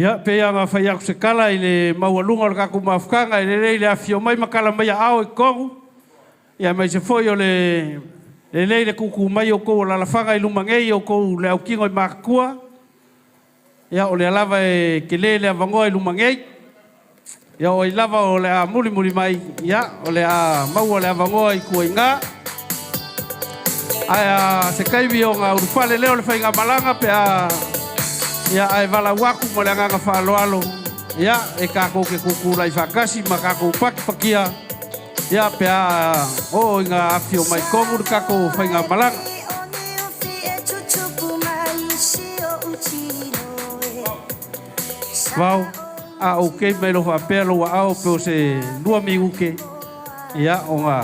Ia pea nga fai aku se kala i le maualunga o le kaku mafukanga i le afio mai makala mai ao i kongu. Ia mai se foi o le kuku mai o kou lalafanga i lumangei o kou le aukingo i makakua. Ia o le alava e ke le avangoa i lumangei. Ia o i lava o le a muli mai. Ia o le a maua le avangoa i kua inga. Aia se kaiwi o ngā urufale leo le fai ngā malanga pe a... Ia ai vala waku mo le nganga whaaloalo. Ia e kako ke kuku lai whakasi ma kako pakipakia. Ia pea o ngā awhio mai kongu kako whai ngā malanga. Wau, a o kei mai lo whapea lo wa ao peo se lua mi uke. Ia o ngā.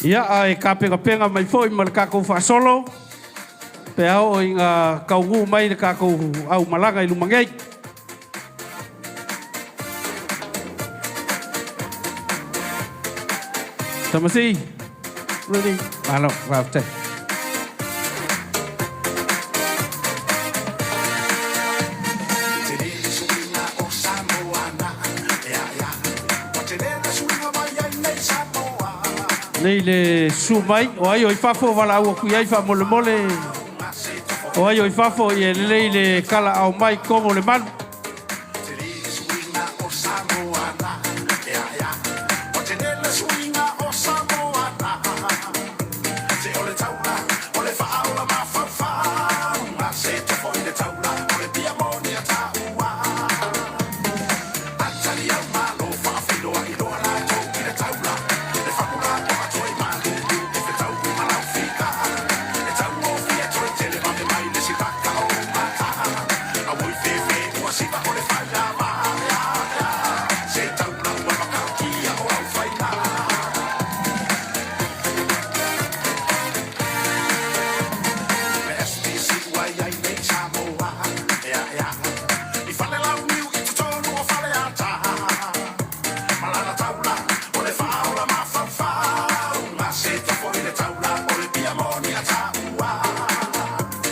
Ia ai ka penga mai foi ma le kako whaasolo. Pe au i ngā kaungu mai le kako au malanga i lumangei. Tamasi. Ready? Alo, wafte. Nei le sumai, o ai o i fafo wala au kui ai fa mole mole. O ai o i fafo i lei le kala au mai kongo le manu.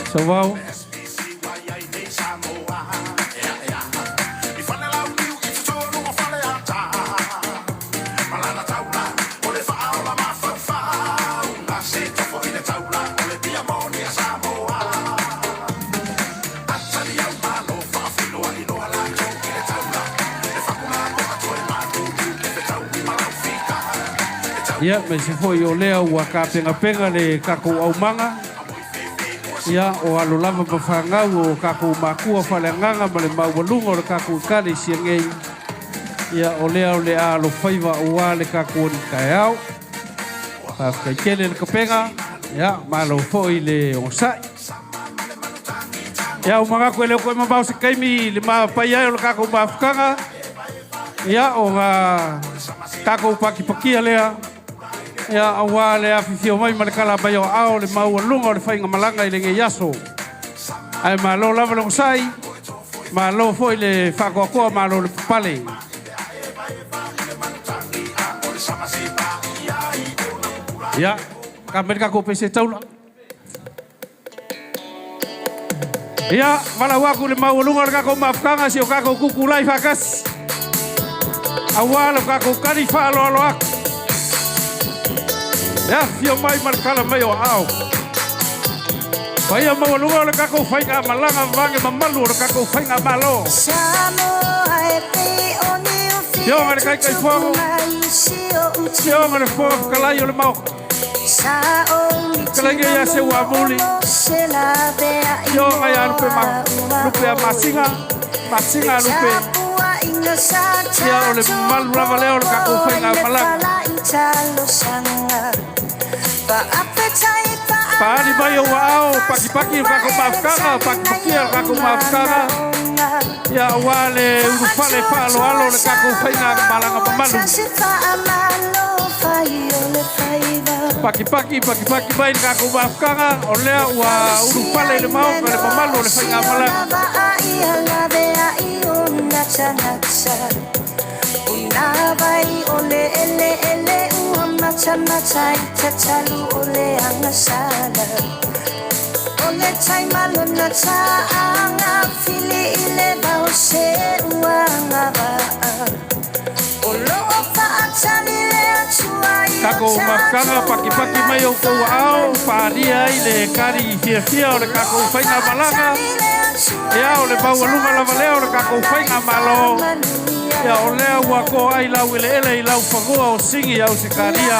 So wow. Ia, me se foi o lea ua ka penga le kako au manga. Ia, o alo lava mawhangau o kako makua whalenganga ma le maualunga o le kako kare siangei. Ia, o lea o le alo whaiva ua le kako ni kai au. Kai kele le kapenga. Ia, malo foi le o sai. Ia, o mga koe leo koe mabau se kaimi le pai ai o le kako mawhukanga. Ia, o ngā kako pakipakia lea. Ia awa le afifio mai ma le kala mai o ao le maualunga o le whainga malanga i le nge yaso. Ai ma lo lava le ngosai, ma lo foi le whakoakoa ma lo le pupale. Ia, ka merika ko pese taula. Ia, wala waku le maualunga le kako mafukanga si o kako kukulai whakas. Awa le kako kari whaalo alo aku. Ya, fio mai markala mai o ao. Wai mau lunga le kako whainga malanga wange mamalu le kako whainga malo. Fio ngare kai whango. Fio ngare whango kalai o le mau. Kalai ngai ase ua muli. Fio ngai lupe a masinga. Masinga lupe. Fio o le malu lava leo le kako whainga malanga. Paani mai o ao, paki-paki o kako mafukanga, paki-paki o kako mafukanga. Ia wale urufale whaalo-alo le kako whainga malanga mamalu. Paki-paki mai le kako mafukanga, o lea ua urufale le mau le mamalu le whainga malanga. chana chai chachalu ole angasala ole chai maluna cha anga fili ile ba ose uanga ba olo opa achani le achua kako makanga paki mai o ko ao paria ile kari fia o le kako faina malanga ya o le baualunga la valeo o le kako faina malo ya o lea ua ko ai lau ele i lau whakua o singi au se karia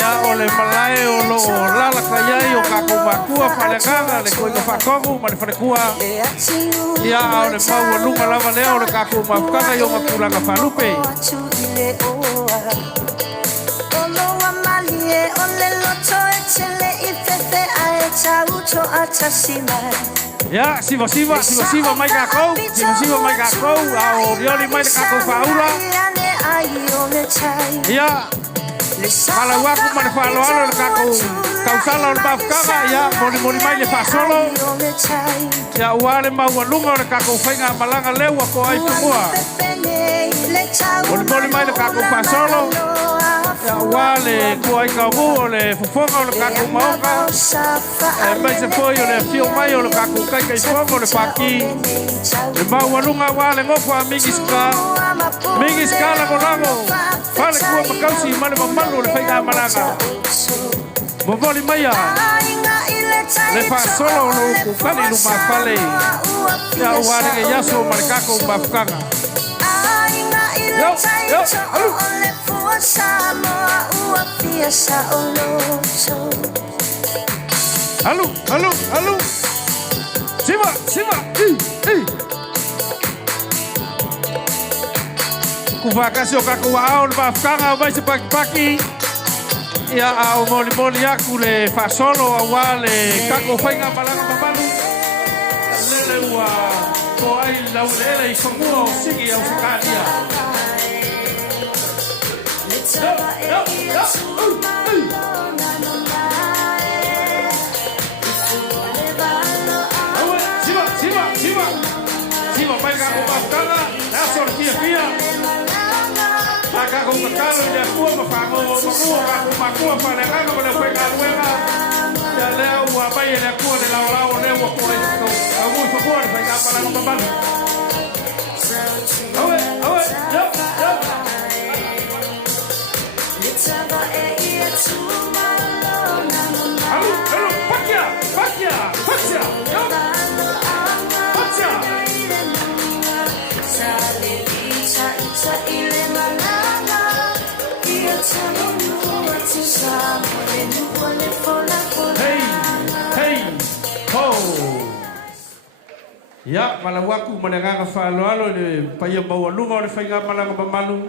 ya o le malae o lo lala kaiai o kako makua whalekanga le koinga whakongu ma le whalekua ya o le baualunga la valeo o le kako mafukanga i o makulanga whalupe ya, siva mai kako au rioli mai le kako Paula. Ya, kalau aku mana faloalo le kako kausala le bafkanga ya moli mai le fasolo. Ya wale maualunga le kako fainga malanga lewa ko ai tumua. Moli mai le kako fasolo. Ya wale ko ai kamu le fufonga le kako maoka. Mai se foi le fio mai le kako kai fongo le paki. Le maualunga wale ngofa mingi skala ko lango. Fale ko makausi male mamalu le fainga malanga. Moboli maya. Le fa solo no kukali no mafale. Ya wale ke yaso markako mafukanga. Yo, Atua Samoa ua F.A.S.T Halo. Siva. Kuvakasi o kako ao le mafukanga vai se paki. Ya au moli aku le fasolo awale kako fainga malanga mamalu. Lele ua ko ai laulele i whamua o sigi au whakaria. Siva mai kako mafukanga na sortia. Kako kakalo ya kuwa makua pale kako le kweka luega ya leo wa bai le kuwa de lao leo ko ai ko ko ko le kweka pala no babalo awe yo Hello pakia yo pakia Hey, ho. Ya, malawaku mananga faloalo le paia baualunga le fainga malanga mamalu.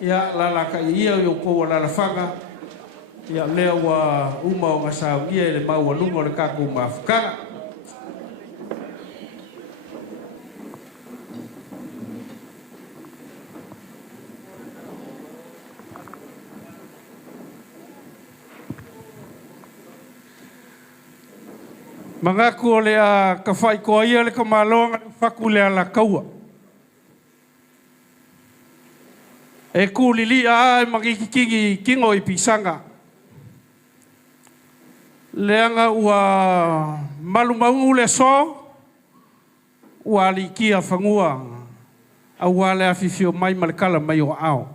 Ya, lala ka ia yo ko la fanga. Ya lea wa uma o ngasaugia le baualunga le kaku mafukanga. Mangaku ole a ka fai ko ia le ka malonga faku le ala kaua. E kulili a magikiki kingo i pisanga. Leanga ua malumaungu le so ua likia fangua a ua le afifio mai malekala mai o ao.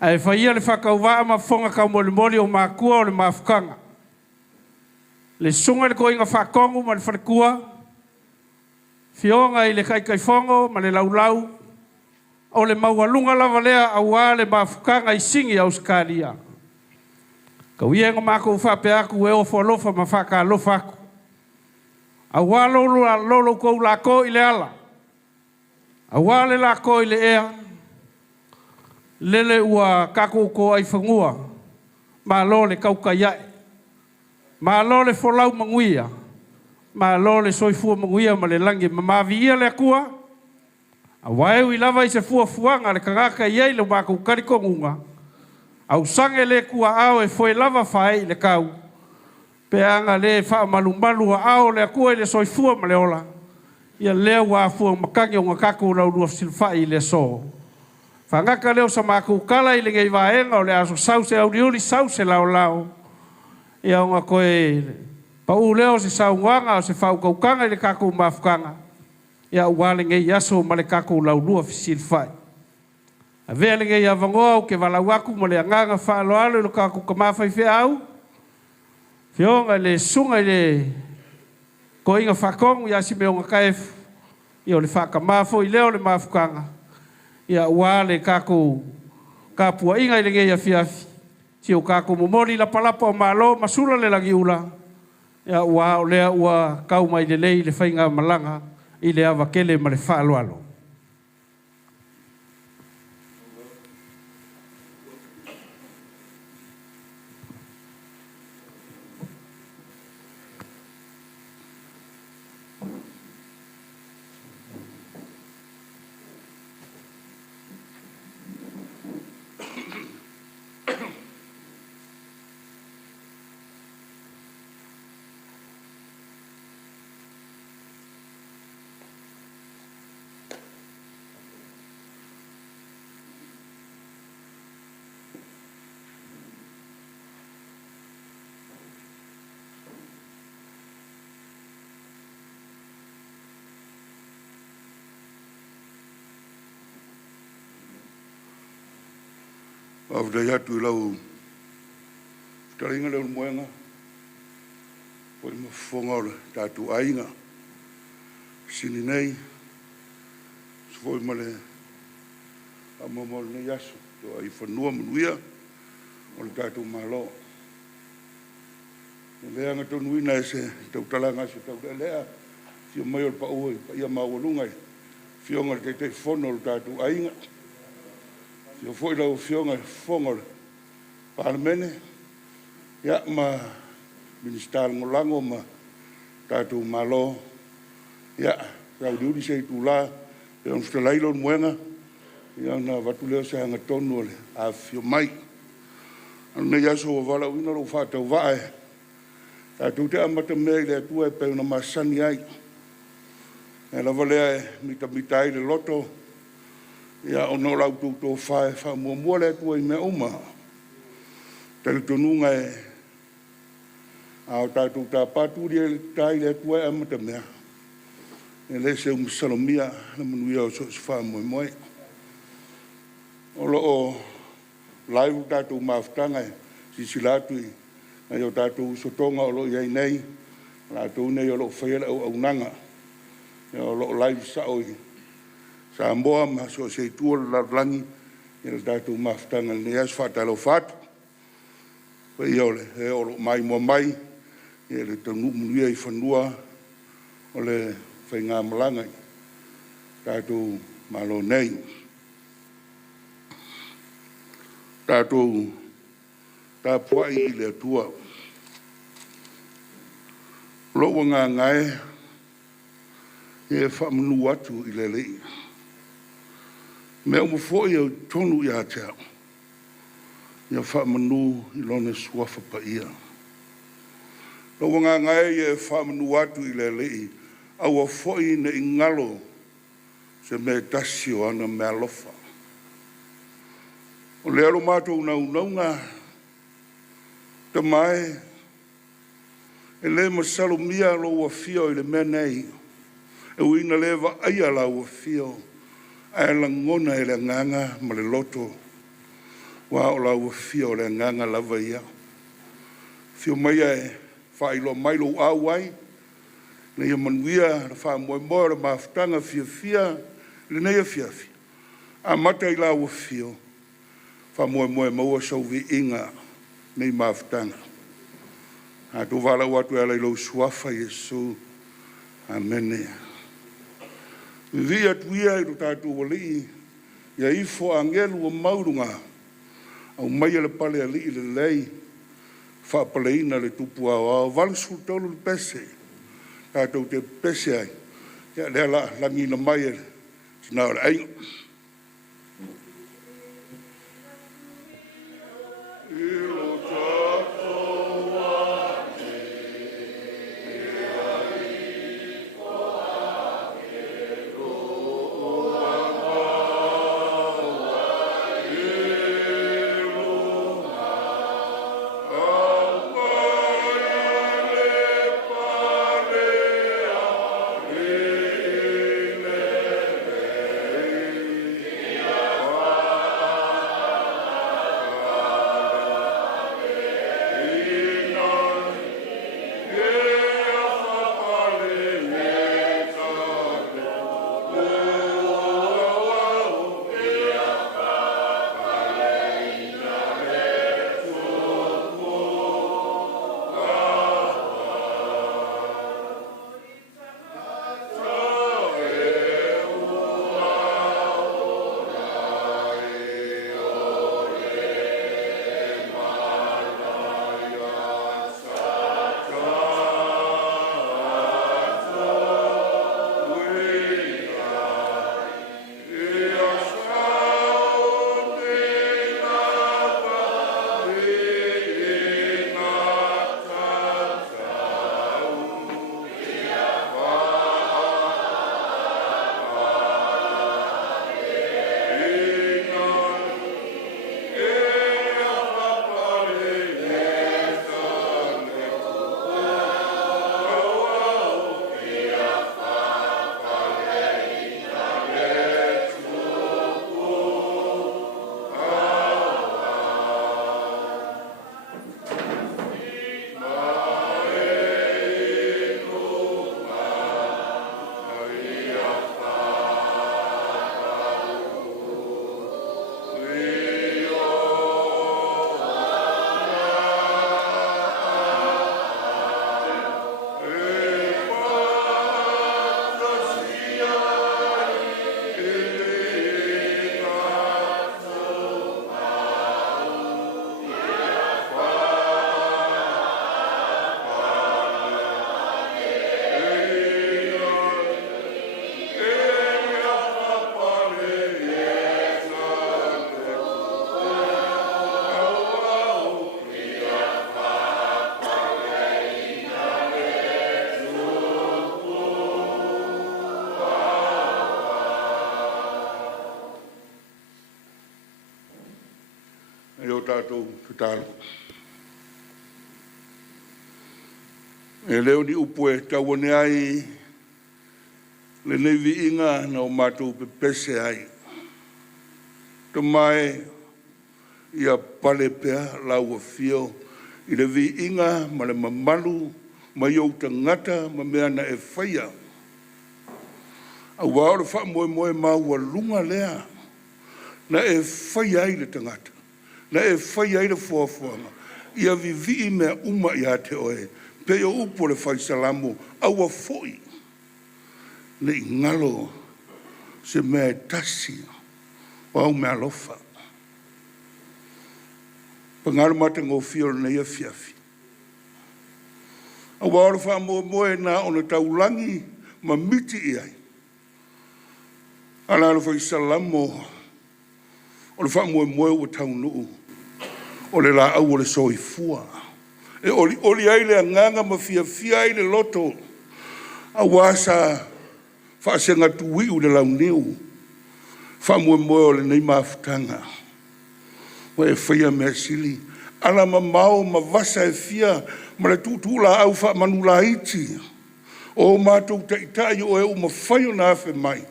Ai faia le whakauwaa ma fonga ka moli o makua o le mafukanga. Le sunga le koinga whakongu ma le whanakua. Fionga i le kaikaifongo ma le laulau. O le maualunga lava lea aua le mafukanga i singi au skaria. Ka uienga mako whape aku e ofo alofa ma whaka alofa aku. Aua lolo kou lako i le ala. Aua le lako i le ea. Lele ua kako ko ai whangua. Ma lo le kauka iae. Ma lo le folau manguia. Ma lo le soifua manguia ma le langi. Ma mawia le akua. A waeu i lava i se fuanga le kagaka iei le mako ukari kongunga. Au sange le kua ao e foi lava fai le kau. Pe anga le wha malumalu ao le akua i le soifua ma le ola. Ia lea wa fua makangi o ngakako lau lua silfai le so. Whangaka leo sa makukala I le ngei vaenga o le aso sause au riuri sause lao lao. Ia o ngā koe pau leo se saunguanga o se whaukaukanga I le kakou mafukanga. Ia uwale ngei aso ma le kakou laulua fisilfai. A vea le ngei avangoa o ke walau aku ma le anganga whaaloalo I le kakou kamawhai whea au. Whionga le sunga I le koinga whakongu ia si meonga kaefu. Ia o le whakamafo I leo le mafukanga. Ia uwale kakou kapua inga I le ngei afiafi. Si o kakou momori la palapa o malo masula le lagi ula. Ia ua o lea ua kauma I le lei le whainga malanga I le awa kele ma le whaaloalo. Avdai atu lau taringa lau moenga poi mafonga o le tatu ainga sini nei sfoi male amamo nei asu to ai fanua manuia o le tatu malo lea nga tonu ina se tau talanga se tau lea fio mai o le pau pa ia mawalunga fionga le te fono o le tatu ainga Yo foi lau fionga fonga parmene ya ma minister ngolango ma tatu malo ya rau diuri sei tula e on stelailo moenga ya na vatuleo se anga tonu le a fio mai ane ya so vala wina lo fata vae tatu te amata me le tua pe na masani ai e la vale mita le loto ia ono lau tūtou whae wha le tua I mea uma. Tele tonunga au tātou tā pāturi e tai le tua e amata mea. E le se salomia na manuia o so wha Moimoi. O o laivu tātou mawhtanga si Latu na yo tātou sotonga o lo iai nei. Latu nei o lo whaela au nanga. O lo laivu saoi. Sa moa ma so se tua la langi il datu maftanga ni as fata lo fat pe ole e o mai mo mai ele tonu muia I fanua ole whainga malanga datu malo nei datu ta puai I le tua lo wanga ngai e fa mnu atu I le lei me o foi o tonu ia tea ia fa manu I lona suafa pa ia lo wanga ngai e fa manu atu I le lei au foi ne ingalo se me Tasi o ana me alofa o le alo matou na unanga te mai e le masalomia lo wa fio I le menei e uina leva aia la wa fio ai la ngona e le nganga ma le loto wa o la fio le nganga lava ia fio mai e fai lo mai lo awai le ia manuia fa Moimoi le maftanga fia le nei fia a mata I la fio fa Moimoi mo so vi inga nei maftanga a tu vala watu ala lo suafa Yesu amen Via tuia I tātou wali, ia ifo angelu o maurunga, au mai le pale ali I le lei, whapaleina le tupu au valsu tolu le pese, tātou te pese ai, ia lea la langi na mai e, tina ora ainga. tātou tālo. E leo ni upu e tawane ai le nei vi inga na o mātou pepese ai. Te mai ia pale pea lau a fio i le vi inga ma le mamalu ma iau tangata ma mea na e whaia. A wao le wha moe maua lunga lea na e whaia ai le tangata. Na e whaia ai le fuafuanga. Ia vi mea uma ia te oe. Pe o upo le whaisalamo aua foi. Le ingalo se mea tasi wau mea lofa. Pangaro mata ngō fio na ia fiafi. A wāra wha moe na o na taulangi ma miti iai. Ala le whaisalamo o le wha moe o taunuu. O le la au o le soifua. E oli ai le anganga ma fia ai le loto. A wasa whaasenga tuwi u le launiu. Wha moe o le nei mafutanga. Wa e whaia mea sili. Ala ma mao ma vasa e fia. Ma le tutula au wha manula iti. O mātou taitai o e o ma whaio na afe mai.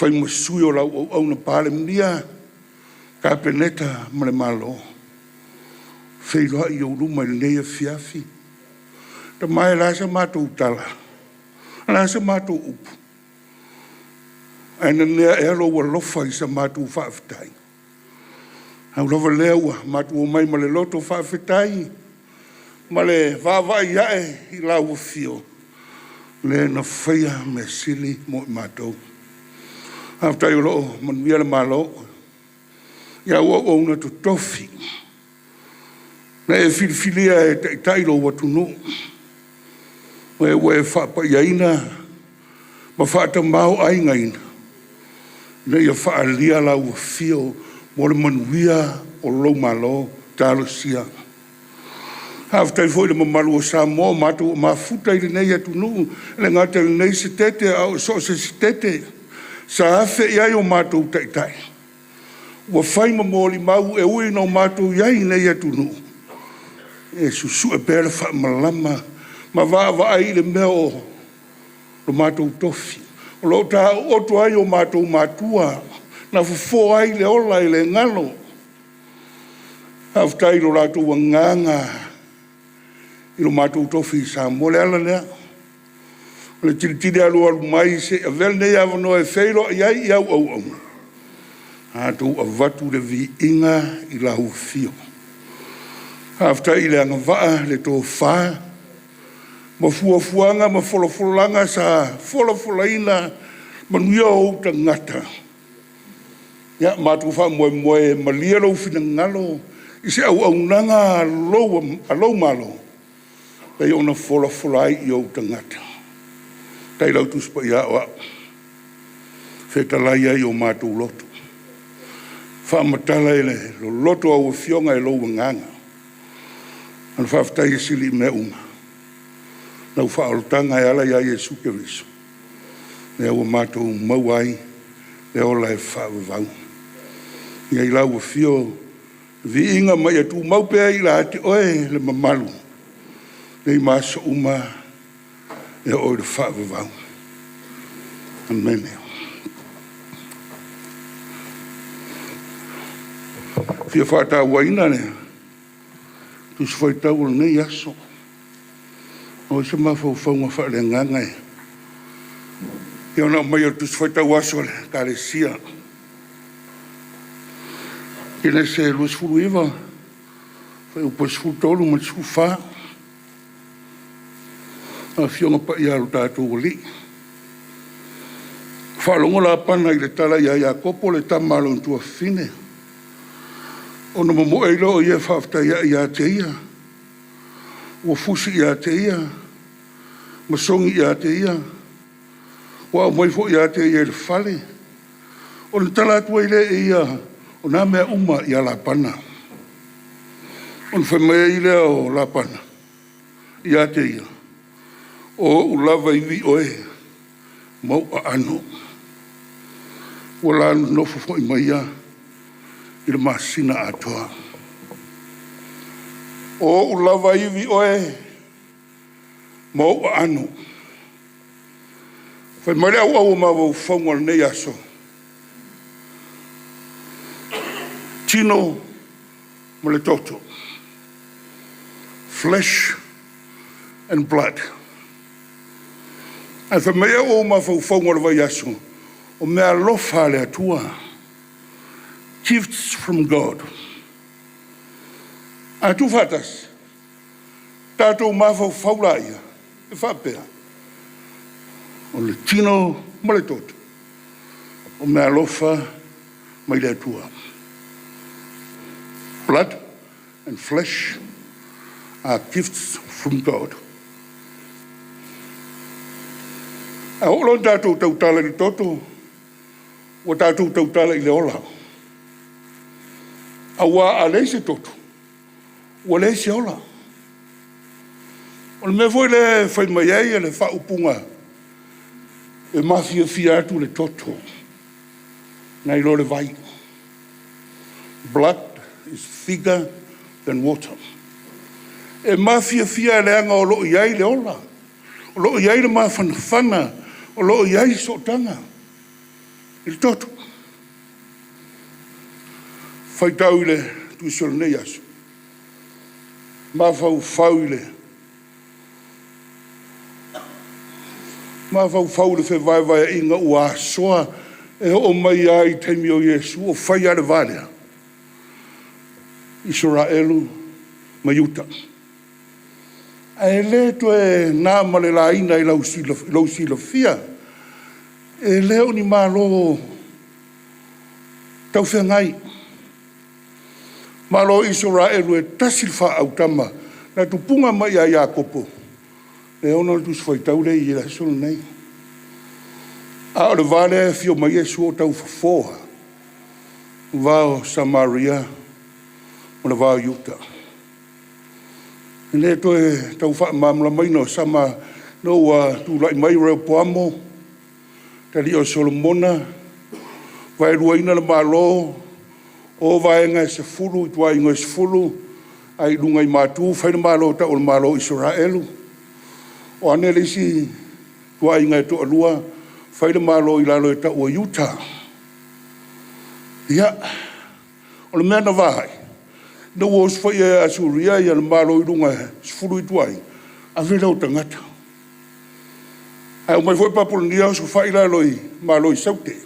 Whai ma sui o lau au na pāle mnia. Ka peneta ma le malo. Whairoa i au ruma i leia fiafi. Ta mai lasa mātou tala. Lasa mātou upu. Aina nea e alo wa lofa i sa mātou whaafitai. Au lova lea ua mātou o mai ma le loto whaafitai. Ma le vāvai iae i lau fio. Le na whaia me sili mo i mātou. Haftai o loo manuia le malo. Ia ua o una tu tofi. Na e filifilia e tailo watu no. Wa e whapa iaina. Ma whata mau aingaina. Na ia whaalia lau fio. Mo le manuia o lo malo talo sia. Haftai foi le mamalu o Samoa matu o mafuta i nei atu no. Le ngata i nei se tete au so se tete. Sa afe iai o matu taitai. Ua whai mamoli mau e ui no matu iai nei atu no. E susu e pere wha malama. Ma vāwa ai le meo lo mātou tofi. O lo tā otu ai o mātou mātua. Na fufo ai le ola i le ngalo. Haftai lo rātou wa nganga. I lo mātou tofi sa mole ala lea. Le tiritiri alu alu mai se a vel nei avano e whairo iai iau au au. Hātou a vatu le vi inga i la fio. Hafta i le anga waa le tō whaa. Ma fuafuanga, ma folofulanga sa folofulaina manuia o tangata. Ia mātou wha moe ma lia lau fina ngalo. I se au nanga alou malo. Pei ona folofulai i o tangata. Tai lau tuspa ia oa. Whetalai ai o mātou loto. Wha matala ele lo loto au fionga e lau nganga. An whaftai e sili me uma. Nau whaalutanga e ala ia Jesu Keriso. Nea ua mātou mauai, e ola e whaavavau. Ia i lau fio, vi inga mai atu maupea i la ati oe le mamalu. Nei maso uma, e oe le whaavavau. Amen. Fia whaata waina nea. Tu se foi tau nei aso. O se mafau faunga whaare ngangai. E ona mai o tu se foi tau aso le karesia. Kene se luas furu iwa. Fai upo se furu tolu ma se wha. A fionga pa ia alu tātou li. Whalongo la pana i le tala ia kopo le tamalo ntua fine. Ona mo eilo o ia whafta ia te ia. Ua fusi ia te ia. Masongi ia te ia. Ua maifo ia te ia le whale. Ona tala atua ile ia. Ona mea uma ia la pana. Ona whamea ile o la pana. Ia te ia. O ulava iwi oe. Mau a ano. Ua la nofo fo i mai ia. I le masina atoa. O ulava iwi oe, ma o anu. Whai mare au au ma wau whaunga nei aso. Tino ma le toto. Flesh and blood. Ai whai mare au ma wau whaunga wai aso. O mea lofa le atua. Gifts from God. A tu fatas. Tātou mawhau whaula ia. E whapea. O le tino ma le toto. O mea lofa mai le atua. Blood and flesh are gifts from God. A olo tātou tautala le toto. O tātou tautala i le ola. A wā a leise toto. O leise ola. O le me foi le whai mai ei le whaupunga. E mafia fia atu le toto. Nei lo le vai. Blood is thicker than water. E mafia fia le anga o lo iai le ola. O lo iai le mawhanawhana. O lo iai sotanga. Il toto. Whai tau le tuisol nei aso. Mawhau whau le. Mawhau whau le whewaiwai inga ua soa. E o mai ai teimi o Yesu. O whai are valea. Israelu Mayuta. E le to e nā male la ina i lau sila fia. E leo ni malo tau whengai. Malo Israelu e Tasi Faʻatuma. Na tupunga mai a Iakopo. E ona tu sfai tau le i la solo nei. A o le vale fio mai Yesu o tau fafoa. Vao Samaria. O le vao Yuta. Ne to e tau wha mamla mai no sama no tu lai mai reo poamo. Tali o Solomona. Vai ruaina le malo. O vai ngai se fulu, tua ingo se fulu. Ai lunga i matu, whai le malo ta o le malo Israelu. O ane lisi tua inga to alua. Whai le malo i lalo e ta o Yuta. Ia. O le mea na vai. No was whai e asuria i le malo i lunga se fulu i tuai. A vila o tangata. Ai o mai whai papulania so whai lalo i malo i saute.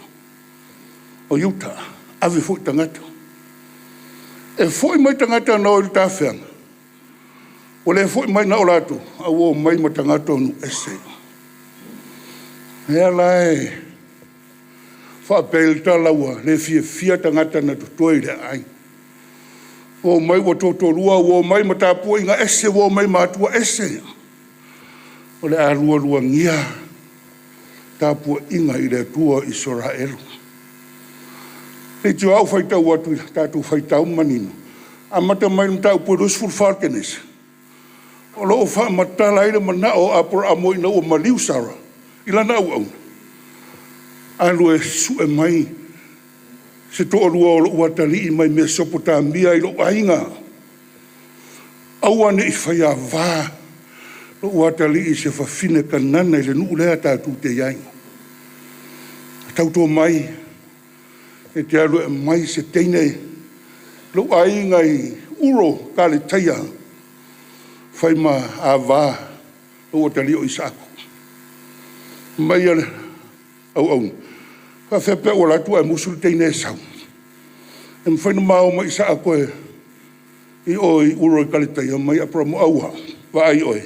O Yuta. Ave whai tangata. E foi mai tangata na o ta whenga. O le foi mai na o Latu. A o mai ma tangata nu ese. Hea lai. Whapel talaua. Le fia tangata na tutoi le ai. O mai wa totorua. O mai ma tapua inga ese. O mai ma atua ese. O le arua ngia. Tapua inga i le atua Israelu. E te au whai tau atu, tātou whai tau manino. A mata mai tau pua useful whakenes. O loo wha matala ira mana o apura amoi na o maliu sara. Ila na au au. Alu e su e mai. Se to orua o loo watali i mai Mesopotamia i loo ainga. Au ane i whai a vā. Loo watali i se whawhine kanana i le nuu lea tātou te iainga. Tau tō mai. E te alu e mai se teine lo ai ngai uro ka le taia whai ma a wā o tali o Isako. Mai ale au. Ka whepe o Latu e musul teine e sau. E mwhaina mao ma Isako e i oi uro ka le taia mai apura mo aua wa ai oi.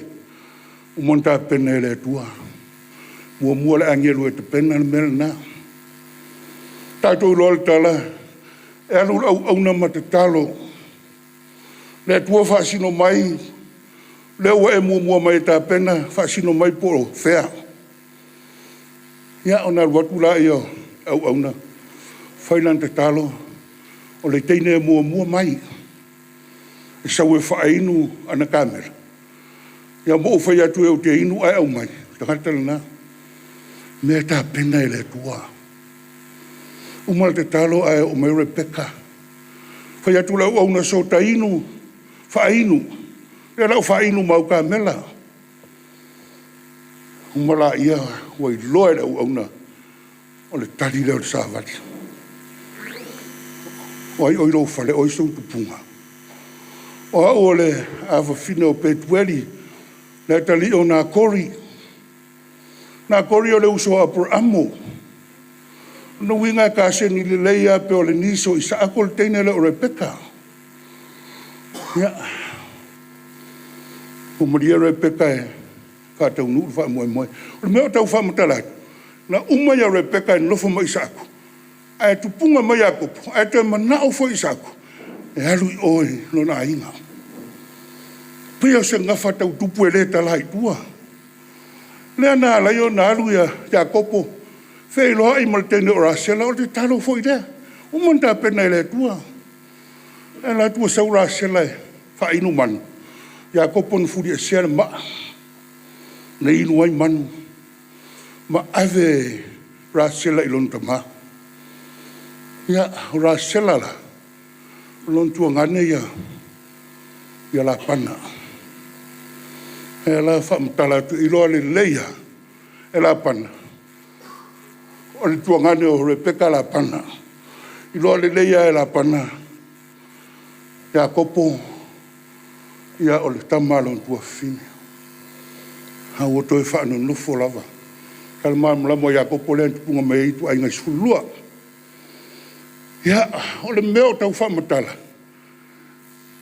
Umonta pena e le atua. Mua le angelu e te pena le mele na. Tātou loa le tala, e alu au na matatalo. Le atua whaasino mai, leo e mua mai tā pena, whaasino mai po whea. Ia o nā watu la i au na, whailan te talo, o le teine e mua mai. E sau e whainu ana kamera. Ia mo whai atu e o te inu ai au mai, takatala na. Mea tā pena e le atua. Umal te talo ai o mai Rebecca. Whai atu lau au na so tainu, whainu, E lau whainu mau ka mela. Umala ia wai loe lau auna o le tari leo le sāwari. O ai oiro whale o iso tupunga. O au le awa whina o Petueli le tali o nā kori. Nā kori o le uso a Abramo. No winga ka se ni le leia pe o le niso isa ako le teine le o Rebecca. Ia. O Maria Rebecca e ka tau nuu wha Moimoi. O le mea tau wha matalai. Na umaya Rebecca e nofo mai isa ako. Ai tupunga mai ako. Ai te manao fo isa ako. E halu i oe no na inga. Pia se ngafa tau tupu e le talai tua. Lea nā lai o nā alu ia Jakopo. Fei loa i maltene o Rasela o te talo fo i rea. Umanta pena i le tua. E la tua sau Rasela e wha inu manu. Jakopo na furi e sere maa. Na inu ai manu. Ma ave Rasela i lonta maa. Ia Rasela la. Lontua ngane ia la pana. E la whamtala tu i loa le leia. E la pana. O le tuangane o Rebecca la pana. I loa le leia e la pana. Ia kopo. Ia o le tamalon tua fine. Ha o toi whaano nufo lava. Kala mamlamo ia kopo le antupunga mei tu ainga sulua. Ia o le meo tau whamatala.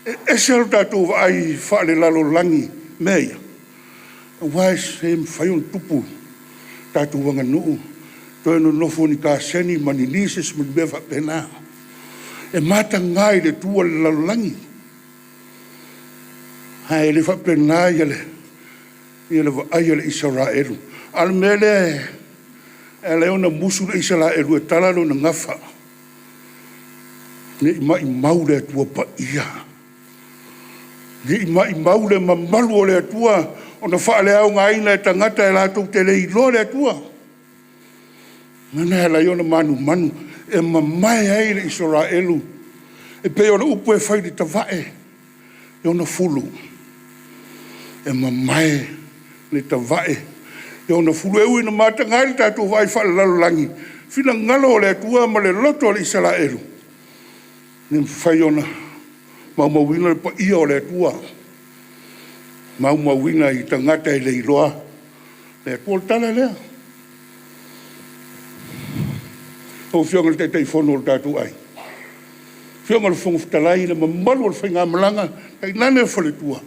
E sel tātou ai whaale lalo langi mea. Wai se whaion tupu tātou wanga nuu. Toi no nofo ni ka seni mani nises mani bewa pena. E mata ngai le tua le lalo langi. Hai le wha pena iale. Iale wa aiale Israelu. Al mele e leona musu le Israelu e talalo na ngafa. Ne mai maule tua pa ia. Ne mai maule mamalu o le tua. Ona whaale au ngā ina e tangata e lātou te lei loa le tua. Ngana e lai ona manu. E mamai ai le Israelu. E pe ona upu e whai le tawae. E ona fulu. E mamai le tawae. E ona fulu e ui na mata ngai le tātou vai whaale lalo langi. Whina ngalo le tua ma le loto le Israelu. Ni whai ona maumawina le pa ia o le tua. Maumawina i tangata i le iloa. Le tua le tala lea. O whionga le teitai whono le tātou ai. Whionga le whonga whtalai le mamalu le whainga malanga. Kei nane whale tua.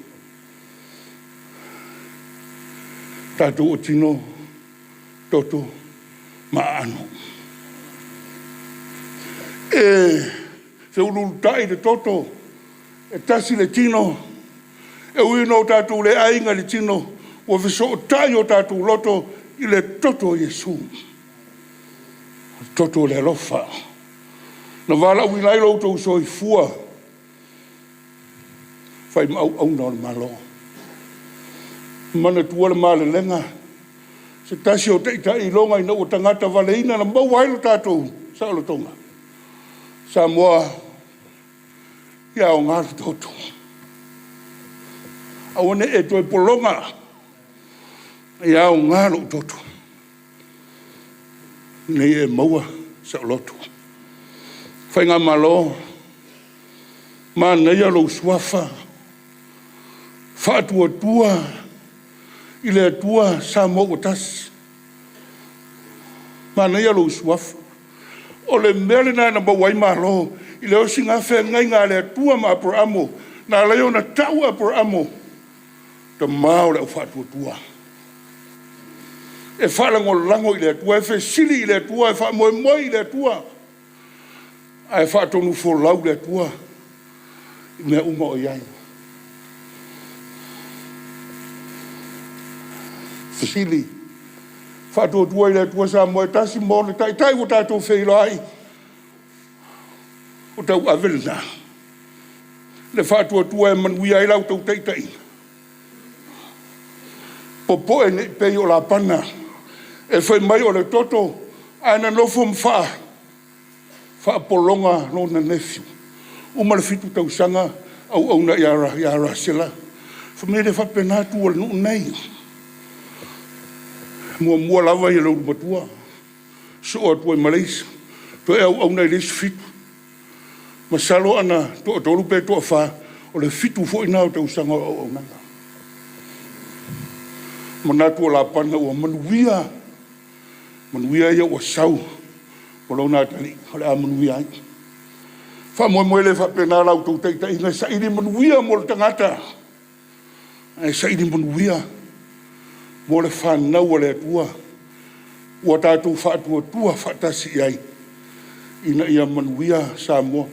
Tātou o tino, toto, maano. Se ululutai le toto, e tasi le tino, e uino tātou le ainga le tino, o viso o tai o tātou loto, i le toto Yesu. Toto le lofa. Na wala uilai loutou soi fua. Whai au na le malo. Mana tua le male lenga. Se tasi o teita i longa ina o tangata waleina na mau wailo tātou. Sa o tonga. Samoa. Ia o ngā toto. Awane e toi polonga. Ia o ngā toto. Nei e maua sa o loto. Whai ngā malo. Ma nei alo suafa. Faʻatuatua. I le atua Samoa o Tasi. Ma nei alo suafa. O le mele na mawai malo. I le osi ngā whea ngai ngā le atua ma Abramo. Nā leo na tau Abramo. Ta mao le o Faʻatuatua. E whalango lango i le atua. E whesili i le atua. E whamoimoi i le atua. Ai whaatonu wholau le atua. I mea uma o iai. Whesili. Whaatotua i le atua sa moe Tasi mo le tai o tātou wheilo ai. O tau avelna. Le whaatotua e manui ai lau tau teitai. Popo e ne pei o la pana. E whai mai o le toto. Aina nofo mwha. Wha polonga no na nefiu. Uma le fitu tau sanga. Au na iara sela. Whamere whapena tua le nuu nei. Mua lava i lau matua. So o tua i Malaysia. To e au nei lesu fitu. Masalo ana to tolu pe to fa o le fitu fo ina o te usanga o nanga. Manatu la pana o manuia. Manuia ia o sau. O lona tali, o le a manuia ai. Fa Moimoi le fa pena lau tau teita inga sa iri manuia mo le tangata. Sa iri manuia. Mo le whanau o le atua. Ua tātou Faʻatuatua Tasi ai. Ina ia manuia Samoa.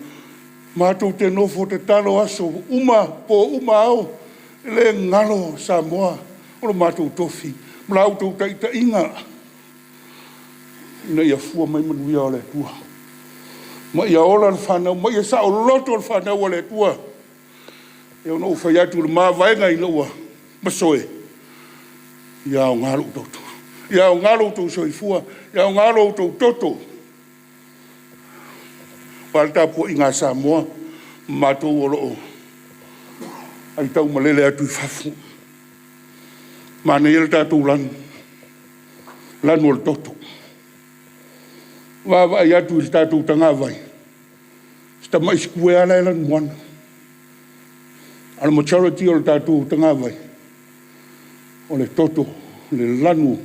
Mātou te nofo te talo aso uma po uma au. Le ngalo Samoa. O le mātou tofi. Mlau tau teita inga. Ina ia fua mai manuia o le atua. Ma ia ola le whanau, ma ia sa o loto le whanau o le atua. E ono whai atu le maa vaenga i laua. Masoe. Ia o ngalo toto. Ia o ngalo tau soifua. Ia o ngalo tau toto. Palta po i ngā Samoa. Mātou o loo. Ai tau malele atu i whafu. Mana ia le tātou lanu. Lanu o le toto. Wa ai atu i tātou tanga vai. Sta mai skue ala e lanu wana. Ala majority o le tātou tanga vai. O le toto, le lanu.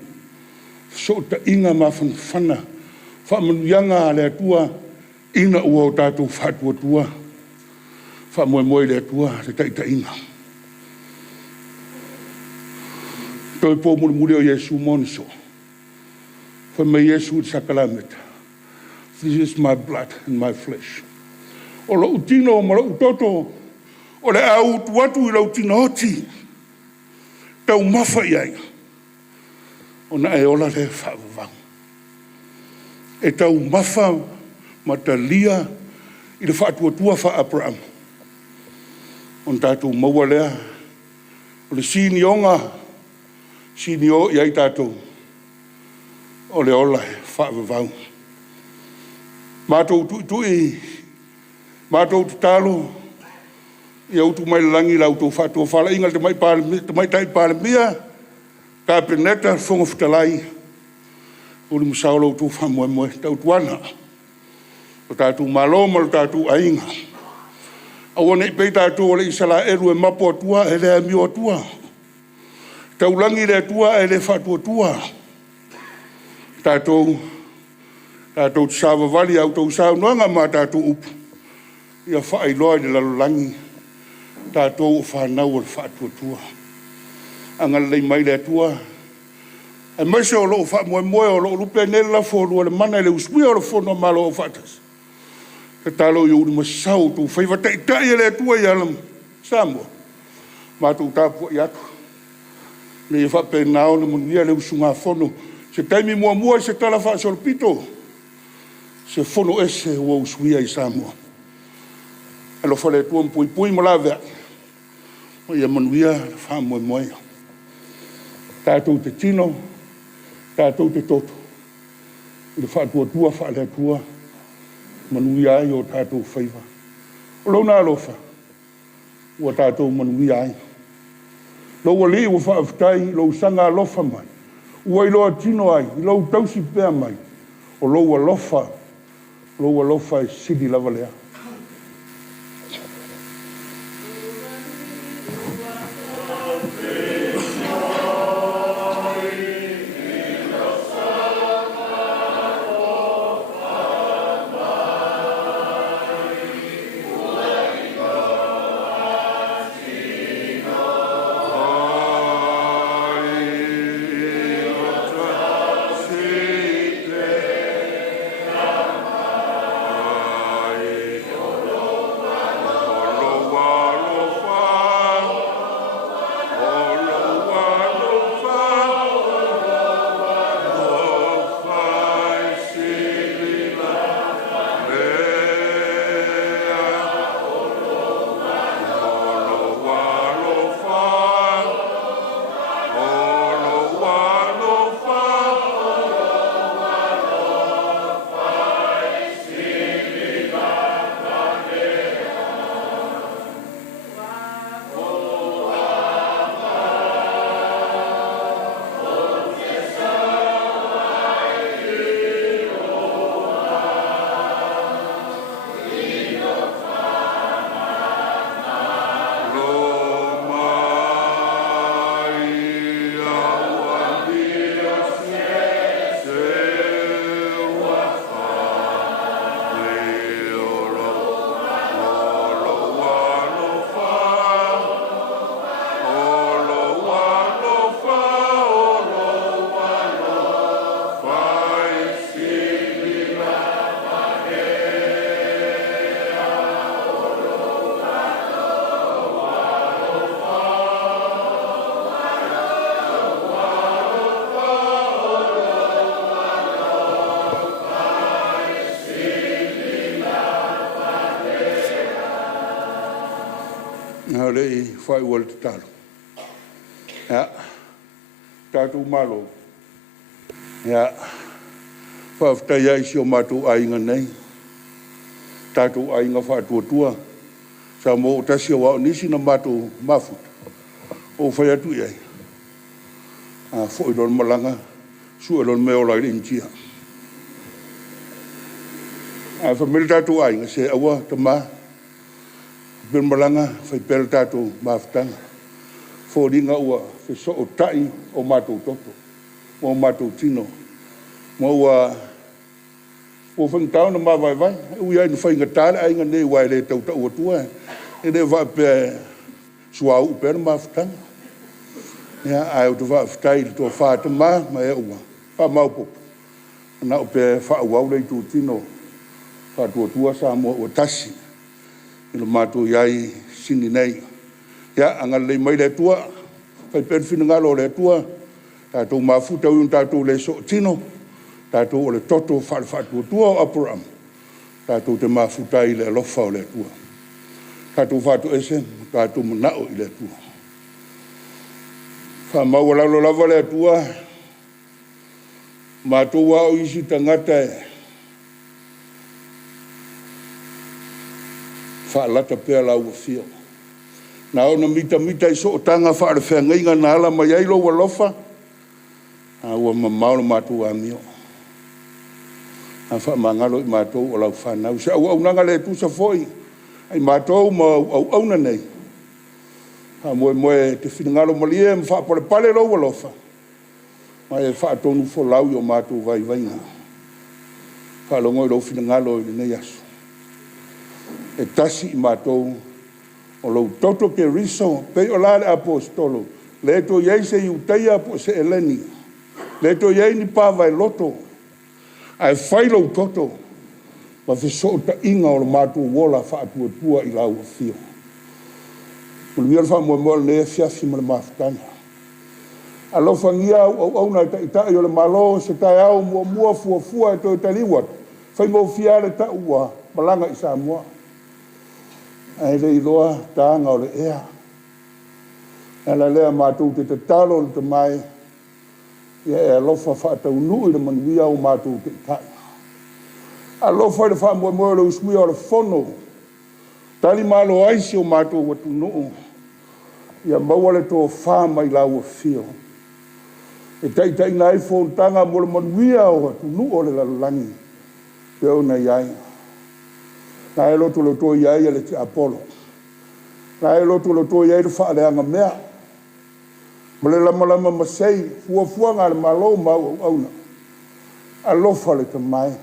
So ta inga ma whanwhana. Whamanuianga le atua. Ina ua o tātou Faʻatuatua. Moimoi le atua, le taita inga. Toi po muri o Yesu moniso. Whamai Yesu sakalameta. This is my blood and my flesh. O lo utino, ma lo utoto, o le au tuatu I lo utinoti. Tau mafa iai. O na e ola le whaavavang. E tau mafa matalia I le Faʻatuatua Abraham. On tātou maua lea. O le sinionga, sinio iai tātou. O le ola whaavavang. Mātou tui, mātou talo, I autu mai langi lau tau whātua whala inga te mai tai pālemia, ka peneta whonga whitalai, o li musao lau tau whamoemoe, tau tuana, o tātou maloma o tātou ainga. Awane I pei tātou o le isala eru e mapo atua, e le amio atua. Tau langi le atua, e le Faʻatuatua. Tātou tātou sawa wali au tau sau noanga mā tātou upu. Ia whaailoa I le lalolangi. Tātou whanau o le Faʻatuatua. Anga lei mai le atua. E maise o loo whamoemoe o loo lupe nela whorua le mana le usui o le whono malo o whatas. Te talo I uri masau tu whaiva teitai le atua I alam Samoa. Mātou tāpua I atu. Me I whapenao le munia le usunga whono. Se taimi mua se tala whaasolpito. Se fono ese o usui ai Samoa. Alo fale tua mpui mo lave. O ia manuia fa Moimoi. Tātou te tino, tātou te toto. Le Faʻatuatua Faʻaleatua. Manuia ai o tātou whaiva. O launa alofa. O tātou manuia ai. Lau ali o whaaftai, lau sanga alofa mai. Ua I loa tino ai, I lau tausi pēa mai. O lau alofa. Lau alofa E sidi lava lea. Nga rei whai wale te taro. Ia, tātou malo. Ia, whawhtai ai si o mātou ainga nei. Tātou ainga Faʻatuatua. Sa mo o Tasi o wao nisi na mātou mafuta. O whai atu iai. Fo i lon malanga, su i lon meo lai rintia. Whamiri tātou ainga se awa ta maa. Ben malanga, whai pere tātou mafutanga. Fo ringa ua, whi so o tai o mātou toto. O mātou tino. Mo ua, o whangtau na maa vai vai. Ui ai na whainga tāre ainga nei wai le tau tau atua. E re wha pe sua u pere mafutanga. Ia, ai o te wha futai le tō whāta maa, ma e ua. Wha maupopo. Na o pe wha uau le tū tino. Faʻatuatua Samoa o Tasi. I lo mātou iai sini nei. Ia, anga lei mai le tua. Whai perfina ngalo le tua. Tātou mafuta ui un tātou le so tino. Tātou o le toto Faʻatuatua o Apuram. Tātou te mafuta i le alofa o le tua. Tātou whātu ese, tātou manao i le tua. Whamau alalo lava le tua. Mātou wao isi tangata e. Whaalata pēr lau a whio. Nā ona mita i so o tanga whaare whengainga nā ala mai ailo wa lofa. Ua mamauna mātou a mio. A wha mangalo i mātou o lau whanau. Se au nanga le tusa foi. Ai mātou ma au auna nei. Ha moe te whinangalo malie ma wha pare pale lau wa lofa. Mai e wha tonu fo lau i o mātou vai vainga. Wha longo i lau whinangalo i nei asu. E tasi i mātou o lau toto ke riso pei o lale apostolo le to iei se iuteia po se eleni le to iei ni pāwai loto ai whai lau toto ma whiso ta inga o mātou wola Faʻatuatua i lau a whio uluia le whamoemoe le fiafi ma le mafutanga alo whangia au na itai o le malo se tai au mua fuafua e toi taliwat whai mo fiare ta ua malanga i Samoa ai le iloa tāanga o le ea. Ala lea mātou te talo le te mai. Ia e alofa whaatau nui le manuia o mātou te tai. Alofa le whamoe le usmui o le whono. Tali malo aisi o mātou watu nuu. Ia maua le tō whāma i lau a whio. E tai na iPhone tanga mo le manuia o watu nuu o le lalangi. Te au na iai. Nā e loto iai le te Apollo. Nā e loto iai le whaaleanga mea. Ma le lama masei, fuafua ngā le malo mau auna. Alofa le te mai.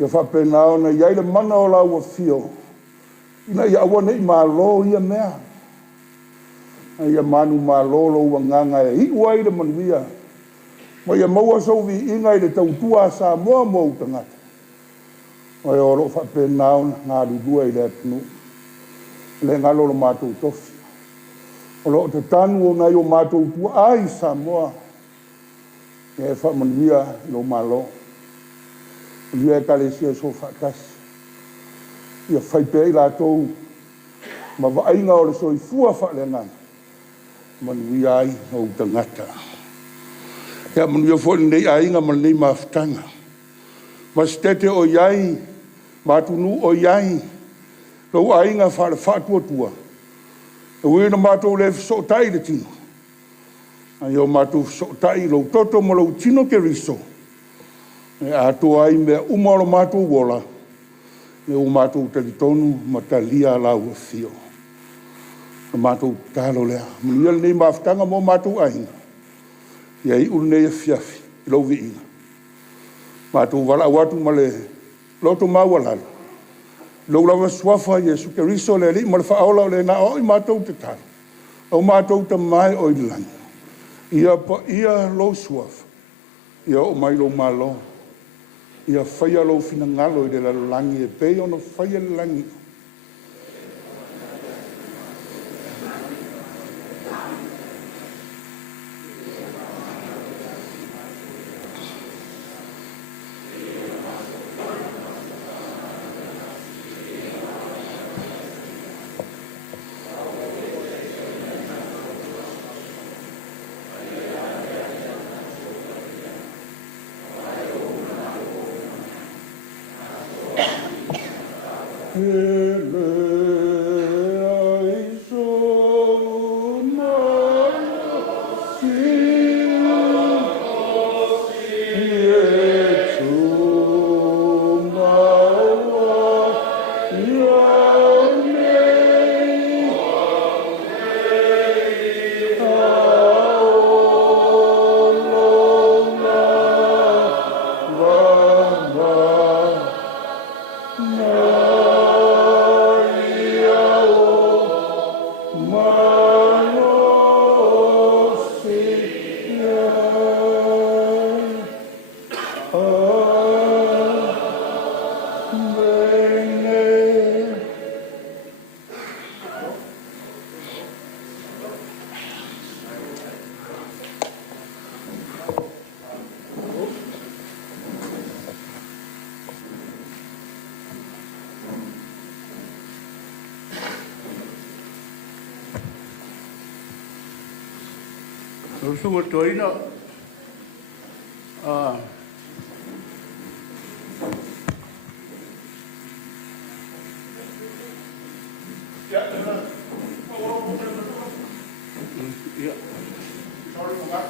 Ia whapena ona iai le mana o lau a whio. Ina ia awane i malo ia mea. Ia manu malo lo wanganga e hiuai le manuia. Ma ia maua sauvi inga i le tautua Samoa mo utangata. Oi oro whapena ngā rudua i le atunu. Le ngalo lo mātou tofi. O lo te tanu o nai o mātou tua ai Samoa. E whamanuia i lo malo. Ia e kalesia so whakasi. Ia whaipea i lātou. Ma wainga o le soifua whalenga. Manuia ai o tangata. Ia manuia fōni nei ainga ma nei mafutanga. Ma stete o iai. Matunu o iai, lau ainga whare Faʻatuatua. E uina mātou le whsotai le tino. Ai o mātou whsotai lau toto mo lau tino ke riso. E atua ai mea umaro mātou wola. E o mātou talitonu ma talia lau a whio. E mātou talo lea. Manuia nei mafutanga mo mātou ainga. Ia i urnei a fiafi, i lau viinga. Mātou wala watu ma le loto mawalala. Lau lawa suafa Yesu ke riso le li, ma le whaola o le na o i mātou te talo. O mātou te mai o i langi. Ia pa ia lo suafa. Ia o mai lo malo. Ia whaia lo fina ngalo i le langi e pei ono whaia langi. Sunga toina. Yeah. Sorry for that.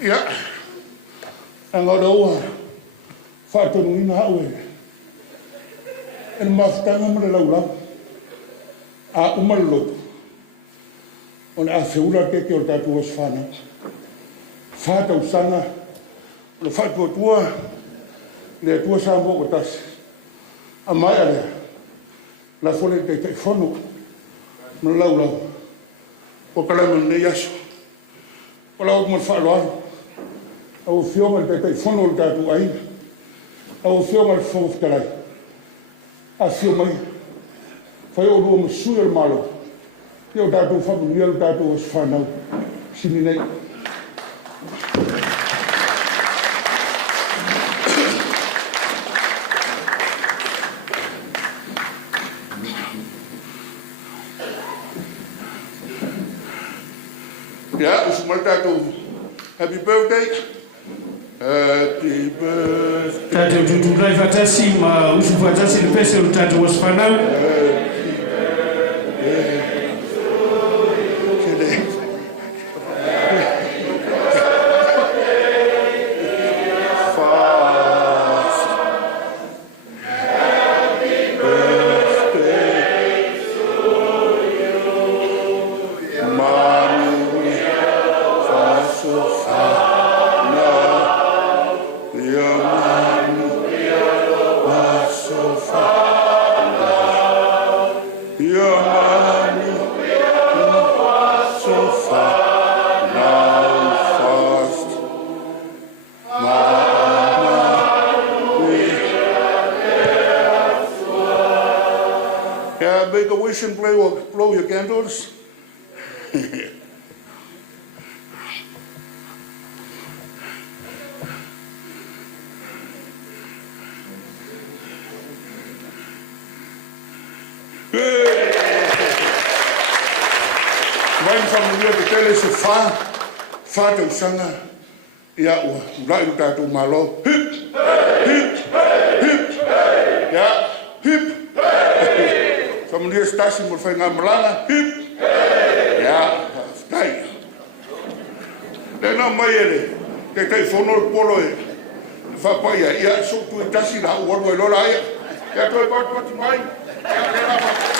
Yeah. Ang odawa whātonu ina haue. En mawhitanga mara laulau. A umaralopu. O ne a whiura teke o tātou as whānau. Whātau sanga. O le Faʻatuatua. Le Atua Samoa o Tasi. A mai alea. La fole te te whono. Mara laulau. O kalama nei aso. O lau kumar whaaloaru. Au whionga te te whono o tātou aina. Au whionga le whawhtarai. A whionga mai. Whai o rua masui al malo. Ia o tātou whamunia o tātou as whanau. Sini nei. Ia, usu mai tātou. Happy birthday. Happy birthday. Tātou tuturai Tasi, ma usu Tasi le pese o tātou as whanau. Make a wish and blow your candles. Vai familia que tele se fa te usanga ia ua lai tātou malo. Hip hip hip ya hip. Familia Tasi mo fai ngā malanga. Hip. Ya, tai. Tēnā mai ere. Te tai whono le polo e. Whapai a ia sotu e Tasi na uaru e lora ia. Ia toi pati mai. Ia tēnā pati.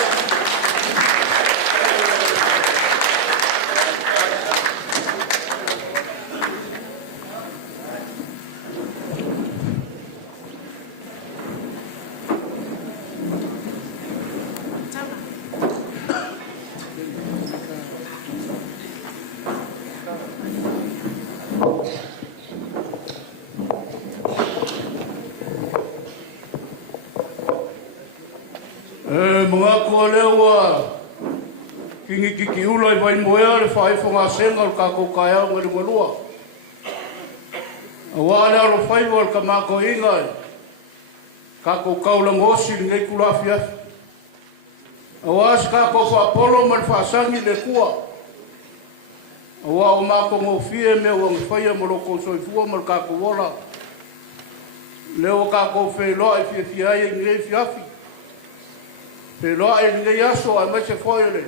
Mga kua lewa kingi ki ula I vai moea le whai whonga senga o kako kaya o ngari marua. A wāle alo whai wal ka mako inga e kako kaulangosi ni ngei kulafi afi. Awa ska ko fa polo mal fa sangi le kua. Awa o ma ko mo fie me o ngfaya mo ko so fu mo ka ko wola. Leo ka ko fe lo e fi ai ngai fi afi. Fe lo e ngai aso a me se foile.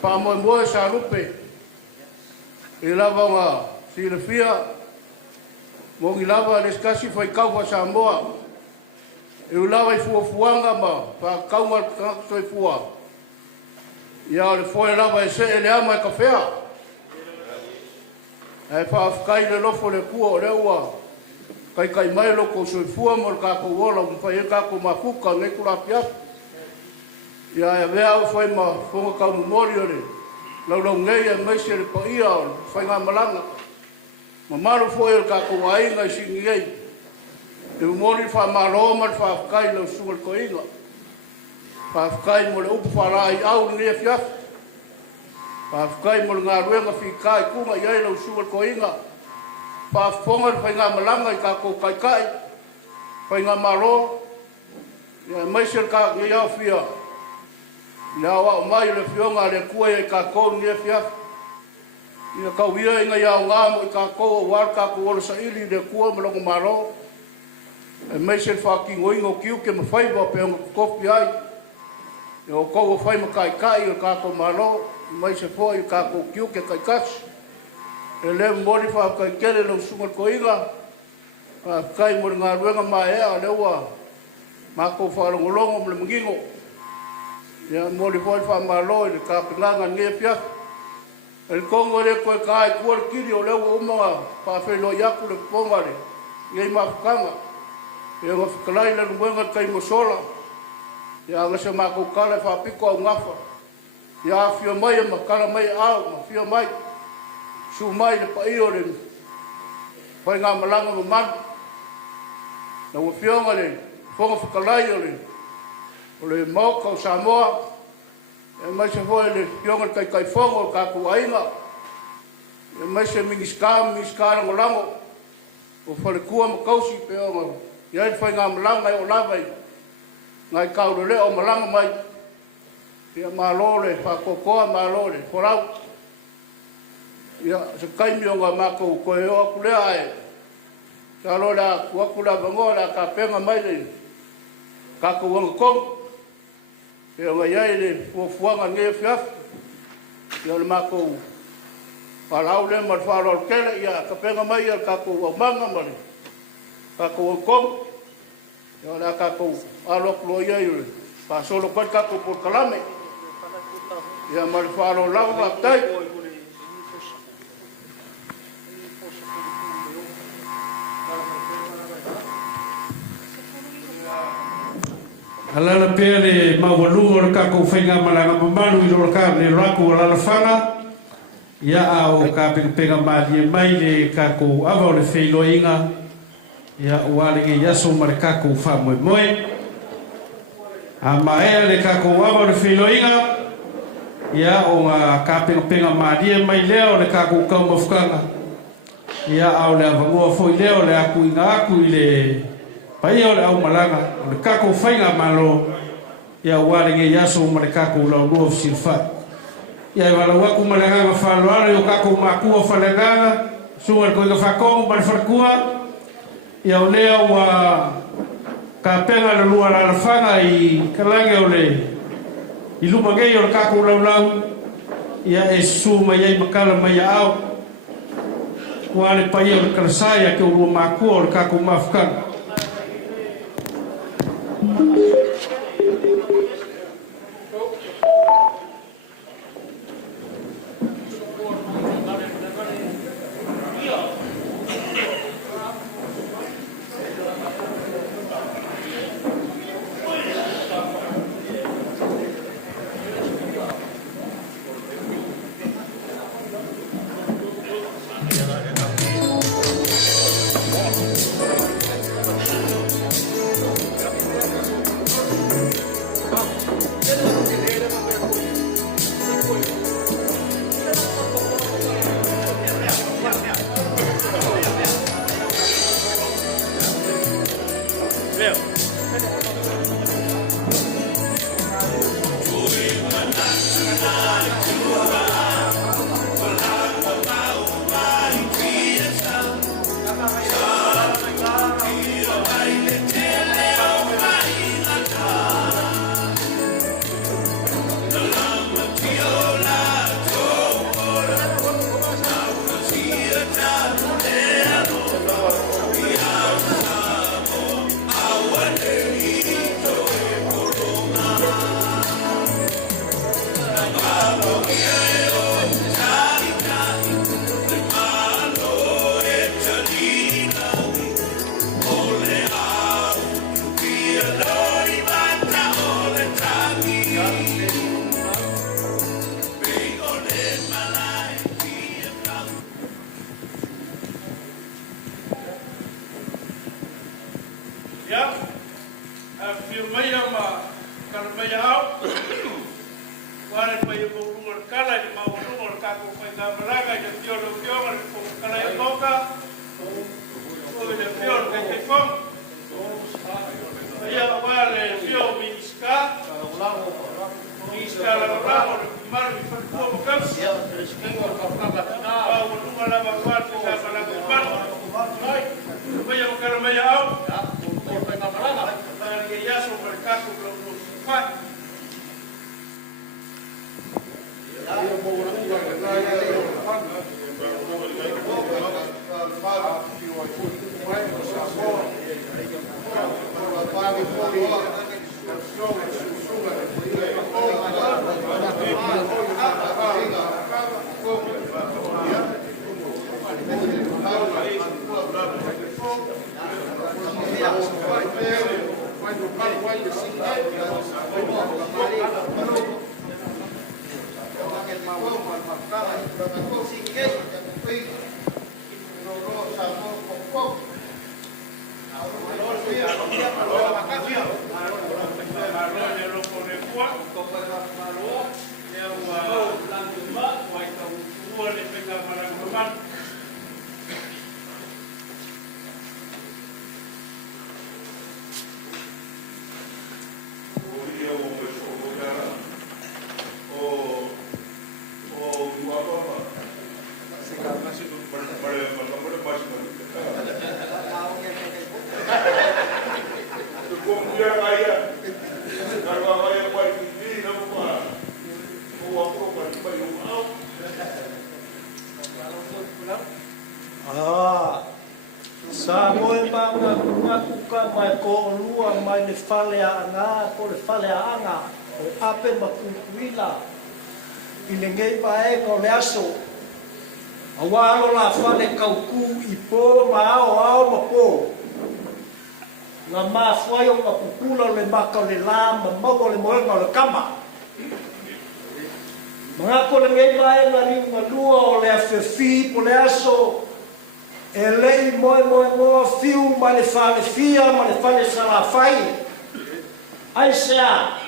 Pa mo mo sa lupe. E lava nga si le fia mo ngi lava le skasi foi ka Atua Samoa. E ulawa I fuafuanga ma, pa kaunga kakso I fua. Ia le foe lava e se e le ama e kawhea. E whaafkai le lofo le kua o le ua. Kai mai loko so I fua mo le kako wola, mwhai e kako mafuka, ngai kura piapu. Ia e vea au whai ma whonga kau mori o le. Lau ngei e meise le pa ia o le, whai ngā malanga. Ma maru foe le kako wainga I singi ei. Te umori wha maro ma wha whakai lau sunga ko inga. Wha whakai mo le upu wharai au ni e fiaf. Wha whakai mo le ngā ruenga whikai kunga iai lau sunga ko inga. Wha whonga whai ngā malanga I kako kai. Whai ngā maro. Ia maisir ka ngi au fia. Ia wa mai le fionga le kua e kako ni e fiaf. Ia kau ia inga iau ngā mo I kako o war kako ora sa ili le kua mo longo maro. E mai se whaki ngoingo kiu ke mawhaiwa pe onga kopi ai. E o kou o whai makai kai o kako malo. E mai se fwoi o kako kiu ke kai kasi. E le mori whakai kere lau sunga ko inga. Kai mori ngā ruenga mai ea le ua. Mako whalongolongo mle mgingo. Ia mori fwoi whamalo e le kapinganga nge pia. E le kongo le koe kai kuar kiri o le ua umaga. Pawhelo yaku le pongare. Iei mawhakanga. E nga whakalai le nuenga kai mosola. Ia nga se mako kala whapiko au ngafa. Ia fia mai e makala mai au, ma fia mai. Su mai le pa iyo le. Whai ngā malanga ma manu. Na ua fionga le, whonga whakalai o le. O le Atua Samoa. E mai se hoi le fionga kai whonga o kako ainga. E mai se mingiska rangolango. O whalekua makausi pe onga. Ia whai ngā malanga o lawai. Ngai kaurele o malanga mai. Ia malore, whakokoa malore, whorau. Ia se kaimi o ngā mako koe o akulea ae. Sa alo la kuakula vangoa la ka penga mai le. Kako wanga kong. Ia ngai ai le fuafuanga nge fiafu. Ia le mako palau le mar whalol kele. Ia ka penga mai ia kako wamanga mali. Kako wangkong. Ia la kako alok lo ia iure. Pa solo kwa kako por kalame. Ia mali whalol lau waktai. Alala pea le maualunga o kako whainga malanga mamalu I rola ka le raku o lala whanga. Ia au ka penga malie mai le kako awa o le whailoinga. Ia uale ke yaso ma le kako wha Moimoi. A maea le kako awa o le whailoinga. Ia o ngā ka penga malie mai lea o le kako kau mawhukanga. Ia au le avangoa foi lea o le aku I ngā aku I le pai o le au malanga, o le kako whainga malo, ia uare nge yaso ma le kako lau lua fsirwhai. Ia wala waku ma le nganga whaloare o kako makua whalenganga, sunga ko inga whakongo ma le whalakua, ia o lea ua ka penga le lua la whanga I kalange o le I luma ngei o le kako lau lau, ia e su mai ai makala mai au, uare pai o le karasaya ke o lua makua o le kako mawhukanga. kala mai au. Wale mai mo lunga kala ni mau lunga ka ko fai ka maraga ya tio lo tio ko kala ya toka. O le tio ke te kom. Ya wale tio minska. Minska la la mar mi fa ko mo kam. Ya reskengo ka ka ka. O lunga la ba ka ka la ko par. Vai o kala mai au. Ko fai ka maraga. Ya so per ka ko lo fa. Awalo la fale kauku ipo mao ao mapo nga mafuayo nga pupula le maka le lama mau le moenga le kama mga ko le ngai mai la ni nga lua o le F.A.S.T po le aso e lei mo fiu ma le fale fia ma le fale sala fai ai sea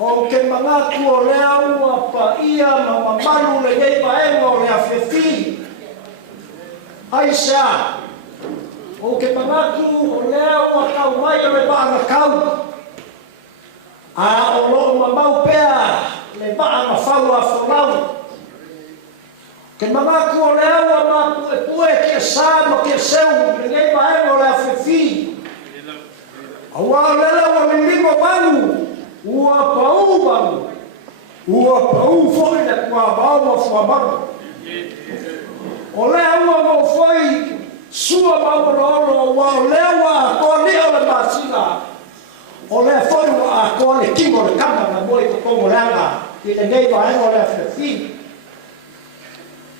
o ke mga ko le au pa ia ma malu le ngai mai o le F.A.S.T ai sea o ke pangatu o leo o kau mai o le baa kau a o lo mamau pea le baa fau a folau ke mamaku o leo o mapu e pue ke sa mo ke seu le ngai mai o le F.A.S.T awa o leo o le limo manu ua pau foi le kua bao mo fua manu o leo o mo foi sua maurolo wa lewa ko ni o le masina o le foi a ko le kingo le kama na moi ko mo langa i le nei va o le F.A.S.T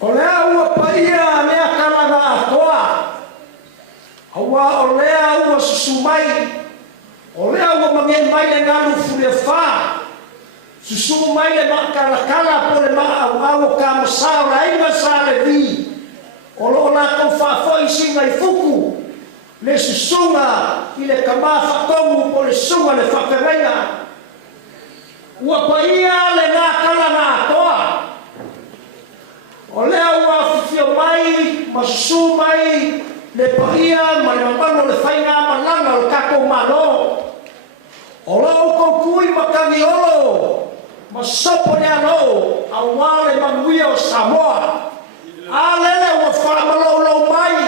o le au pa ia le kala na toa awa o le au susumai o le au mangen mai le ngalu fure fa susumai le makala kala po le ma au ka sa ra inga sa le vi o lo la ko fa foi singa i fuku le susunga i le kamafa tomu po le sunga le whakarenga ua paia le ngā kala ngā toa o lea ua whiwhio mai ma susu mai le paia ma le mamano le whainga malanga o kako malo o lo uko kui ma kangiolo ma sopo le ano a wale manuia o Samoa alele o whamalolo mai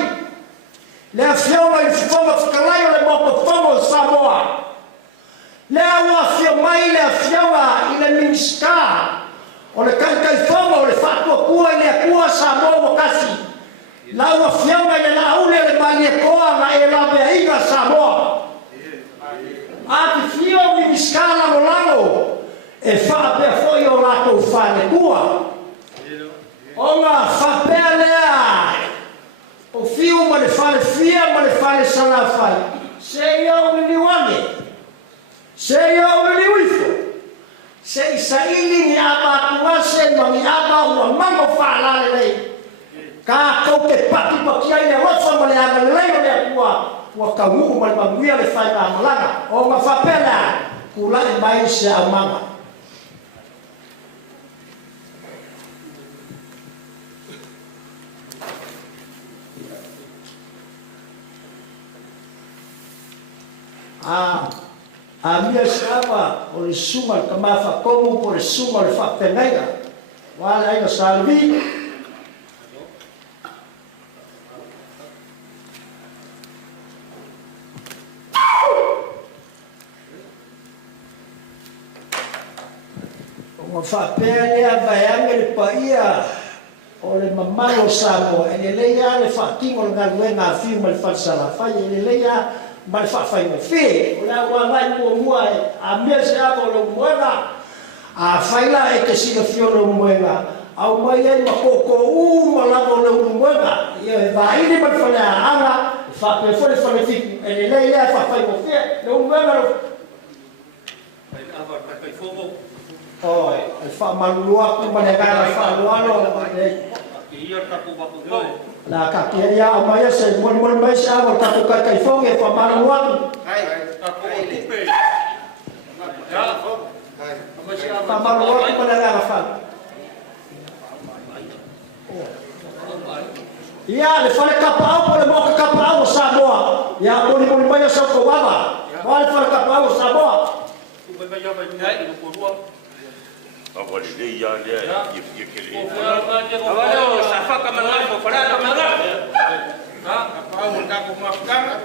le whionga i whonga whakalai o le moko whonga Samoa le awa whio mai le whionga i le minska o le kaikai whonga o le Faʻatuatua i le akua Samoa kasi la awa whionga i le laule le mani e koa na e la mea inga Samoa ati whio minska lalo e whaapea foi o lato whane kua Onga whapea lea o fiu ma le whare fia ma le whare salawhai se iau ni wange se iau ni wifo se isaili ni aba tuase ma ni aba ua mamo whalale lei ka kau ke pati pakia i le rofa ma le aga lei o le akua ua kaugu ma le mamuia le faigāmalaga o mafapela kula'i mai se aumaga. Mia seava o le sunga le kamawhakomu po le sunga le whapenaiga. Wale aina salvi. O whapea lea vaiange le paia o le mamalo Samoa. E le leia le whakingo le ngaluenga fiu ma le whansala. Whai e le leia ma le whawhainga whi. O lea ua vai mua a mea se ava o le umuenga. A whaila e ke sika fio le umuenga. Au mai e ma koko ma lava o le umuenga. Ia e vaini ma le whanea anga. E whapea fo le whane fiku. E le leia e whawhainga whi. Le umuenga le... Oi, e whamalulua ku ma le gara whalualo. La kakia ia o mai se mon mai se ava tapu kai fonge fa mara watu fa mara watu para la fa ia le fale kapau po le moka kapau Samoa ia mon mai se ko wava wale fale kapau Samoa ku mai ia vai ngai no ko Agora ele ia ia querer. Agora o safa kamanga ko para kamanga. Apa mo ka ko mafkanga?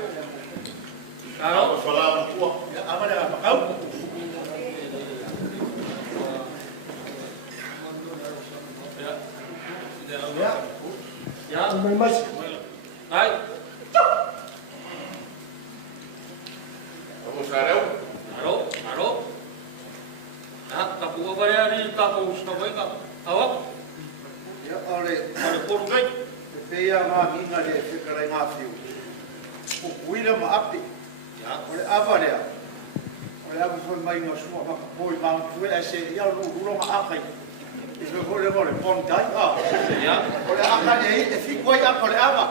Claro, falar tua. Agora pakau. Ya, mas ai. Vamos careu? Aro. Tapu agora ali tapu stoi ka. Awak. Ya ole porungai. Pea nga hinga le fikara nga fiu. O kuila ma apti. Ya. Ole avarea. Ole ava foi mai no suma ma poi ma tuela se ia ro ma akai. Iso hore pon dai a. Ya. Ole aka ne e fi koi a ole ava.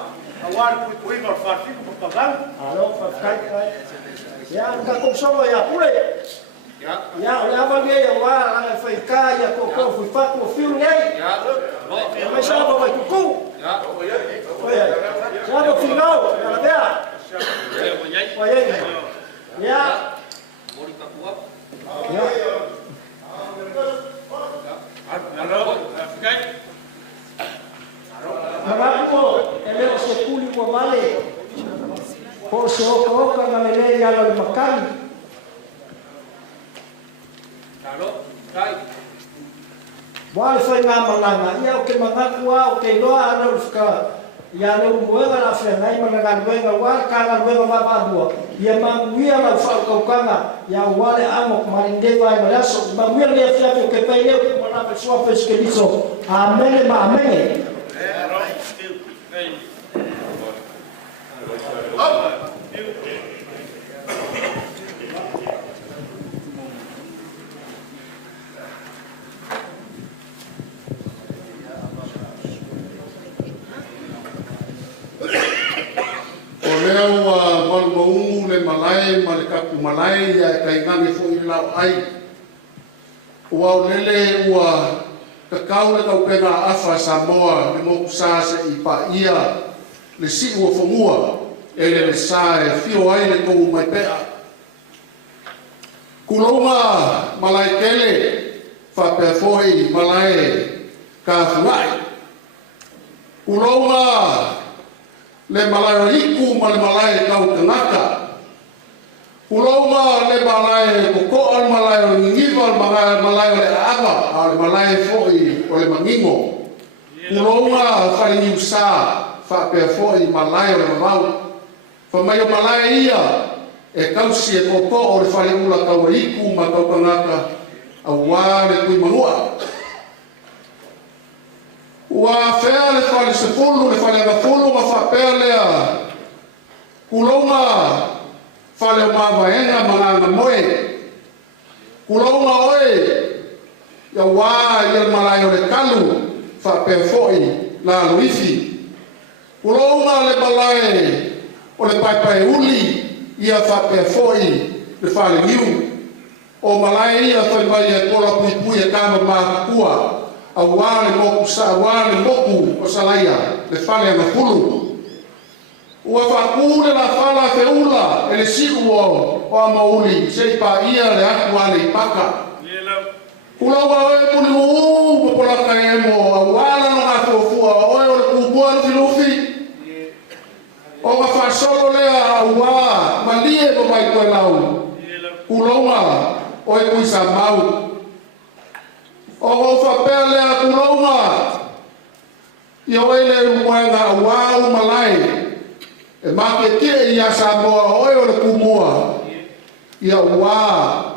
Awar kui no fa fi ko pagan. alo fa kai ya ka ko solo ya pule ya olha a vagueia lá a foi caia cocô fui fato o fio nei Ya. mas já vai cucu Ya. olha já no final ela dela olha ya Mori kapua. ya Alo. Fikai. Maraco ele o seculi o vale por se o coca na lei ya lo macani Alo. Kai. Wale foi ngā malanga, ia o ke mangakua, o ke loa ana ufika, ia le umuenga la whenai mana ngā luenga, wale ka ngā luenga wapandua, ia manguia la whakaukanga, ia wale amo kumarindewa e maraso, manguia lea fiafi o ke pai leo, kumana pessoa pesqueliso, amene ma amene. Leo malmaungu le malai ma le kapu malai ia kai ngani fo i lau ai. Ua o lele ua kakau le kaupena Atua Samoa le moku sa se i pa ia le si ua fomua ele le sa e fio ai le kou mai pea. Kulonga malai kele whapea foi malai ka fuai. Kulonga le malai iku ma le malai kau tangaka. Kulonga le malai koko al malai ngingiva al malai le ava al malai foi o le mangingo. Kulonga whare usa whapea foi malai o le mamau. Whamai o malai ia e kausi e koko o le whare ula kau iku ma kau tangaka au wā le kui manua. Ua fea le whale se fulu, le whale aga fulu ma whapea lea kulonga whale o mawaenga manganga moe. Kulonga oe ia wā ia le malai o le kalu whapea foi la luifi. Kulonga le malai o le pai uli ia whapea foi le whale niu. O malai ia whai mai e kola pui e kama mākua a wale moku sa wale moku o salaia le whale ana pulu. Ua whakule la whala te ula e le siku o amauli sei pa ia le aku ale i paka. Kula wa e puni mo polaka e mo a wala no ngā fuafua oe o le kubua le filufi. O ngā whasolo lea a ua malie mo mai koe lau. Kulonga o e kui sa mau. O ngā whapea lea kulonga i o e le muenga a wau malai. E make ke i a Samoa oe o le kumua. I a ua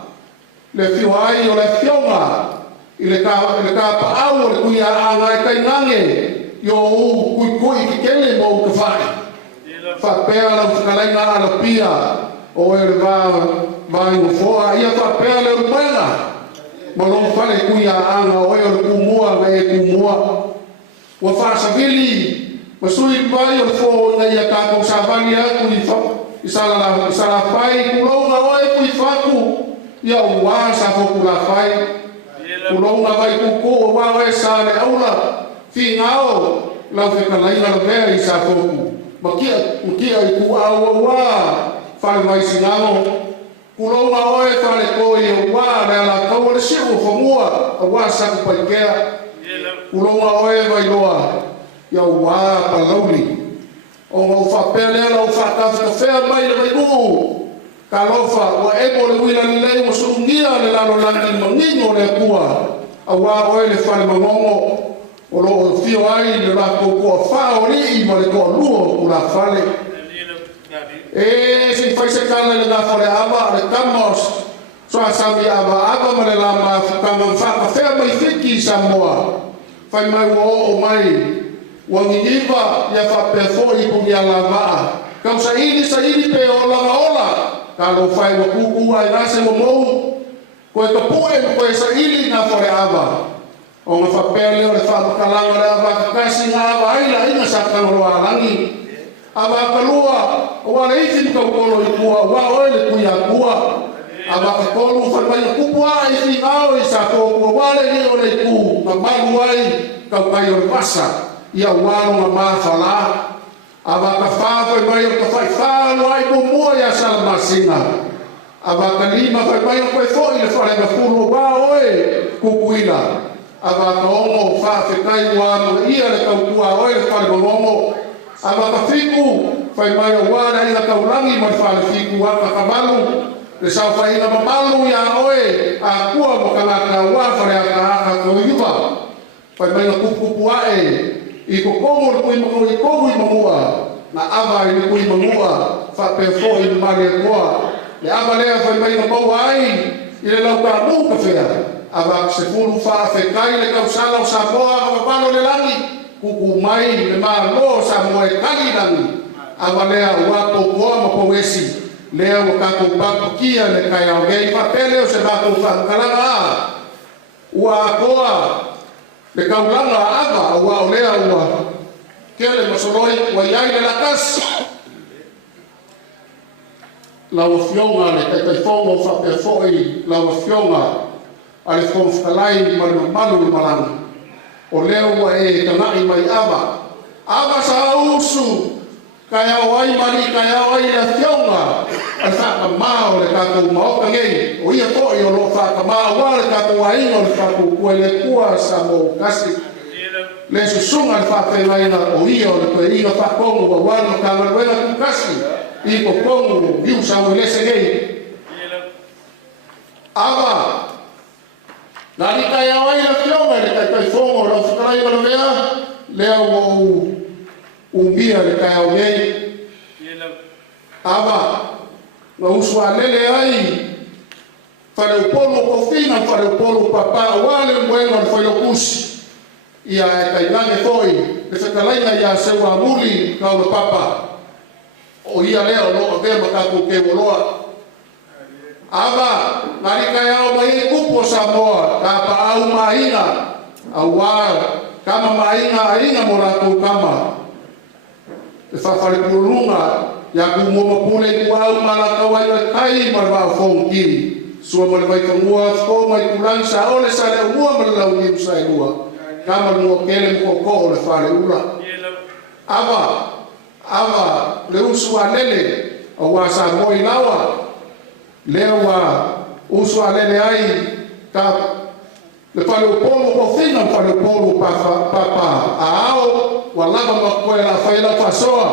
le whiwai o le fionga i le ka paau o le kui a anga e kai ngange i o kui ki kele mo u ka whai. Whapea lau whakalaina ala pia o e le vai o foa ia whapea le rumenga ma long whale kui a anga o e o le kumua me e kumua. Wa whaasavili ma sui vai o le fo na ia kako savani aku i sala pai kulonga o e kui whaku ia ua sa foku la fai kulonga vai kuko o wa e sa le aula fingao lau whekalaina le mea i sa foku ma kia i ku au wa whale mai singamo kulonga o e whale koi o wa le ala kau le siu o whamua a wa sa kupaikea kulonga o e vai loa ia ua palauli o ngau whapea lea lau whakawhi ka whea mai le vai nuu ka lofa wa ebo le wina le lei mo surungia le lalo langi mangingo le kua a wa oe le whale mangongo o lo fio ai le la kua whao rii ma le kua luo kula whale e si whaise kala le nga whale ama le kamos so a sami ama ma le lama whakanga whaka mai whiki Samoa whai mai o mai wangingiva ia whapea fōi pungi a lama kau sa ini pe o lama ola ka lo fai wa kuku ai nase mo mou koe ka pue koe sa ini nga whare ava o nga whapea leo le whamakalanga le ava kakasi nga ava aina inga sa kangaroa alangi ava kalua o wale itin kau kolo i kua wa oe le kui a kua ava ka kolo whanmai kuku a itin ao i sa kua wale ni o le ku ka malu ai kau kai o le masa ia walo nga mawhala ava ka whāwhai mai o ka whai whālo ai mo mua ia salamasinga ava ka lima whai mai o koe whoi le whare ka puro wā oe kukuila ava ka ongo whāwhekai wā mo ia le kaukua oe le whare mongongo ava ka whiku whai mai o wāra ina kaulangi mai whare whiku waka ka malu le sau whai ina mamalu ia oe a kua mo ka ngaka wā whare a ka haka koiwa whai mai o kukupu ae i ko kongo le kui mangu i kongu i mangua na ava i le kui mangua whapea fo i mare koa le ava lea whai mai na mau ai i le lau ka mou ka whea ava se fulu whawhekai le kausala o Samoa ava palo le langi kuku mai le maa lo Samoa e kagi langi ava lea uapo koa ma powesi lea o kako bako kia le kai au gei whapea leo se bako whakalanga a ua koa le kaulanga ava ua o lea ua kele masoroi ua iai le lakas laua fionga le kaitaifonga o whapea foi laua fionga a le whomwhakalai ma le mamalu le malanga o lea ua e kanai mai ava sa usu kai au ai mari kai au ai le fionga al whakamao le kakou maoka ngei o ia toi o lo whakamao wa le kakou ainga o le kakou kua le kua sa mo kasi le susunga le whawhenaina o ia o le koe inga whakongo wa wano kamaruenga kukasi i ko kongo hiu sa mo lese ngei ava nari kai au ai le fionga le kai fongo lo whakarai wano mea lea o umbia le kai au ngei ava na usua lele ai fare upolo kofina fare upolo papa wale mwenga fare kusi ia e kainane foi le whakalaina ia sewa muli ka o papa o ia leo no ave makaku ke woloa ava nari kai au mai kupo Samoa ka pa au maina au wa kama maina aina mora ku kama le whawhare pulunga ya ku mo pule ku au mala kawai le kai ma va fonki sua mo le vai ngua ko mai kulang sa ole sa le ngua ma la ni sa ngua kama mo kele mo ko le fa le ula ava le usu alele o wa sa mo ilawa le wa usu alele ai ka le fa le polo ko fina fa le polo pa ao wa lava ma ko la fa la fa soa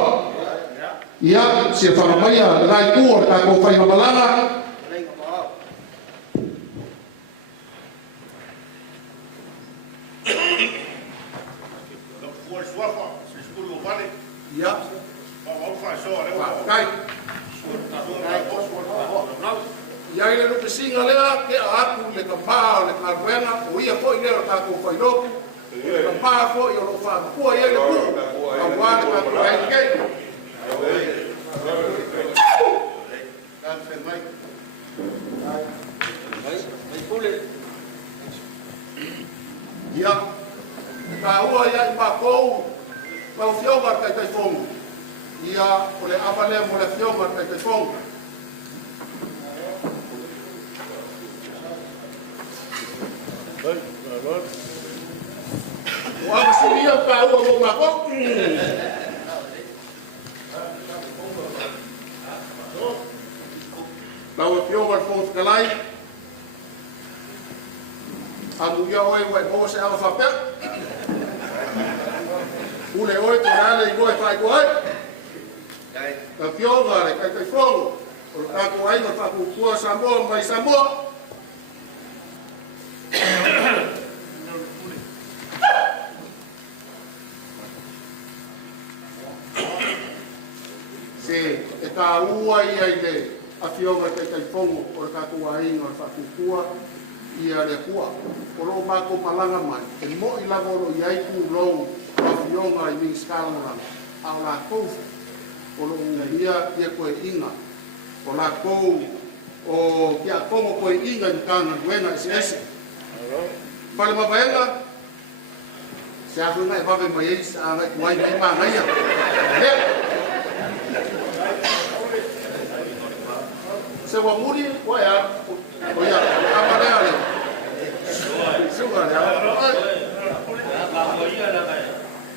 ia se fa mai la ku ta ko fa malanga ia ia ile no pesinga lea ke aku le kapa le karwenga o ia ko ile ta ko fa ilo le kapa ko yo lo fa ko ia le ku awa ka ko ai ke ia ka ua ia pa ko ma fio ba ka ka fongo ia o le avale mo le fio ba ka ka fongo wa siria ka ua mo ma ko Now if you're going to the light, I'm going to go away with the alphabet. Ule oi to rale I go if I go out. If you're going to go follow, or I go out of a poor Samoa, my Samoa. Se e ka ua ia I le a fionga te kai fongo o ka kua inga fa kukua ia le kua o lo ma ko palanga mai e mo I lava o ia I ku lo a fionga I mi skala a la ko o lo ia ko inga o la ko o kia como ko inga in kana buena ese pale ma baenga se a funga e va be mai sa ai mai ma ngai ya se wa muri wa ya amare ale suga ya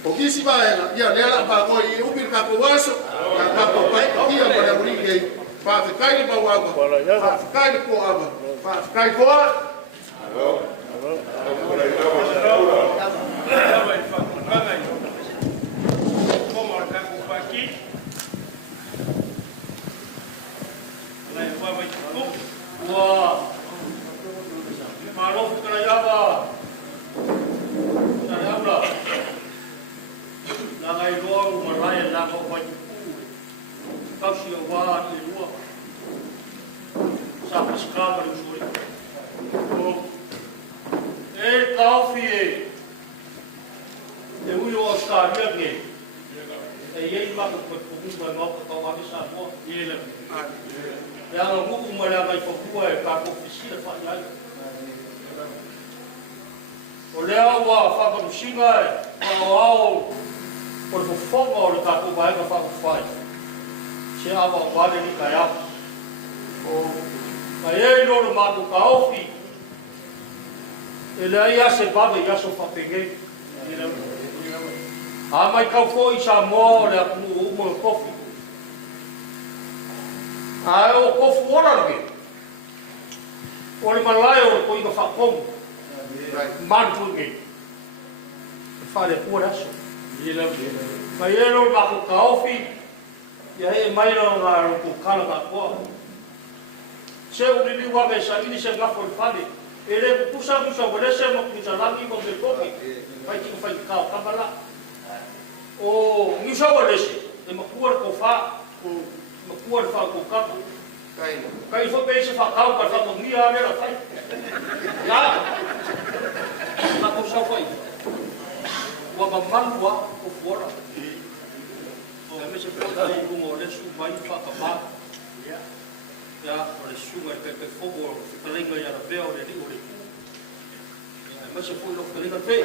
o kisi ba ya nela ba ko I ubir ka ko waso ka ko pai ia ba muri ke fa kai ba wa fa kai ko aba fa kai ko Wah, malu kita jawab. Kita jawab. Langai doang merayan langai baju. Kau siapa di luar? Sampai sekarang baru suri. Kau fie. Ewu Australia ni. Ia makuk berkumpul ngok kau habis apa? Ia lagi. Yang aku mulai mai Papua e ka ofisi le fa ia. O le awa fa ka singa e ao por fogo le ka ku vai ka fa fai. Se awa ba le ni ka ya. O ka e no ma ku ka ofi. Ele ia se ba ia so fa pege. A mai ka fo I Samoa le ku mo kofi. Ai o Tofuola ke. O le malai o ko I ka whakomu. Mantu ke. Whare pua raso. Mai e no mako ka ofi. Ia e mai no ngā roto kala ka koa. Se o ni liwa ke sa ini se ngafo I whare. E re pusa wale se mo kusa langi ko me kofi. Whai ki whai kao kamala. O ngisa wale se. E makua ko wha. Makua fa ko kapu kai fo pe se fa kau ka fa ngi a le fa ya na ko sa foi wa ba man wa ko fora o me se pe ai ko mo le su vai fa ka ba ya o le su mai pe fogo ka lenga ya la veo le ri o le ya me se foi lo ka lenga pe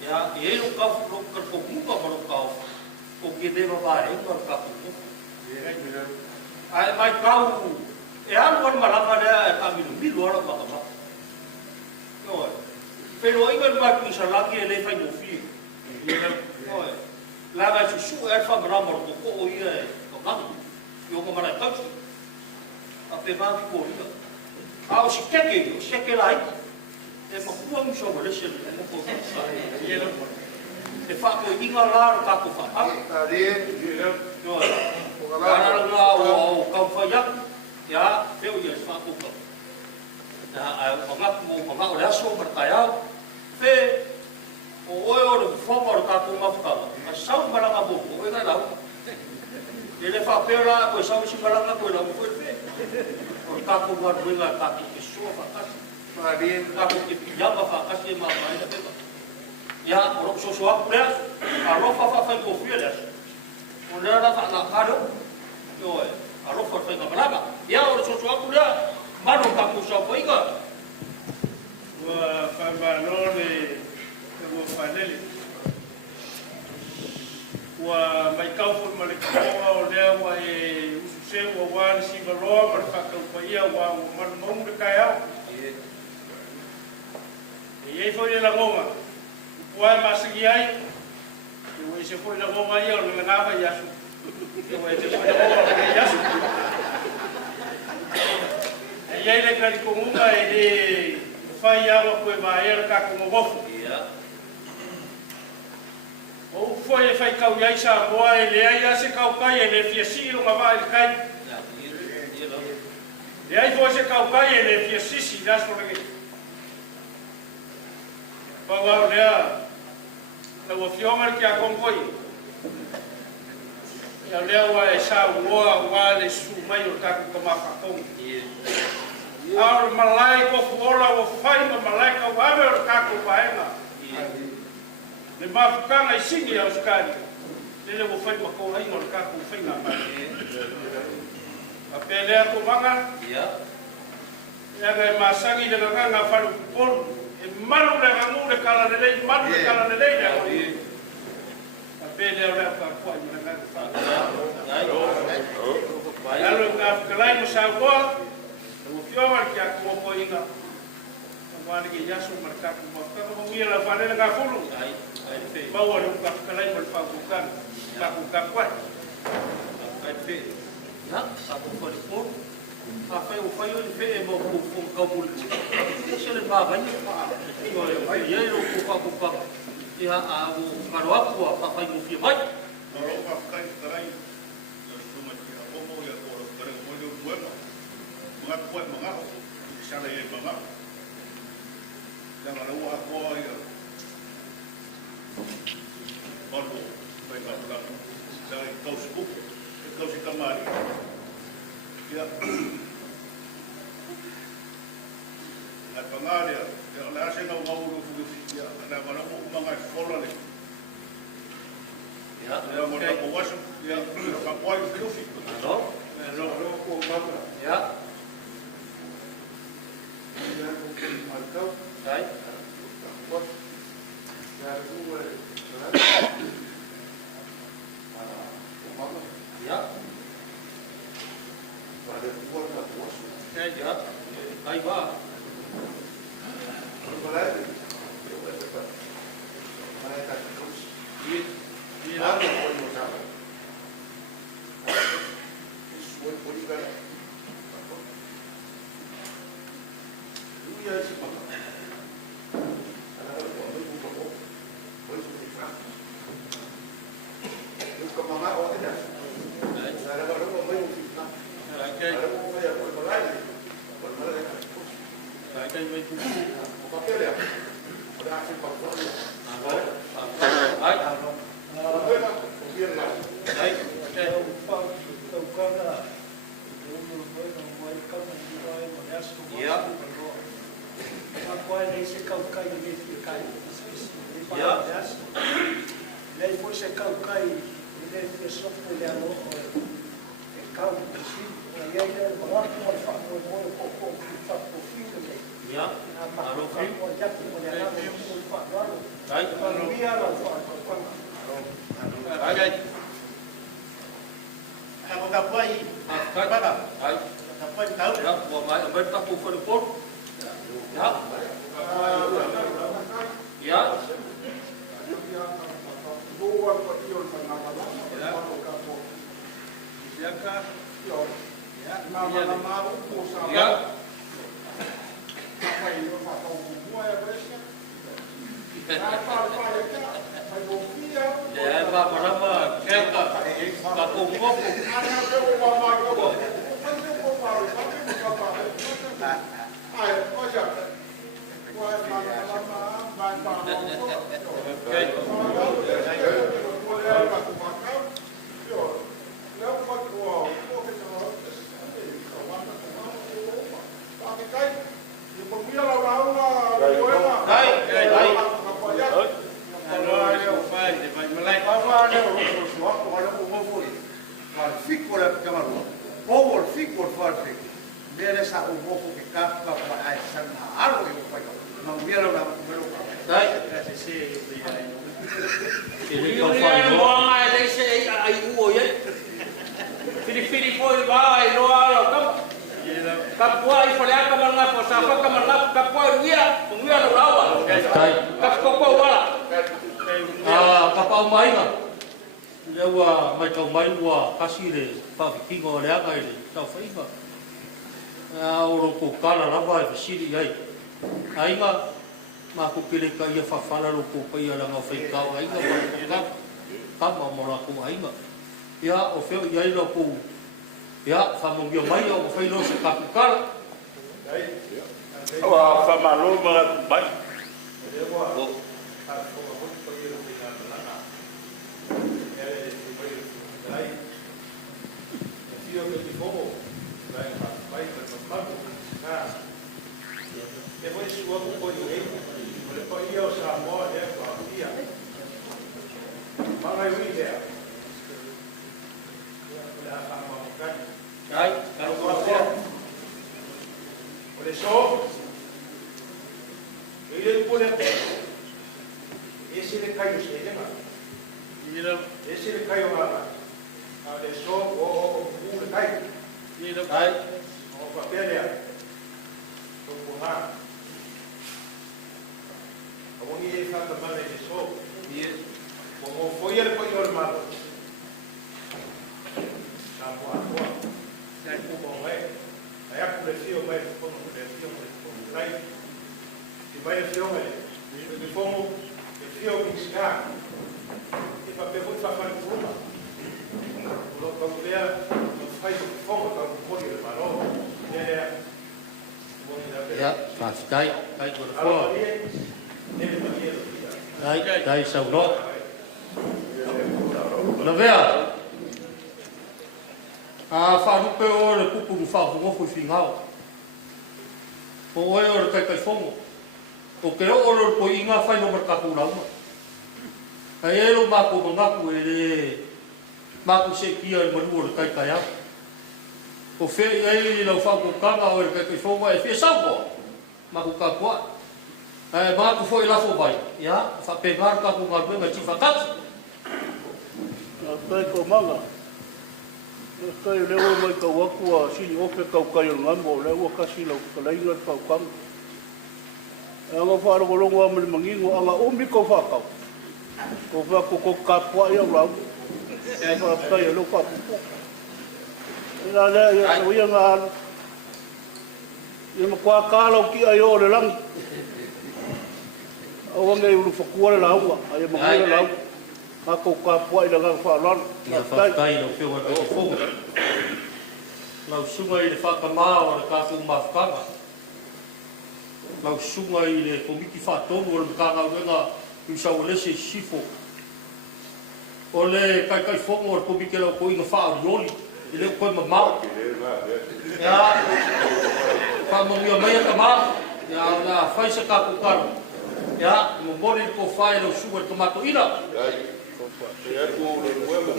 ya e lo ka ko mu ka ba lo ka o ke deva ba e ko ka ko Ai mai kau e anu an malanga lea e kamilu milu ala makama. Oi. Pero inga mai pisa lagi e le fai no fi. Oi. Langa susu e fa marama ko o ia e kamaku. Yo ko mara tau. A pe va ko ina. A o sike lai. E makua mu so wale se e mo ko sa. E fa ko inga la ka ko fa. Oi. Karena o kamfaya ya feu ya fa ko ko a manga o raso markaya fe o o fo por ka ko mafka a sau malanga bo o ina la ele fa pera ko sau si malanga ko la ko fe o ka ko wa ruela ka ki so fa ka para bien ka ko ki pijama fa ka si ma ina pe ya o so so a pera a rofa fa ko fiela o le ra fa na karo oi a rofa fa ka malanga ya o so so a pera mano ka ko so ko inga wa fambalole wa fanele wa mai kaufo malekua o lea wa e ususe wa wan si valoa ma fa ka paia wa man mong de kaya e foi la goma wa ma sigi ai e se foi la goma ia o le ngava ia su e wa te foi la goma ia su e ia le kali ko unga e de fai ava koe maera ka ko mogofu. ia O foi e fai kau iai sa moa e le ai ase kau kai e le fiasi o ngava e kai. Le ai foi se kau kai e le fiasi si das por aqui. Pau lea la o fiomar ki a konkoi. Ya lea wa e sa uoa wa le su mai o taku kamaka kong. Ar malai Tofuola o fai ma malai ka wawe o kako paenga. Le mafukanga i singi au skari. Lele o fai ma ko hai o kako fai na mai. A pelea ko manga. ia Ya ga masangi de nga falu por e malu le ngamu le kala le malu le kala le ya. A pelea le ka ko ai nga fa. Ya lo ka kalai mo sa ko. O fioma que a como coinga o vale que já sou marcado com a como ia lá fazer na fulu ai fe ba o no ka kalai mal fa bukan ka ku ka kwa ai fe ya a ko por a fe o foi o fe mo ko ko mul se le ba bani o ia o ko pa ia a o maroa ko pa fa no fi mai no lo va a caer caray los sumas que a como ya por pero como yo bueno mga kuat mga ho sala ye mga la wa ko ya porto vai ka ka sa Facebook ko si kamari ya at pangaria ya la se no mau fu ya na mana mo mga follow le ya ya mo na ko wasu ya ka ko fu fi no no ko mama ya ai ya ya ai ba vai tapu for por. Ya. Ya. Ya, va para ma keka ka kongo. Kasire Faʻatuatua le anga ile tau whaiva. Oro ko kala lava e whasiri ai. Ainga, mā ko pere ka ia whawhara ro ko pai ala ngā whaikau. Ainga, mā ko kama mora ko ainga. Ia, o wheo i aila ko, ia, whamongia mai o whailo se ka kukara. Awa, whamalo mga kubai. Dai sau no. La vea. Wharupe o le kupuru whawhungofo I whingao. O oe o le kai whongo. O ke o le po inga whaino markaku rauma. Ai ero mako mangaku e le mako se kia le manu o le kai au. O whea ai lau whakukanga o le kai whongo e whea sauko. Mako kakua. Mako foi la fo vai. Ya, fa pegar ka ko ngal nga chifa kat. Kai ko manga. Kai lewo mai ka waku sili o pe ka kai ngambo lewo ka silo ka lainga ka kam. Anga faro ko longo am mangingo anga umbi ko fa ka. Ko fa ko ka po ya ra. E fa kai lo fa. Ila le ya nga Ia kwa kalo ki ai o le lang. O ngai ulu fakua la ua, ai mangai la ua. Ka ko ka poi la ga fa lon. Ia fa kai no fio o fogo. Lau sunga I le whakamā o le kātou mawhakanga. Lau sunga I le komiti whātonu o le mkanga wenga I sau lese sifo. O le kai whongo o le komiti lau ko inga whaarioli. I le koe mamau. Ia, whamongia mai a kamā. Ia, la whaisa ka kukaro. Ia, mo mori ko whae lau sunga I tomato ina. E atu o le uema.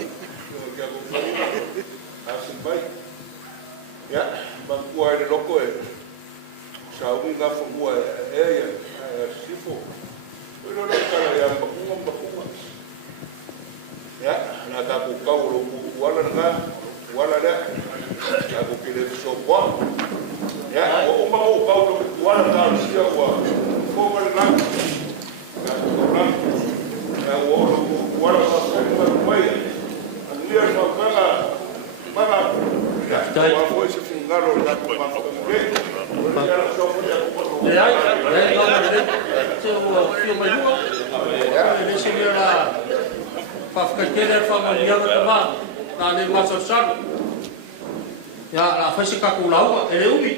Kia ko whaina. Asin bai. Ia, makua ele loko e. Sa ui nga whamua e sifo. Ui lona kara ia makunga. Ia, nga ka kukau lo kukuala nga. Kuala lea. Ia ko kile so kwa. Ya, o mau kau tu kuala kau sia wa. Ko ma lang. Ya, ko lang. Ya, o kuala kau tu mai. Dia kau kala mana. Ya, wa foi se fingaro da ko ma ko. Ya, so ko ya ko. Ya, ele se vira para ficar querendo familiar também, na língua social. Ya, a festa caculau, ele umi.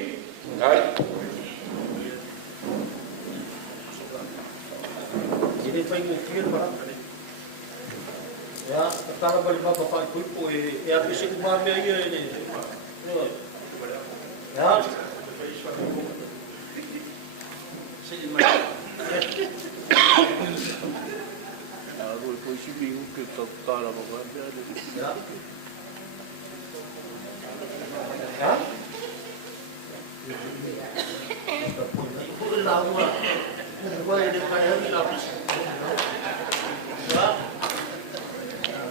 Ele faz um filho para ya, cara balik bapa pak ibu ya bisa kumar dia ini. Ya. Agora depois se viu que cara para Ya. Ya. Pura lawa. Gua ini kaya ni lapis. Ya.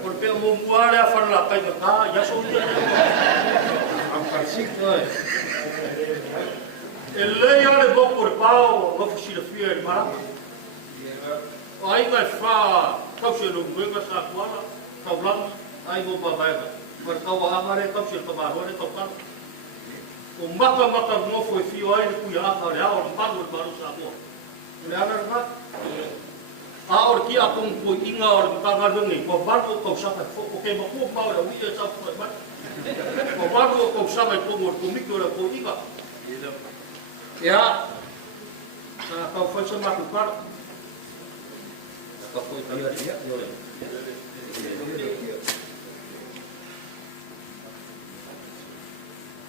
Porque o muar é a falar que cá já sou a partir ele ia levar por pau não fosse filho mas aí vai fa kau se lo menga sa kuala kau lang ai go babai por kau amare kau se tomar hore kau kan o maka no foi fio ai ku ya ka real o palo baru sa mo le ana ba a or ki a kong ko inga or ka ga ngi ko barco ko sa pa ko ke mo ko pa ora wi sa ko ba ko barco ko sa ba ko mo ko mi ko ra ko inga ya sa ka foi sa ma ku ka foi dia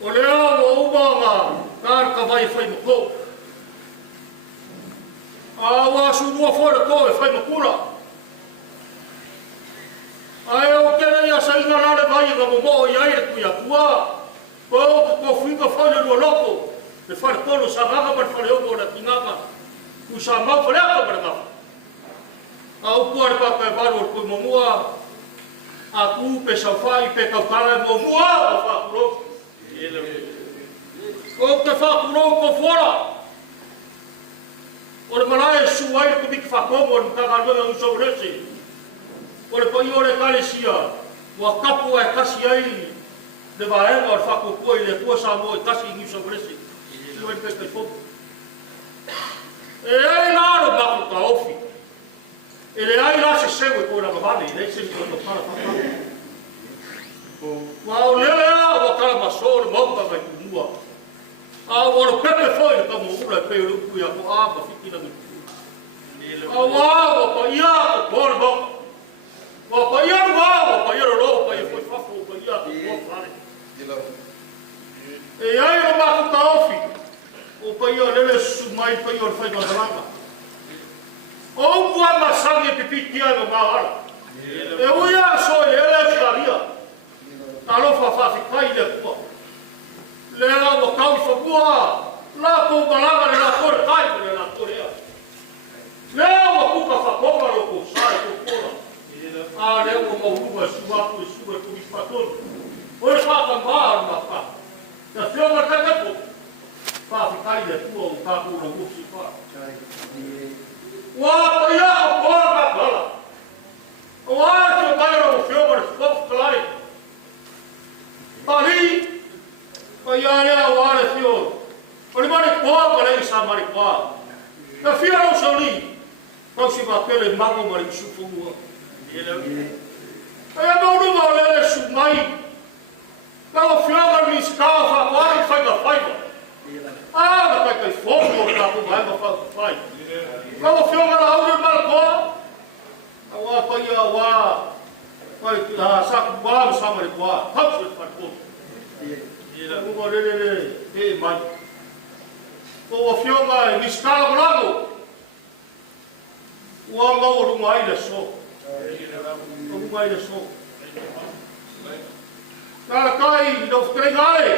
o leo o uba ka ka vai foi mo ko awa sunua fora ko e fai makura ai o kera ia sainga lare vai ga mo ia e ku ia kua ko finga fai no loko e fai ko no saga ba fai o na tinga ku sa ma fai ka ba ka au ku ar pa ba ro ko mo mua a ku pe sa fai pe ka kala mo mua fa ro ko te fa ro ko fora ora malai suai ko bik fa ko mo ta ga no so resi ora ko ore kale sia wa kapu e kasi ai de vai or fa ko ko ile ko sa mo kasi ni so resi suai pe pe fo e ai la ro ba ko ta ofi ele ai la se segue ko na vale le se ko to para wa o le wa kala masor mo pa vai mua a ora pepe foi ka mo ura pe ru ku ya ko a ba fiki na a wa pa ia ko por bo wa pa ia wa pa ia ro pa ia foi fa ko pa ia ko fare e ai o ba ko ta ofi o pa ia le su mai pa ia fai do drama o ku a ma sangue pipi tia no ma ala e o ia so ele faria alo fa fi kai de ko le la o kau fa bua la ko balanga le la kor kai le la korea le o ku ka fa ko ma lo ko sai ko kora a le o mo ku ba su ko mi paton o fa ka ma fa ta fio ma ka ko fa fi kai le tu o ka ku lo ku si fa wa pa ya ko ba bala wa to ba ro fio ma ko klai pali Paiare a wale fio. Ole mare kwa pale sa mare kwa. Na fia no soli. Kau si va pele mago mare su fu. Ele. Ai no no vale su mai. Kau fio mar mi ska fa kwa fa ga fa. Ah, na pa kai fogo na ku vai fa fa. Kau fio mar a mar kwa. Awa pa ia wa. Pai la sa kwa sa mare kwa. Kau se fa ko. Ila ko le e mai ko fionga ni skala bravo wa ma o mai le so o mai le so ka kai do stregale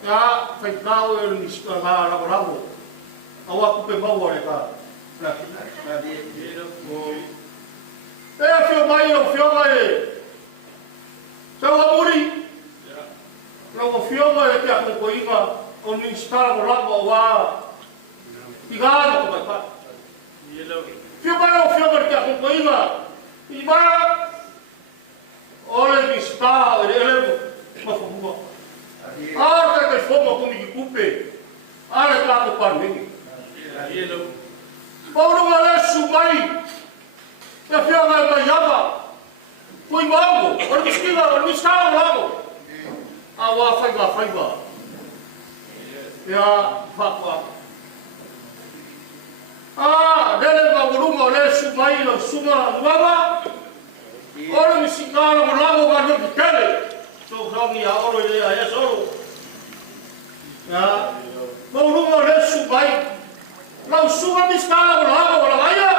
ya fai tau e ni skala bravo awa ku pe mau ore ka na di e fio mai o fionga e sa wa muri Não confio mais que a concorrida o ni stala ko lako wa igano ko pa fio ba fio ba ka ko iba iba ole ni stala ele ma fo bua ara ka fo mo ko mi kupe ara ka ko pa ni Paula wala sumai ka fio ba yaba Fui mago, ora me estava mago. Awa faiva. Ya fakwa. Dele ba guruma le sumai lo suma ngaba. Ora me singala mago ba no kele. So kami ya ora le ya solo. Ya, guruma le sumai. Lo suma me estava mago ora vaya.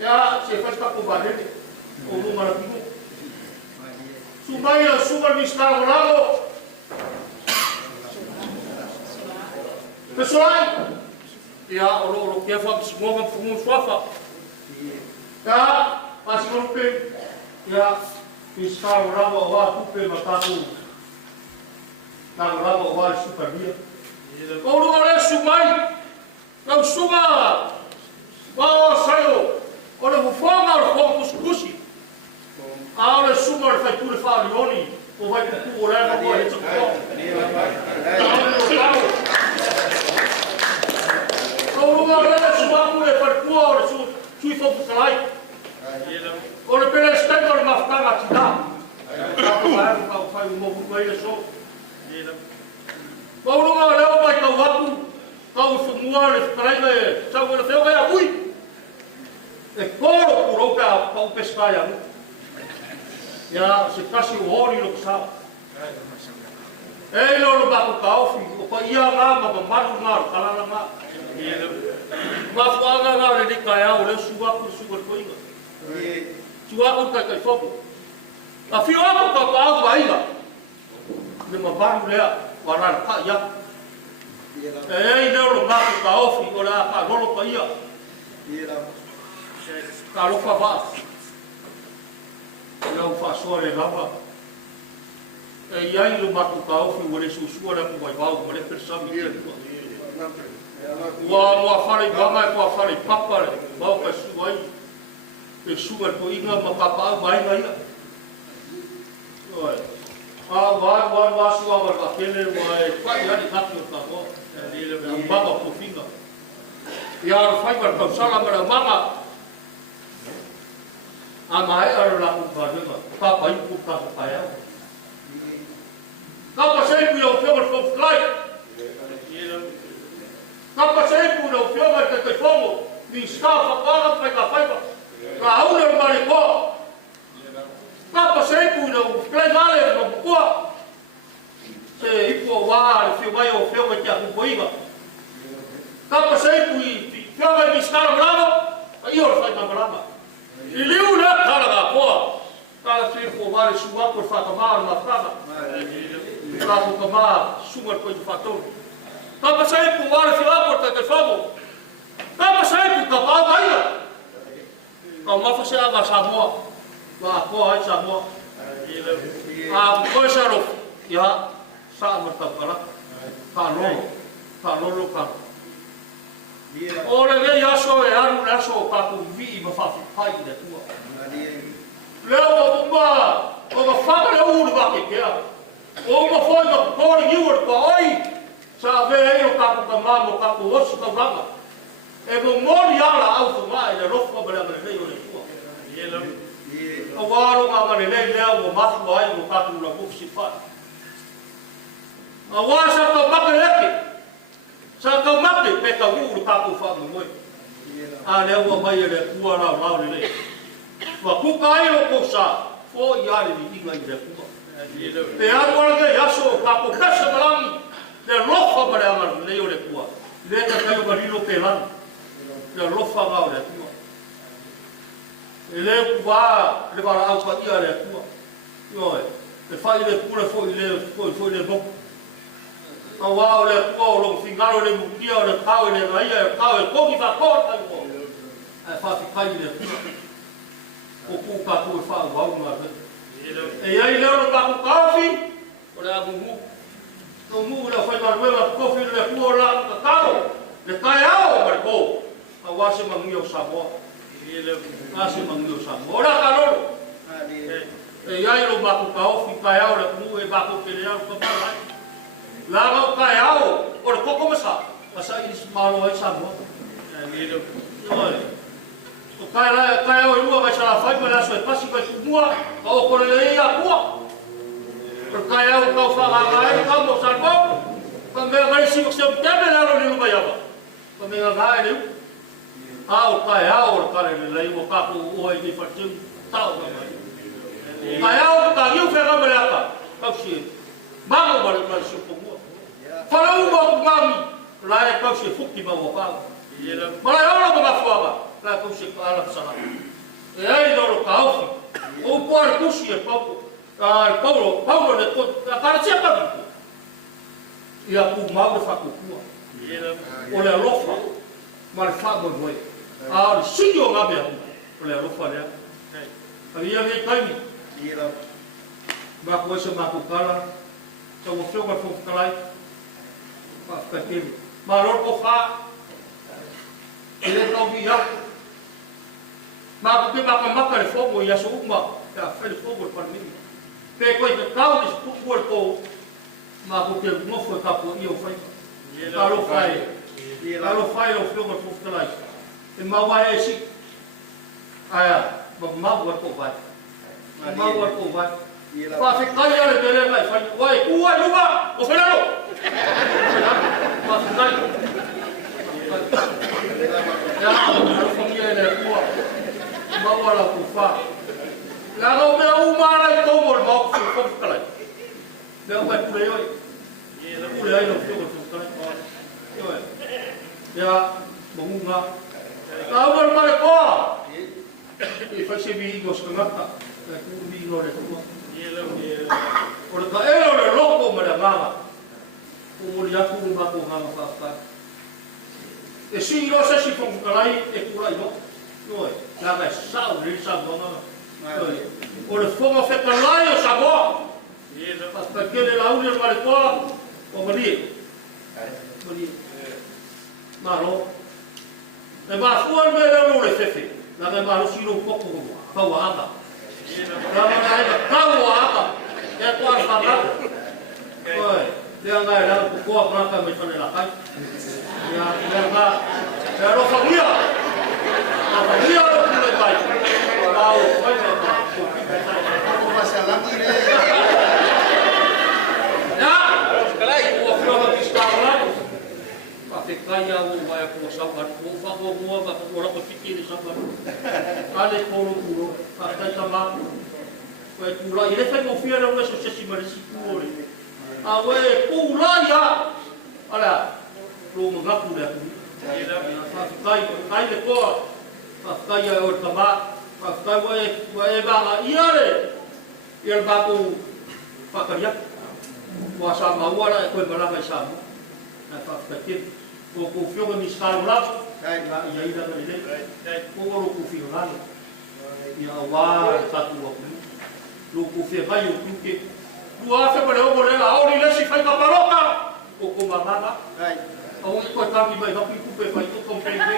Ya, se faz pa kubare. Ulu marapiku. Subaya super mistral lago. Pessoal, ya olo que fa semua fumu swafa. Ya, pas grupe ya mistral lago wa kupe matatu. Lago wa super dia. Olo ora sumai. Não suba. Wa saio. Ora foga o kuskusi. Ahora sumar Faʻatuatua Faʻalioni o vai ku ora ko e toko. Ko ora sumar ku e Faʻatuatua ora sui fo kalai. Ora pela stanga ma fanga tida. Ka fai mo ku ai so. Ko ora leo vai ka waku. Ka fo muare kalai me sa ora feo vai ui. E koro ku roka pa pescaia. Ya se kasi hori lo sa. Lo ba ko kaofi o pa ia nga ma maru nga kala nga. Ma fuanga nga le dikaya o le suba ku ko inga. Tua ko ka fogo. A fio ko ka pa ba inga. Le ma ba le wara pa ya. Lo ba ko kaofi o la ka lo pa ia. Ka lo fa ba. Não faço a leva. E aí no mato cau fui o susua na cubaibal, o persami. O a fare bama ko a fare papa, mau ka suai. E sugar ko inga makapa mai mai. Oi. Wa sua wa kele wa fa ya ni kapio ka ko. Ele baba ko finga. Ya fai ka sala mara mama. Amai ara la kumbadema pa pai ku ka paia ka pa sei ku yo fio for fly ka pa sei ku no fio ka te fomo ni ska fa pa ka fai ka aula mare ko ka pa sei ku no fly male no ko se ipo wa fio mai o fio ka ku poiva ka pa sei ku fio ka ni ska bravo io fai ka brava I liu na kara ga koa. Kala tui ko wale suma ko whakamara ma whaka. Kala ko kamara suma ko i whatou. Ka pasai ko wale whiwako ta te whamo. Ka pasai ko ka pāwaia. Ka mawhase a ma Samoa. Ka koa ai Samoa. Ka koe saro. Ia, sa amartau kala. Ka lolo ka. Ora le yaso e aru naso ka ku vi ma fa pai de tua. Leo bomba o ma fa le uru ba ke ya. O ma foi ma por you or pai. Sa ve e o ka ku ma mo ka ku os ka rama. E mo mori ala au ma e ro fa bra le o le tua. O waro ka ma le le o ma fu ai mo ka ku la ku si fa. A wa sa ka ma ke Sa kau mate pe ka uru ka ku fa mo. A le wa mai le ku ala le. Wa ku ka i ko sa fo ya le ni ngai le ku. Pe a wa le yaso ka ku ka sa malang le rofa ba le le le ku. Le ka ka ba ri lo pe lan. Le rofa ba le ku. Le ku ba le ba au pa ia le ku. Yo le fa le ku le fo le bo. Awao le ko lo fingaro le mukia le kau le mai e kau e ko ki fa ko ta ko e fa fi kai le o ku ka ku fa wa ma e ai le lo ka ku ka fi o le agu mu no mu la fai maruela kofi le kuola kakao le kai ao mariko a wase mangio Samoa ele wase mangio Samoa ora kalolo e ai lo baku kaofi kai ao le mu e baku ke le ao kapai la ga kai ao ora koko masa masa is malo ai Samoa ele o kai ao lua vai sala fai mala so pasi vai kumua o ko le ia kua Perkaya kau fahagai kau mau salvo, pemegang sibuk sibuk jangan lalu di rumah ya pak, pemegang gai ni, kaya kali ni lagi mau kaku uai di percuma tahu kaya kau fera mereka, kau sih, bangun balik balik semua, kalau mau kami, layak kau sih fukti mau kau, malah orang mengaku apa, layak kau sih alam salah, ini orang kau, upar tu sih kau. Paula le para siapa gitu. Ia ku mau fakukua. Oleh lofa. Mal fa Moimoi. Sinyo ngabe aku. Oleh lofa dia. Ia me kai. Ba ko se ma ku kala. Sa wo fio ba fu kalai. Ba ka ke. Ma ro ko fa. Ele tau bi ya. Ma ku ke ba ka maka le fogo ia so uma. Ka fa le fogo pa mimi. Pe koe te kau ni pukuar kou, ma ko te ngofo e kapu i o whai. Karo whai o whionga fufutalai. E maua e si. Aia, mau ar kou vai. Mau ar kou vai. Whawhikai are te rea mai whai. Wai, kua iuwa, o whenaro. Whawhikai. Ea, aro whangia e nea kua. Mau ara kou wha. Lalu mea umara i tomor mau ku fufutalai. Mea mai pule oi. Pule ai no fufutalai. Oi. Ya, mongunga. Kau mare koa. I fai se vi igos kangata. Ku vi no le tua. Ora ka ero le loko mare nganga. Ku mori aku ma ko nganga fa. E si ro se si fufutalai e kura i no. Oi. La mai sau ri sa nganga. O le fonga whekalai o Samoa. Pasta kere launi o marikoa o mani. Maro. E mafuan me leo le fefe. Na me maro siro koko komo. Kaua ata. Na me naika kaua ata. E kua whaka. Oi. Tea ngai rao kukoa praka me whane la kai. Ia ngā. E rofa mia. Rofa mia o kule kai. Kau vai na aku masih lagi ni. Ya, sekali aku orang Islam. Pakai kaya aku bayar aku sabar. Aku fakir gua, aku orang berfikir sabar. Kali kuru, pakai tambah. Kau pula, ini saya mau fikir orang sosial marisi kuru. Awe pula ya, ala, lu mengaku dah. Pakai lekor, pakai ya orang tambah. Pakai wae banga iare ia baku pakaria wasa mawara ko malaka samu na pakai ko fio mi skalo la na ia ida le ko ro ku fio la ia wa tatu wa lu ku fio vai o ke lu afa para o le a ori le si fai ka paroka o ko mamama au ko tami vai ka pu pe fai ko comprende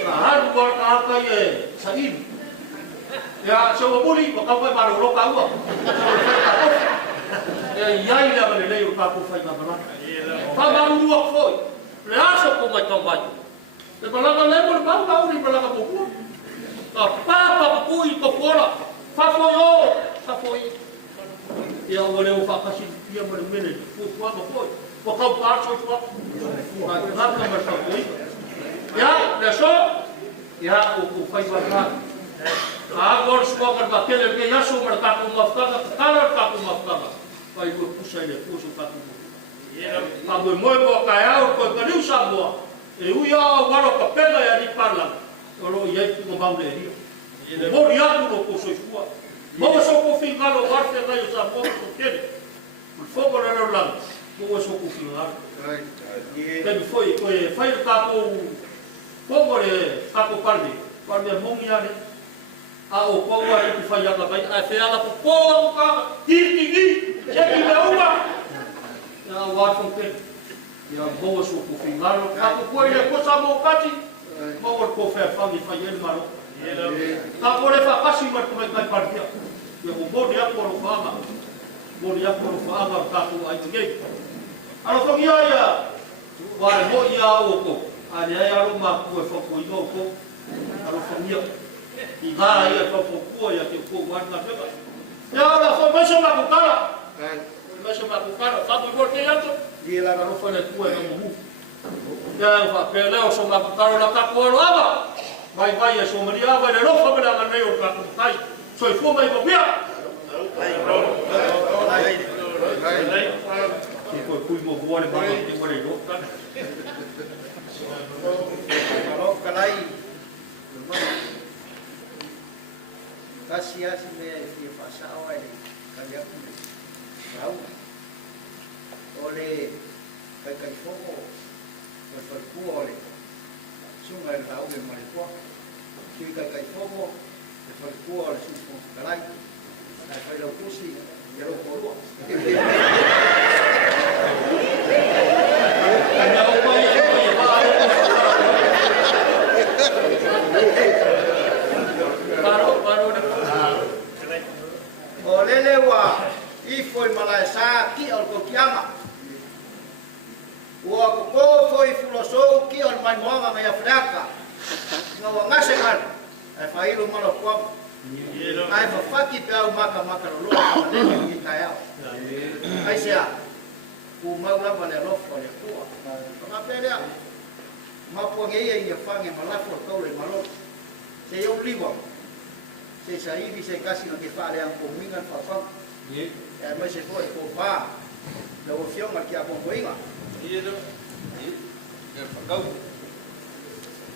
Haru kau kau ye sahin. Ya sewa buli, kau kau baru roka uang. Ya iya ila balik lagi kau fai kabar. Kau baru uang foi. Lepas kau macam baju. Lepas lagi baru tahu ni belakang buku. Apa buku itu Tofuola. Fafoi. Ya boleh ufak kasih dia boleh Fuwa foi. Kau parso foi. Kau kamar fafoi. Ya, leso, ya uku fai barra. Agora escoga daquele que já sou marcado uma ficada, cara tá com uma ficada. Vai por puxa ele, puxa o taco. A Moimoi ko kaya ko kaliu Samoa. E u ya waro ka pega ya di parla. Oro ia ku ngau le ri. Mo ria ku ko so fua. Mo so ko fingalo warte ka yo Samoa ko kele. O fogo era lá. Mo so ko fingalo. Ele foi ka ko Como le ako palme, palme mongia le, a o koa e ku fai aka kai, a whea la po koa ka, tiki Jadi lewa. Ya wa fonten. Ya boa su ku fingalo. Aku ko ia ko samo kati. Mo ko fa fa mi fa yel maro. Ka ko le fa kasi mar ko mai partia. Ya ko bo dia ko ro fa. Bo dia ko ro fa ka tu ai nge. Alo fa ya. Wa mo ia o ko. Ani ai aro ma ko fa ko i ko. Alo fa ia. I ga ia fa ko ia ke ko wa na fa. Ya la fa ma ma ko kala. Mas ma ko kala fa ko te yato. Dia la no fa na tua no mu. Ya fa pe leo so ma ko kala la ka ko aba. Vai vai so maria vai no fa na na yo ka ko tai. So fu mai ko bia. Ko ku mo boa le ma ko mo le do ka. Kalau kalai. Tasi asi me F.A.S.T awai kaya aku tahu oleh kai fogo berperku oleh sungai tahu yang mereka kui kai fogo berperku oleh sungai kalai kai lo kusi ya lo koru olele wa ifoi malaisa ki al ko kiama wa ko foi fuloso ki al mai moanga mai afrika ngawa ngasengan ai failu malo kwa ai fa faki pe au maka lo ni kaya ai sia ku mau la vale lo fo le kwa ma pele ma po ngei ia fange malafo tole malo se yo liwa se sai vi se kasi no que fale an cominga fa fa mas se foi ko fa lo opción aquí a cominga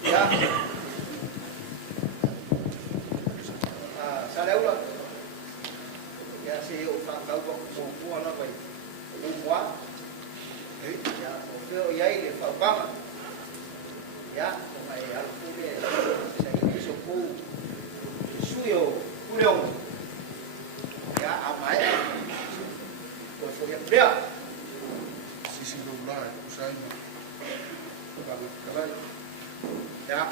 ya sale ulo ya se yo fa kau ko la vai wa ya o feo ya ile fa ba ya mai al fume se hizo ku suyo kuleong ya amai ko so ya bea sisi do lai usai ya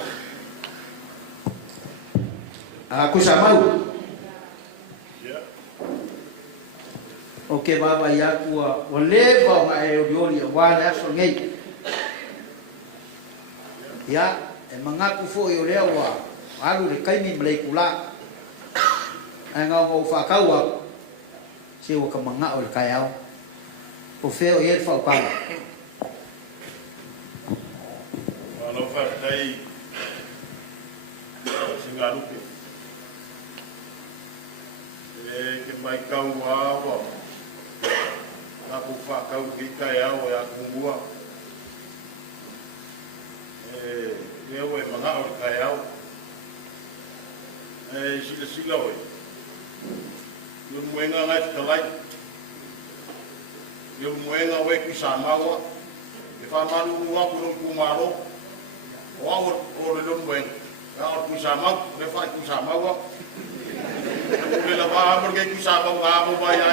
aku samau ya oke baba ya kuwa waleva mai odioli wa na so ngei ya mengaku fo yo lewa alu le kaimi mlei kula anga o fa kawa se o kamanga o kayao o feo yer fa pa Ano fa tai singalupe ke mai kawa wa aku fa kau ki kayao ya kungua eu e manga o kayao sila oi eu moenga ngai talai eu moenga we ki samawa e fa malu wa ku maro o le lo moenga ka ku samawa le fa ku samawa le la ba mo ke ku samawa mo ba ya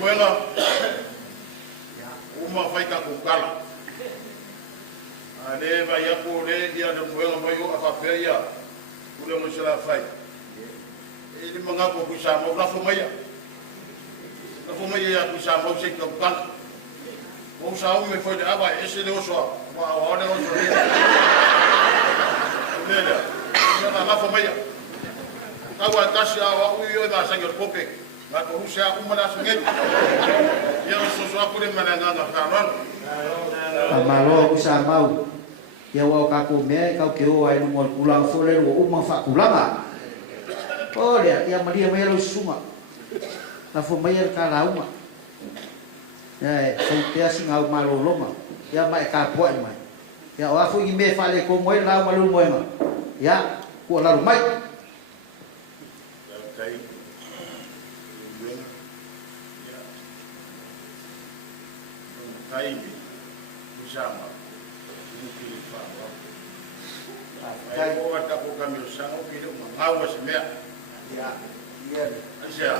moenga uma fai ka ku kala ale va ya ko le dia de moenga mo yo afa fe ya ule mo sala fai ele manga ko ku samawa la fo maya ya ku samawa se ka kala o sa o me foi de aba ese de oso wa o de oso nele na la fo maya ka wa Tasi wa u yo da sangue pope na ko usa uma da sangue ya so aku le malanga na karon amalo usa mau ya wa ka ko me ka ke o ai no mo kula fo le o uma fa kulanga olha ya maria me lo suma na fo mai ka la uma so te assim ao malo loma ya mai ka po mai ya wa fo me fa le ko mo la malu mo ya ko la mai kai usama mukili fa ai ko ta ko kamio sango kile mangawa semea Asia.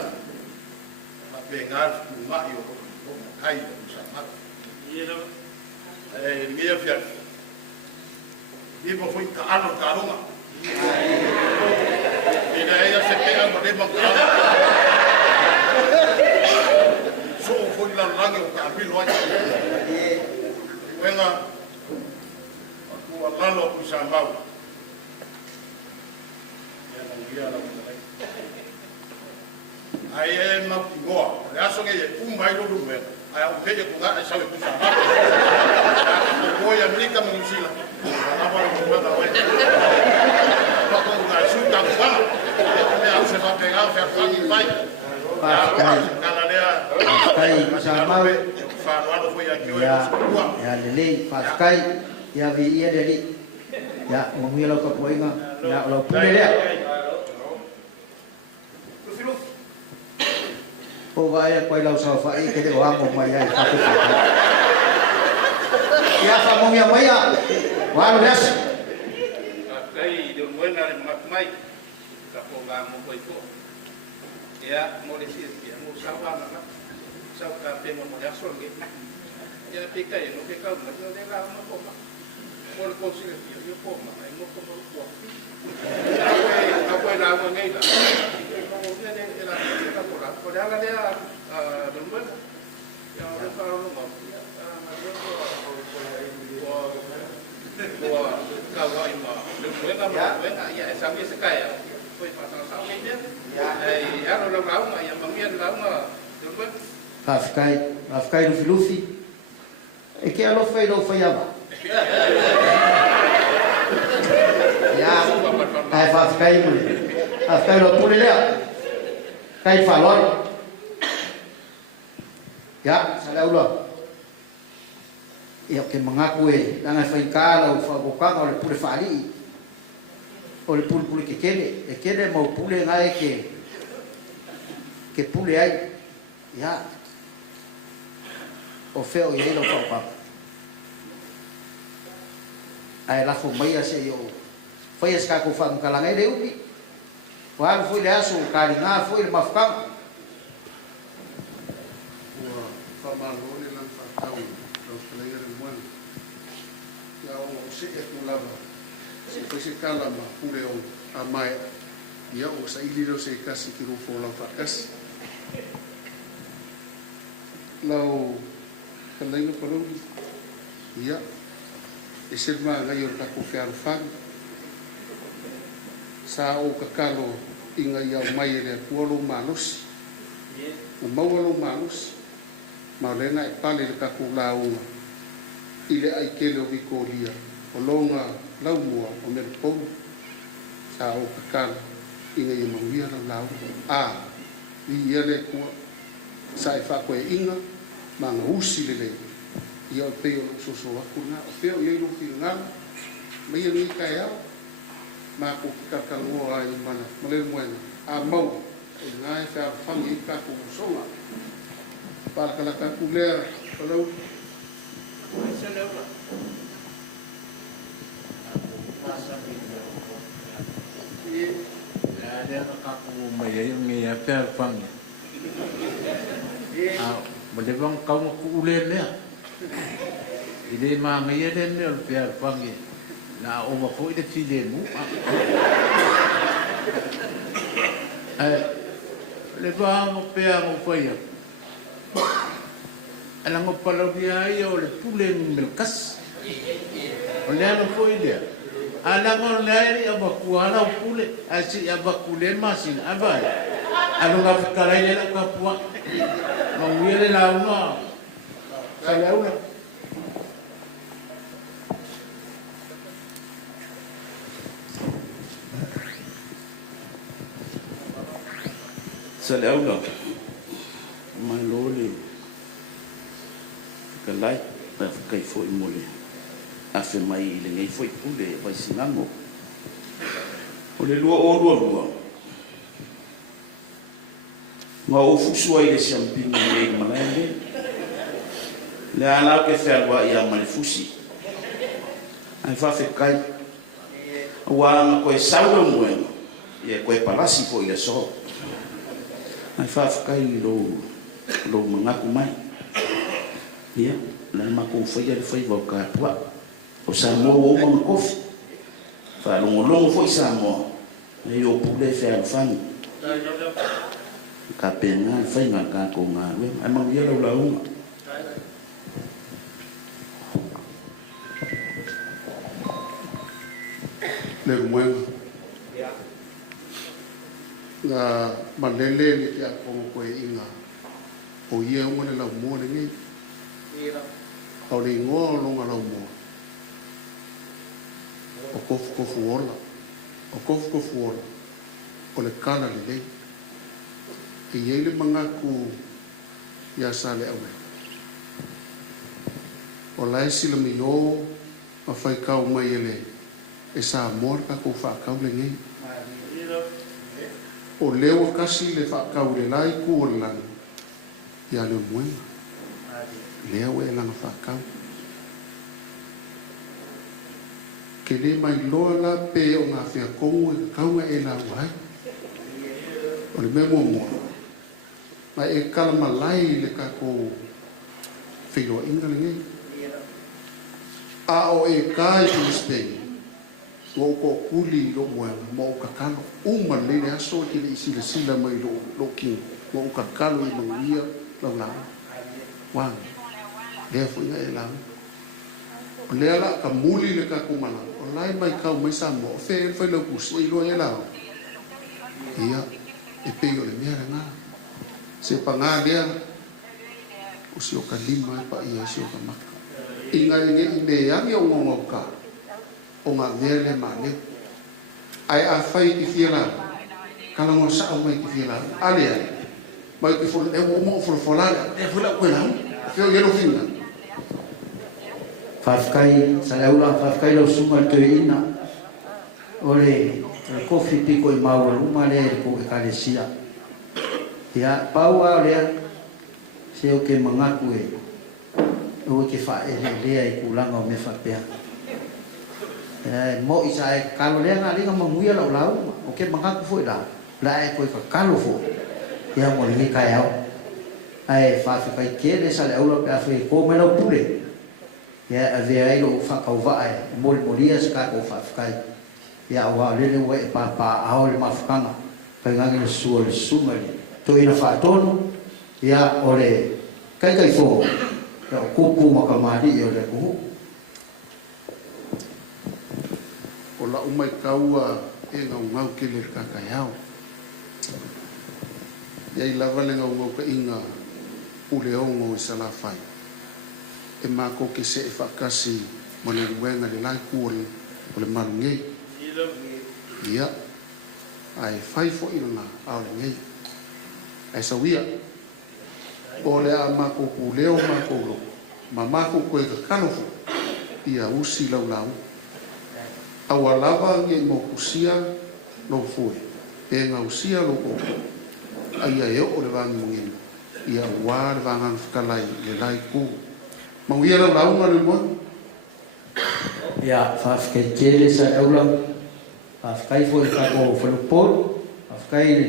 Bengal kuma yo kai sama. Ngia fia. Ibo foi ka ano karunga. Ina ia se pega mo de mo. So foi la lange o kapilo ai. Venga. Aku lalo ku sambau. Ya ngia la. Ai ma goa, ya so nge mai do do me. Ai o peje ku ga sa ku sa. Ko ya mlika mo sila. Apa ko ba wa. Ko ko ga su ta ba. Me a se va pegar fer fangi vai. Kala dia. Kai sama fa no foi aqui o ya lele paskai ya vi ia deli. Ya mo lo ko poinga. Ya lo pule o vai a lau sa fa i ke de wa mo mai ai ya fa mo ya mai ya wa lo des kai de buena de mai ka po ga mo ko ito ya mo le si mo sa ba na sa ka pe mo ya so nge ya pe kai no pe ka mo de la mo ko ma mo ko si le yo ko ma ai mo ko mo ko apa la mo ngai la mo ne era ka por la por la de de buena ya ora ka no mo kawa ima luenga luenga ya sampai sekaya foi pasang sau ni dia ya no lau ma ya mamian lau ma luenga afkai no filufi e que alo foi no foi aba ya ai afkai no pule le kai falor ya salau lo ia ke mengaku dengan faikala o fabokanga o le pule fali o le pule ke kele mau pule ngai ke pule ai ya o feo ia lo papa ai la fo mai ase yo foi ska ko fam kala ngai de upi wa foi le aso kalinga foi le mafkam wa famalo le lan fatau o se e kulava se foi se kala ma pule o a mai ia o sa iliro se kasi ki ro fola F.A.S.T lau kalaina palo ia e se ma ga yo ta ko fiar fan sa o kakalo inga ia mai le kualo manos o mawalo manos ma lena e pale le ka ku launga ile ai kele o vikolia o longa laumua o merpou sa o kakala inga i mawia lau a i ele kua sa e whakoe inga ma nga usi lele i au peo no soso aku na o peo i eino whiu ngana ma ia ngi kai au ma ko kakalua ai mana male moena a mau e ngai whea whangi i kako usonga palakala kaku lea palau ada aku mai ngi apa fang boleh bang kau aku ulen ya ide ma ngi den ne per fang na o ma foi de filemu le bang pe mo foi ala ngo palo dia yo le pulen melkas ole no foi dia ala ngo le aba kuala pule asi aba kule masin aba alo nga fikara ile ka pua no wiele la una sala una sala una malole kalai na kai foi mole a fe mai le ngai foi pule vai sinango o le lua ma o fusu ai le champignon le malende le ala ke fe alwa ia mal fusi ai fa fe kai wa ko e sauro mo ia koe palasi fo i le so ai whawhakai lo mangaku mai ia lana mako whaia le whaiva o kātua o Samoa o mga kofi whalongolongo fo i Samoa nei o pule whaalwhangi ka penga le whainga ka ko ngā rue ai mangia lau launga le muenga nga malele le kia kongo koe inga o ia unga le lau mua le ngai au le ingoa longa lau mua o kofu ola o le kala le lei e iei le mangaku ia sa le aue o lai sila mi o ma fai kau mai ele e sa mor ka ko fa kau le ngai o leo kasi le fa kau le lai ku o lang ia le muen leo e lang fa kau ke le mai loa la pe o ngā whia kongu e kaunga e la wai o le memo mua mai e kalama lai le kako whiloa inga le ngai a o e kai i Spain o ko kuli lo mua mo kakalo uma le le aso ki le isi le sila mai lo king mo kakalo i lo ia lo la wang le fuinga e la o le ala ka muli le kako mana o lai mai kau mai sa mo fe lo kusi i lo e la ia e peo le mea nga se panga dia o si o ka lima pa ia si o ka maka inga i me yangi o ngongoka o ngā vele mane ai a fai ki whiela kala mo sa o mai ki whiela alea mai ki fo e mo fo folala e fo la kwela feo yelo finga Whawhkai, sa leula whawhkai lau sunga le tue ina o le kofi piko i maua luma le ko e kalesia ia paua o lea se o ke mangaku e o ke wha e lea i kulanga o me whapea mo i sa e kalo lea ngā ringa manguia lau lau o ke mangaku fo i lau la e koe kakalo fo ia mo ringi kai au ai whawhkai kere sa leula pe awhi ko me lau pule ia a vea i lo whakau vae mori moria ska ko whawhkai ia wa lele we pa ao le mafukanga pa ngangi le sua le sunga le to ina whaatono ia o le kai fo ia o kupu makamari i o le kuhu o la umai kaua e ngau ke le kakaiao ia i lava le ngau ka inga ule ongo i salafai e mako ke se e whakasi mo le ruenga le lai kuole o le marungei ia ai fai fo ina au le ngei ai sawia o le a mako kuleo mako lo ma mako koe ka kalofo ia usi lau au alava nge mo kusia lo fue e nga usia lo ko ai ai o le vangi mungin ia war vangan fkalai le lai ku mangia lau na le mo ia whawhkai kere sa eula whawhkai fo i kako whanupor whawhkai le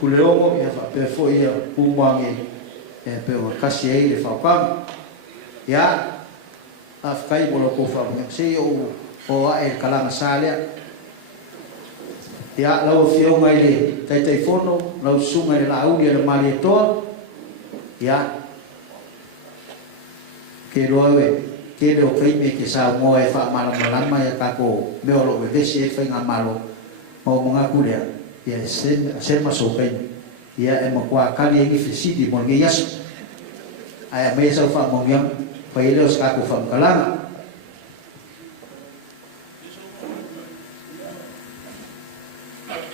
kuleongo ia whapea fo ia pumangi ia peo makasi ei le whawpang ia whawhkai mo loko whawpang se o ae kalanga salea ia lau whio ngai le taitai fono lau sunga le launi le mali toa ia ke loe ke lo kaime ke sa mo e fa mala malama ya kako me o lo vesi e fa nga malo mo mga kulea ia se maso kai ia e mo kwa kali ngi fisidi mo ngi yas ai me sa fa mo ngiam pa ile os kako fa kalanga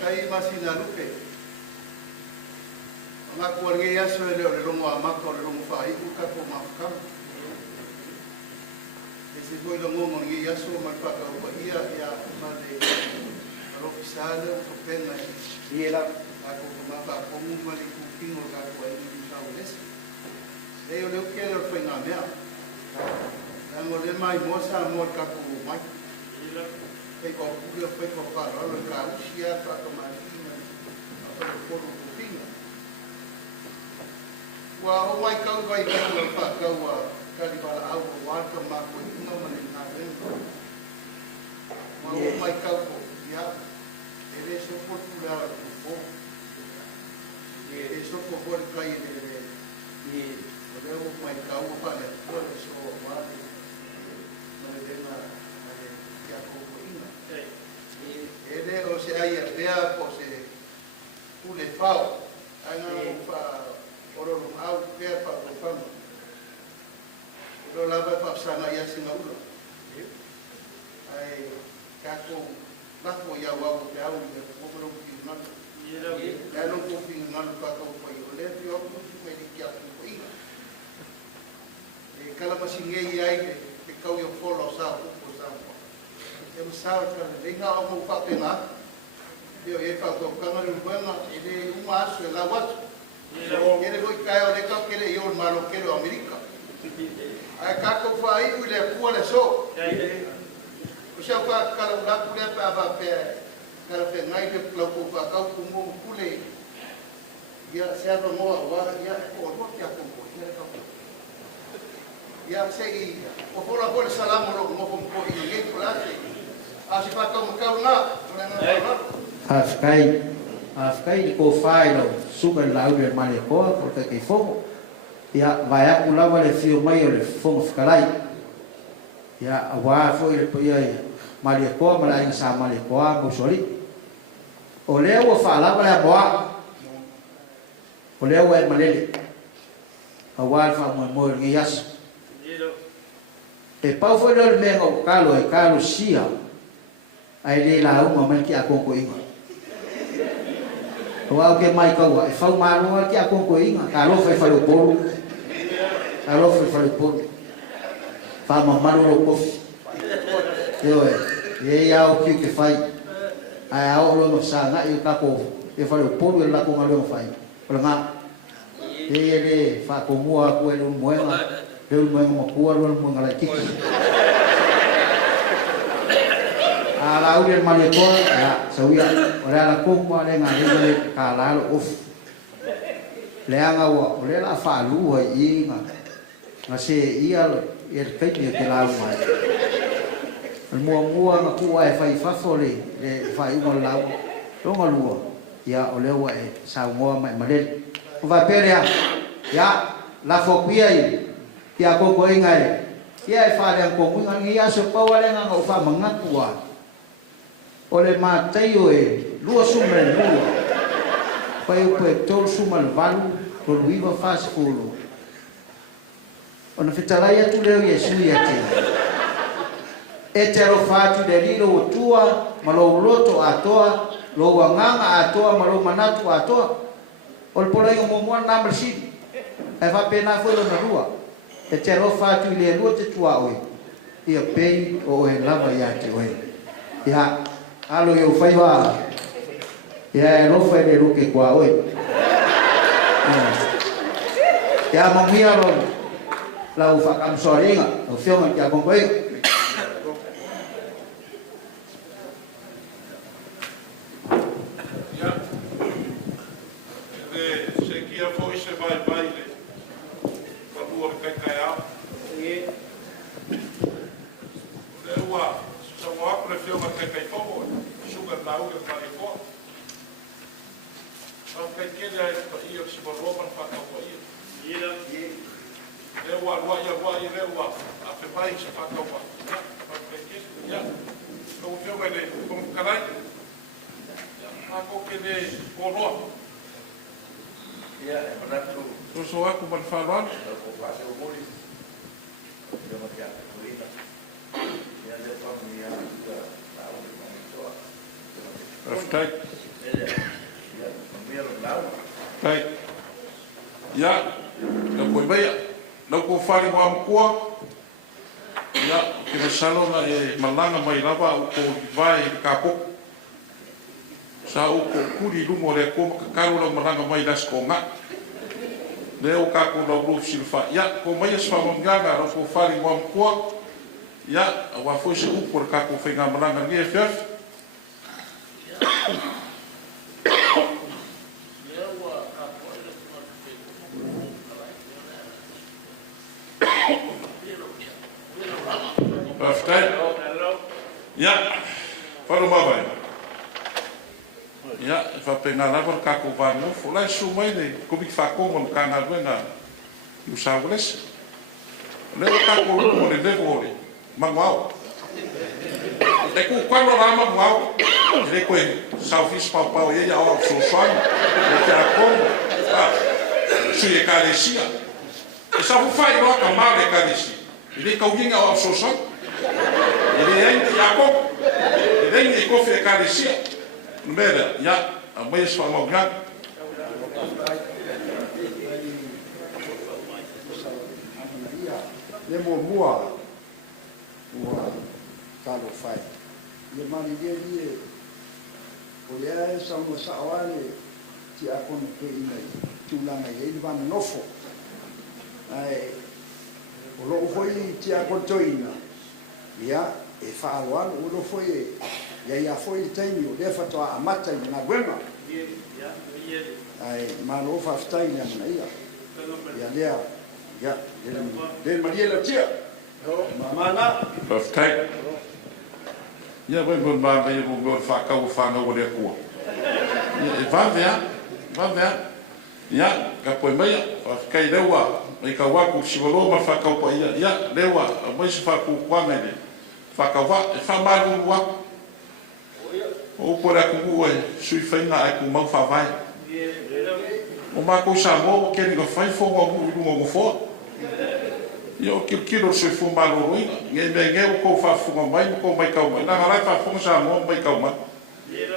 kai masina lupe ma ko ngi yas le longo amako le longo fa i ku kako mafka se foi lo ngomo ngi yaso ma pa ka o ia ma de ro pisale o pena ia la ko ma pa ko mu ma le ku pingo ka ko ai ni sa o des e o le ke lo foi na mea na mo le mai mo sa mo ka ko mai Pei ko kuia pei ko ka lo ka usia ta ka mai ina. Apa ko ko pinga. Wa o mai ka vai ka lo ka ka wa ka di bala au wa ka ma ko ina ma na ren. Wa o mai ka ko ya. Ele so ko tu la ko. Ele so ko ko ka i ni o mai ka o pa le ko so wa. Ma le na ele o se ai a pea po se ule fao ai nga o fa oro no au pea pa o fa oro lava fa sana ia singa ulo ai ka ko la ko ia wa o pea o le ko no ki na ya no ko fi na pa ko pa o le pio ko me di kia ko ina e kala masinge ai te kau yo folo sa ko sa eu sabe que venga a um papena eu ia fazer o canal urbano ele acho lá outro ele foi cair o legal que ele ia o maloqueiro americano aí caco vai ele é pura só o seu cara lá por aí para pé cara fez mais de bloco para cá como pule ia serve moa ia o que acompanha ia sei o fora por salamo no como foi ninguém por aí Afkai di ko fai lo suka lau de male ko porque que fogo ya vai a kula vale fio mai le fogo fikalai ya awa foi le poia male ko mala in sa male ko bo soli o le o fala vale boa o le o malele awa fa mo ngi yas e pau foi le mengo kalo sia ai le la uma mai ki a konko inga o ke mai ka wa e fa ma no ki a konko inga ka lo fa lo polo ka lo fa lo polo fa ma ma lo ko yo e ya o ki ke fai ai a o lo no sa na yu ka ko e fa lo polo la ko ma lo fai o nga e le fa ko mua ko e lo moenga le mo mo ko lo mo ngala ki ala ude maleko ya sawia ora la kompa le ngale le kala lo of le anga wa ole la fa lu wa i nga se ia e kai ke la mai mo nga ku wa fa fa fole le fa i mo la lo nga lu ya ole wa e sa mo mai male va pere ya la fo pia i ya ko ko inga ya fa le ko mu nga ia so pa wa le nga fa mangatu wa ole matai oe lua sume lua pai upe tol sumal valu ko luiva fas fulu ona fitarai atu leo Yesu ya te e te ro fatu de lilo tua malo loto atoa lo wanganga atoa malo manatu atoa ol polai mo mo na mersi e va pena fo lo na rua e te ro fatu le lua te tua oe ia pei o e lava ya te oe ya alo yo fai wa ya no fai de lo que kwa oe ya mamia lo la ufa kam soringa o fioma que acompanha se que a foi se vai baile para o que caiu e lewa Samoa prefiro que cai fogo sugar lau que vai fora só que queria ir se borrou para fazer o aí lewa lewa a pepai se faz o aí ya não viu ele como carai a qualquer coro ya Latu tu soa com o farol o fazer o mori eu não quero corrida ya de família F.A.S.T. Right. Ya, na Moimoi, na ko fari wa mkua. Ya, ke salo na e malanga mai lava o ko vai kapo. Sa o ko kuri lumo le ko ka lo malanga mai das ko nga. Le o ka ko lo blu silfa. Ya, ko mai sa mo nganga ro ko fari wa mkua. ia ua foi se upu le kako whaingamalanga ni EFKS. Ia, wharu mawai. Ia, whapena lawa kako wānu, wholai sumai nei, komiki whakonga mkanga wenga New South Wales. Leo kako lumo le levo ore, manguao. E ku kwano rā manguao, e koe South East Paupau e ia o Sosuani, e te a Kongo, sui e kāresia. E sa whai roa ka mare kāresia, e le kauhinga o Sosuani. Ele é Iacob, ele é Iacob e Carecia. Numera, já a mãe só não ganha. Lemo mua, mua talo fai. Le mani dia olha essa uma saúde que a quando que ina tulanga ele vai nofo. Ai, o lo foi que a contoina. Ia e whaaloan ulo foi ia foi taimi o le fatoa amata i na gwema ai malo whaftai na mana ia lea ia le maria la tia mamana whaftai ia wai mun maa mai mo ngor whakau whanau o le kua ia vavea ia ka poe mai whafkai lewa mai ka waku siwalo ma whakau pa ia lewa mai se whaku kuanga i le whakawa, e whamaru wa. O pora kuku e sui whainga e ku mau whawai. O mako Samoa, o keni ka whai whonga mu i rungo whoa. Ia o kiro sui whumaru roinga. Nge o kou whawhunga mai, o kou mai kau mai. Nanga rai whawhunga Samoa mai kau mai.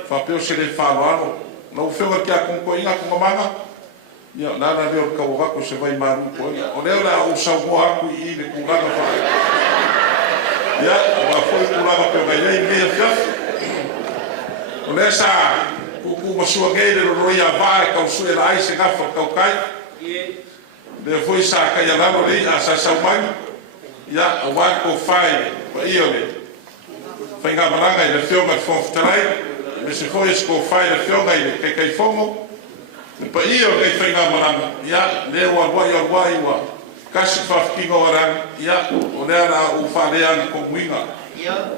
Whapeo se le whaloaro. Nau whenga kia kongko inga kunga manga. Ia nana leo kau wako se vai maru ko. O leo la o Samoa aku i le kuranga whai. Ia, o foi pulava pelo ganhei meia fiaf. O nessa o masua gay do roia vai com sua lá e se gafa com cai. Depois sa cai lá no ali a sa mãe. Ia, o barco fai, aí olha. Foi gamaranga e fio mas foi trai. Mas se foi isso que fai de fio aí que cai fogo. Depois aí olha foi gamaranga. Ia, leu o guai kasi whawhikinga orang, ia, o rea rā o wharea ko muinga.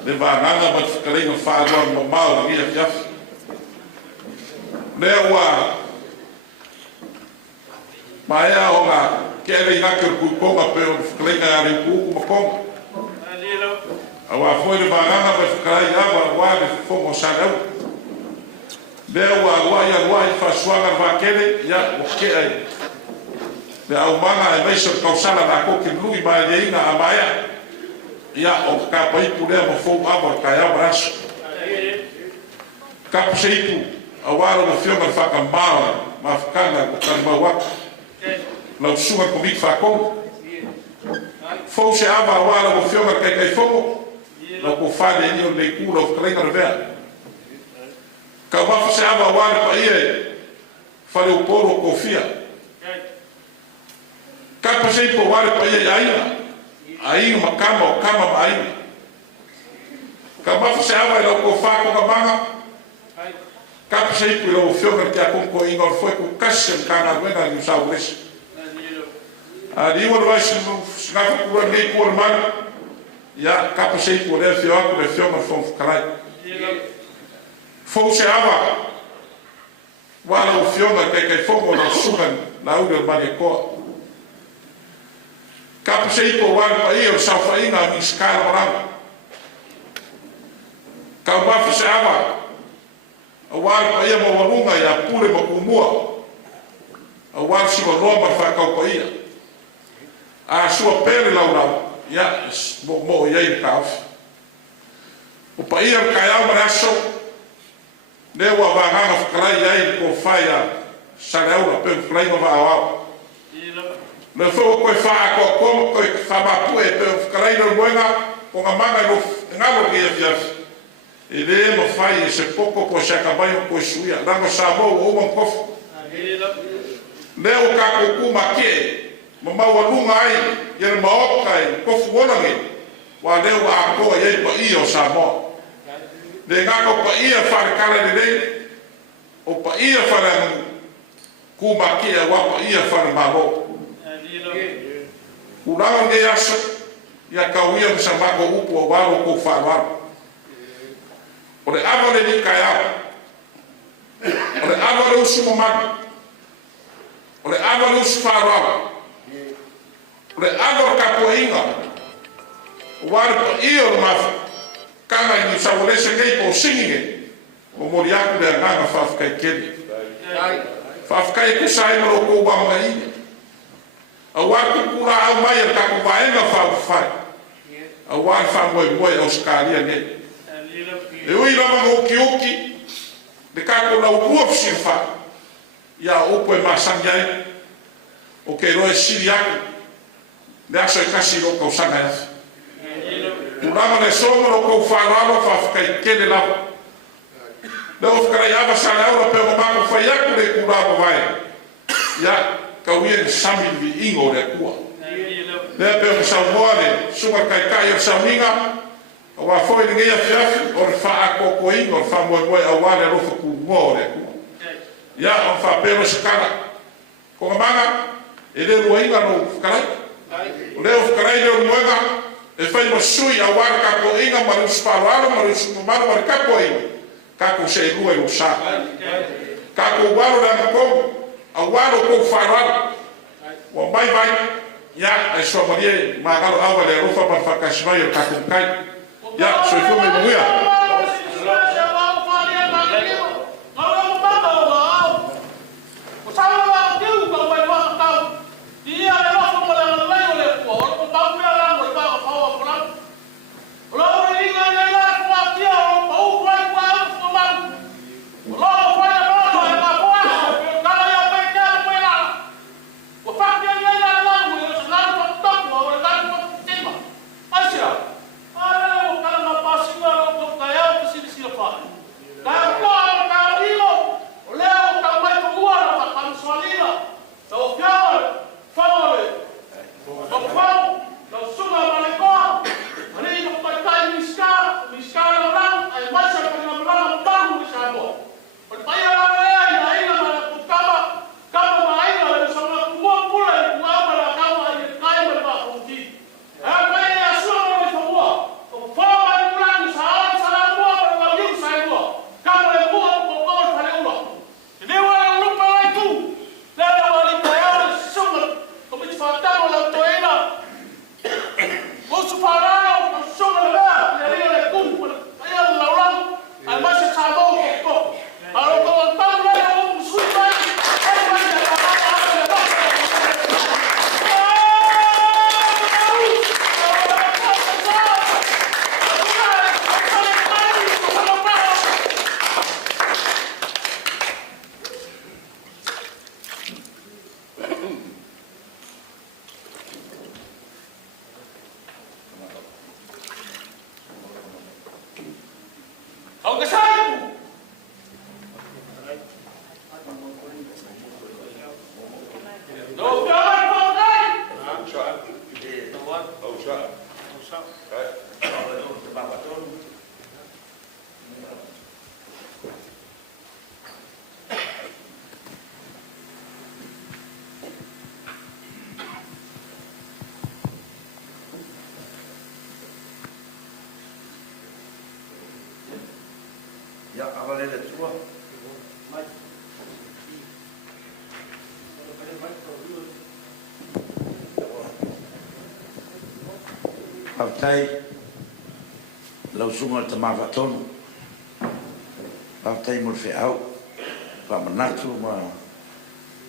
Le wānganga ma whakaringa whāroa ma maura ngia fiafi. Lea ua, maea o ngā kere i ngake o kuiponga pe o whakaringa a riu kuku ma konga. A wā fwoi le wānganga ma whakarai awa wā le whongo sarau. Lea ua i whasuanga whakere, ia, o kere. Me au mana e mai so kausala na ko ki lui mai le ina a maia ia o ka pai pule mo fo aba ka ya braço ka pseipu a waro no fio ma fa ka ma fakana ka ma wa la suga ko big fa ko fo se aba waro no fio ma ka kai fo la ko fa de ni o le ku lo ka ka ver ka wa se aba waro pa ie fa le poro kofia Kapa sei po wale pa ia aina makama o kama ma aina. Ka mafu se awa ila ko whako ka manga. Kapa sei po ila o whionga ki a kongko inga o fwoi ko kasi mkana wena New South Wales. A riwa rwa si ngafu kura nei kua mana. Ia kapa sei po lea whio aku le whionga whong whakarai. Fou se awa wala o whionga kai whongo na suhan na uri o mani koa. Kapa sei po wale pa ia o sauwhainga mi skala marama. Ka wafu se awa. A wale pa ia ma warunga ia pure ma kumua. A wale si wa roma whakau pa ia. A sua pere lau. Ia mo ia i kaofi. O pa ia ka iau maraso. Lewa wanganga whakarai ia ko whaia sareaura pe whakarai ma wāwau. Le fo ko fa ko fa ma pu e pe krai no moenga ko nga manga no ngalo ke fias e le mo fai se poco po se acabai ko suia la no samo o mo kof le o ka ko ku ma ke mo ma wa lunga ai ye ma o kai ko fu wona nge wa leo a ko ye pa i o Samoa le nga ko pa i fa kala le o pa i fa la ku ma ki wa pa i fa ma lo u la nge asa ya ka wi o sa ma ko upo wa ro ko fa wa o le amo le ni ka ya o le amo le usu ma o le amo le usu fa wa o le amo ka po inga wa pa i o ma kama ni sa wole se ngai po singi o moriaku le nga fa fa kai kele fa fa kai ke sai mo ko ba mai a wa ku kura au mai ka ko ba nga fa fa a wa fa mo Australia ne e ui lama mo ki de ka ko na u ofisi fa ya o po ma sangai o ke ro e siriaku de aso e kasi ro ko sangai Urama ne somo no ko faralo fa kai kele la. No fkara ya ba sala ora pe ma ko fa ya ku le kuraba vai. Ya ka wien sami vi ingo le ku. Ne pe sa vole suba kai kai sa minga. O wa foi ninguém a fiaf or fa a ko ingo fa Moimoi a wale ro ku mo le ku. Ya o fa pe no skala. Ko manga ele roinga no fkara. O le fkara ele roinga e fai mo sui a war ka ko inga maru spalalo maru sumaro mar ka ko inga ka ko se rua o sa ka ko waro da ko a waro ko faralo o mai vai ya e so marie magalo ava le rufa pa fakashma yo ka ko kai ya so ko me muia Ya, avale le tua. Pautai lau sunga te mawhatonu. Pautai mo le whiau. Whamanatu ma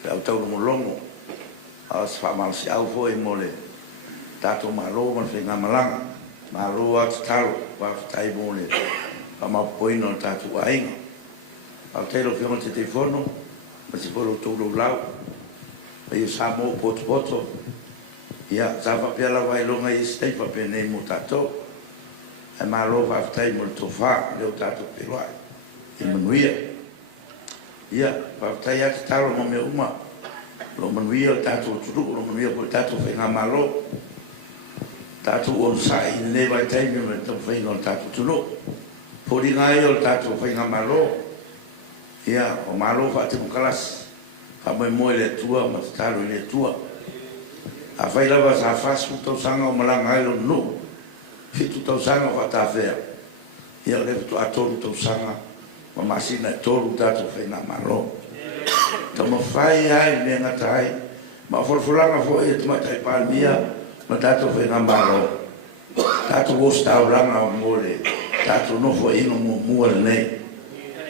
whiau tauru mo longo. Awas whamalasi au foi mo le tātou maro ma le whinga malanga. Maro atu talo. Pautai mo le Whamapoina o tātou ainga. Pautai lo whionga te teifono. Ma te poro tōru lau. Ia Samoa poto. Ia, tāwha pia lawa i longa i steipa pe nei mo tātou. E malo whaftai mo le tōwha, leo tātou pe loai. I manuia. Ia, whaftai ati talo mo me uma. Lo manuia o tātou turu, lo manuia po tātou whenga malo. tātou o sai le vai taimi me tau whainga o tātou tuno. Pori ngai o tātou whainga malo. Ia, o malo whaate mukalasi. Moimoi le tua, ma talo le tua. A whairawa sa whasku tau sanga o malanga ai lo no. Fitu tau sanga o whatawhea. Ia le fitu atoru tau sanga. Ma masina e toru tātou whainga malo. Tau ma whai ai me ngata ai. Ma whalwhalanga fo e tumatai palmia. Ma tātou whainga malo. Tātou o stauranga o mole. Tātou no fo ino mua nei.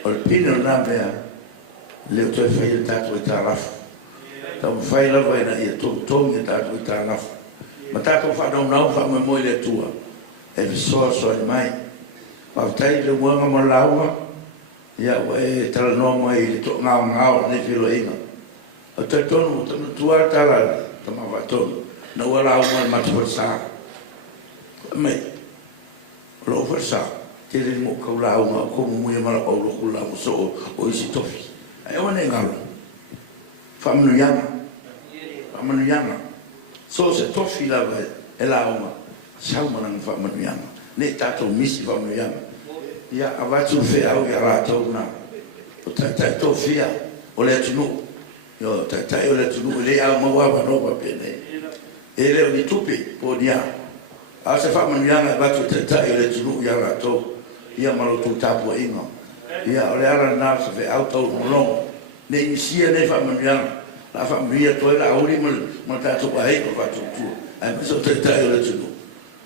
O le pino na mea. Leo toi whaia tātou e tā rafu. Tau whaila vai na ia tongi e tātou e tā rafu. Ma tātou whanau nau wha Moimoi le tua. E visoa soa i mai. Whawtai le muanga mo laua. Ia e tala noa mai le to ngao ne whiro inga. O te tonu, tonu tua tala, tama watonu. Na ua lau mai matu wharsa. Mei, lo wharsa. Te rin mo kau lau ma o komu muia mara o roku lau so o isi tofi. Ai wane ngalo. Whamanu yama. So se tofi lava e lau ma. Sau manang whamanu yama. Ne tātou misi whamanu yama. Ia awatu whea au ia rātou na. O tai tofia o le tunu. Yo tai o le tunu le au mawawa nopa pene. E leo ni tupi po dia. A se whamanu yama watu tai o le tunu ia rātou. Ia malotu tāpua inga. Ia o le ara nā sa whea au tau molongo. Ne isia ne whamanu yama. La whamanu ia toi la auri ma tātou a heiko watu tua. Ai miso tai o le tunu.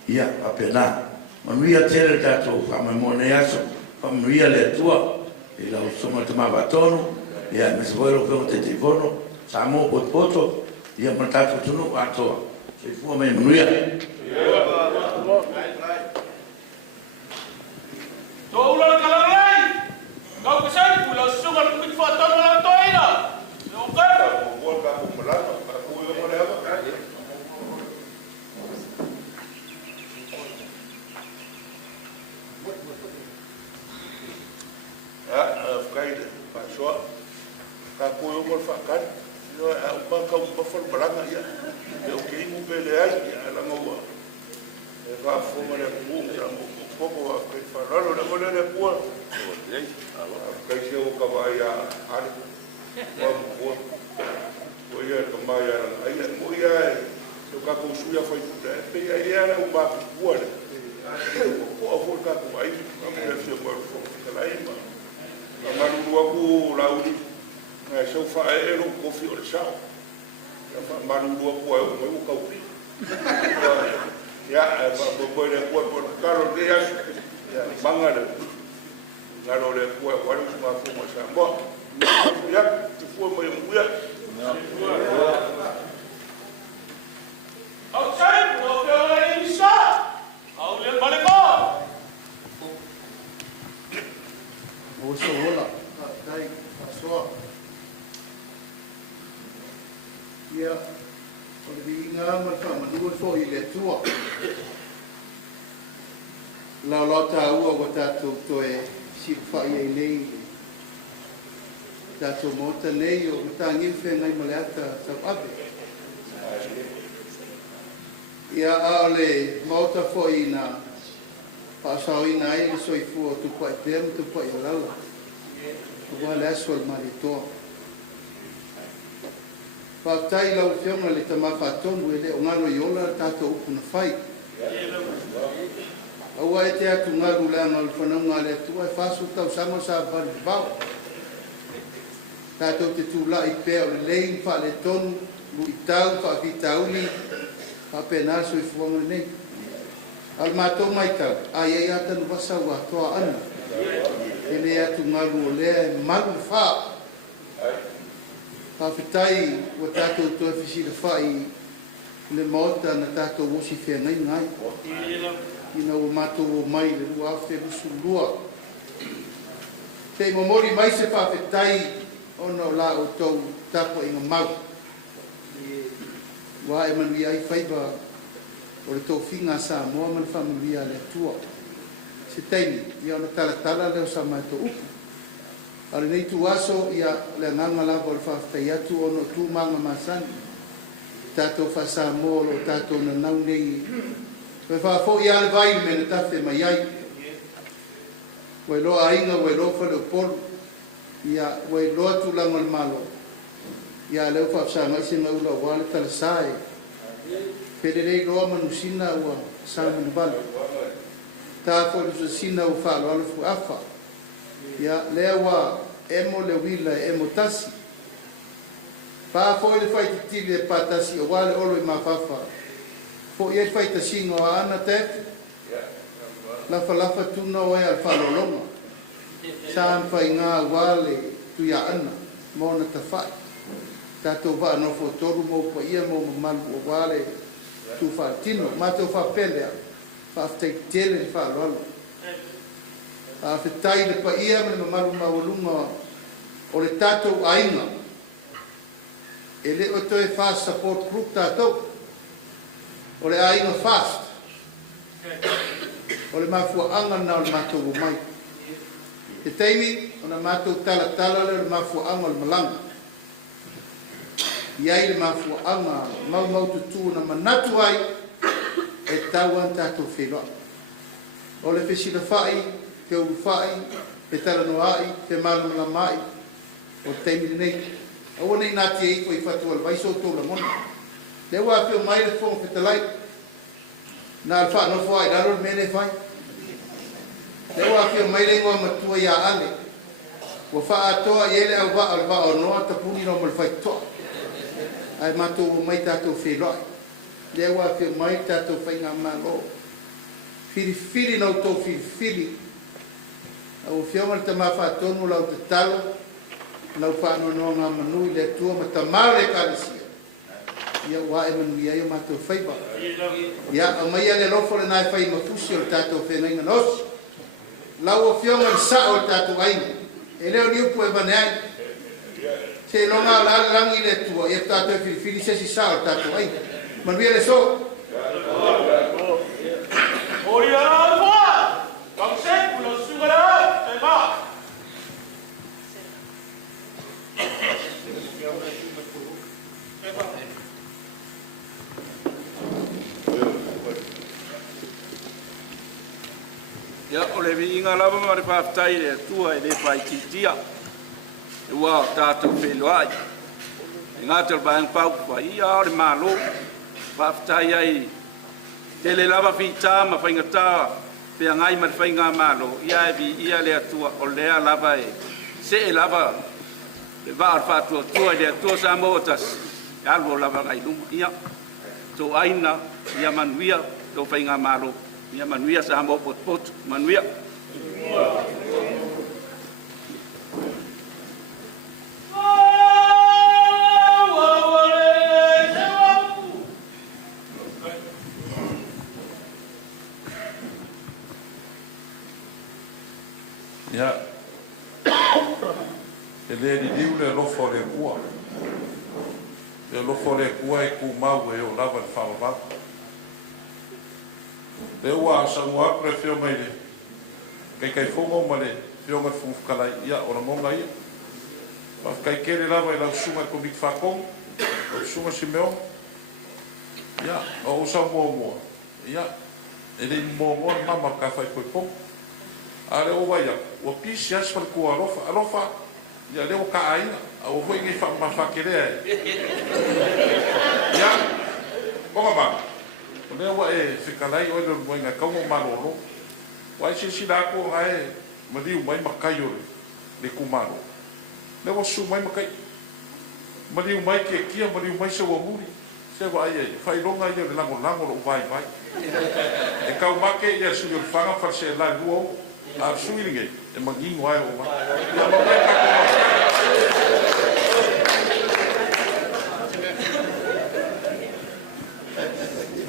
Ia a pena. Manuia tere tātou whamamone aso, whamanuia le tua, i lau soma te mawatonu, ia me se voero whengo te te vono, Samoa poto, ia ma tātou tunu atoa. Se fua me manuia. Tofuola le kalalai, kau kesai pula sunga le kuit whatanu la toina. Leo kata. Tofuola ka kumalata, ka kuila mo le hapa. Kaide, pasoa, kakoyo mo fakat, no ba ka ba for balanga ya. E o que mu bele ai, ala ngo. E va fo mo le ku, ya mo poco va que faralo le mo le ku. O dei, ala, ka se o ka va ya, ali. Wa mo. O ya to ma ya, ai mo ya, o ka ko su ya foi puta. Pe ya era o ba ku ale. O fo ka ko ai, mo le se mo fo, ka lai ma. Marurua ku lauri, sau whae ero kofi o le sao. Marurua ku au mai u kaupi. Ia, boi le kua por karo de asu. Manga le. Ngaro le kua waru kuma fuma sa mo. Ia, te fua mai muia. Au sai, no ke ora isa. Au le maleko. Tofuola, tai pasoa. Ia, o le vinga ma whamanua fo i le tua. Lau tāua wa tātou toe sipwhai ei nei. Tātou mota nei o tāngiu whengai ma le ata tau ape. Ia a le mota fo i na pasau ina ai so i fu tu pai tem tu pai lala tu va la sol marito pa tai la ufiona le tama faton we le ngalo yola tato upuna fai au ai te atu ngaru la ngal fana ngale tu ai fasu tau sama sa ban ba tato te tu la i pe o le lein fa le ton lu itau fa vitauli pa penaso i fu nei al mato mai tau ai ai ata no pasa wa toa ana ele atu ngaru le magu fa fa fitai o tato to fisi de fai le mota na tato wo si fe ngai ngai ina o mato o mai le wa fe sulua te momori mai se fa fitai ono la o to tapo inga mau wa e manu ai fai ba o le tofinga Samoa man familia le tua. Se teini, ia ona tala leo sa mai to upu. Ale nei tu aso ia le nganga la bol fa atu ono tu manga masani. Tato fa Samoa lo tato na nau nei Pe fa fo ia le vai me le tafe mai ai. Wai loa ainga, wai loa whare o polu. Ia wai loa tūlanga le malo. Ia leo whaafsanga isi ngaula wale tala sae. Pere rei loa manusina ua sāmanu bale. Tā fo le sina u whaalo ala fu afa. Ia lea wa emo le wila emo tasi. Pa fo le fai titili e pa tasi o wale olo i mawhafa. Fo ia fai tasi ngoa ana te. Lafa tuna o e al whalolonga. Sām fai ngā wale tu ia ana. Mona ta fai. Tātou wha no fo toru mo pa ia mo malu o wale tu wha tino. Mātou wha pelea. Wha aftai tele ni wha lolo. A whetai le pa ia me malu mawalunga o le tātou ainga. E le o toi F.A.S.T support group tātou. O le ainga F.A.S.T. O le mafua anga na o le mātou o mai. E teimi, o na mātou tala le mafua anga o le malanga. Iai le mafua anga, mau tutu na manatu ai, e tau an tātou whenua. O le whesina whai, te uru whai, te tala no ai, te malamala mai, o teimi nei. Aua nei nāti e iko i whatua le vaiso tō la mona. Le wā whio mai le whonga whetalai, nā le wha nofo ai, raro le mene whai. Le wā whio mai le ngā matua ia ale, wa wha atoa i ele au wā al wā o noa tapuni no mal whai toa. Ai mātou mai tātou wheloi. Le wā whio mai tātou whai ngā mālo. Whiri nau tō whiri. Au whionga le tamā whātonu lau te talo, lau whāno no ngā manui le tua ma tamā le kāresia. Ia wā e manui ai o mātou whaiba. Ia a mai ale lofo le nai whai mafusi o le tātou whenai ngā nosi. Lau o whionga le sao le tātou aina. E leo ni upu e vane ai. Se longa la langi le tua, ia tātou whiri sesi sao le tātou aina. Manui ale so. Oi ala toa. Kamse kulo sugala te ma. Ya ole vi inga lava ma re paftai le tua e le pai titia. E wa tātou wheloai. Inga te bang pau pa ia o le malo. Paftai ai tele lava fita ma whaingata pe ngai ma whainga malo. Ia e vi ia le atua o lea lava e. Se e lava le va ar Faʻatuatua le Atua Samoa Tasi. E alwo lava ngai luma. Ia to aina ia manuia to whainga malo. Ia manuia sa mo pot manuia. Ya. Ele diu le lofo le kua. Le lofo le kua e ku mau e o lava le whawa. Le ua Samoa pre whio mai le. Kai whongo ma le whio ngai whungwhkalai ia o na monga ia. Kai kere lava e lau sunga ko mik whakong. Lau sunga si meo. Ia, o usa mua. Ia, e le mua mama ka whai koe pong. Ale o vai o pisi as fal ko alofa ya le o ka aina o foi ngi fa ma fa kere ya o ba o le o e fikalai o le mo nga ka mo malo wa si da ko ai ma di mai makayo le kumaro le o su mai makai ma di mai ke kia ma di mai se o muri se va ai fa longa ia le lango o vai e ka ma ke ia su yo fa fa se la luo a suiringe e mangingo ai o ma ia ma vai ka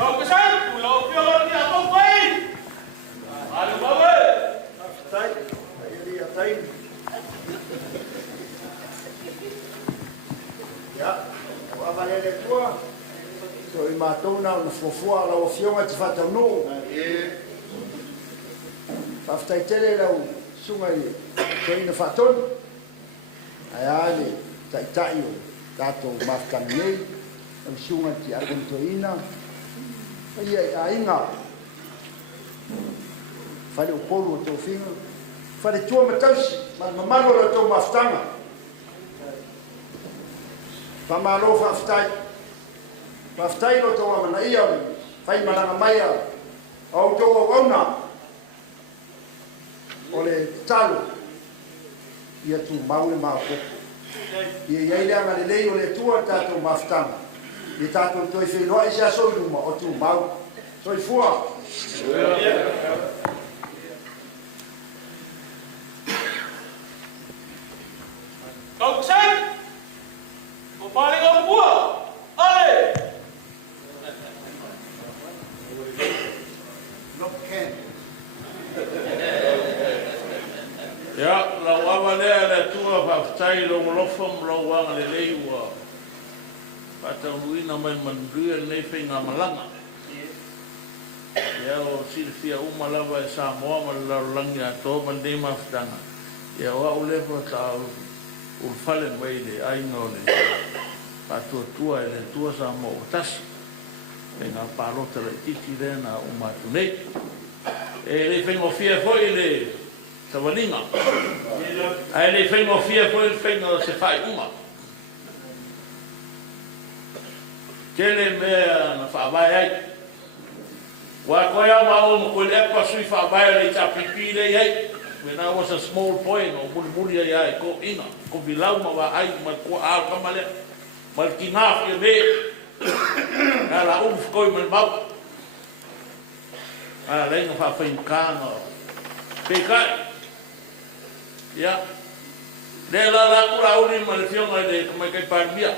Mau ke sai pulau piolo ni apa pai? Alu bawa. Tai, dia tai. Ya, apa le tua? So i matona na fofua la ofionga te fata no. Aftai tele lau sungai kei na whaton. Ai ale, tai o tato mafkani nei, am sungai ti argantoina. Ia inga, Fale o polo o tau finga. Fale tua matausi. Mamalo la tau maftanga. Famalo faftai. Faftai lo tau amana ia. Fai malanga maia. Au tau au auna. Ole talo. Ia tu maue maapoko. Ia iai anga le lei o le tua tatou maftanga. Ia tatou toi whenua isa soi luma o tu mau. Soi fua. Kau kusai! Kau paling orang buah! Ale! Look can. Ya, lau awa lea le tua whaftai lo molofam lau wanga le leiwa. Patamuina mai manduia nei whainga malanga. Ya o silfia umalawa e Samoa ma lau langi ato ma nei mafutanga. Ya wa ulepo tau ulfale mai le ainga o le Faʻatuatua e le tua Samoa o Tasi. E ngā pārota le titi rena umatu nei. E le whainga fia foi le tawaninga. Ai le whainga fia foi le whainga se whai uma. Kele mea na whaawai ai. Wa koe au mao ma koe le ekwa sui whaawai le tapipi le ai. When I was a small boy, no muli ai ai ko inga. Ko bilau ma wa ai ma ko au kamale. Ma ki ngā fia me. Nā la uf koe ma mau. Ah, lenga whawhaimkanga. Pekai. Ya. Le la kura uri ma le fionga le kumai kai pārmia.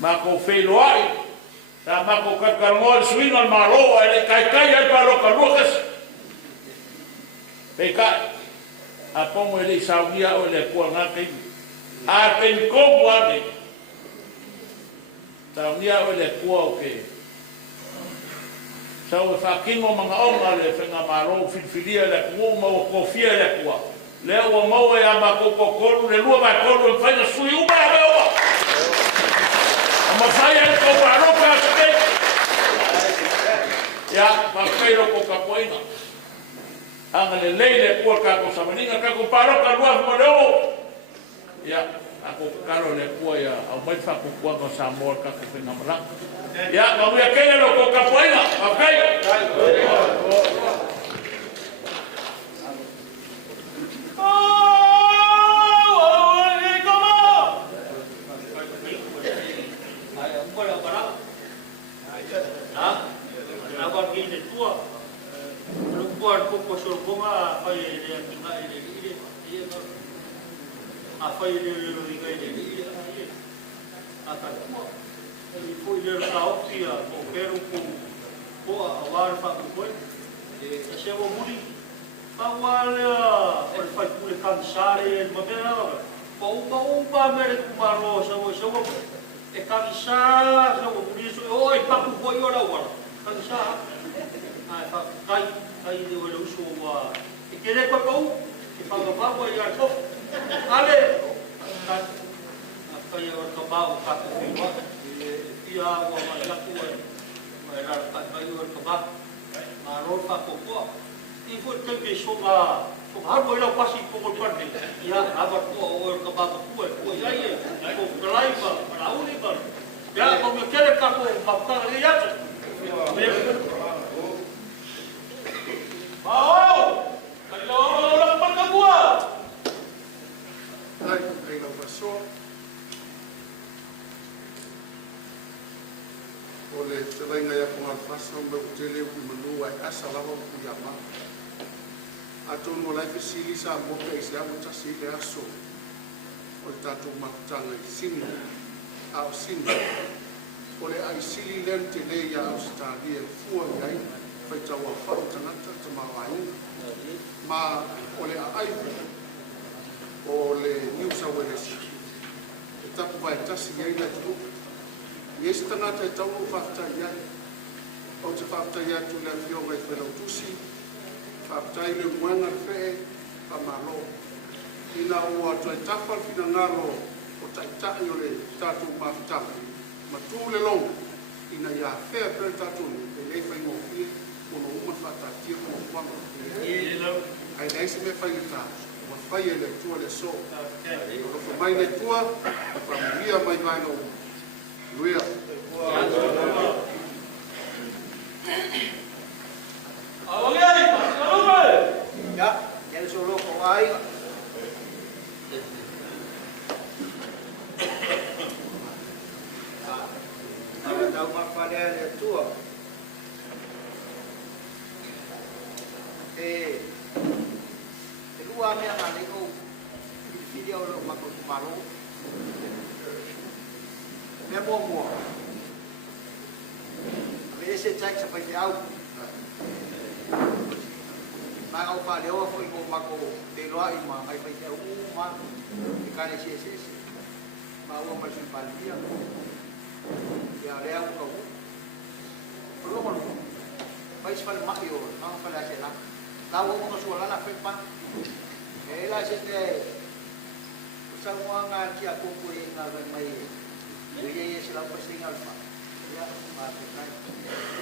Ma ko whelo ai. Ta ma ko kakarongoa suinga ma roa ele kai ai paro ka lukas. Pekai. A pongo ele saunia o ele kua ngate. A ten kombo ane. Saunia o ele kua o ke. Sau e whakingo mga onga le whenga maro whilwhilia le kua mau kofia le kua. Le ua mau e ama koko kolu, le lua mai kolu e whaina sui uma e oa. Ma whai e ko paroka a te. Ya, ma whairo ko kapoina. Anga le leile kua kako samaninga kako paroka lua mo leo. Ya, ako karo le kua ya, au mai whako kua ko Samoa kako whenga marang. Ya, ma wia kene lo ko kapoina. Okay? Tasi ai na tu. Yes tanga te tau fakta ia. O te fakta ia tu na fio mai pelo tusi. Fakta ile mwana fe pa malo. Ina o atu e tapa fina ngaro o taita i ole tatu mafta. Ma tu le long ina ia fe pe tatu e le fa ngo fi o no uma fata whaita, ma whai e le tua le so. O mai le tua, pa mia mai mai no. Luia. Ya, yang suruh kau ai. Ada tahu apa dia tua? Kedua ni anak ni kau video lo makut malu. Dia mau. Tapi saya cek sampai dia out. Mai au pa leo foi ko mako de loa I ma mai pai au ma I kane si ma o ma sin palia ya le au ko pro mo vai fal ma yo não fala se la o mo so la pepa e la se te sa mo nga ki a ko ko I na mai ye se la posting alfa ya ma se kai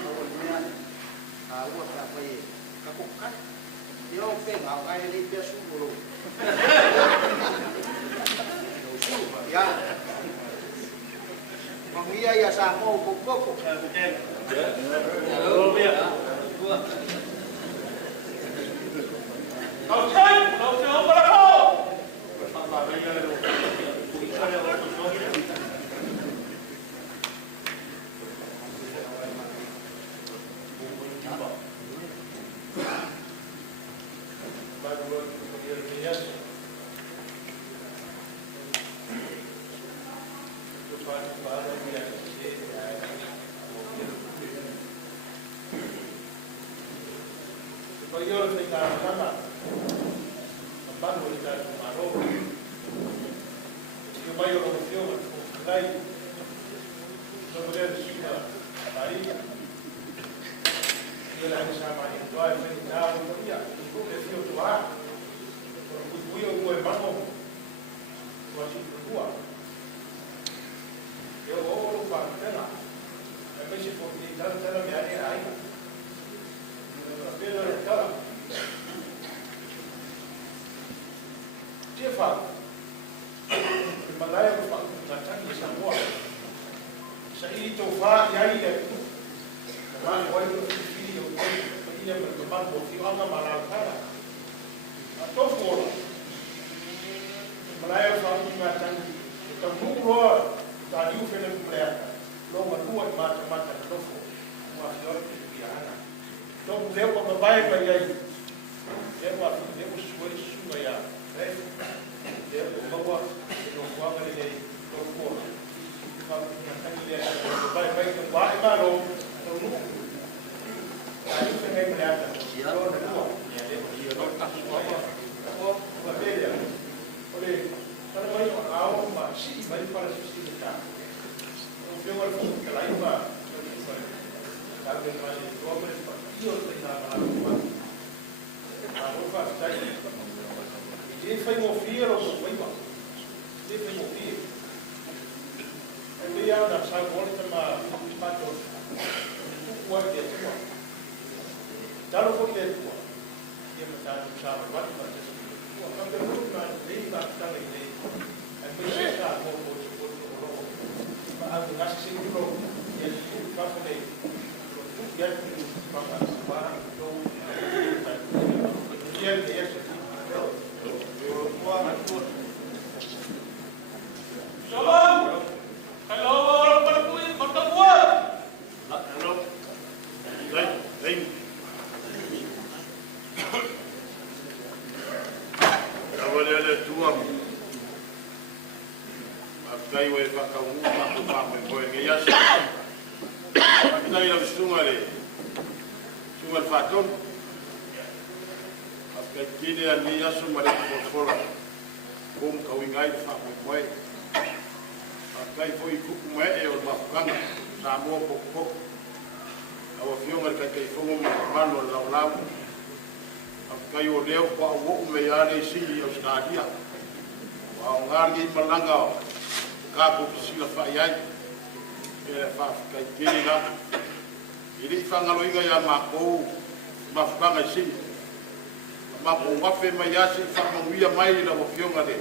o me a o ta pai ka ko ka yo pe ngau ngai ni pe su lo ya mamia ya sa mo poco Tofuola. Malaya Faʻatuatua matang. Tamulo ta liu fele malaya. Lo manua mata tofu. Wa fior piana. Lo leo pa babai pa yai. Leo suwa ya. Leo mawa lo kwa ngale Tofuola. Fa matang le babai pa wa ma lo. Ta liu fele malaya. Lo na oleh para mai au ma si mai para si ta o veo al fondo que la iba tal vez más de hombres partidos de la mala a ropa está y fue mofir o foi iba de foi mofir ele ia na sala volta ma pato o guarda de tua dalo foi de tua e me sabe vai fazer quando eu vou na lei da lei a pessoa já vou mas acho que sempre pro e ele vai fazer e ele vai para então e ele é eu vou a tudo shalom hello para tu para tu hello hey Awalele tua Akai we whakaungu mako pāpai koe nge yasa Akai lau sungare Sungar whaton Akai kine a ni yasu mare Tofuola Kom kawingai whapai koe Akai foi kuku me e o mafukanga Samoa pokopok Awa fiongar kai fongo mano lau kai o leo pa o me yare si Australia wa ngargi malanga ka ko si la fa yai e fa kai kini na ili fanga lo inga ya ma ko ma fa ngai si ma ko wafe mai asi fa mo wia mai la mo fionga le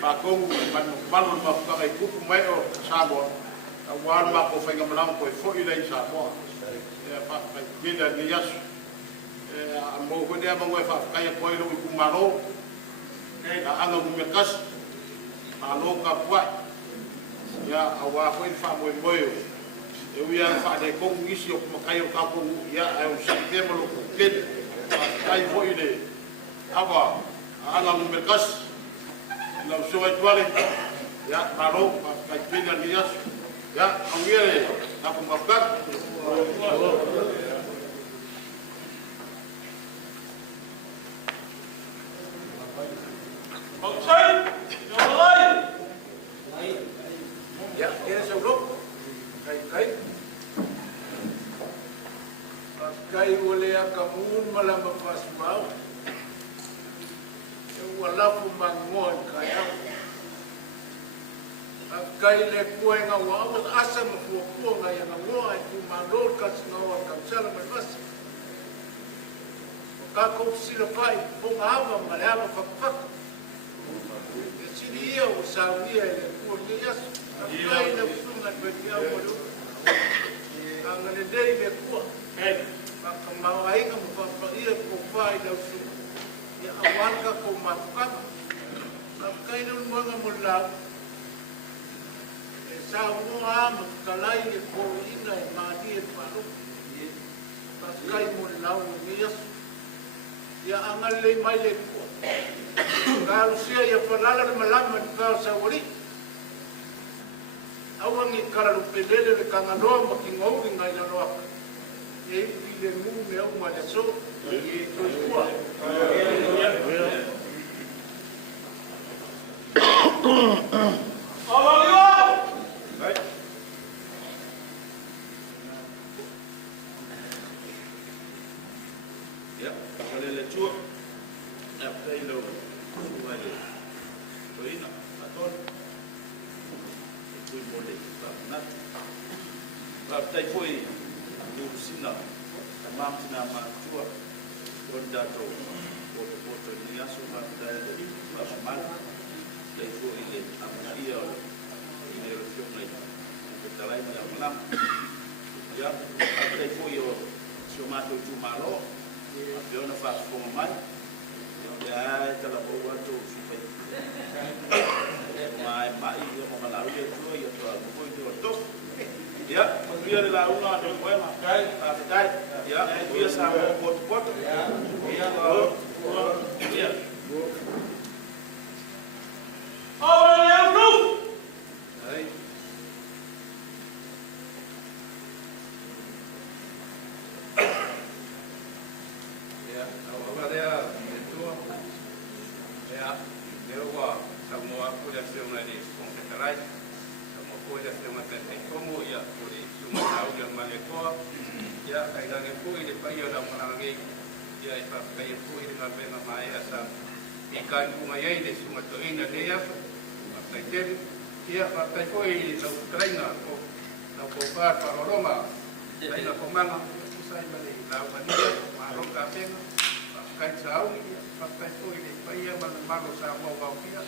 pa ko man ma ka kai kupu mai o Samoa a wan ma ko fenga malang ko fo ile Samoa ya pa bida ni yas a mo ko dia mo fa kai ko ile ku maro na anga mu mekas alo ka kwa ya awa ko fa Moimoi e wia fa de ko ngisi o makai o ka ko ya ai o sinte mo ko ken ai fo ile aba anga mu mekas na so ai tuale ya maro ka bida ni yas ya awire na ko makat ya kira sebelum kai oleh akamun malam pas mau walafu mangon kaya kai le kue ngawa was asam fu ngaya ngawa itu malor kas ngawa kamsala mas ka ko sila pai pong ava malama fakfak sini ia usawia le ku nias kai le sunga betia modu angale dei le ku ka mawai ka fa ia ko fai le su ya awan ka ko mafak kai le monga mulla Samoa makalai le ko ina madi e paru kai mulla nias ya angal le mai le ku kalau sia ya falala malama ka sa wali awangi kala pelele le kangano makingou ngai na no e ile mu me o ma so e to kwa ya kale le chuo na pelo wale toina aton tu mole na pa tai foi ni usina tamam tina ma tua onda to o ni aso ma dai ba mal dai foi ile amia ile refio mai ko talai na malam ya dai foi o somato tu malo eu não faço como mais ya tala bo wato supai mai eu vou falar o que eu tô vou to ya dia la una de poema kai ya dia sama pot ya ahora ya no ai Maria, ya, dewa Samoa kuda sema ni Congregational, Samoa kuda sema tete komo ya kuri suma tau yang maleko, ya kaiga ke pui de payo da manangi, ya ipa payo pui de ngapena mai asa ikan kumai de suma to ina de ya, pakai ya pakai pui de Ukraina ko na ko pa Roma, Ukraina ko manga, usai bali la bania, marong kapena kai sau pakai foi de paia malo sa mo ba kia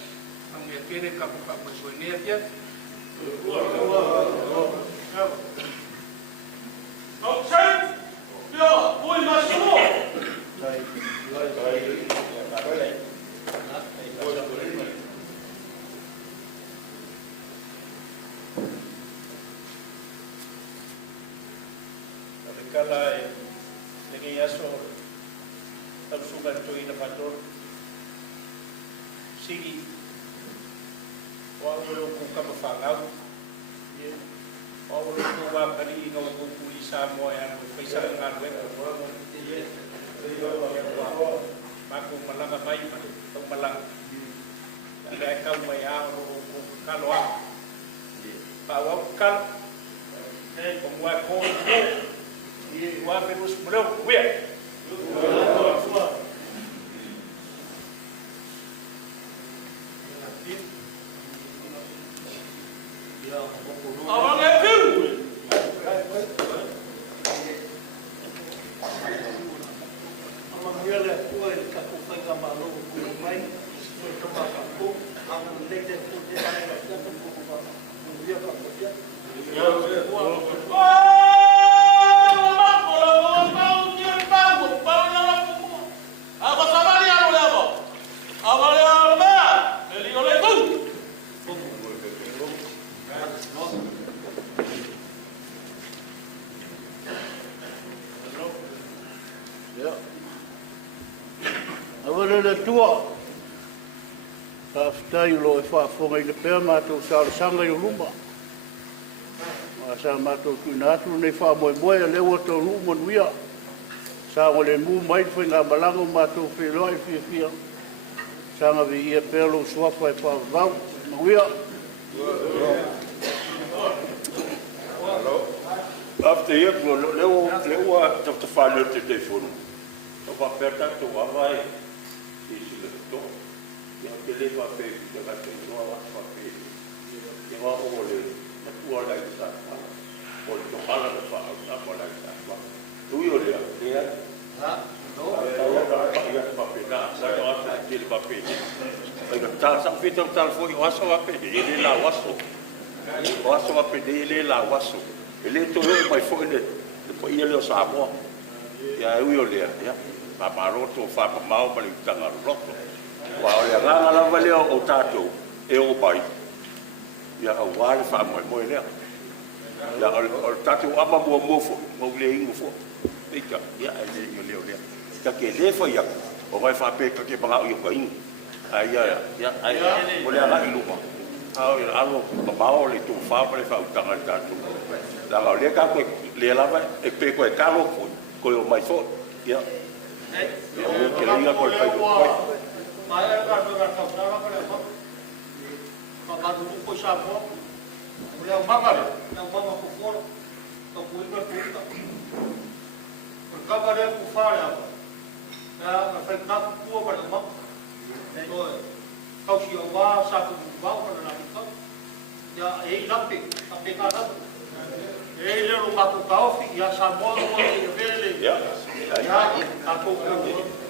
ang ya kene ka pa mo so ne ya option yo muy más como kala lagi aso al sugar to ina fator sigi wa lo ku ka mafangau ye wa lo ku wa kali no ku pulisa mo ya mo pesa ngar we ye ma ku malanga mai ma to malang ada ka mai a ro ku kaloa pa wa kal ko wa ko ye wa perus mulo we Awang evil. Amang yale kuai kapukai Ya. Awale le tua. Aftai lo e whaafonga i le pēr mātou sanga i luma. Sa mātou tuinatu nei whaamoimoe a lewa tau luma nuia. Sa o le mū mai whai ngā malanga mātou wheloa i whiawhia. Sanga vi ia pēlo suafa e whaavau. Nuia. After here, lewa tawhawhanu te telefonu. Wa perta to wawai isi le to. Ya te le wa pe te va te no wa pe. Ya wa o le tua la sa. O le to hala le fa sa ko la sa. Tu yo le ya. Ha? No. Ya pa pe na sa yo ata te le pa pe. Ai ka ta sa pe to tal fo yo aso wa pe. Ele la waso. Waso wa pe ele la waso. Ele to yo mai fo ele. Po ia le Samoa. Ya uyo le ya. Papa roto fa pa mau pa tanga roto wa o ya nga la vale o tato e o pai ya o wa fa mo le ya o tato ama mo mofo mo le ingo fo pika ya le le ka ke le fo ya o vai fa pe ka ke pa o ko ingo ai ya ai mo le ala ilu ma au ya alo pa mau le tu fa pa le fa tanga tato la le ka ko le la va e pe ko e kalo ko o mai fo ya que le diga por el país.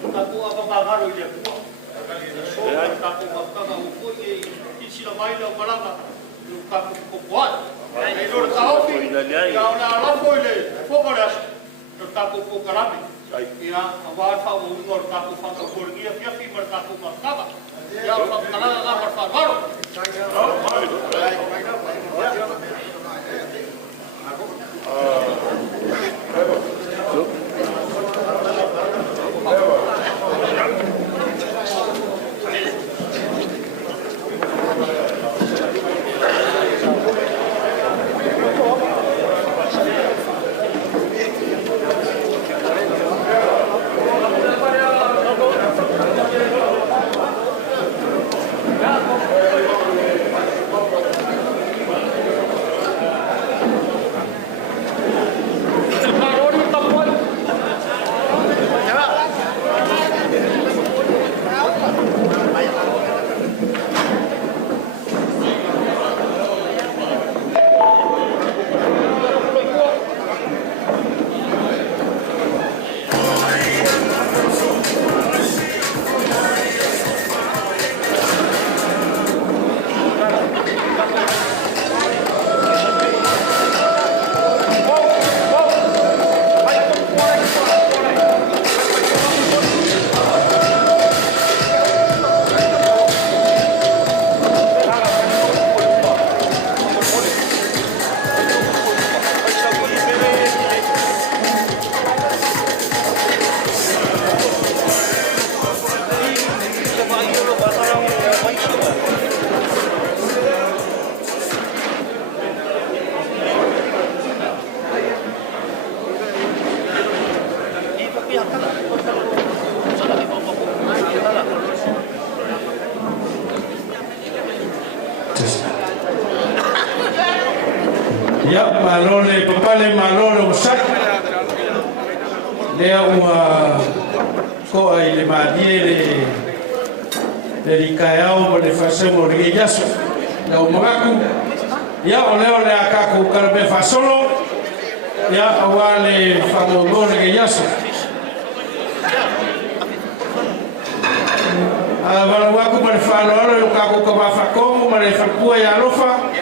Aku apa bagar ile ku. So aku apa ufu ye isi la mai la malanga. Aku ko kuat. Ai lo ka ofi. Ya la fo ile. Fo koras. Aku ko karami. Ya awal fa mo ngor aku fa ko porgia fia fi mar aku markaba. Ya fa kala ga mar fa garo. Ya malole papale malole usak le uma ko ai le madie le rikaiao mo le fasemo le yaso la umaku ya ole akaku karbe fasolo ya awale famogo le yaso wala waku ma le falo yo kaku ka mafakomo ma le fakua ya lofa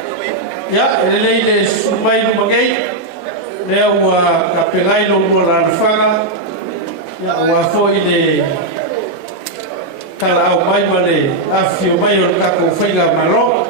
ya ele sumai no magai le wa kapelai no mo la fanga ya wa fo ile kala au mai male afio mai o kaku faiga malo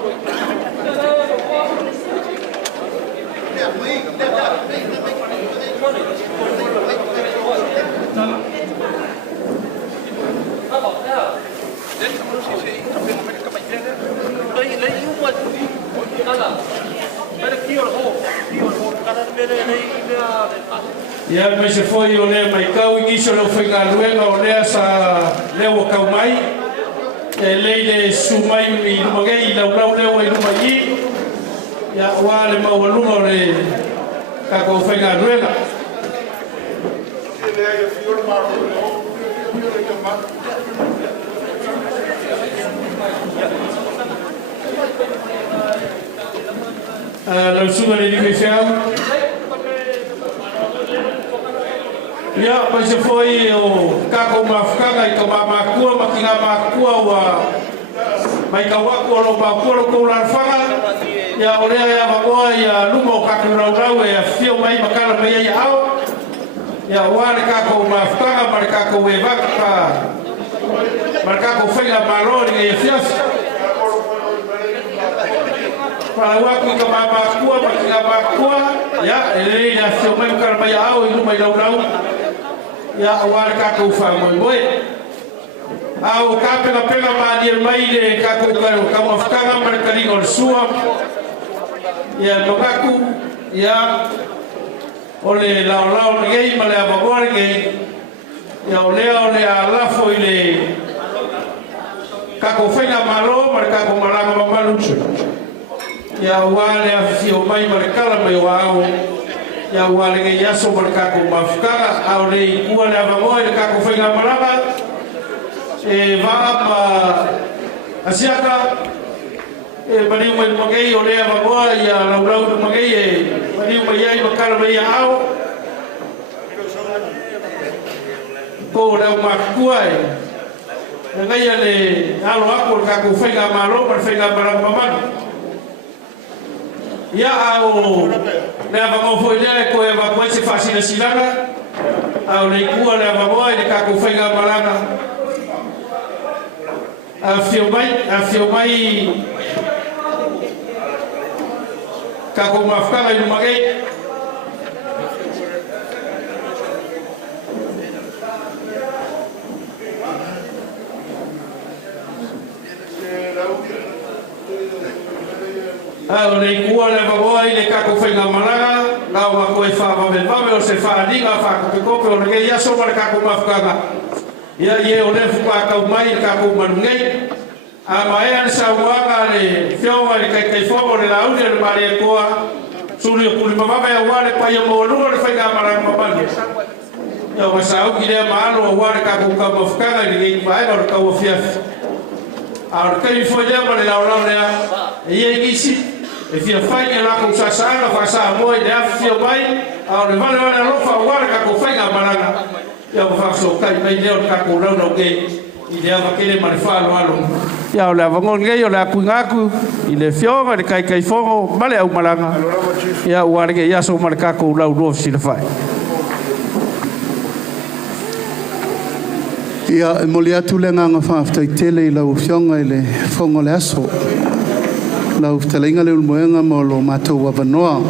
Ia me se foi o le mai kau ingiso le whainga luenga o lea sa leo kau mai. E leile sumai ni lumagei lau leo i lumai. Ia ua le maualunga o le kako whainga luenga. Lau sunga le ni whiwhiau. Ia, pai se foi o kako mawhukanga I ka mamakua, maki ngā makua wa mai ka waku o lo makua lo kou larwhanga. Ia, o rea ia wakoa ia luma o kako raurau e a whio mai makara mai ai ao. Ia, wale kako mawhukanga, mare kako e waka, mare kako whainga marori e whiafi. Para waku I ka mamakua, maki ngā makua, ia, e rei a whio mai makara mai ao I luma I raurau. Ia aware kako fa Moimoi. Au ka pega madia mai le kako ka mafkanga mar kalingo sua. Ia lokaku ia ole lao ngei male abagore ngei. Ia ole alafo ile kako fenga malo mar kako malanga maluchu. Ia wale afio mai mar kala mai wao. Ia wale nge yaso mar kako mafkanga au le kua le avangoa le kako whainga maranga e waa ma asiaka e mariu mai magei o le avangoa ia laulau magei e mariu mai ai makara mai ao ko leo makua e ngai le alo ako le kako whainga malo mar whainga maranga mamanu ia au le avangoa foi le ko e wakoi se fasina silanga au le kua le avangoa le kako whainga maranga a whio mai kako mawhukanga I lumagei au le kua le avangoa le kako whainga maranga lau wako e whaamame o se whaadinga whakapekope o le kei aso mare kako mawhukanga ia ie o le whukakau mai le kako manungei a maea le sauanga le whiaua le kai whaua le launi le mare e koa suri o kuli mamame a wale pai o moalunga le whainga maranga mapani ia o masauki lea maalo a wale kako ka mawhukanga le kei maega o le kau a fiafi a le kai foi lea ma le laulau lea e ia ingisi e fia whainga lako usasanga whasa moa I le afi fia mai a le vale alofa a wale kako whainga maranga ia o whakso kai mai leo le kako raunau kei I le awa kele ma le whaalo alo ia o le avangon ngei o le aku ngaku I le whionga le kai whongo ma le au maranga ia uare ke iaso ma le kako lau rof si le whai ia e moli atu le nganga whaaftai tele I lau whionga I le whongo le aso lau whtalinga le ulmoenga mo lo mātou wawanoa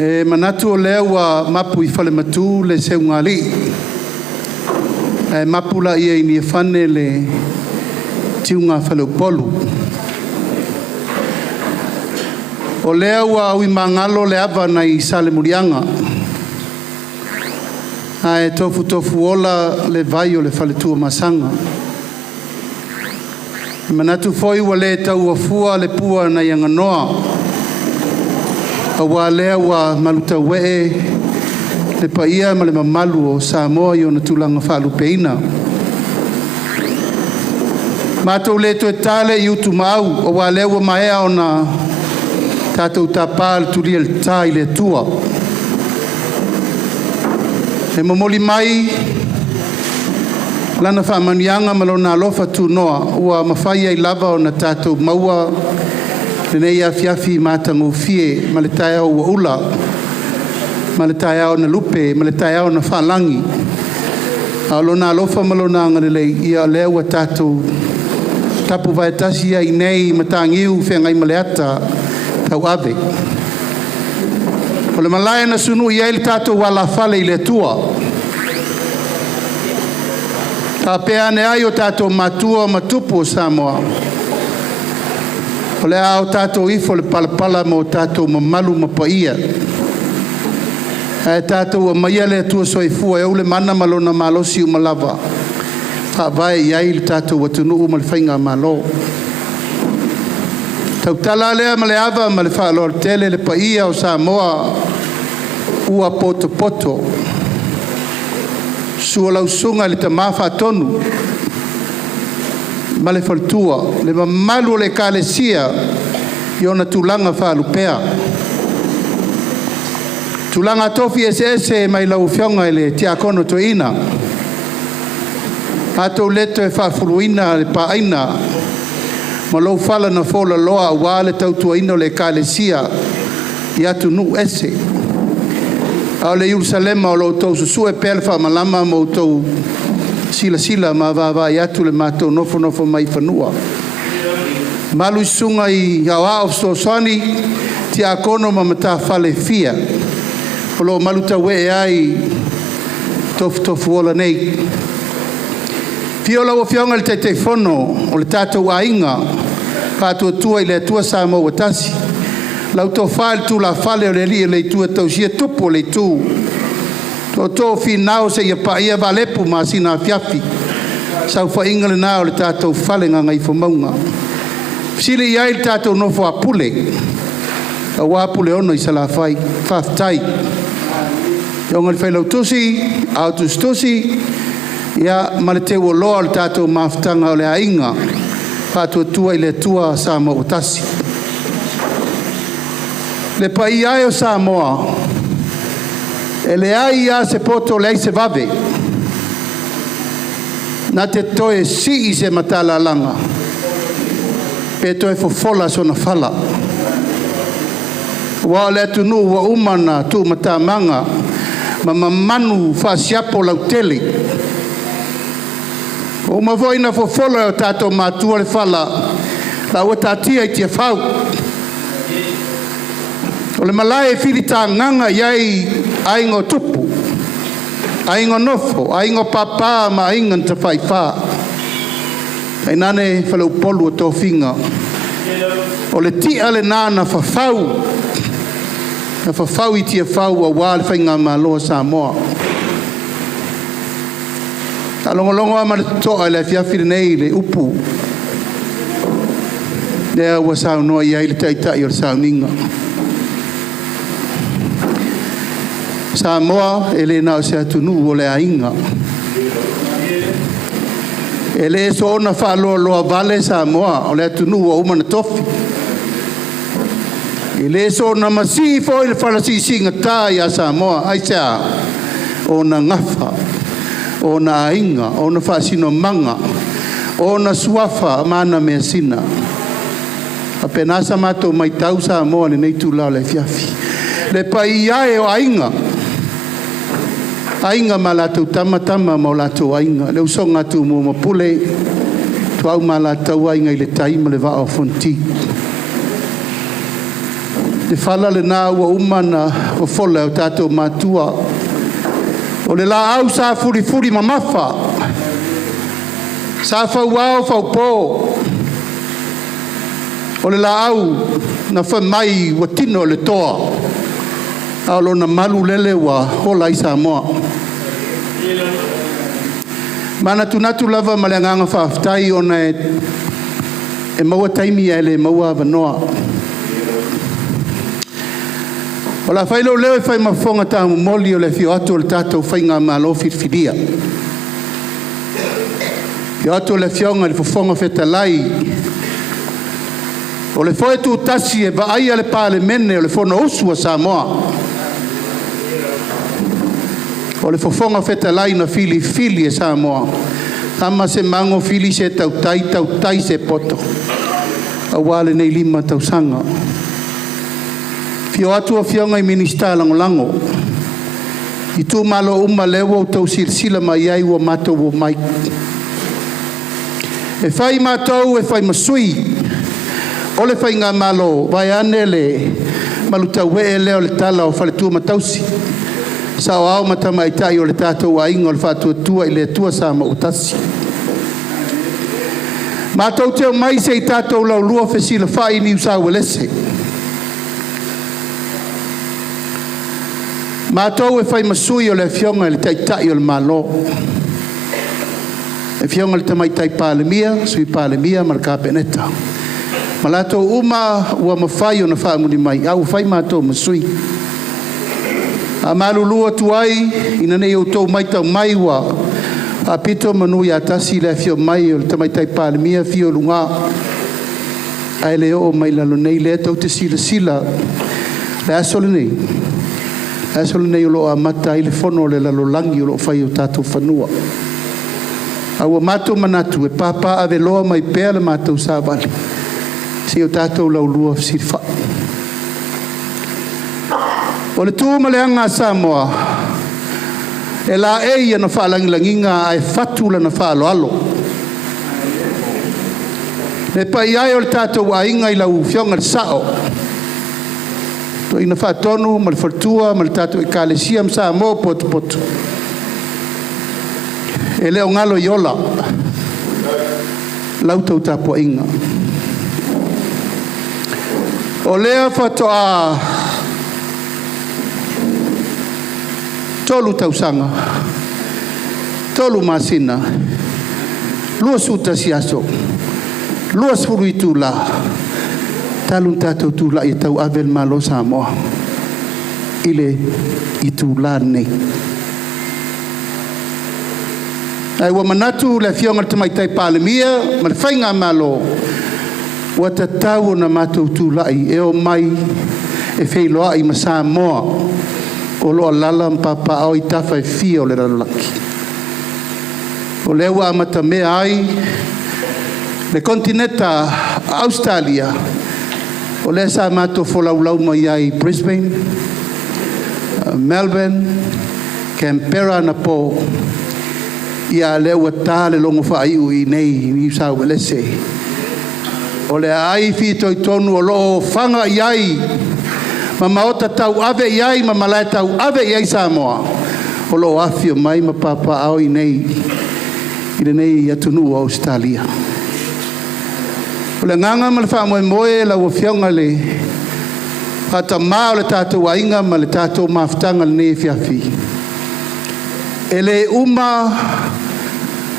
e manatu o lea wa mapu I whale matu le seu ngali e mapula ia I ni whane le tiunga whale upolu o lea wa ui mangalo le ava na I sale murianga e Tofuola le vai o le whale tua masanga manatu foi wa le tau afua le pua na ianga noa a wa lea wa maluta wee le paia ma le mamalu o Samoa I ona tulanga whaalupeina mātou le to tale I utu mau o wa lea wa maea ona tātou tāpā le turi le tā I le tua e momoli mai lana whaamanianga malona alofa tu noa ua mawhai ai lava o na tātou maua lenei a fiafi mātango fie ma le tae au ula ma le tae au na lupe ma le tae au na whaalangi a lona alofa malona angarelei ia lea ua tātou tapu vai Tasi ai nei matangiu whengai maleata tau ave o le malaya na sunu ia ili tātou wala whale I le tua ta peane ai o tātou matua matupu o Samoa. O le au tātou ifo le palapala mo tātou mamalu mapaia. E tātou a maia le atua soifua e ule mana malona malosi umalava. Whaavai iai le tātou atunu uma le whainga malo. Tau tala lea ma le ava ma le whaalor tele le paia o Samoa ua poto poto. Sua lausunga le tamafa tonu. Ma le faltua, le mamalu le kalesia i ona tulanga whaalupea. Tulanga tofi ese mai lau whionga le tia kono to ina. Ato leto e whaafuluina le paaina. Ma lau whala na fola loa wa le tautua ino le kalesia i atu nu ese. Au le Yerusalema o lau tau susu e pelfa malama mo tau sila ma va i atu le matou nofo mai whanua. Malu sunga i hawa of Sosani tia kono ma mata whale fia. Polo malu tawe e ai Tofuola nei. Fiola o fionga le te fono o le tātou ainga Faʻatuatua i le Atua Samoa Tasi. Lau tō whael tū la whale o le li le tua tausia tupo le tū. Tō whinau se ia paia valepu ma sina fiafi. Sau whainga le nao le tātou whale nga ngai whamaunga. Sile iai le tātou nofo a pule. A wapule ono i sala whai whaftai. Yonga le whailau tusi, autus tusi, ia ma le te uoloa le tātou maftanga o le ainga. Faʻatuatua i le Atua Samoa Tasi. Le pai ai o Samoa, e le ai ia se poto le se vave. Na te toe si i se matala langa. Pe toe fofola sona fala. Wa le tunu wa umana tu matamanga, ma mamanu whasiapo lau tele. O mavoina fofola o tātou mātua le fala, la ua tātia i tia whau. O le malai e whiri tā nganga iai aingo tupu, aingo nofo, aingo papa ma aingan ta whaiwha. Ai nane whalau polu o tō whinga. O le tia le nāna whawhau, na whawhau i tia whau a wā le whainga māloa Samoa. Ta longolongo a mara toa le fiafiri nei le upu. Lea ua sao noa iai le taitai o le sao ninga. Samoa e le nao se atunu o le ainga. E le so ona whaaloa loa vale Samoa o le atunu o umana tofi. E le so ona masi fo i le whalasi singa tai a Samoa. Ai sea o na ngafa, o na ainga, o na whaasino manga, o na suafa mana mea sina. A penasa mato mai tau Samoa le nei tūlau le fiafi. Le pai iae o ainga. Ainga ma lātou tamatama ma o lātou ainga. Le usonga tu mua mapule. Tu au ma lātou ainga i le taima le vao fonti. Le whala le nā ua umana o fola o tātou mātua. O le la au sa furi ma mafa. Sa fau au fau pō. O le la au na whamai wa tino le toa. Alo na malu lele wa hola i Samoa. Mana tunatu lava maleanganga whaaftai o na e maua taimi e le maua vanoa. O la whailo leo e whai mafonga tamu moli o le fio atu o le tātou whainga malo whirwhiria. Fio atu o le fionga le fofonga whetalai. O le foe tu Tasi e vaai le pāle mene o le fono usua Samoa. O le fofonga whetalai na fili e Samoa. Tama se mango fili se tautai se poto. A wale nei lima tausanga. Fio atu o fionga i minista lango. I tu malo uma lewa o tau sirsila mai ai ua mato o mai. E whai matou e whai masui. O le whai ngā malo, vai ane le maluta we e leo le tala o whale tua matausi. Sao au matamai tai o le tātou a ingo le Faʻatuatua i le Atua Samoa Tasi. Mātou teo mai se i tātou lau lua whesila whai ni usau lese. Mātou e whai masui o le fionga le taitai o le malo. E fionga le tamaitai pālemia, sui pālemia ma le kāpeneta. Ma lātou uma ua mawhai o na whaamuni mai. Au whai mātou masui. A malulua tuai, ina nei o tau mai tau mai wa. A pito manui a tasi le fio mai o le tamaitai pālemia fio lunga. Ai le o mai lalo nei le tau te sila sila. Le asole nei. Asole nei o lo a mata i le fono le lalo langi o lo whai o tātou whanua. Aua mātou manatu e pāpā ave loa mai pēr le mātou sāwali. Si o tātou lau lua sirwha. O le tūma le anga Samoa. E la ia na whaalangilanginga ai whatula na whaaloalo. Le pai ai o le tātou a inga i lau fionga le sao. To ina whaatonu, ma le whatua, ma le tātou e kālesia ma Samoa potu potu. E leo ngalo yola. Lau tau tāpua inga. O lea whatoa tolu tausanga. Tolu masina. Lua suta siaso. Lua sfuru i tūla. Talun tātou tūla i tau avel malo Samoa. Ile i tūla nei. Ai wa manatu le fionga te mai tai pālemia, ma le whainga malo. Wa ta tau na mātou tūlai e o mai e wheiloa i ma Samoa. O loa lala mpapa au i tawhai fia o le ralaki. O lewa amata mea ai, le kontineta Australia, o le sa mātou wholaulau mai ai Brisbane, Melbourne, Canberra na po, ia lewa tā le longo whaiu i nei i sau welese. O le ai fito i tonu o loo whanga i ai, ma maota tau ave i ai, ma malai tau ave i ai Samoa. O loo afio mai ma papa au i nei, i le nei i atunu o Australia. O le nganga ma le wha moe la ua fionga le, hata maa o le tātou ainga ma le tātou maftanga le nei fiafi. E le uma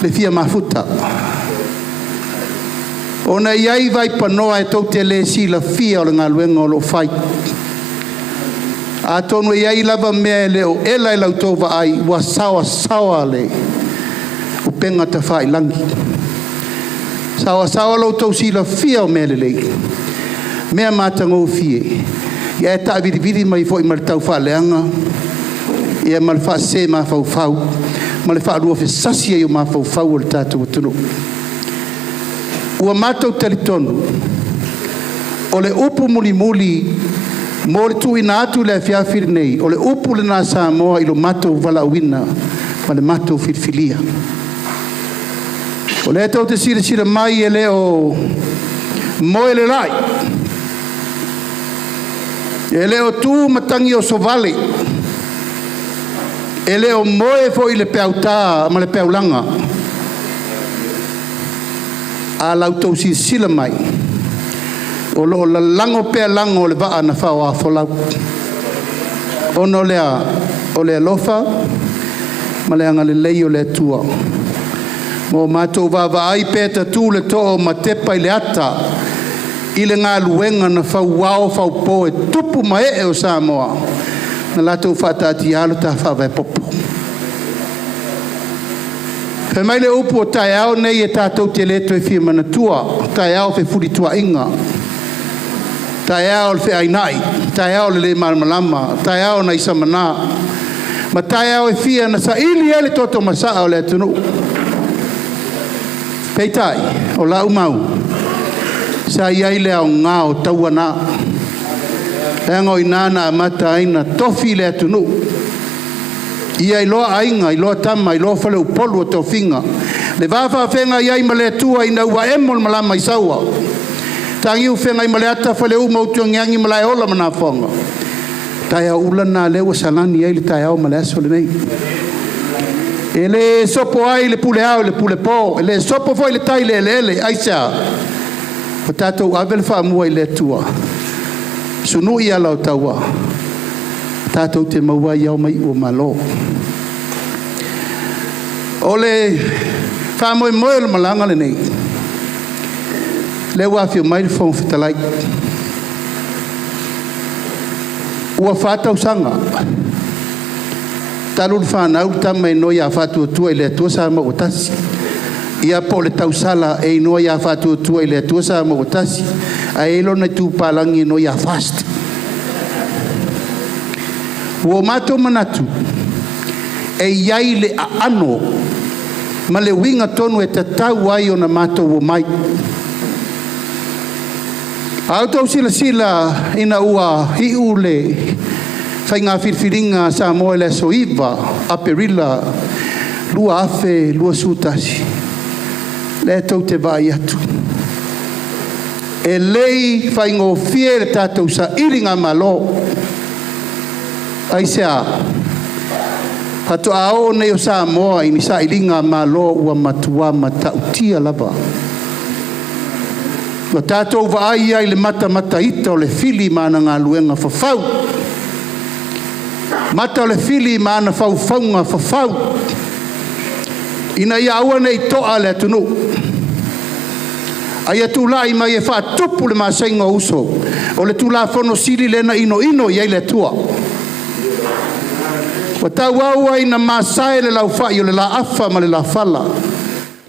le fia mafuta. Ona iai vai panoa e tau te le si la fia o le ngā luenga o lo fai. A tonu iai lava mea e leo ela e lau tova ai wa sawa sawa le o penga ta whai langi. Sawa sawa lau tau si la fia o mea le lei. Mea mātanga o fie. Ia e ta vidi mai fo i mara tau wha leanga. Ia mara wha se ma fau fau. Ma le whaarua whi sasia i o ma fau fau o le tātou atunu. Ua mātou teritonu. O le upu muli muli, mo le tu ina atu le fiafiri nei, o le upu le nā Samoa i lo mātou vala uina, ma le mātou firfilia. O le tau te sira mai e le o moe le rai. E le o tu matangi o sovale. E le o moe fo i le peauta, ma le peaulanga. A lautou si sila mai. O lo la lango pea lango le vaa na whao a wholau. Ono o lea lofa, ma le anga le lei o le tua. Mo mātou vava ai pēta tū le to'o ma tepa i le ata. I le ngā luenga na whau wao whau po e tupu ma e o Samoa. Na latou whaatati alo ta whawai popo. Fe mai le upu o tai ao nei e tātou te leto e whia mana tua. Tai ao fe furi tua inga. Tai ao le fe ainai. Tai ao le malmalama. Tai ao na isa mana. Ma tai ao e whia na sa ili ele toto masaa o le atunu. Peitai, o la umau. Sa iai le au ngā o tauana. Leango i nana amata aina tofi le atunu. Ia iloa ainga, iloa tama, iloa whale upolu o tau whinga. Le wafa whenga iai ma le atua ina ua emol malama i saua. Tangi u whenga i ma le ata whale u mautua ngiangi ma lai ola mana whonga. Tai au ula nā lewa salani ai le tai au ma le aso le nei. E le sopo ai le pule au, le pule po. E le sopo foi le tai le ele, aisa. O tātou avel wha mua i le atua. Sunu i ala o taua. Tātou te maua iau mai ua malo. O le whamoimoe o le malanga le nei. Le wafio mai le whong whitalai. Ua whātau sanga. Talu le whanau tamai no ia Faʻatuatua I le Atua Samoa o Tasi. Ia po le tausala e inoa ia Faʻatuatua I le Atua Samoa o Tasi. A elo na tūpalangi no ia F.A.S.T. Ua mato manatu. E iai le ano. Ma le winga tonu e tatau ai o na mato ua mai. Autau sila ina ua hiu le whainga whirwhiringa Samoa le soiva, aperila, lua afe, lua sutasi. Le tau te vai atu. E lei whaingo fie le tātou sa iringa malo. Ai sea, hatu ao nei o Samoa ini sa iringa malo ua matua matautia lava. Wa tātou vaai ai le mata ita o le fili mana ngā luenga whawhau. Mata o le fili mana whawhaunga whawhau. Ina ia aua nei toa le atunu. Ai atulai mai e whaatupu le masainga uso. O le tula whono siri lena ino iai le atua. Wa tau au ai na masae le lau whai o le la afa ma le la fala.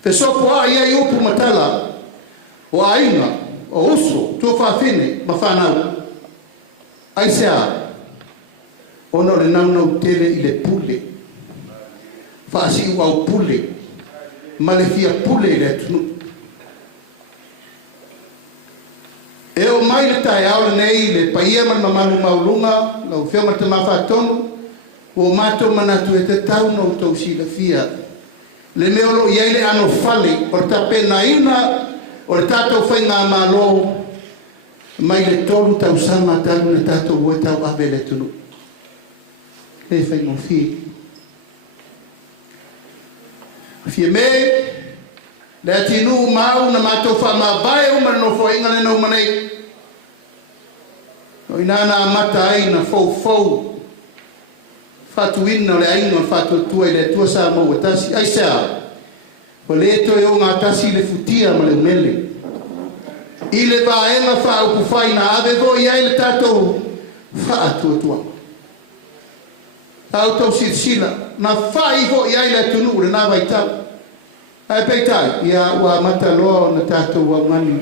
Pesopo ai ai upu matala. O ainga, o uso, tua whawhine, ma whanau. Ai sea, ono le naunau tele I le pule. Whaasi ua o pule. Ma le fia pule le atunu. E o mai le tae au le nei, le paia man mamalu maulunga, lau whionga te mawhatonu, o mato manatu e te tau no tau si la fia. Le meolo iai le ano fale, o ta pena ina, o le tātou whai ngā malo, mai le tolu tau sama talu le tātou ua tau awe le tunu. Le whai ngō whi. Whia me, le atinu mau na mātou wha mā bae umar no wha inga le nau manei. O inana mata ai na fau. Whatuina o le ainga Faʻatuatua I le Atua Samoa o Tasi. Ai sea, o le to e o ngā tasi le futia ma le umele. I le vaenga whaupu whai na ave vo I ai le tātou Faʻatuatua. Tātou sila. Na whai vo I ai le tunu le nā vai tau. Ai peitai, ia ua mata loa na tātou wa ngani.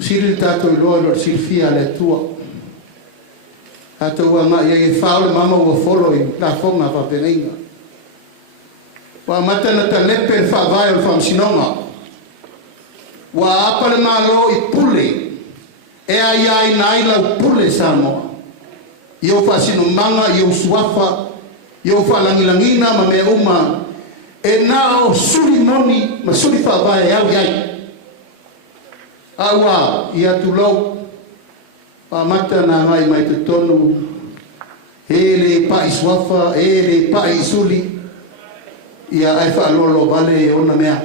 Sili le tātou I loa lo silfia le atua. Tātou wa ngā ia I whao le mama ua folo I la whonga whapengainga. Wa mata na ta lepe le whaavai o le whamsinonga. Wa apa le malo I pule. E ai ai na ila pule Samoa. Iau whasino manga, iau suafa, iau whalangilangina ma mea uma. E nā o suri moni, ma suri whaavai au iai. Aua, I atu lau. Wa mata na ngai mai te tonu. He le pai suafa, he le pai suli. Ia ai whaalolo vale e ona mea.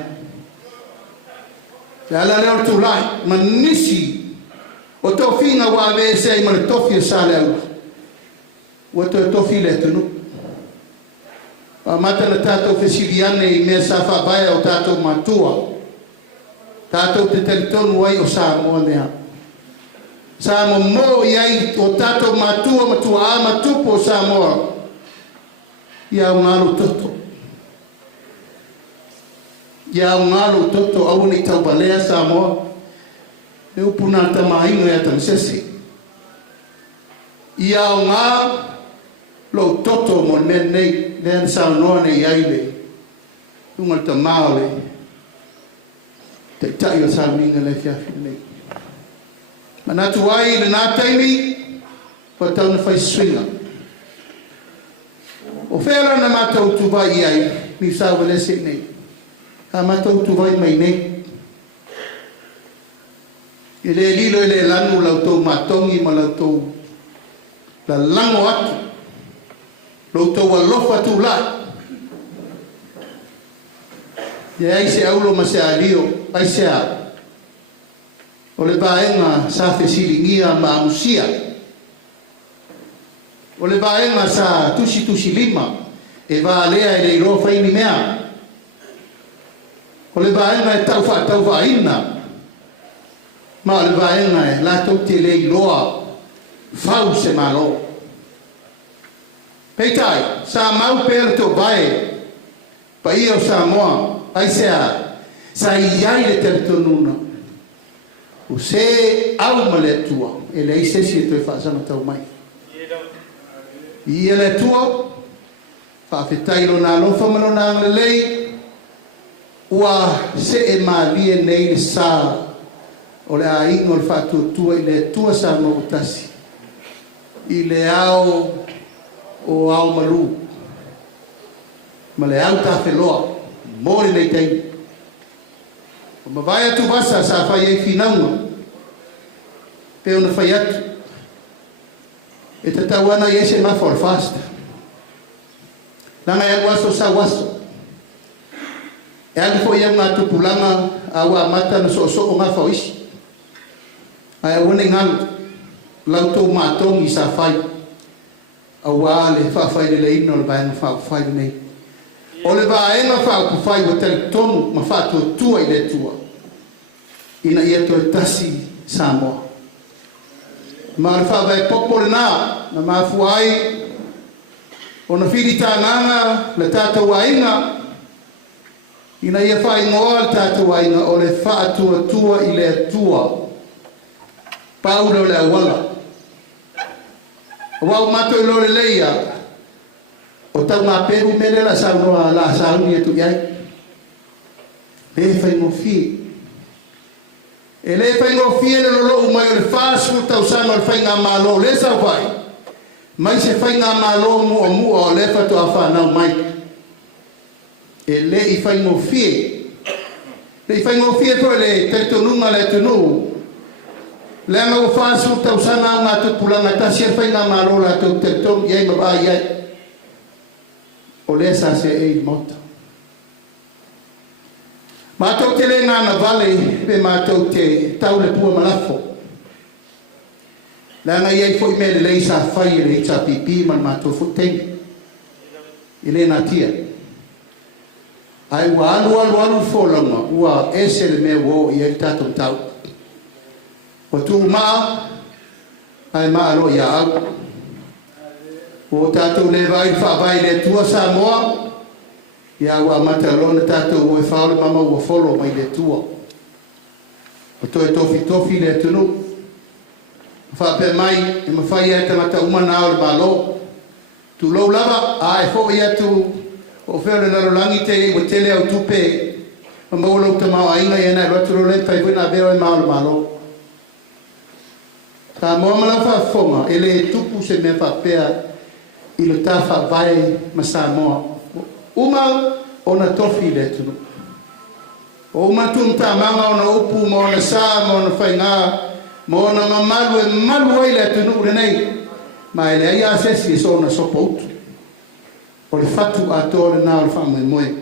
Te ala leo tu lai, ma nisi. O tō whinga wa ave se ai ma le tofi e sa leo. Wa tō tofi le tunu. Wa mata na tātou whesiriane I mea sa whaabaya o tātou matua. Tātou te teritonu ai o Samoa mea. Samoa mo iai o tātou matua a matupo o Samoa. Ia o ngālo toto. Ia o ngalo toto au nei tau balea Samoa. E upuna ta mainga e ta msese. Ia o ngā lo toto mo men nei len sa noa nei aile. Ungal ta maole. Te tai o sa minga le fiafi nei. Manatu ai le nā taimi pa tau na fai swinga. O whera na mātou tu vai ai mi sa wale se nei. Ha mātou tu vai mai nei. I le lilo I le lanu lau tau matongi ma lau tau la lango atu. Lau tau alofa tu lai. Ia ai se aulo ma se alio, ai se a. O le vaenga sa fe siringia ma amusia. O le vaenga sa tusi lima. E va lea e le ilo whaini mea. O le vaenga e tau whaina. Ma o le vaenga e la tau te le iloa. Fau se malo. Peitai, sa mau pēle tō vai. Pa ia o Samoa. Ai sea, sa iai le teletonuna. O se au ma le atua. E le isesi e toi whaasana tau mai. Ia le atua. Whaafetai lo nā lofa mano nā ngale lei. Ua se e maalie nei le sā. O le a ingo le whaatuatua i le atua Samoa Tasi. I le ao o ao malu. Ma le au tawheloa. Mōre nei tei. O ma vai atu wasa sa whai ei whinaunga. Pe ona whai atu. E te tauana i ese ma for fast. Langa e waso sa waso. E agi fo ia ngā tupulanga awa mata na so o ngā whauisi. Ai awane ngalu. Lau tō mātongi sa whai. Awa le whawhai le ino le baenga whawhai nei. O le vaenga whawhai wa tele tonu ma Faʻatuatua i le tua. Ina ia toi Tasi Samoa. Ma le whawhai popo le nā, na mafuai, o na whiri tānganga le tātou ainga, ina ia whai ngoa le tātou ainga o le Faʻatuatua i le atua. Paula o le awala. Wau mato i lo le leia, o tau ngā peru mele la saunoa la sauni e tu iai. Le whai ngofie. E le whai ngofie le lolo umai o le whāsu tau sama le whai ngā mālo le sa whai. Mai se whai ngā mālo mua o le whatu a whanau mai. E le i whai ngofie. Le i whai ngofie to le teitonunga le tunu. Le anga o whāsu tau sana ngā tupulanga Tasi e whai ngā mālo la tau teiton iai mawā iai. O le sa se e mota. Mātou te le ngāna vale pe mātou te tau le pua malafo. Le anga iei fo i me le lei sa whai le ita pipi man mātou futengi. I le nā tia. Ai ua alu wholanga ua ese le mea wo i e tātou tau. O tū maa, ai maa lo ia au. O tātou le vai whawai le tua Samoa, ia ua matalona tātou o e whaole mama ua wholo mai le tua. O toi tofi le tunu. Whape mai, e mawhai e tangata umana o le malo. Tu lau lava, a e fo i atu, o wheo le larolangi te e wa tele au tupe. Ma maulau ta mao ainga i ena, raturo le whai wina veo e mao le malo. Tā moa mala whafonga, e le tupu se mea whapea i lo tā whawai ma Samoa. Uma o na tofi le tunu. O uma tun tā manga o na upu, ma o na sā, ma o na whainga, ma o na mamalu e malu ai le tunu ure nei. Ma e le ai asesi e so na sopa utu. O le whatu a tō le nā o le Moimoi.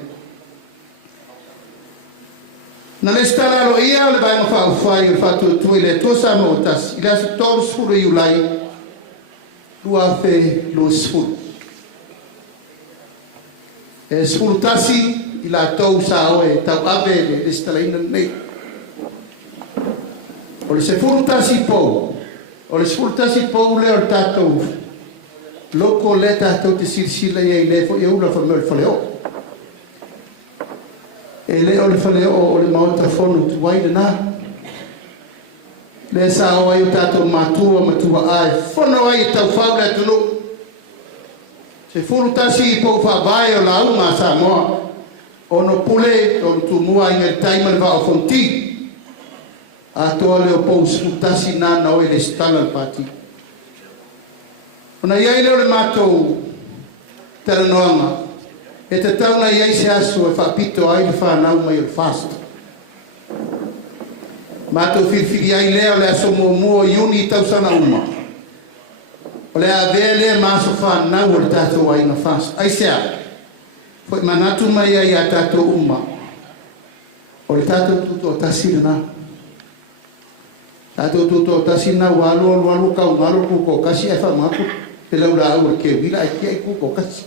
Na le stala lo ia le vai ma whai le Faʻatuatua i le atua Samoa Tasi. I le aso tolu sfuru i ulai. Lua fe lua sfuru. E sfuru Tasi i la tau sa oe tau ave le stala ina nei. O le sfuru Tasi pou. O le sfuru Tasi pou le o tātou. Loko le tātou te sirsila i le fo i ula fa me le faleo. E le o le whaleo o le maota whonu tu waida nā. Le sa o ai o tātou matua ai. Whono ai tau whau le tunu. Se furu Tasi i pou whawai o la unga Samoa. O no pule, o tu mua i ngel taima le whao whonti. A toa le o pou sfuru Tasi nā na oe le stala le pati. O na iai leo le mātou tera noanga. E te tauna iai se asu e whapito ai le whanau mai o le F.A.S.T. Mātou whirwhiri ai lea le aso mua i uni i tausana uma. O le avea lea māso whanau o le tātou ai na F.A.S.T. Ai sea, fwoi manatu mai ai a tātou uma. O le tātou tuto o Tasi na. Tātou tuto o Tasi na walu kau ngalo kuko kasi e whamaku. Te lau la au ke wila ai kia i kuko kasi.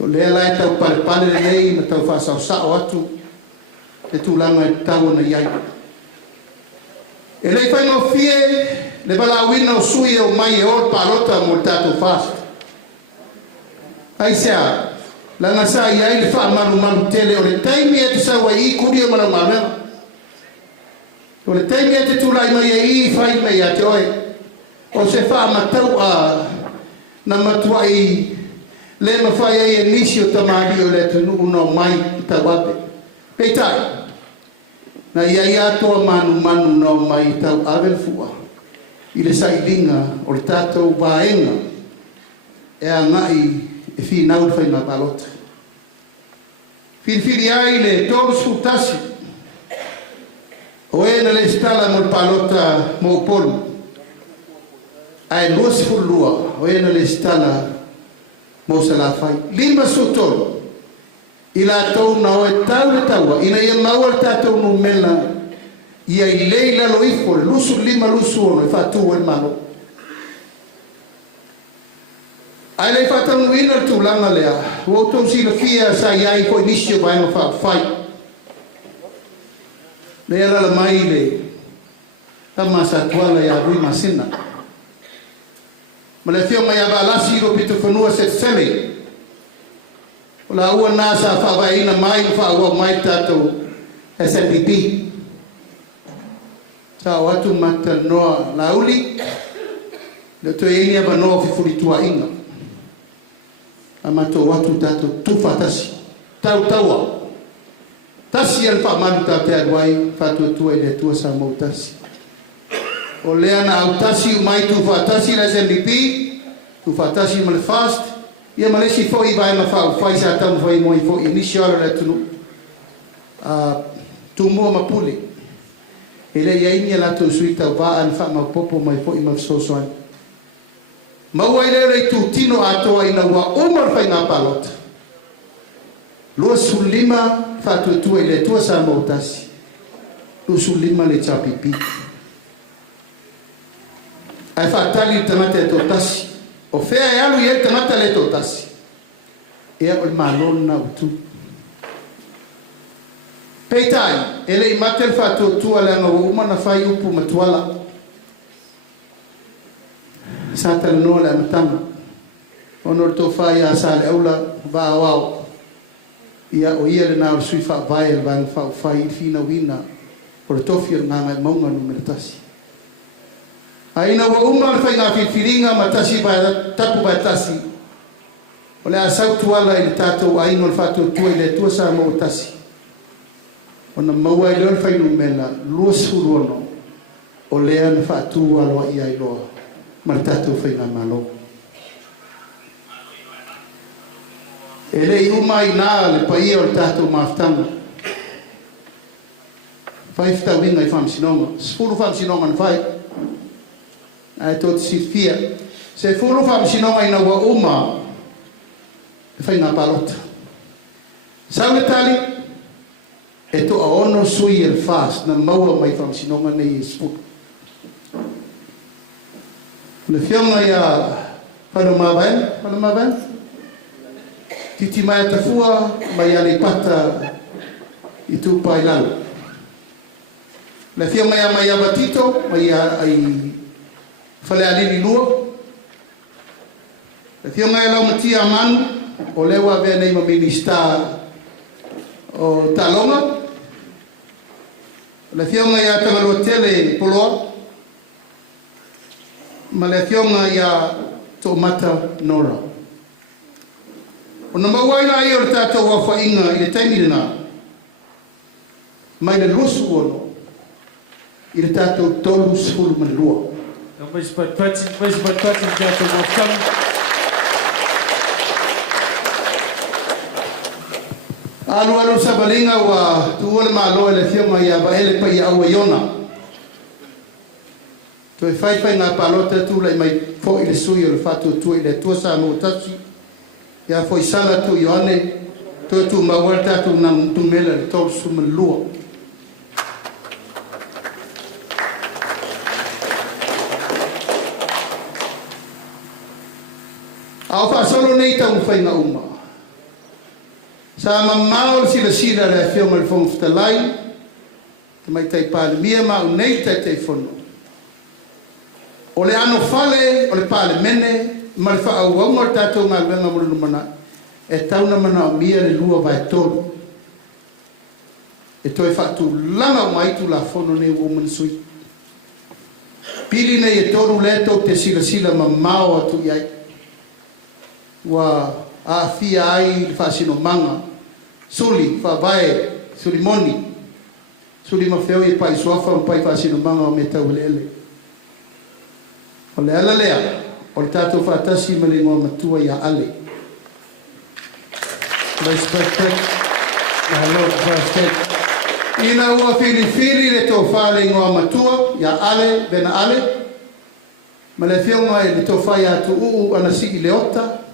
O lea lai tau pale le nei ma tau whasau sao atu te tūlanga e tau na iai. E lei whai ngau fie le bala wina o sui o mai e ol palota mo tātou F.A.S.T. Ai sea, langa sa iai le wha malu tele o le taimi e te sawa i kuri o mana mamema. O le taimi e te tūlai mai e i whai mai a te oe. O se wha matau a na matua i le mawhai e nisi o tamari o le tunu uno mai i tau ape. Peitai. Na ia atoa manu no mai tau avel fua. I le sailinga o le tātou vaenga e a ngai e whinau whai ngā palota. Whirwhiri ai le tōrusu Tasi. O e na le stala mo le palota mo polu. Ai luas fulua o e na le stala mo se la fai. Lima sotolo. I la tau na o e tau le taua, ina ia maua le tātou no mela, ia i leila lo ifo, lusu lima lusu ono, e whātu e malo. Ai lei whātangu ina le tūlanga lea, o tau si la fia sa iai ko inisio vaenga whai. Lea la mai le, ta masa tuala ia rui masina. Ma le fio mai abalasi ro pito whanua se sele, o la ua nasa whawaina mai whaua mai tātou SNDP. Sa o atu mata noa lauli, le to e inia wanoa whiwhuri tua inga. A mato watu tātou tufa tasi, taua. Tasi an whamanu tā te aduai, Faʻatuatua i le Atua Samoa tasi. O lea na au tasi umai tufa tasi la SNDP, tufa tasi ma le F.A.S.T, ia malesi fo i vai ma fau fai sa tau fai moi fo initial le tunu tu mo ma puli ele ia ini Latu suita va an fa ma popo mai fo i ma so so ma wa ile tu tino ato ina wa umar fai na palot lo sulima Faʻatuatua ile Atua Samoa tasi lo sulima le chapipi ai fatali tamate to tasi o fea e alu i e tamata le tō Tasi. Ea o malona o tu. Peitai, ele i mate le Faʻatuatua le anga o umana whai upu matuala. Sa tala noa le amatanga. Ono le tō whai a sa le aula va wao. Ia o ia le nao sui wha vai le vang whai i fina wina. O le tofi o nganga i maunga numera Tasi. Aina wa uma le whainga whiwhiringa ma tasi tapu vai tasi. O le asau tuala i le tātou aino le Faʻatuatua i le Atua Samoa tasi. O na maua i leo le whainu mena luas huruono o lea na whaatua aloa i ailoa ma le tātou whainga malo. E le i uma i nā le paia o le tātou maftanga. Whaifta winga i whamsinonga. Spuru whamsinonga na whai. Ai tot si fia se fulu fam sinonga ina wa uma fai na palota sabe tali e to ono sui el F.A.S.T na maua mai fam sinonga nei spu le fiona ya para mavan titi mai tafua mai ali pata itu pailan le fiona ya mai abatito mai ai fale alini lua. Le fionga e lau matia manu, o lewa vea nei ma minista o talonga. Le fionga ia tangalua tele poloa. Ma le fionga ia tō mata nora. O na mawaina ai o le tātou wa whainga i le taimirina. Mai le lusu ono. I le tātou tolu sifuru manilua. Mais patati kia tō mawhkanga. Alu sabalinga wa tuole malo le fioma ia ba ele pa ia wa yona. To fai ngā palota tu lai mai fo i le sui o le Faʻatuatua i le Atua Samoa tasi. Ia fo i sala tu Ioane to tu mawalta tu nang tu mela le tolu sumalua. nei tau whainga uma. Sa mamao le sila le whionga le whonga whtalai, te mai tai pāle mia mau nei tai tai whono. O le ano whale, o le pāle mene, ma le wha au au tātou ngā luenga murunu mana, e tauna mana o mia le lua vai tolu. E toi whatu langa o maitu la whono nei woman sui. Pili nei e toru leto te sila mamao atu iai. Wa a fia ai le whaasino manga, suli, whawae, suli moni, suli mawheo i pai suafa o pai whaasino manga o me tau lele. O le ala lea, o le tātou whaatasi ma le ngoa matua ia ale. Respect, hello, respect. Ina ua whiri le tō whale ngoa matua, ia ale, vena ale. Ma le whionga e le tō whai atu uu anasi i leota.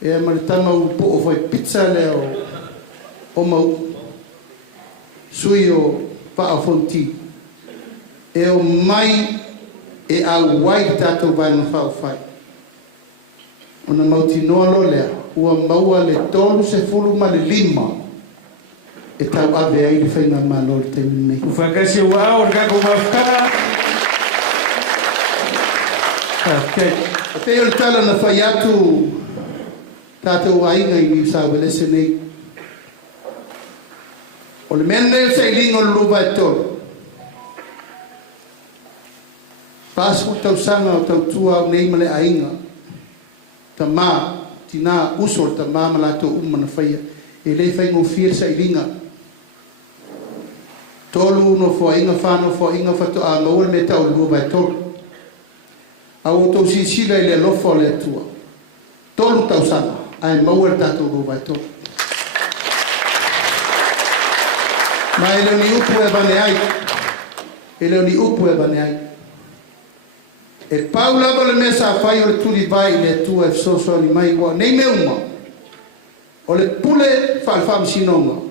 E ma le tamau po o whai pizza le o mau. Sui o wha a fonti. E o mai e au wai tātou vai na wha o whai. O na mauti noa lo lea, ua maua le tolu se fulu ma le lima. E tau ave ai le whainga malo le te mine. Ufakasi ua o le kako mawhaka. Okay. Te o le tala na whai atu tātou ainga i New South Wales nei. O le mena nei sa ilinga o le luva e tolu. Pasu tau sanga o tau tua o nei male ainga. Ta mā, tina usol ta mā malato umana whaia. E lei whainga o whir sa ilinga. Tolu no fo inga whano fo inga whato a maua me tau luva e tolu. A o tau sisila i le lofo le tua. Tolu tau sanga. Ai maua tātou luva e tolu. Ma e leo ni upu e bane ai. E leo ni upu e bane ai. E Paula le mesa fai o le tuli vai le tua e soso ni mai ua. Nei me uma. O le pule whalwham sinonga.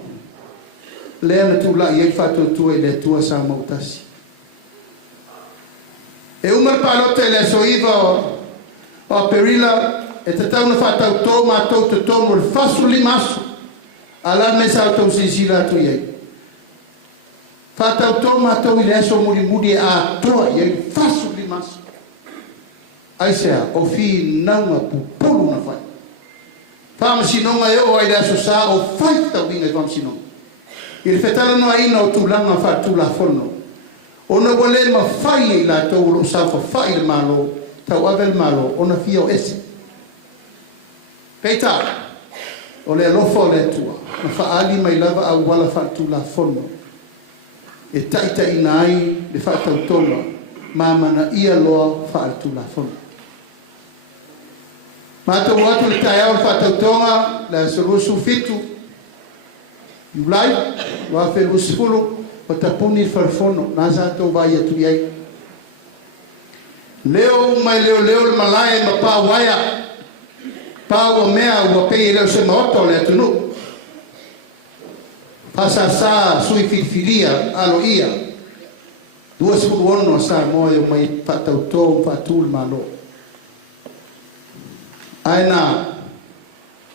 Lea na tula i e whato tua i le tua sa mautasi. E umar palote le soiva o perila e te tau na whatau tō mātou te tōnu le whasu limasu. Ala mesa o tau sisila atu iei. Whatau tō mātou i le aso muri e a toa iei whasu limasu. Aisea, o fi naunga pupulu na whai. Whamasinonga e o ai le aso sa o whai tau inga i whamasinonga. I le whetara noa ina o tūlanga whatula whono. O na wale ma whai i la tau lo sa whai le malo, tau ave le malo, o na fia o ese. Peita, o le alofo le tua, na whaali mai lava au wala whatula whono. E taita ina ai le whatau tonga, mamana ia loa whatula whono. Mātou watu le tai au le whatau tonga, le asarusu fitu, Iulai, loa whewusifulu, o tapuni wharfono, nasa tau vai atu iai. Leo mai leo le malae ma pā waia, pā ua mea ua pei leo se maoto le atu nu. Pasa sa sui filifilia, alo ia. 2 sa moe o mai whatau tō, whatul malo. Aina,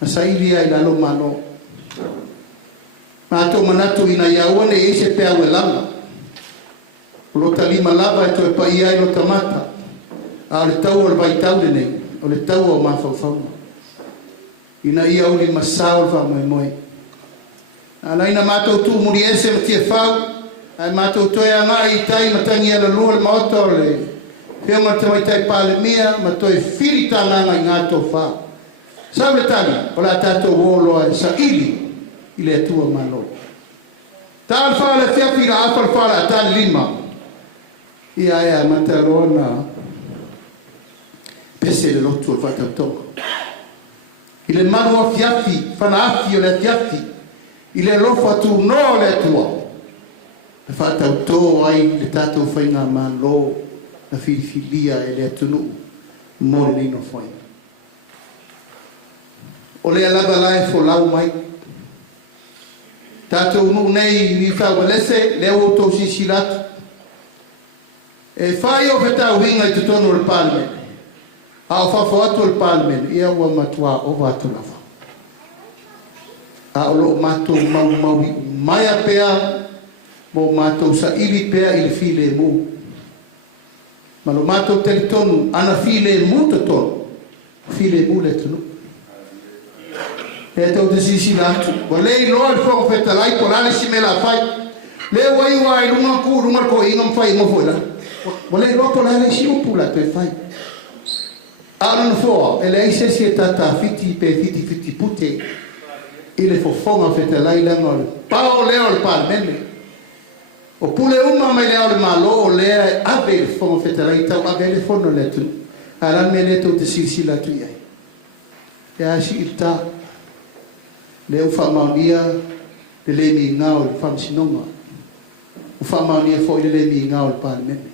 masaili ai lalo malo. Mātou manatu ina iaua e se pea ue lama. O lo talima lava e toi pa ia i lo tamata. A le tau o le vaitau le nei. O le tau o mawhauwhauna. Ina ia uli masao le wha Moimoi. Ana ina mātou tū muri ese ma tia whau. Ai mātou toi a ngā i tai matangi ala lua le maoto le. Pea ma te mai tai pāle mia ma toi whiri tānganga i ngā tō whau. Sau le tani, o la tātou wōloa e sa ili. I le atua malo. Tāl whāle whiawhi la awhal whāle a tāl lima. I aia mataloa na pese le lotu o whatau tonga. I le marua whiawhi, whana awhi o le whiawhi. I le lofa tu no le atua. Le whatau tō ai le tātou whainga malo na whirifilia e le atunu. Mo le nino whainga. O le alaba lae fo lau mai. Tātou nu nei ni whawalese, leo o tō sisilatu. E whai o whetau hinga i te tono le pāne. A o fafo atu o le parliament, ia ua matua o watu lava. A o lo matou mau mai a pea, mo matou sa ili pea ili file mu. Ma lo matou telitonu, ana file mu to tonu, file mu le tunu. E tau te sisi latu. Wa lei loa le whako whetalai, ko lale si me la whai. Le wai wai lunga ku, lunga ko inga mwhai mo fwela. Wa lei loa ko lale si upu la te whai. Alan fo, ele ise si tata fiti pe fiti pute. Ile fo fonga whetalai langa. Pao leo le parmene. O pule uma mai leo le malo, o lea ave le fonga whetalai, tau ave le fono le tu. Alan me le tau te sisi latu iai. E asi ita. Le ufa maunia le le mi ngao le famsinonga. Ufa maunia fo le mi ngao le parmene.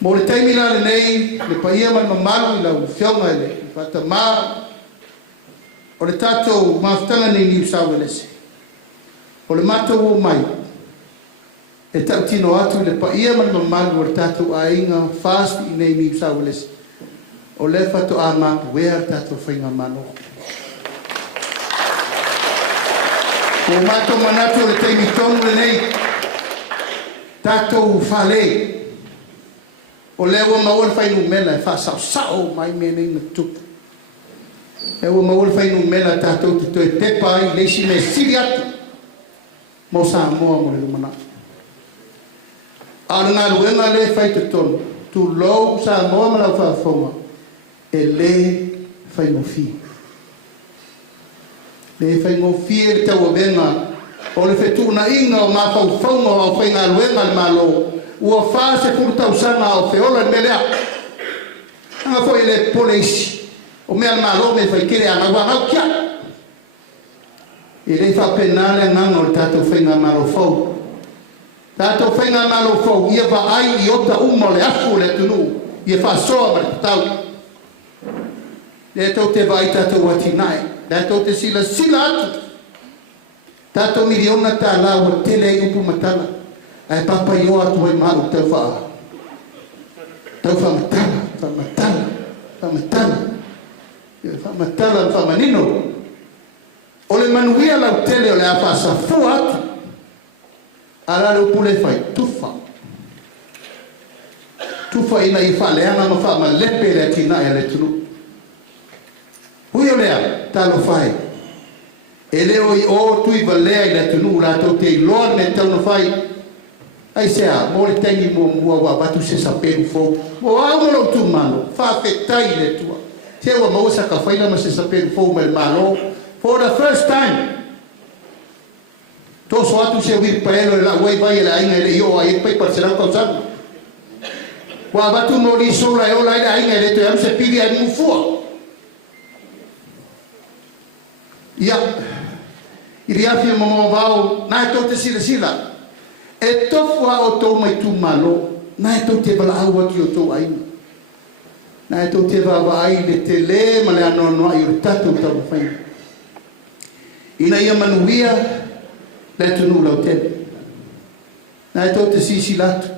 Mo le taimi la le nei, le paia man mamalu i lau fionga le whata maa. O le tatou maftanga ni New South Wales. O le matou o mai. E tau tino atu le paia man mamalu o le tatou a inga F.A.S.T i nei New South Wales. O le whatu a mapu wea tatou whainga mano. O matou manatu o le taimi tonu le nei. Tatou whale. O lewa maua fai no mela fa sao mai mene na tupu. Lewa maua fai no mela tatou te toi pepa ai leisi me siri atu. Mo Samoa mo le mana. Ana ngā luenga le fai te tonu. Tu lou Samoa ma lau whaafonga. E le fai no fi. Le fai no fi e le tau avenga. O le fetu na inga o mā whaufonga o fai ngā luenga le malo. Ua wha se furuta usanga o Feola ni melea. Anga fo ele polisi. O mea malo me fai kere anga wangau kia. E rei wha penale nganga o tatou whainga malo fau. Tatou whainga malo fau. Ia wa ai I ota uma le afu le tunu. Ia wha soa ma le tau. Le tau te vai tatou watinai. Le tau te sila atu. Tatou miliona ta la wa tele I upu matala. Ai papa yo atu ai maru tau wha. Tau wha matala, wha manino. O le manuia lau tele o le a wha fu atu. Ala le upule whai, tufa. Tufa ina I wha leanga ma wha ma lepe le tina e le tunu. Hui o lea, talo whai. E leo I o tui valea I le tunu, la tau te loa me tau na whai. Ai sea, mo le tangi mo mua wa batu se saperu fo. Mo au lo tu malo, fa fetai le tua. Se wa mo sa ka faila ma se saperu fo me malo for the first time. To so atu se wir paelo la wai vai la inga le yo ai pe par será causado. Wa batu no li sola e ola ida inga le to am se pidi ai mu fo. Ya. Iria fi mo vao, na to te sila. E tofu a o tō mai tū malo, na e tō te bala aua ki o tō aina. Na e tō te wawa ai le te le, ma le anono ai o tatou tau whaina. Ina ia manuia, le tunu lau tene. Na e tō te sisi latu,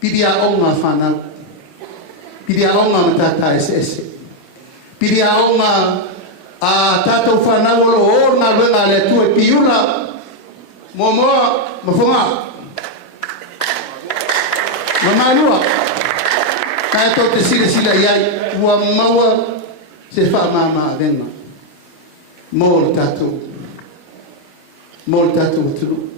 pidi a onga whanau. Pidi a onga ma tata SS. Pidi a onga a tatou whanau o lo orna luenga le tue piula, momoa, mafonga. Mamalua, kaya tau te sila iai, ua maua se wha mama avenga. Mo le tatou atunu.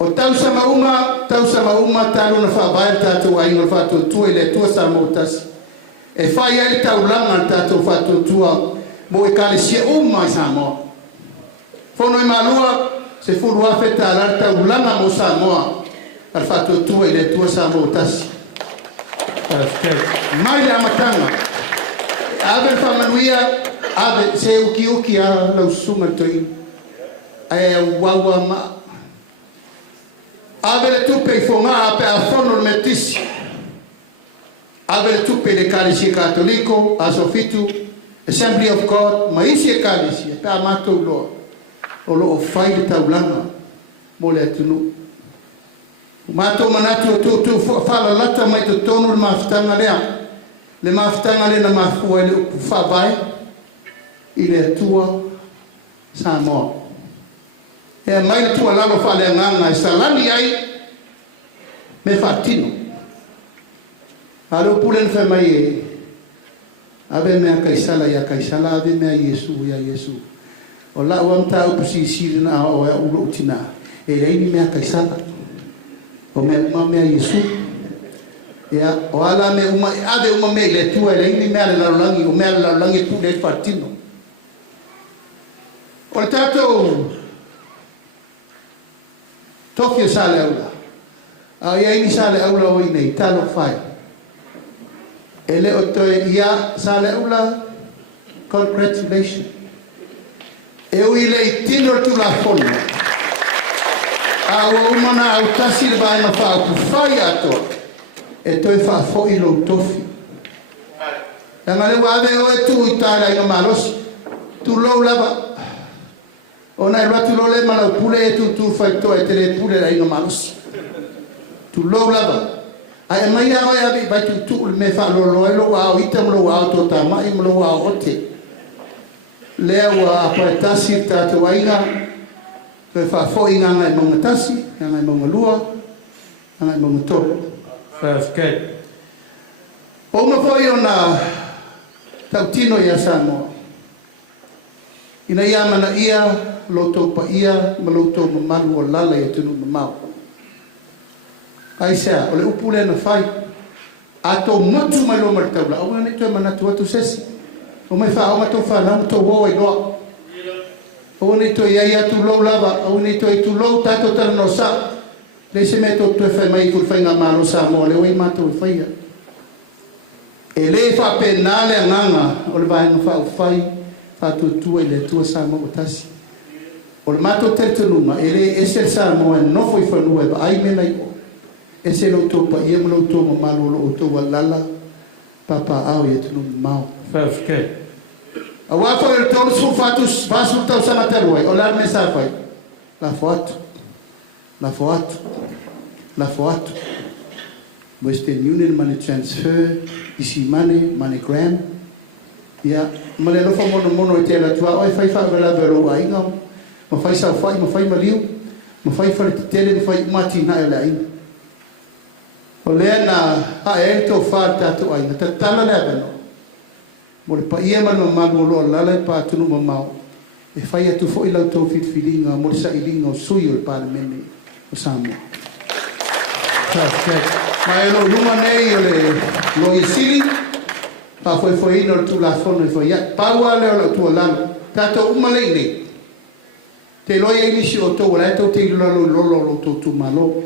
O tau sama uma, talo na wha vai tatou a inga wha tua I le Atua Samoa Tasi. E whai ai tau langa tatou wha tua, mo e kale sia uma I Samoa. Fono I malua, se furu afe talar tau langa mo Samoa. Al Faʻatuatua I le Atua Samoa Tasi. Mai le amatanga. Ave whamanuia, ave se uki a lau sunga toi. Ai au wawa ma. Ave le tupe I fonga ape a fono le metisi. Ave le tupe le kalisi katoliko, a sofitu, Assembly of God, ma isi e kalisi, pe a matou loa. O lo o fai le taulanga, mo le atunu. Mato manatu tu fala lata mai to tonu le mafutanga lea. Le mafutanga le na mafua le whabai i le Atua Samoa. E mai tua lalo whale nganga i salani ai me whatino. Alo pulen whai mai e ave mea kaisala ia kaisala ave mea Yesu ia Yesu. O la uam tau pusi sirina o ea ulo utina. E reini mea kaisala. O mea uma mea Yesu. Ia, o ala me uma, ave uma mea le tua, le ini mea le laulangi, o mea le laulangi pu le whatino. O le tātou, toki sa le aula. A ia ini sa le aula o inei, talo whai. E le o toe ia sa le aula, congratulations. E ui le i tino tu la fono. A ua umana au tasi le vai ma wha ku whai atoa. E toi wha fo i lo tofi. E ngale wade o e tu i tāra i ma malosi. Tu lo lava. O nai ratu lo le mana pule e tu whai toa e te le pule la i ma malosi. Tu lo lava. A e mai awa e abi vai tu le me wha lo lo e lo wao itam lo wao to ta mai mo lo wao ote. Lea ua apa e tasi tātou ainga. Koe wha fo i nganga e monga tasi, nganga e monga lua, nganga e monga toro. F.A.S.T. O ma fo i o na tautino ia Samoa. Ina ia mana ia, loto pa ia, ma loto mamalu o lala ia tunu mamau. Ai sea, o le upule na whai, ato matu mai lo maritaula, au ngane toi manatu atu sesi. O mai wha, au mato wha, lau to wo i loa. O nei to ia ia tu lo lava, o nei to i tu lo tato tala no sa. Le se me to tu fai mai kul fai nga malo sa mo le oi mato i fai. E le fa penale nganga, o le vai no fa fai, fa tu e le tua sa mo Tasi. O le mato te numa, e le ese sa mo no foi fa no e ai me lai. Ese lo to pa ia mo lo to mo malo lo to lala. Papa au ia tu no mau. F.A.S.T. A wafa e tolu su fatus vasu tau sana teroi o lar me sa fai la foto Western Union money transfer isi money gram ya male lo fa mono e te la tua o fai fa la vero ai ngam ma fai sa fai ma fai maliu ma fai fa te tele ma fai mati na ela ai o le na a e to fa ta to ai ta tala le beno mo le pa ia manu malu lo lala pa tunu mamau e fai atu fo i lau tau filinga mo le sa ilinga o sui o le palemene o Samoa. Ma e lo luma nei o le lo i sili pa foi ino le tu la fono e foi ia paua le o la tua lalo tato uma lei nei te loia inisi o tau la e tau te lalo lo tu malo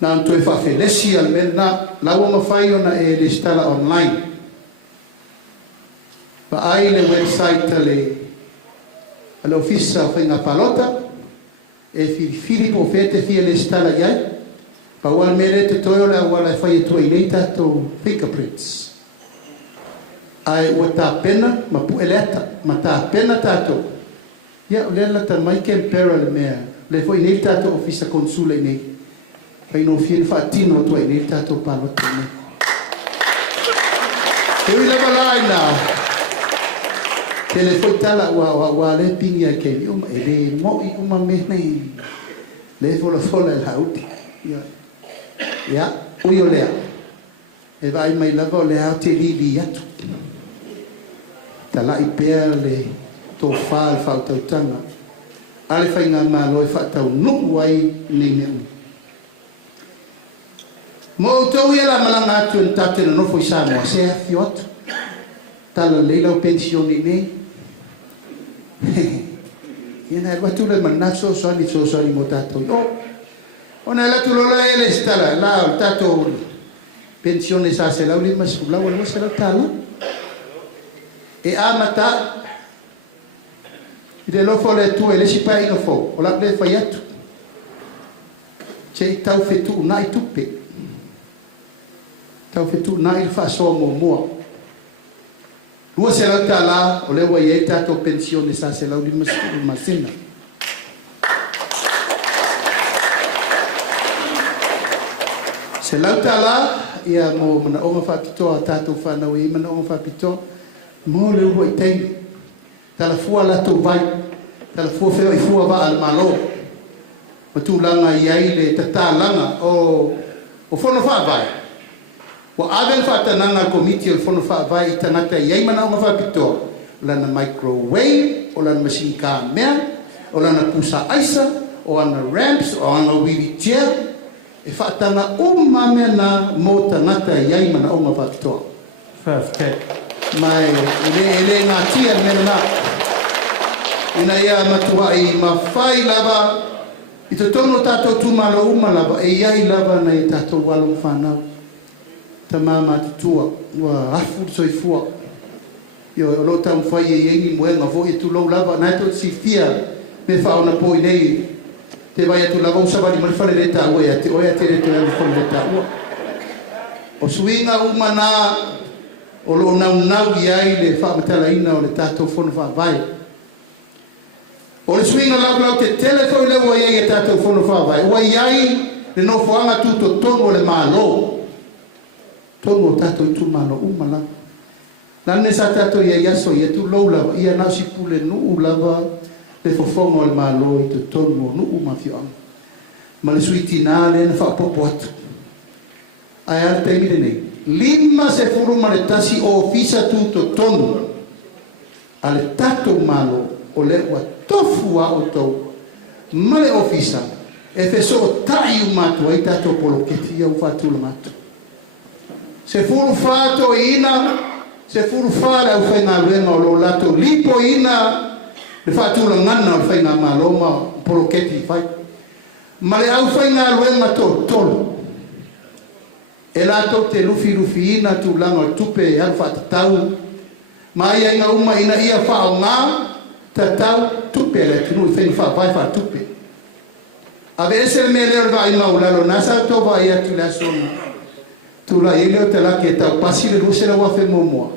na anto e fa felesi al mena lawa mawhai ona e le stala online. Pa ai le website le ofisa whainga palota e fili po fete fia le stala iai pa wal mere te toio le wala e whai e tua inei tato fingerprints ai ua tā pena ma pu eleta ma tā pena tato ia le la ta mai ken pera le mea le whai inei tato ofisa konsula inei pai no fia whaatino tua inei tato palota inei e ui lava lai na Tele foi tala wa le pingi a ke uma ele mo I uma mene le fola la uti ya uyo lea e vai mai lava le ate li atu tala I pea le to fa Faʻatuatua ale fai nga malo e fatau nu wai nei me mo to ia la malanga atu en tate no foi sa mo se afio atu tala leila o pensioni nei Ina wa tu le manaso so ni mo tato ona la tu lo la ele stala la tato pensione sa se la ulima su la wala se la tala e amata ide lo fo le tu ele si pa ino fo o la le faiatu che tau fetu nai tupe tau fetu nai fa so mo Lua se la tala o le wa ye tato pensione sa se la ulima masina. Se lautala ia mo mana onga whapitoa tātou whanau i mana onga whapitoa mo leo hoi teimi. Tala fua lato vai, tala fua wheo i fua wa al malo. Matulanga i ai le tatalanga o whono whaavai. Wa avel whaatananga komiti o whono whaavai i tangata i ai mana onga whapitoa. Lana microwave, o lana machine car mea, o lana pusa aisa, o ana ramps, o ana wheelchair. E whaatanga mea na mō tangata i ai mana onga whapitoa. Mai, ele ngā tia mena nā. Ina ia matua i mawhai lava, i te tono tātou tūmalo lava, e iai lava na i tātou walong whanau. Ta māma tutua, wa afu soifua. Io lo tau whai e yengi moenga vo e tu lau lava, nai tō si fia me whaona pōi nei. Te vai atu lava usawari mani whare reta ua, te oia te reto e whare reta ua. O suinga umana, o lo nau i ai le whaamatala ina o le tātou whono whaavai. O le suinga lau te telefoi lewa iai e tātou whono whaavai. Ua iai le no whaanga tūto tono le mālo. Tono o tātou tū mālo umala. Nane sa tātou iai aso i atu lau lava. Ia nau si pule nuu lava le fofonga o le mālo i te tono o nuu mawhioanga. Ma le suiti nā le na whaapopo atu. Ai ala te mire nei. 5 ma le tasi o ofisa tūto tonu a le tātou malo o le ua tofu a o tau ma le ofisa e feso o tai u matua i tātou poloketi au whātula matu. Se furu whāto ina, se furu whāle au whainga luenga o lo lato lipo ina le whātula ngana o whainga maloma poloketi whai. Ma le au whainga luenga tō tolu. E lato te lufi ina tu langa o tupe e al whaatatau. Ma ia inga uma ina ia whao ngā, tatau tupe le tunu i whainga whaavai wha tupe. Ave ese le mea leo rwa inga ulalo, nasa tova ia tu le asona. Tu la i leo te laki e tau pasi le luse la wafe momoa.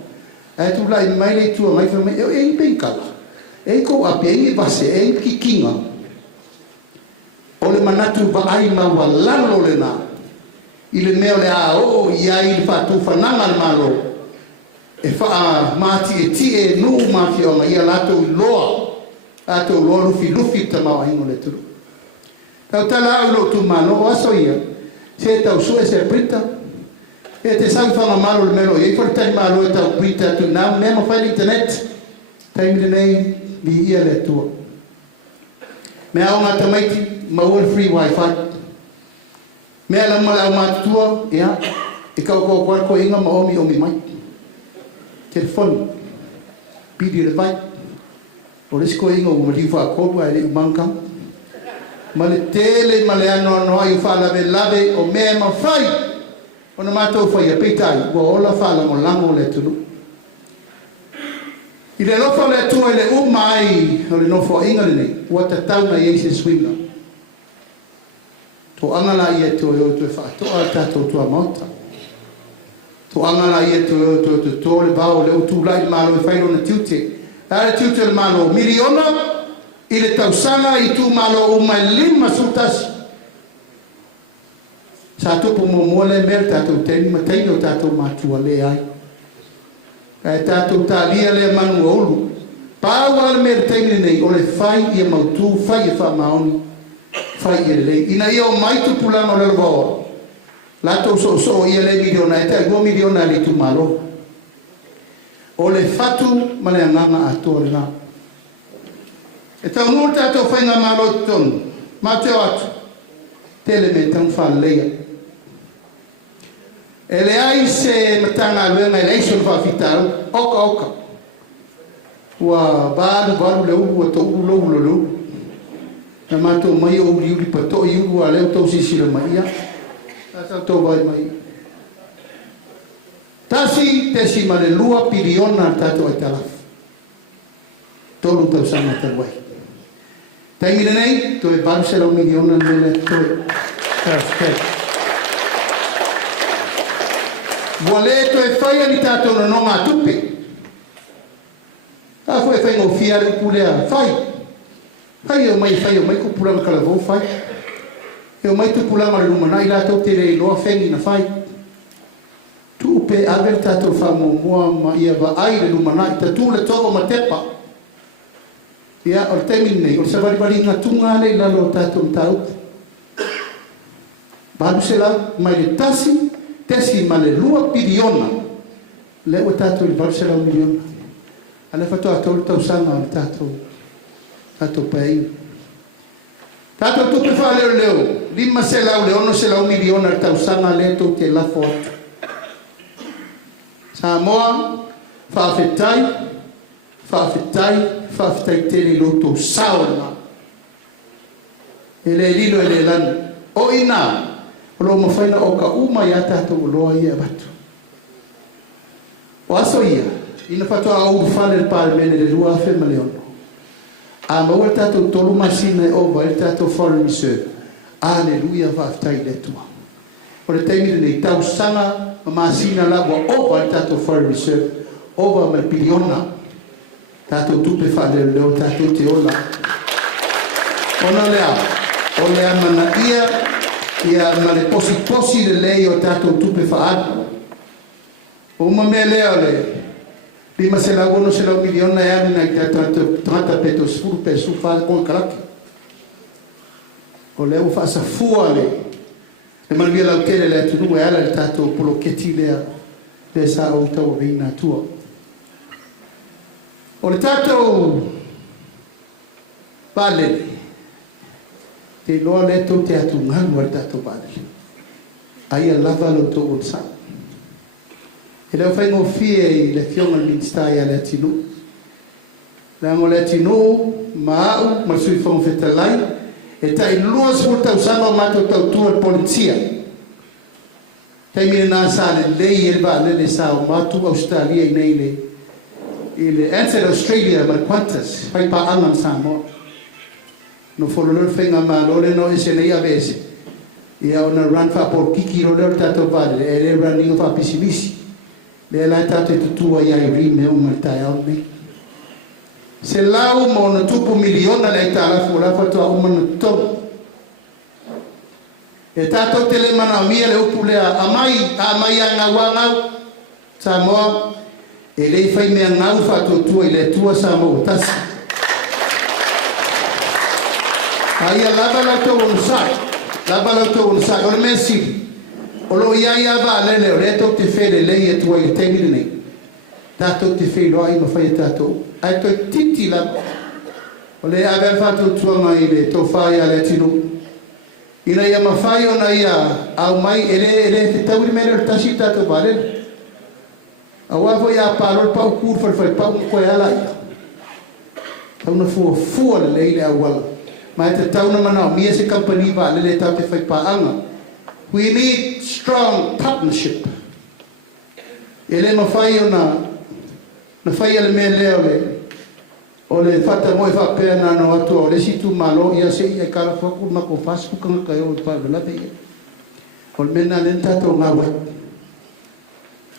E tu la i mai le tua mai wha mai, e i penkala. E i kou api, e i vase, e i kikinga. O le manatu wa ai maua lalo le nā. I le mea le a o i ai le whātu whananga le malo. E wha māti e ti e nuu māti o ia lato i loa. Lato loa lufi tamau aingo le turu. Tau tala au lo tu malo o aso ia. Se tau sue se prita. E te sau whanga malo le melo. E whare tai malo e tau prita tu nā mea mawhai le internet. Taimire nei li ia le tua. Mea o ngā tamaiti maua le free wifi. Mea la mala au mātua, ea, e kau kua inga ma omi mai. Telefoni, pidi le vai. O resi ko inga umari whaakorua e le umanga. Ma le tele, ma le ano ai lave o mea ma whai. O na mātou whai a peitai, ua ola whaalango lango le tunu. I le lofa le tua i le umai, o le nofo inga le nei, ua tatau na Yesu swinga. To angala ia to yo to whaatoa tātou tua mauta. To angala ia to le bao le utu lai malo e whairo na tiute. Tare tiute le malo miliona i le tausanga i tu malo o mai 5 sultasi. Sa tupu mo le mele tātou teni mataino tātou mātua le ai. Kai tātou tālia le manu olu. Pāua le mele teni nei o le whai ia mautu, whai e wha maoni. Fai ia le ina ia o mai tu pulanga o le loa. Lato so ia le miliona e te 2 miliona le tu malo. O le fatu ma le anganga atua le nā. E tau nua tātou whainga malo tonu. Mateo atu. Tele me tau whaleia. E le ai se matanga luenga e le aiso le whawhitau. Oka. Ua balu le ulu a tau ulo lulu. Na mātou mai o uri pato i uru a leo tau sisira mai ia. Tātou tau vai mai. Tasi te si male 2 piliona tātou ai talafu. Tolu tau sama tau wai. Taimire nei, to e baru se lau miliona nele toe. Wale to e whaia ni tātou na nonga tupe. A fue whainga o fiare upulea. Whai o mai ku puranga kala vau whai. E o mai tupulanga le lumana i lato te rei loa whengi na whai. Tu pe aver tato whamomua ma ia wa ai le lumana i ta tu le toko ma tepa. Ia, o le temini nei, o le savaribari ngā tunga le lalo tato mtau. Balu se la, mai le tasi ma le lua piriona. Le o tato i balu se la miliona. Ale fatoa tau le tausanga o le tato pai. Tato tupe wha leo, 5 se lau le 1 se lau miliona le tausanga le tau te lafo atu. Samoa, whaafetai tele loto saona. Ele lilo ele lana. O ina, o lo mawhaina o ka uma ia tātou o loa ia batu. O aso ia, ina whatoa au whale le pāle mene le rua awhi maleono. A maua tātou tolu masina e owa e tātou foreign reserve. Aleluia whaafetai le tua. O le teimire nei tau sanga masina lawa owa e tātou foreign reserve. Owa me piliona. Tātou tupe whale leo tātou te ola. Ona lea. O lea mana ia ma le posi le lei o tātou tupe whaana. O ma mea lea le. 5 se lau 1 se lau miliona e amina i tātou 30 peto sfuru pe su whaale kong karaki. O leo whaasa fua le. E manuia lau kere le atunu e ala le tātou polo keti lea. Le sa o tau a vina atua. O le tātou pālele. Te loa le tau te atu nganu le tātou pālele. Aia lava lo tau o sa. E leo whaingo fie i le fionga minstai a le atinu. Le ango le atinu, maau, masui whango whetalai, e tai lua spul tau sanga o mato tau tua le polizia. Tai mire nā sa le lei e va le sa o matu Australia i nei le. I le Answer Australia ma quantas, whai pa angan Samoa. No whololor whainga ma lole no e se nei a vese. Ia ona run wha por kiki rolor tato vale, e le running of a pisimisi. Le la tato e tutua ia i rime o maltai au nei. Se lau mo na tupu miliona le tala fura fatua o mana tau. E tato te le mana mia le upu lea amai a ngā wangau Samoa e le whai mea ngau fatua tua i le tua Samoa Tasi. Aia lava lau tau onu sai, o le mea siri. O lo ia va lele o le tau te where lei e tua i tengiri nei. Tātou te whai loa i mawhai tātou. Ai toi titi la. O le aver whātou tuanga i le tau whai a le tino. Ina ia mawhai o na ia au mai ele te tauri mele o tasi tātou valele. A wafo ia pāro pau kūr whai pau koe ala ia. Tau na fua le leile a wala. Mai te tau na manao mia se company valele tau te whai paanga. We need strong partnership. Ele mawhai o na whai ale mea leo le. O le whata moe whapea na no atua o le situ malo ia se ia kara whaku mako whaspukanga kai o whaelu lave ia. O le mena le tātou ngā wai.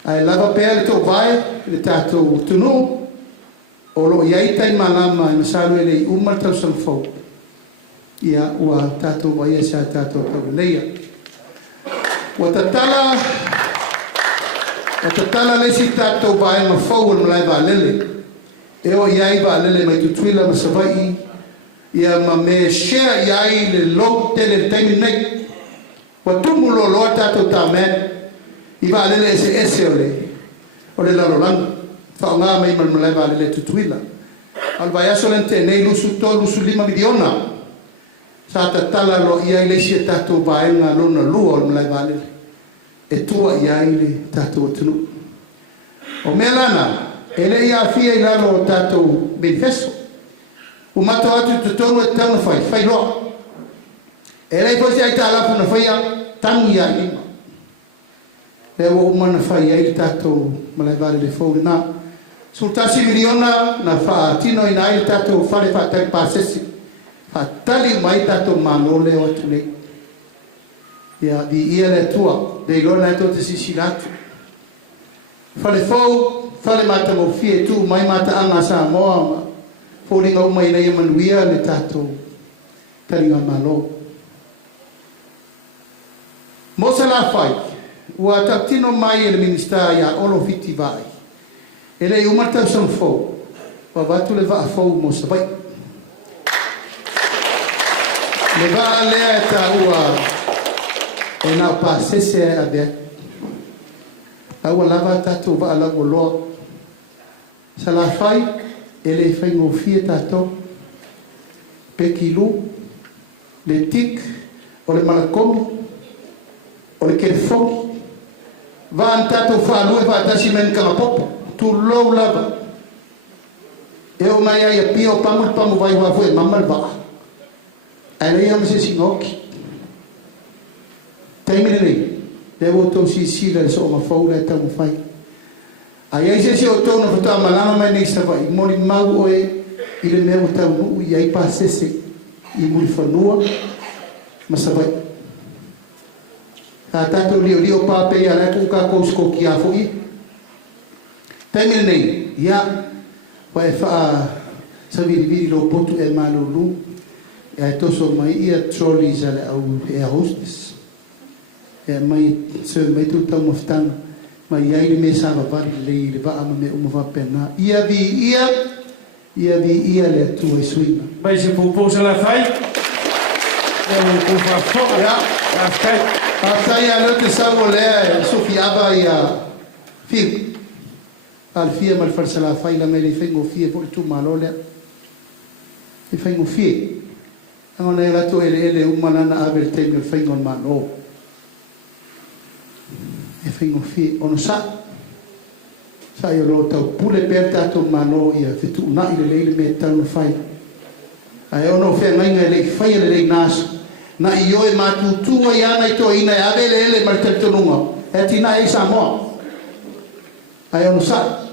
Ai lava pea le tō vai, le tātou tunu. O lo iai tai malama i masaru ele i umar tau sanfau. Ia ua tātou vai e sa tātou tau leia. Wa tatala le si tātou vai ma whau al malai wa lele. E o iai wa lele mai tutuila ma savai. Ia ma me share iai le lo tele taimi nei. Wa tumu lo loa tātou tā mea. I wa lele ese o le. O le lalolanga. Whao ngā mai malai wa lele tutuila. Al vai aso lente nei lusu 5 miliona. Sa tatala lo iai le si tātou vai ngā lona lua o malai wa lele. E tua iai le tātou atunu. O mea lana, ele ia fia i lalo o tātou manifesto. O mato atu tutonu e tau na whai loa. Ele i posi ai tā lapu na whai a tangi ia ima. Le o umana whai ai tātou malai vale le fōri nā. Sultasi miliona na wha tino i nai tātou whare whaatari pāsesi. Whaatali mai tātou mano leo atu nei. Ia di ia le tua, dei lona e te sisi latu. Fale fau, fale mata mo fie tu, mai mata anga Samoa, fōringa umai nei manuia le tātou taringa malo. Mo se la fai, ua tatino mai e le minister ia olo fiti vai. E le umata son fo, wa watu le vaa fo mo se vai. Le vaa lea ta ua e nao pa sese a bea. Aua lava tatou vaa lago loa. Sa la fai, e le fai ngofie tatou. Pekilu, le tik, o le malakomi, o le kelefoni. Vaan tatou whaalue whaatasi men kamapopo. Tu lou lava. E o mai ai a pia o pamu vai wafu e mamal vaa. Ai lei ama se singoki. Taimine nei. Le wo tau si sila le so o mawhau le tau mawhai. Ai ai se o tau na whatua malama mai nei sa vai. Mori mau oe i le mea o tau nuu i ai pa sese i muri whanua. Masa vai. Ka tatou lio pape ia le kuka kousko ki a fui. Taimine nei. Ia. Wa e wha sa viri lo potu e malulu. E ai toso mai ia trolleys ale au e hostess. E mai se mai tu tau maftanga. Mai ai le me sa vari le va ama me uma va pena. Ia vi ia le Atua suina. Mai se popo se la fai. E o kufa foga. Ja. Afkai. Afkai a lote sa volea sofiaba ia fil. Al fia mal farsa la fai la me le fengo fie por tu malolea. E fengo fie. Angona e lato ele umanana avel tengo fengo malo. E fengo fie ono sa. Sa io lo tau pule per tato malo ia fitu na ile le me tau fai. Ai ono fe ngai le fai le nas. Na io e matu tu ia na to ina ave le mal tentonunga. E tina e Samoa. Ai ono sa.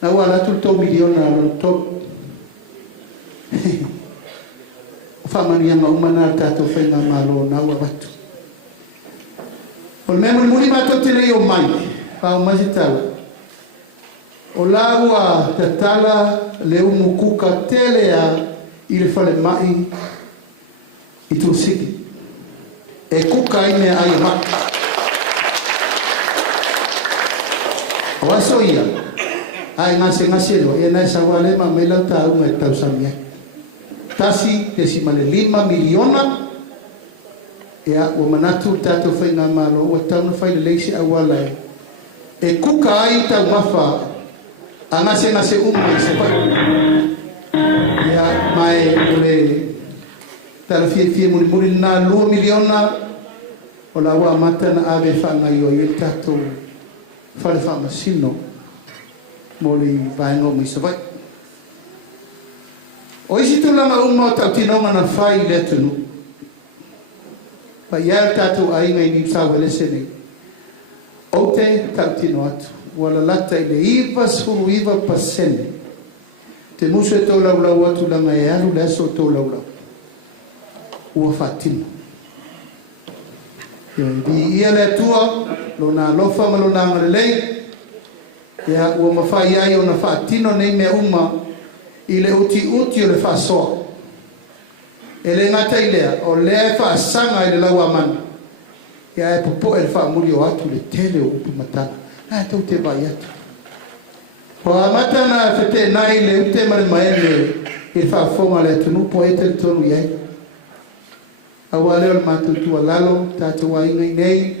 Na wala tu miliona lo to. Famania ma umana tato fenga malo na wa batu. O memo muri bato tele o mai. Pa o mazitala. O lawa tatala le umukuka tele a il fale mai i tu siki. E kuka ime ai ma. O aso ia. Ai ngase lo e na sa wale ma me la ta un tau samia. Tasi te si male 5 miliona e a o manatu tato whainga malo o tau na whaile leisi a wala e kuka ai tau mafa a ngase umai se pa e a mai ole tala fie muri na 2 miliona o la wa mata na ave whanga i o i tato whale whamasino moli vaenga o misa vai. O isi tulanga uma o tau tinonga na whai le tunu. Pa iau tatu a inga i ni tau ele sene. O te tau tino atu. Wala lata i le iwa suru iwa pasene. Te musu e tau laulau atu langa e alu le aso tau laulau. Ua whatino. Ia le tua, lo na lofa ma lo na ngalelei. Ia ua mawhai ai o na whaatino nei mea uma i le uti o le whaasoa. E le ngata i lea, o lea e whaasanga i le laua mani. Ia e popo e le whaamuri o atu le tele o upi matana. Ai tau te vai atu. O a matana whete nai le ute mare maene i le whaafonga le tunu po e te tonu iai. A wale o le matutua lalo, tātou a inga i nei,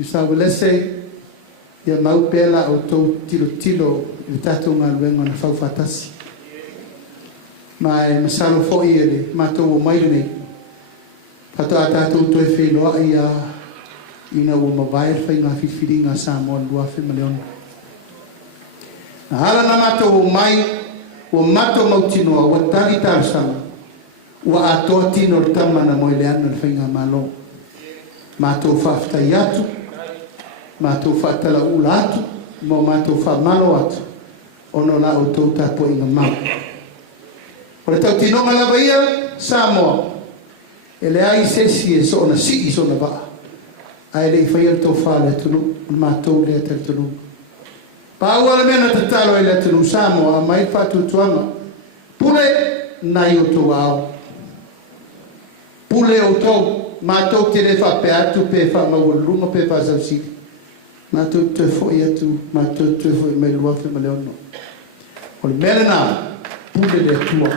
i sawelese, ia mau pela o tau tilo i tātou ngā luenga na whauwhatasi. Ma e masalo fo i ele, mātou o maire nei. Patoa tātou toi whenua i a ina o mawaer whai ngā whiwhiri ngā Samoa lua whemaleona. Na hala na mātou o mai, o mātou mautinoa, o tali tārsama, o atoa tino o tamana mo ele ana whai ngā malo. Mātou whaftai atu, mātou whaatala ula atu, mo mātou whamalo atu, ono la o tau tapo inga mau. O le tau tinonga lava ia, Samoa, e le ai sesi e so na si i so na waa. Ai le i whai al tau whale tunu, mātou le atel tunu. Pa au ala mena tatalo e le tunu Samoa, mai Faʻatuatua, pule nai o tau au. Pule o tau, Mātou te re wha pe atu pe wha mawalunga pe wha sausiri. Mātou te fwoi atu, mātou te fwoi mai lua whi maleono. O le mele nā, pule le tua.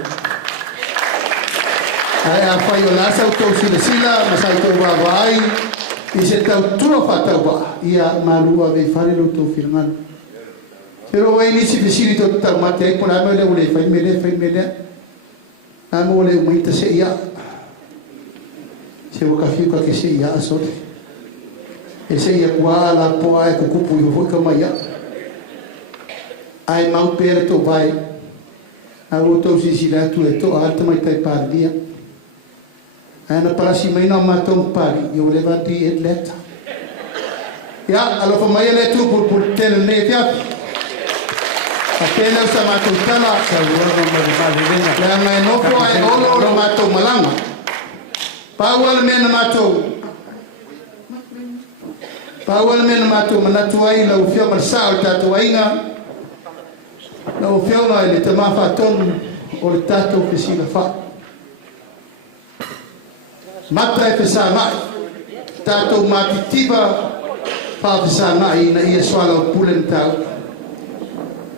Ai a whai o lasa o tau sila, masai tau wawai, i se tau tua whatau wa, ia mārua vei whare lo tau whirangana. Pero wai nisi vesiri tau tau mate, ai pona ame le ule, whai mele, ame ole umaita se ia. Se wakafiu ka ke se ia asore. E se ia kua la poa e kukupu i hoi ka mai ia. Ai mau pere tō vai. A o tau sisi ratu e tō alta mai tai pārdia. Ai na parasi mai na mātou pāri. I o levanti e leta. Ia, alofa mai e letu pur tēne ne e fiapi. A tēne o sa mātou tala. Lea mai nofo ai olo o mātou malanga. Paula mena matou. Paula mena matou manatu ai lau fia marsao tatou ainga. Lau fia ai le tamafa tonu o le tatou kesina fa. Mata e fesa mai. Tatou matitiba fa fesa mai na ia swala o pulen tau.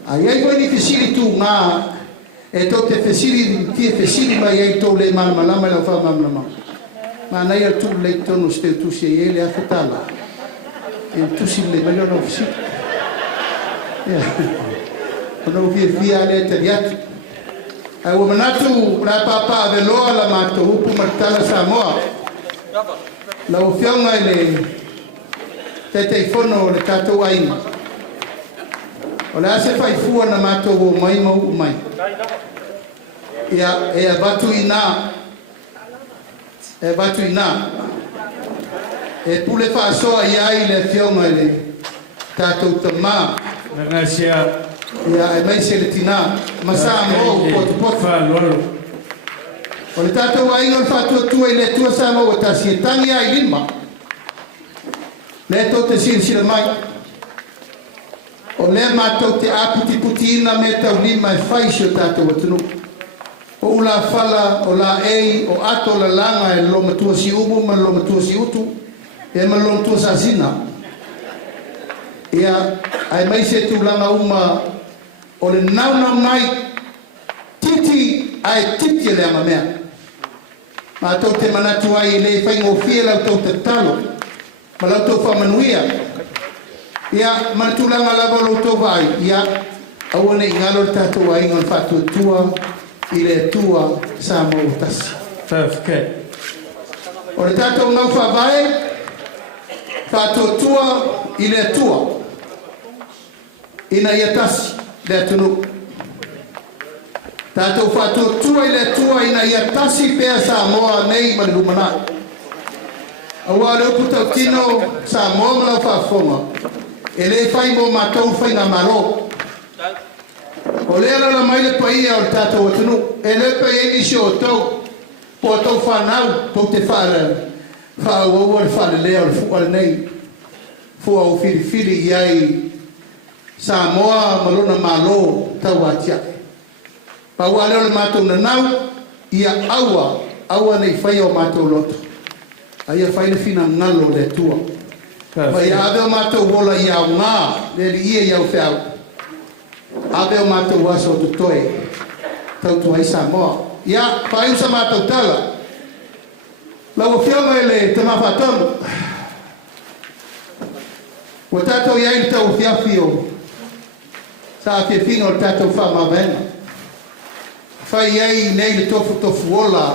Ai ai koe ni fesiri tu ngā e tau te fesiri tia fesiri mai ai tau le malama lau fa malama. Ma nei al tu le tono ste tu si ele a fatala. E tu si le meglio no si. Ono via le teriat. Ai o manatu la papa de lo la mato upu martala Samoa. La o fianga le te fono le tato aina. O la se fai fu na mato o mai. Ia e batu ina. E batu ina. E pule whaasoa iai le fionga le tātou tamā. Nangasia. Ia e mai se le tina. Masa mo potu. O le tātou ainga le Faʻatuatua i le Atua Samoa o Tasi e tangi ai lima. Le tō te sila mai. O le mātou te aputi ina me tau lima e whaisi o tātou atunu. O ula fala, o la ei, o ato la langa e lo matua si umu, ma lo matua si utu, e ma lo matua sa sina. Ia, ai mai se tu langa uma, o le nauna mai, titi, ai titi le ama mea. Ma tau te manatu ai le whaingo fie lau tau te talo, ma lau tau whamanuia. Ia, manatu langa lava lau tau vai, ia, awane ingalo le tātou ai ngon Faʻatuatua, i le Atua Samoa Tasi. F.A.S.T. O le tātou ngau whawai, Faʻatuatua i le Atua. Ina ia Tasi, le atunu. Tātou Faʻatuatua i le Atua ina ia Tasi pea Samoa nei ma le lumanai. Aua le upu tau tino Samoa ma lau whaafonga. E le whai mo mātou whai ngā malo. O lea la mai le paia o le tātou atunu. E le paia nisi o tau. Po tau whanau. Po te whaau le whale lea o le fuale nei. Fua o whiri iai Samoa malona malo tau atia. Paua leo le mātou na nau. Ia aua nei whai o mātou loto. Aia whai le whina ngalo le tua. Mai ave o mātou wola ia o ngā. Le li ia iau whiau. Abe o mātou waso tu toi, tau tuai Samoa. Ia, whai usa mātou tala. Lau o whionga ele te mawhatonu. O tātou iai le tau whiawhi o sa whiawhinga o tātou whamawenga. Whai iai nei le Tofuola.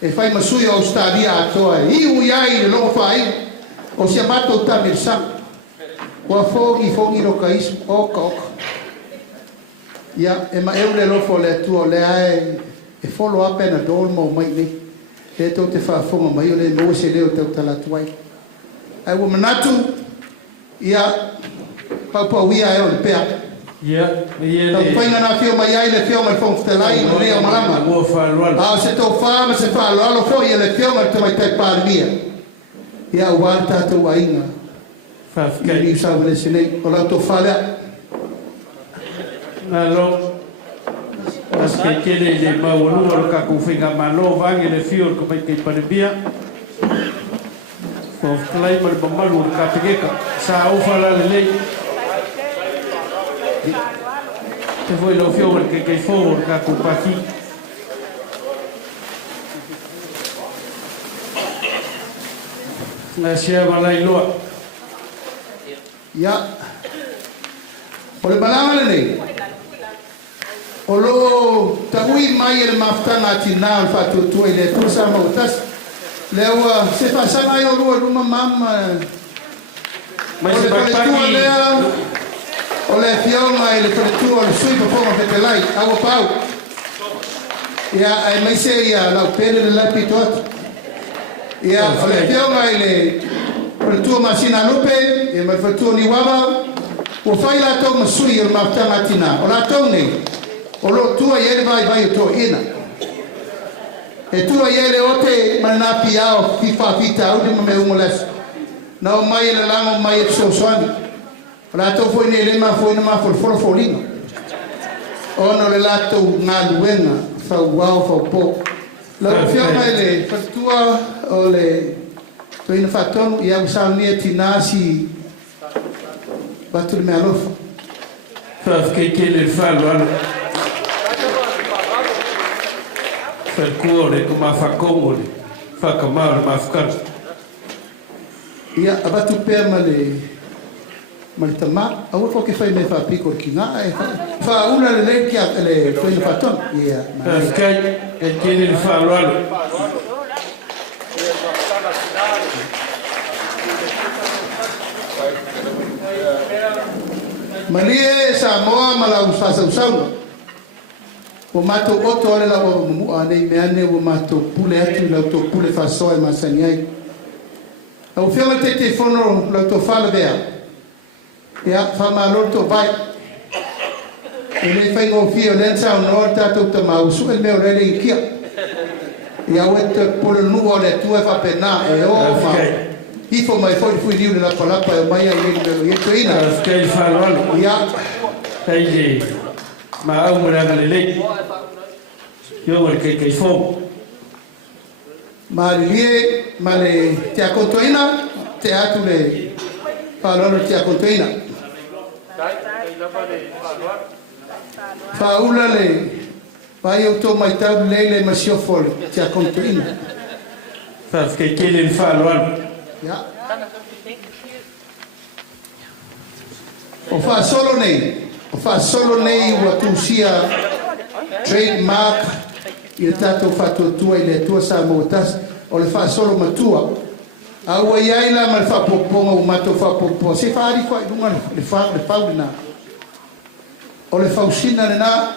E whai masui o Australia atoa. Iu iai le longo whai. O sia mātou tamir sang. Ua fongi roka isu. Oka. Ia, e ma eu le lofo le atua le ae e follow up na dol mo mai ni. E tau te whaafonga mai o le mo se leo tau talatuai. Ai wa manatu, ia, pau ia e o le pea. Ia, tau whainga na whio mai ai le whio mai whongftelai no lea marama. Ao se tau whaa ma se whaa loalo fo ia le whio mai tamai tai pārmia. Ia, uwaan tātou ainga. Whafkai. Ia, sa wale sinei, o lau tau whalea. Malo, as que quiere le maulu o ka ku finga malo van ele fior ko mai ke parebia Talai ma le mamalu le kapekeka. Sa ofa la le lei. Te foi lo fio ke ke fo ka ku paki. Na sia malai loa. Ya. Ole balanga le. Olo taui mai el maftanga tina Faʻatuatua ile Atua Samoa. Lewa se pasanga yo luma mama. Mas se paki. Ole fionga ile Faʻatuatua le sui before the light. Awa pau. Ya ai mai se ya la pele le lapi tot. Ya ole fionga ile Faʻatuatua masina lupe, e mai Faʻatuatua ni waba. O fai la tau masuri el maftanga tina. O la tau nei. O lo tua yele vai to ina. E tua yele ote mana piao fifa fita au de me umolas. Na o mai le lango mai e so swani. O la to foi ne le ma foi na ma for folina. O no le lato nga luenga fa wow fa po. La fia mai le Faʻatuatua o le to ina fatonu ia usau ni tinasi batu me alof. Fa ke le falo per cuore come fa comodi fa camare ma fa ia abatu pe male tama au fo ke fai me fa pico kinga fa una le che le foi le faton ia perché e tiene il fallo Malie Samoa mala usau o mato oto le la o mu ane me ane o mato pule atu la to pule fa so e masaniai au fela te fono la to fala bea ya fa malo to vai ele fai go fio lensa no ta to ta mau su el meu rele kia ya wet pule nu o le tu fa pena e o ma ifo mai foi liu la palapa e mai ele e to ina che fa lo ya sai ma au mera le lei io che fo ma lie ma le te acontoina te atule palolo te acontoina faula le vai auto mai tau le masio fol te acontoina perché chiede il fallo ya o fa solo nei wa tu sia trademark il tato Faʻatuatua ile Atua Samoa o le fa solo matua a wa yaila mal fa poponga o mato fa popo se fa ri kwa lunga le fa na o le fa usina na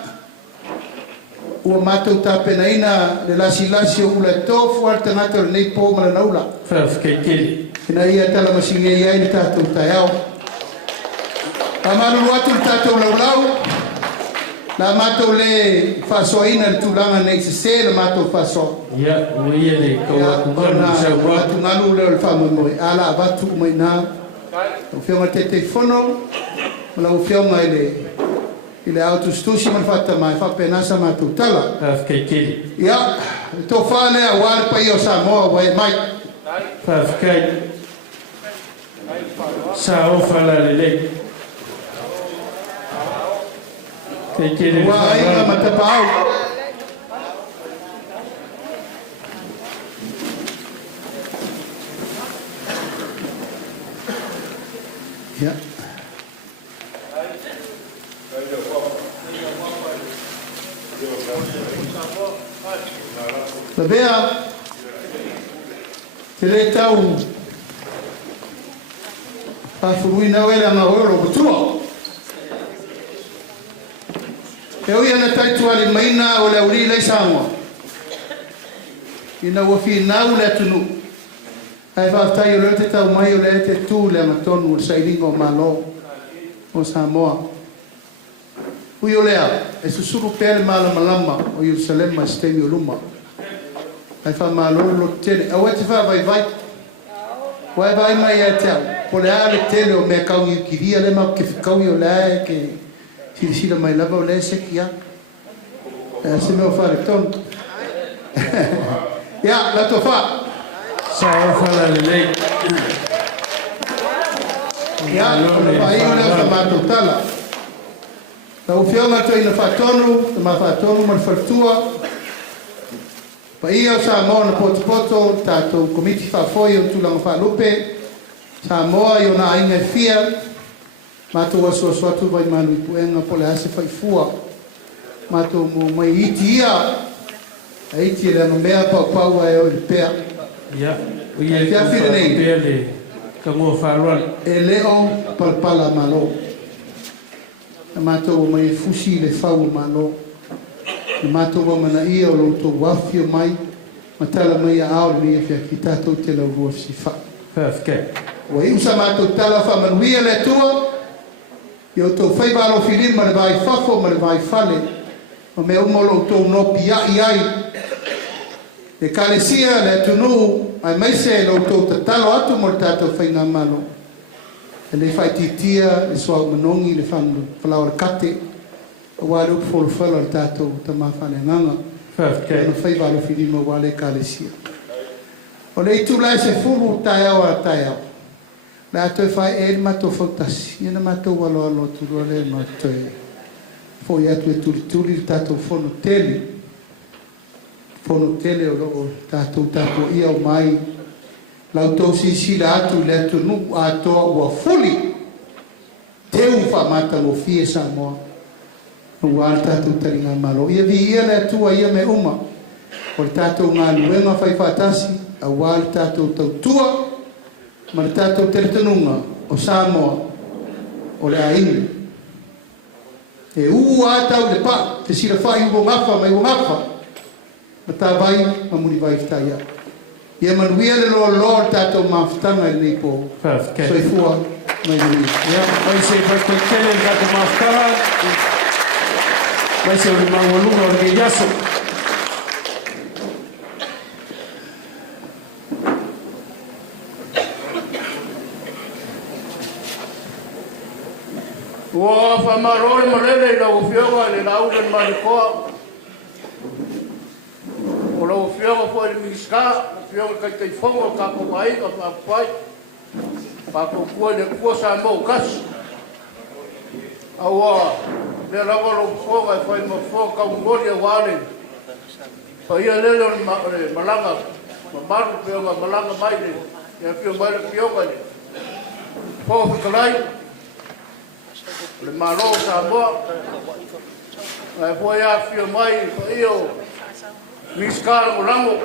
o mato ta penaina le lasi o le tofu alternato nei po mala naula che na ia tala masinga ia ile tato taiao Amalu watu tato laulau la mato le faso ina le tulanga nei se le mato faso ya uia le ko na watu ngalu le fa Moimoi ala watu mai na o fionga te fono la o fionga ile auto stusi man fatta mai fa penasa mato tala che ya to fale a war pa io Samoa mai perché sa o fala le lei che chiede il fallo matapau ya la vea te le tau pa furuina wera na oro butua e oi ana taitu ali maina o le uri le Samoa ina wo fi na u le tunu ai va tai o le te tau mai o le te tu le matonu o sailingo malo o Samoa ui o lea e susuru pele mala malama o Yerusalem ma stemi o luma ai fa malo lo tele a wete fa vai vai mai e te po le ale tele o me kau i kiria le ma ke kau i o le ke sila mai lava o le se kia se me o fare ton ya la to fa sa o fala le lei Ya, pa ia le sa mātou tala. Tau whionga tui na whatonu, te ma whatonu ma whatua. Pa ia o Samoa na poto tātou komiti whawhoi o tūlanga whalupe. Samoa i o na ainga whia. Mātou aso atu vai manu i puenga pole ase whaifua. Mātou mo mai iti ia. A iti e rana mea pau e o i pēa. Ia, ia i pēa le kangua whāruan. E leo palpala malo. Na mātou mai fusi le whau malo. Na mātou wa mana ia o loutou wafi o mai. Matala mai a ao le ia ki tātou te lau rua sifa. Perfect. Wa i usa mātou tala whamanuia le tua. I o tau whaibaro whirim ma le vai whafo ma le vai whale. Ma mea umolo tou nopi ai ai. E kalesia le tunu ai maise lo tou tatalo atu mo le tātou whainga malo. E le whai titia, le soa manongi, le whalawar kate. A wale upu folo whala le tātou tamā whane nganga. Okay. E no whaibaro whirim ma wale kalesia. O le itu lai se furu tai au a tai au. Le ato e whai e mato whautasi. Iena mato walo alo turua le mato e. Foi atu e turi le tātou whono teli. Whono tele o tātou ia o mai. Lau tau si la atu le atu nu atoa ua fuli. Teu whamata mo fie Samoa. Ua al tātou taringa malo. Ia vi ia le atua ia me uma. O le tātou ngā luenga whai whatasi. A wal tātou tautua. Ma le tātou teretanunga o Samoa. O le aini. E atau le pa. Te sira whai uo ngafa mai uo ngafa. Ma tā vai, ma muri vai whitai a. Ia manuia le loa loa tātou mawhitanga i nei po. Soifua mai muri. Ia, mai se whaitele le tātou mawhitanga. Mai se o le mawalunga o le yaso. Ua whamaroi marele i lau whionga le lauren marikoa. O lau whionga po e miska, whionga kai whonga ka ko mai, ka whapai. Pako kua le kua sa mau kasi. Aua, le rawa lau whonga e whai ma whonga ka ungori a wale. Pa ia lele o malanga, maru whionga malanga mai le. Ia whionga mai le whionga le. Whonga whikalai. Le maro Samoa. Ai foi a fio mai io miskar morango.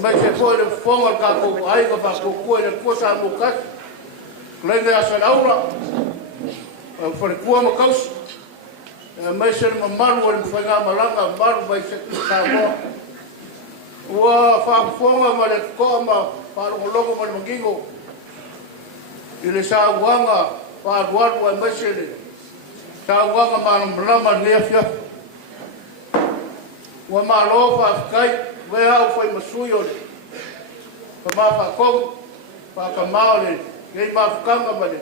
Mas se foi le fonga ka ko ai ka pa ko le cosa mo ka. Lenga sa laura. Foi ko mo kaus. Mas se mo maru le fonga malanga maru vai se Samoa. Ua fa fonga ma le ko ma pa lo logo ma ngingo. Ile sa wanga Faʻatuatua e maise tauaga malama leafia. Ua malo faafekai ue au fai masui o le famafaakogu faakamao le gei mafukanga ma le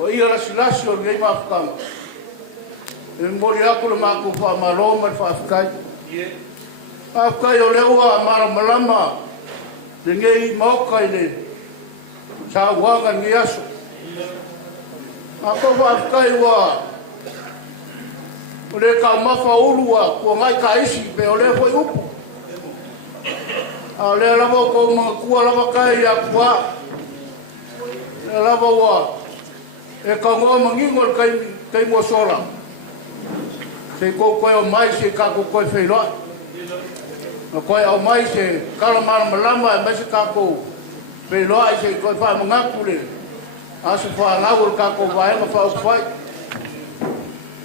o ia lasilasi o le gei mafukanga. E mori aku le makou faamalo ma le faafekai. Faafekai o le ua malamalama le gei maoka i le sauaga ni aso. Ako whaakai wa o le ka mafa urua kua ngai ka isi pe o le hoi upu. A le lava ko mga kua lava kai a kua. Le lava wa e ka ngoa mangingol kai mua sola. Se ko koe o mai se ka ko koe whailoa. Na koe au mai se kalamana malama e mai se ka ko whailoa se koe wha mangaku le. Asu fa ngau ka ko vai ma fa fai.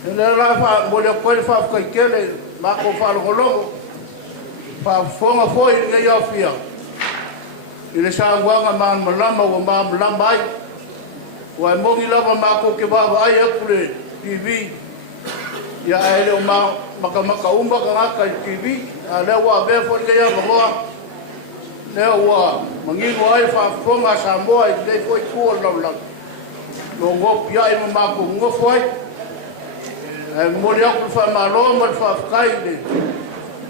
Ele la fa mo le ko fa ka kele ma ko fa lo lo. Fa fonga foi ne ya fia. Ile sa wanga man malama wa ma malama ai. Wa mo gi lava ma ko ke ba ai akule TV. Ya ele ma maka umba ka ka TV. Ala wa be fo ke ya mo. Le wa mangi ai fa fonga Samoa i le foi ko lo no ngo pia i ma ko ngo foi e mo ria ko fa ma lo mo fa kai le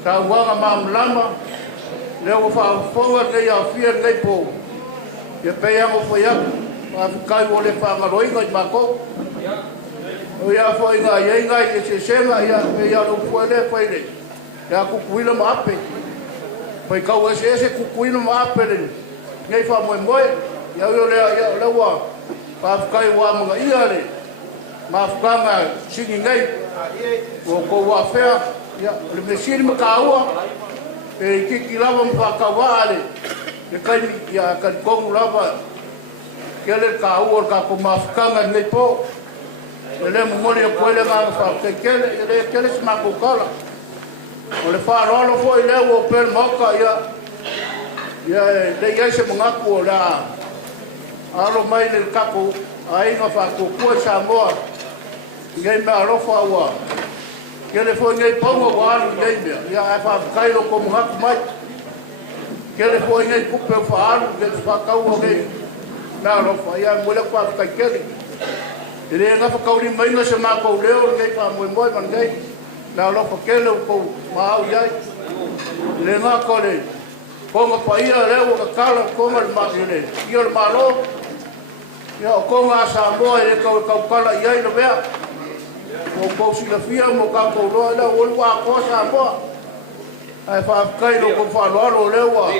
ta wa ma mlama le wo fa fonga ke ya fia le po ye pe ya mo foi kai o le whangaroinga I mako. O ia fo inga ienga I se senga ia lo puele paile. Ia kukuina ma ape. Pai kau ese kukuina ma ape le. Ngai wha Moimoi. Ia io le ua. Kai wa mga ia le. Ma whukanga singi ngai. O ko wa whea. Ia le mesiri ma ka ua. E kiki lava mwhakawa ale. E kai ia kan kongu lava. Kele ka ua ka ko ma whukanga nei po. E le mumori e koele ngā wha. Kele si ma kukala. O le whaarolo fo I leo o pēr mauka ia. Ia le iese mangaku o la. Aro mai le kaku. A inga whakukua Samoa. Ngai mea arofa ua. Kele fo ngai paunga o alu ngai mea. Ia e whakailo ko mangaku mai. Kele fo ngai kupe o whaalu. Kele whakaua ngai. Mea arofa. Ia mwele kwa whakaikele. Ele nga whakauri mainga se mako leo. Ngai wha Moimoi man ngai. Mea arofa kele o kou mahau iai. Ele nga kore. Konga pa ia leo ka kala konga le makile. Ia le malo. Ia o konga Samoa ele kau kala iai le mea. O kou silafia mo ka kou loa ila olu wa ko Samoa. Ai whaakai no ko whaaloalo lewa.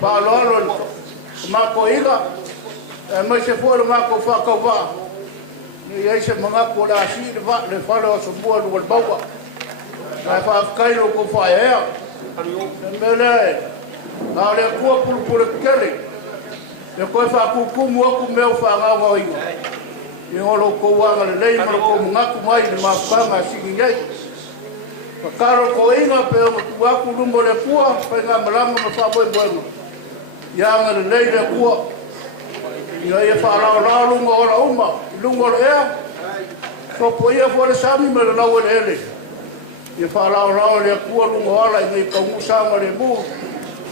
Whaaloalo mako iga. E mai se fōle mako whakau wa. Ni ei se mga ko la si le wa le whale o Samoa luwa le baua. Ai whaakai no ko whaea. Mele Nā le kua pulupule kele. E koe whakukumu aku meo whangau inga. I ngolo kou anga le lei mara kou mungaku mai ni mawhanga sigi ngai. Whakaro ko inga pe o matu aku lumbo le kua. Pai ngā marama ma whaboe boenga. I anga le lei le kua. Ia ia whalao rao lunga ora uma. Lunga ora ea. Sopo ia fo le sami me le lau ele ele. Ia whalao rao le kua lunga ora. Ia kaungu sama le mu.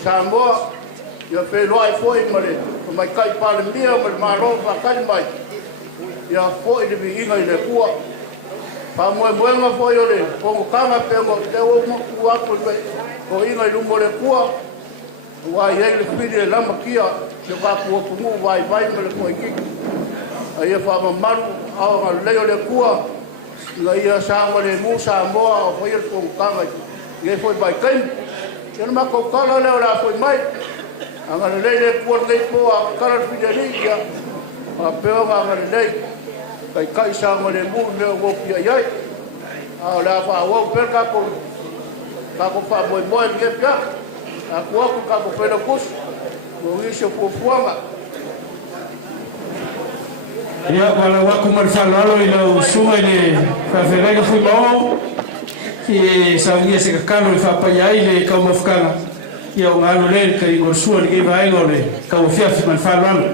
Samoa, ia whenua e fwoi ma le, mai kai pale mia ma le maro whakai mai. Ia fwoi le vi inga I le kua. Pa moenga fwoi o le, pongo kanga pengo, te o maku aku le, ko inga I lumo le kua. Ua iei le whiri e lama kia, te kaku o pungu, vai ma le kua ikiki. A ia wha mamaru, au ngā leo le kua, ia ia sāma le mu Samoa, o fwoi le pongo kanga, ia fwoi bai kaimi. Kena mako kala leo la foi mai. Anga le lei le kua nei po a kala whideri ia. A peo anga le lei. Kai kai sanga le mu leo wopi a iai. A la wha wau per kako. Kako wha Moimoi nge pia. A kuaku kako pena kusu. Mo isio fuafuanga. Ia wala waku marwhalalo I lau sunga le whawhenega fui mao. Ki saunia se kakalo I whapai ai le kau mawhukanga. Ia o ngālo le ka I ngorsua ni kei vaenga o le kau whiawhi man whalalo.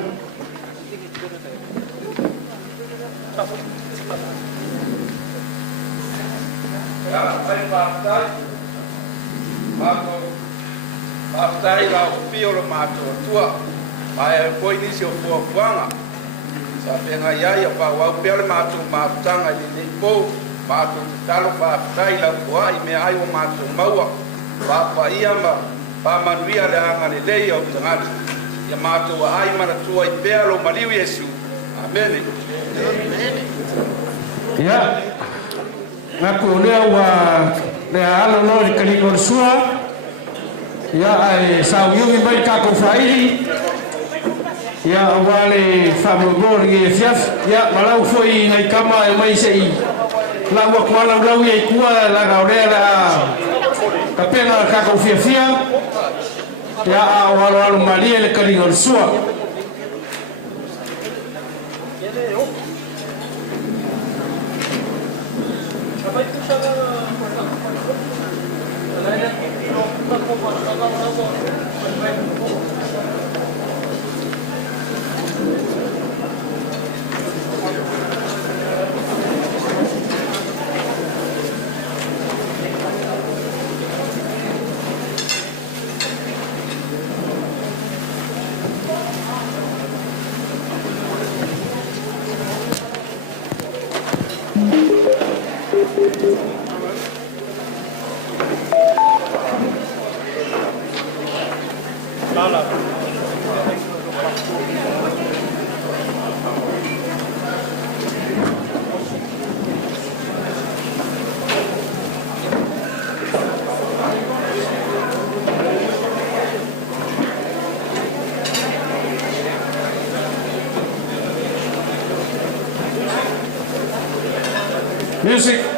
Ia, kai whaatai. Whaatai la o pio lo mātua tua. Ai e poi nisi o fuafuanga. Sa whenga iai a whawau pia le mātua mātutanga I nei pou. Mātou talo whaatai lau kua I mea ai o mātou maua. Whapa ia ma whamanuia le anga le lei au tangata. Ia mātou a ai maratua I pea lo maliu Yesu. Amen. Ia. Ngaku o lea ua lea alo no I kalingo le sua. Ia ai sau iungi mai kako whairi. Ia ua le whamogori e fiaf. Ia malau foi ngai kama e mai se I. La ua kuala ulau I kua la gaurea la kapena kako fiafia. Ia a o alo maria le karingo le sua. Music.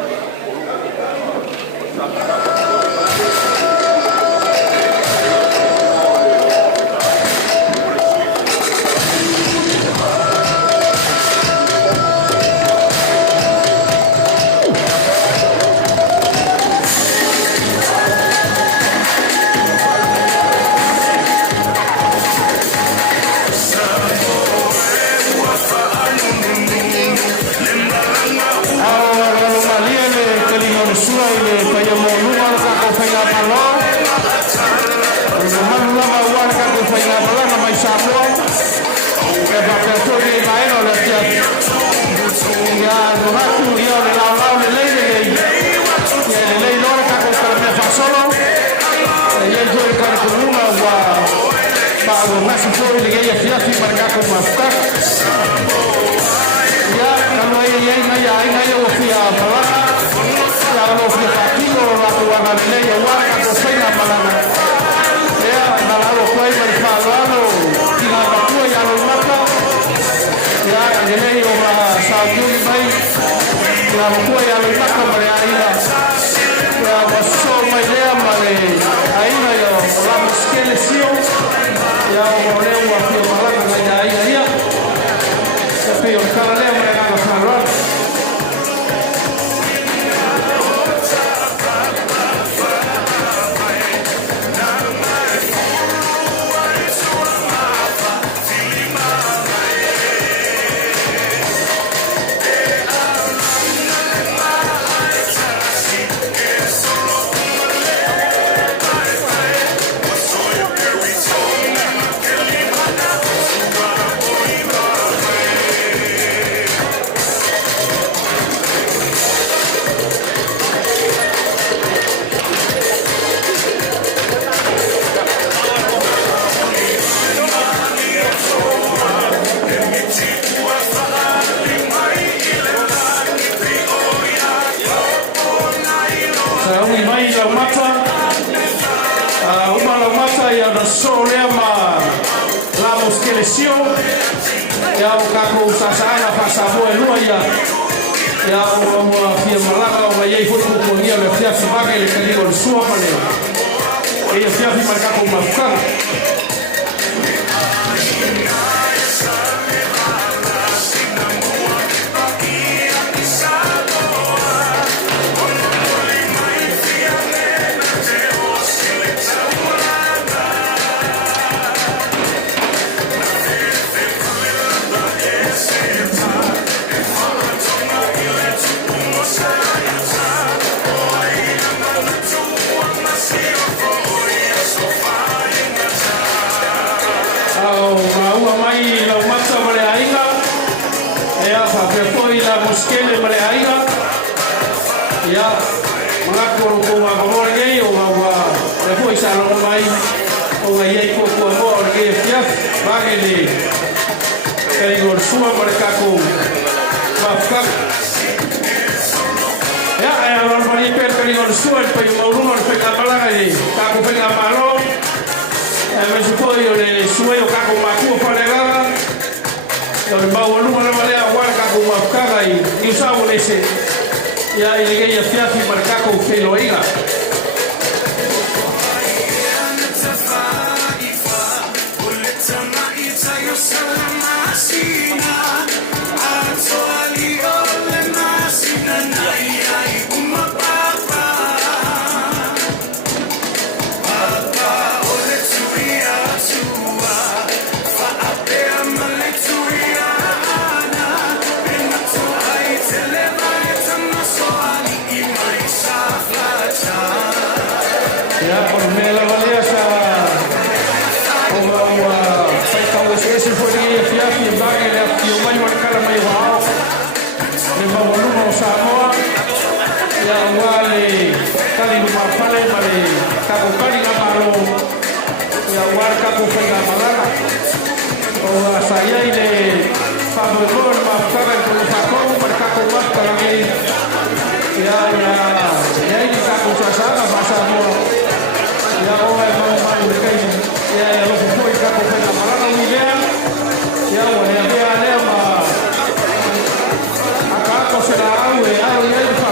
Samoa, ya wale kali lumafale male kakukali na malo ya wale kakufenga malala o saya ile fabrikon mafaka kulufakon markakumak kalami ya ini kakusasana Samoa ya oe mau dekai ya lo foi kakufenga malala milea ya wale ya lema será algo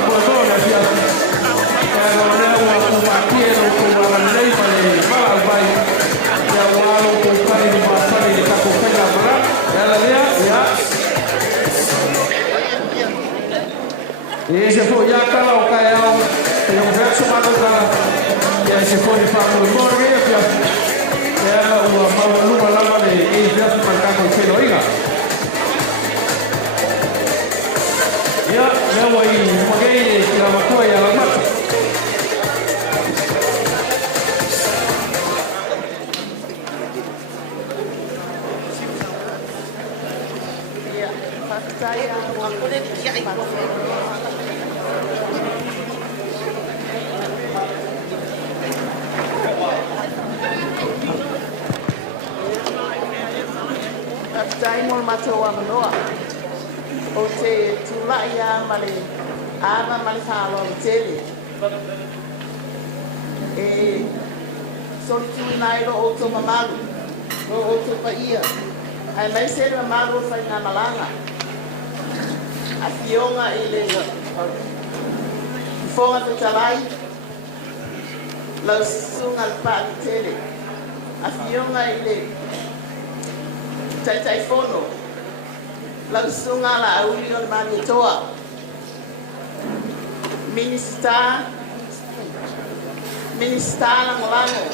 se fo ya kala o kai au e o verso ma do kala ya se fo ni fa mo mo re ya o ma lu ma la le e ya ma ka ko se lo iga ya me voy mo ke la ma ko ya la ma Tai mo matua manoa o te tula ia male ama male falo tele e soli tui nai ro o to mamalu ro o to paia ai mai se mamalu fai na malanga a fionga ile fonga to talai la sunga pa tele a fionga ile tai fono la sunga la auli on mani toa minister la molango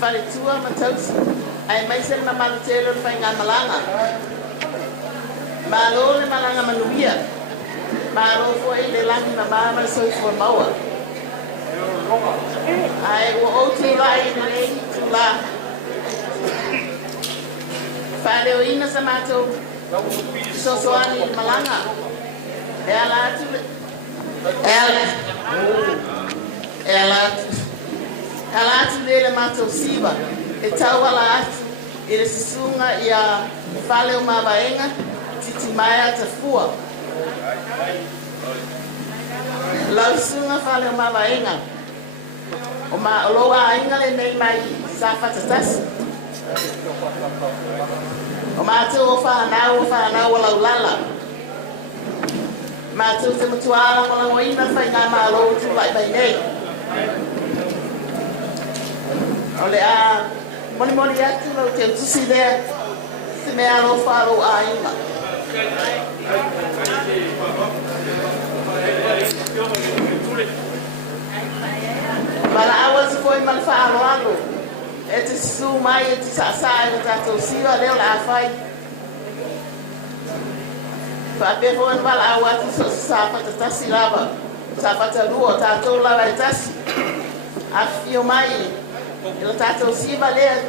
Faʻatuatua matausi ai mai se na malutelo fai nga malanga malo le malanga manuia malo fo ile langi na mama so fo maua ai o tu lai nei tu la fale o ina samato so ani malanga ela tu le mato siba e tau ala atu ele sisunga ia fale o mabaenga titi mai ata fua la sunga fale o mabaenga o ma loa ainga le nei mai sa Tasi o ma tu o fa na o lala ma tu te mutuala o la ina fai nga ma lo tu vai bai nei ole a moni atu lo te tusi there se me alo fa lo ainga Mala awas foi mal fa'aloalo. E te sumai e te sasai e tatou siwa leo la fai. Fa pe foi mal awas so sapa Tasi lava. Sapa lua tatou lava e Tasi. Afio mai. Ele tatou siwa leo.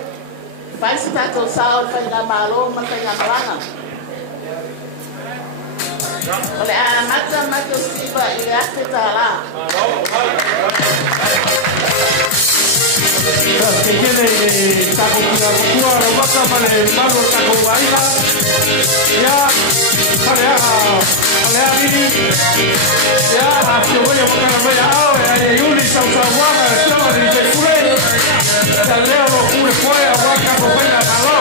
Fai se tatou sao fai na malo ma fai na malanga. Ole a mata siwa i ate tala. Que tiene taco Faʻatuatua lo mata para el malo taco baila ya para ini ya hacia voy a buscar a ahora Yuli Sausawana estaba de Pecure ya leo lo cure fue a Huaca con baila malo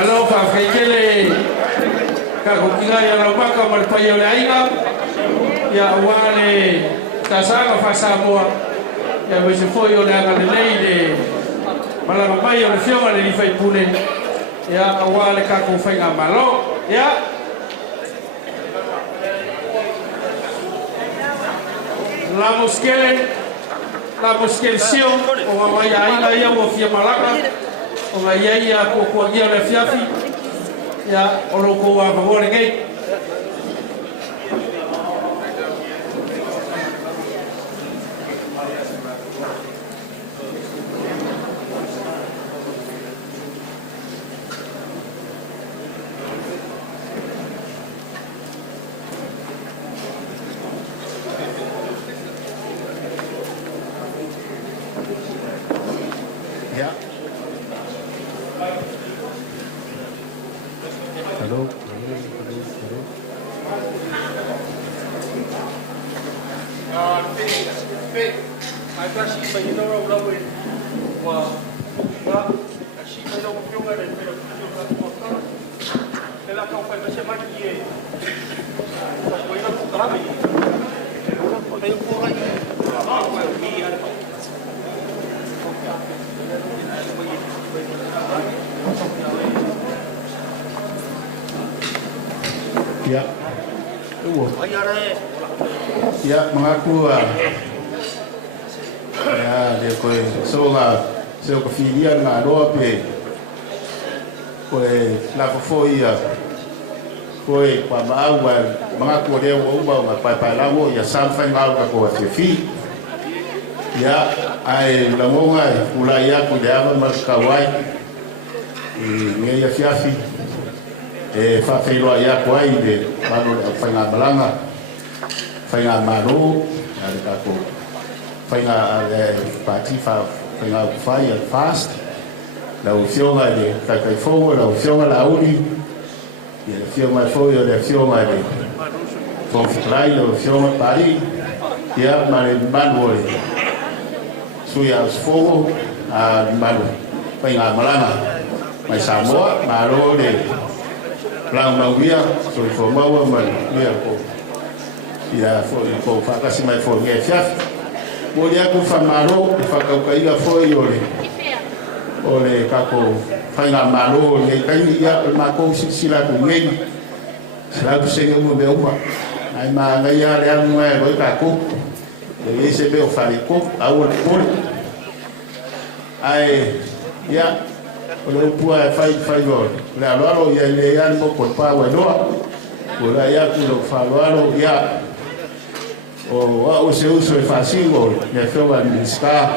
Alofa kaikele kakukila ya lopaka malpayo le aiga ya wale tasanga F.A.S.T Samoa ya wese foyo le aga le leide malama payo le fioma le fai pune ya wale kaku fainga malo ya la muskele la moskelesio o nga mai ainga ia ua fia malaka o nga ia kuakuagia le fiafi ia o loko ua vavore ngei. Ya, mengaku ya dia koe so kefilian nga doa pe koe la fo ia koe pa mau mengaku dia uba nga pai lamo ya sampai ngau ka ko fi ya ai lamonga ulaya ko dia ma kawai nge ya fiafi fa felo ya kwai de mano fa nga balanga Whainga maro, ari kako whainga pati whainga whai F.A.S.T. Lau whionga le kakai whonga, lau whionga la uri. Ia le whionga whoi o le whionga le whonwhikrai, lau whionga pari. Ia mare manu le sui au sfongo, a manu whainga malanga. Mai Samoa, maro le lau mauia, sui whomaua manu, mea ko. Ia ko fakasi mai fo nge fiaf mo dia ku famaro fakaukaia foi ole kako fainga malo le kai ia ma ko sila ku ngi sila ku se mo be upa ai ma ngai ya le anu mai ko kako le se be o fari ko au ko ai ya ole pua fai go le alo ya le ya mo ko pa wa do ora ya ku lo falo ya o se uso e fasingo ne feva ni ska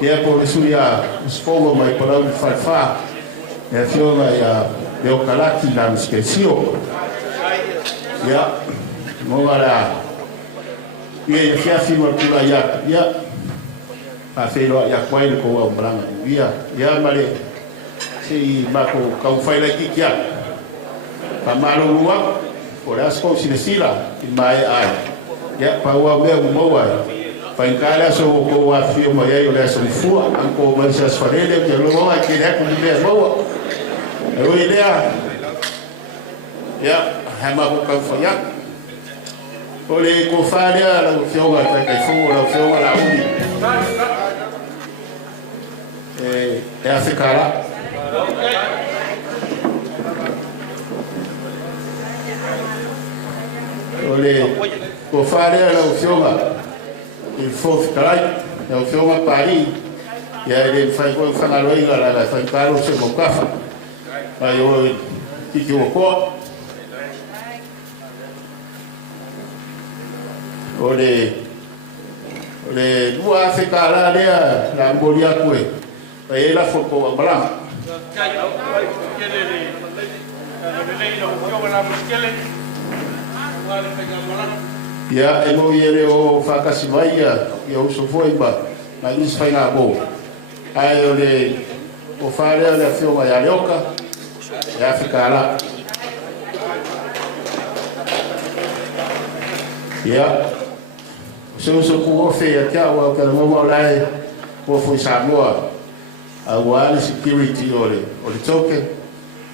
ia po le suia sfogo mai por un farfa ne feva ya de okalaki na mskesio ya mo ara ia fia fima pula ya a felo ya kwai ko o branga ya male si mako kau fai la kikia pa malo lua por asko sinesila mai ai ya paua me moa pai kala so ko wa fio mo ye le so fu anko mo se sfarele ke lo mo ke le ko me moa e idea ya hama ko ka foya ole ko fale la fio ga ta kai fu la fio la uni e afikara ole ko fare la ufioma il faut travail la ufioma Paris ya le fai ko fana loinga la fai paro se mo kafa ayo tiki ko ole dua se kala le la mbolia ko e la fo ko blanc ya emo yele o fakasi mai ya uso foi ba na is faina bo ai ole o fare le fioma ya leoka ya fikala ya so ko fe ya ka wa ka mo lai ko foi Samoa a security ole toke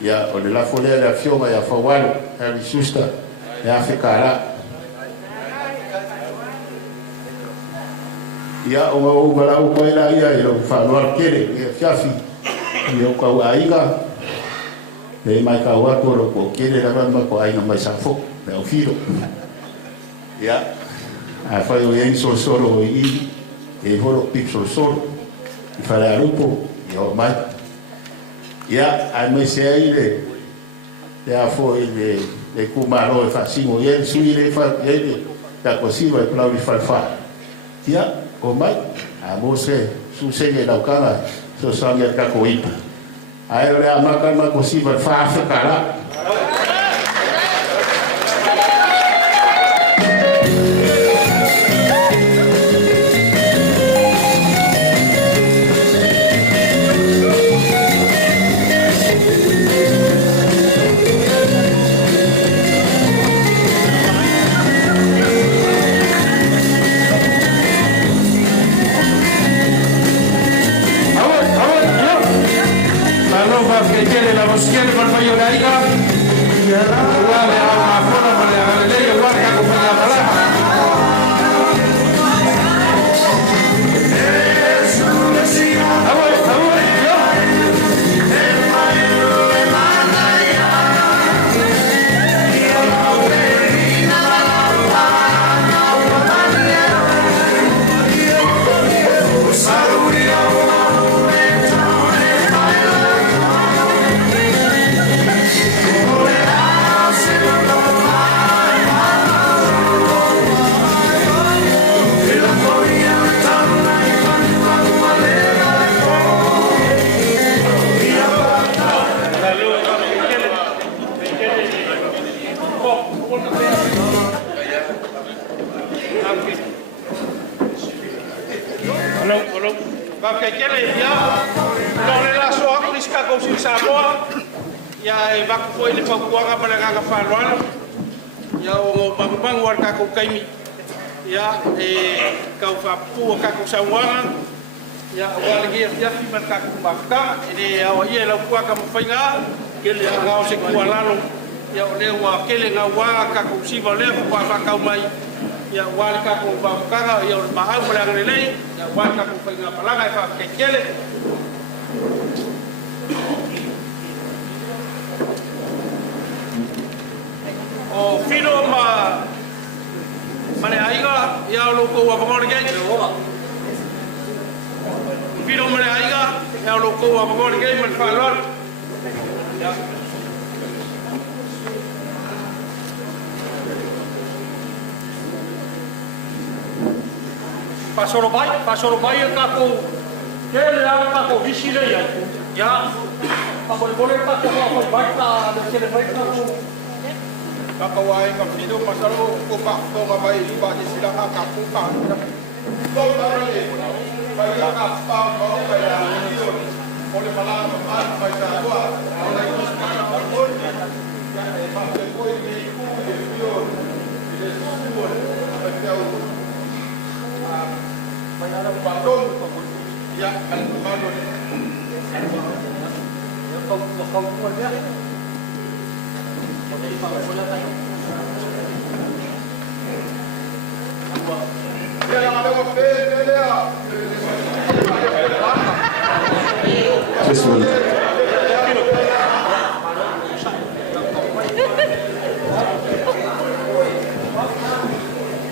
ya ole la folia la fioma ya fawalo ya susta ya fikala ya o bala o koila ia o falor kere e fiafi e o kau aiga e mai ka wa ko kere la ba ko ai na mai safo e o firo ya a fai o yen so solo i e holo pipso solo i fare a lupo i o mai ia ai mai se ai le a foi le kumaro e fasimo ia sui le fa ia ta cosiva e plau di falfa ia o mai a mose su sege la ukanga so sangia ka koipa ai le amaka ma cosiva fa kala Siete per fare una riga, uguale a una forma per lei, guarda come la palabra. Samoa ya e vaku foi le fakuanga para nga faaloana ya o mamang warka ko kaimi ya e kau fa pu ka ko Samoa ya wala ge ya fi man ka ko baka ele ya o ye la ku ka mo fainga ke le nga o se ku alalo ya o le wa ke le nga wa ka ko si va le pa fa ka mai ya wala ka ko baka ya o ma ha para le ya wa ka ko fainga pala ga fa ke kele o filo mane aiga ya lo ko wa ngor ge filo mane aiga ya lo ko wa ngor ge man fa lor ya pasoro bai ka ko ke le ka ko visile ya pa boleh ka ko bai ta de le bai ka ko kakawai ka fido masalo ko pa to ga bai ba di sila ka ku ka to tarale bai ka pa ba ka ya ni ole mala ma bai ta wa ole ko ka ka ko ya e pa ko ni ku de fio de su ba ta u bai ara ba don ko ya al ma do ya ko ya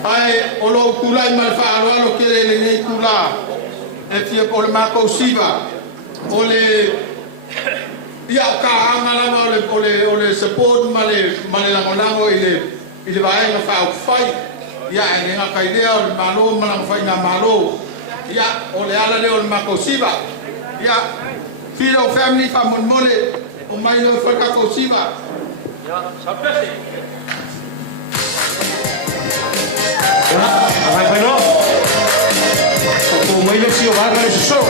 ai o lo kulai mal fa lo ke le nei kula e fie ko le mako siva o le ia ka angala ma ole support male la ngolango ile vai na fa fai ia e nga ka idea o malo ma na fai na malo ia ole ala le ole mako siva ia filo family fa mon mole o mai no fa ka ko siva ia sapesi vai no o mai no si o va a so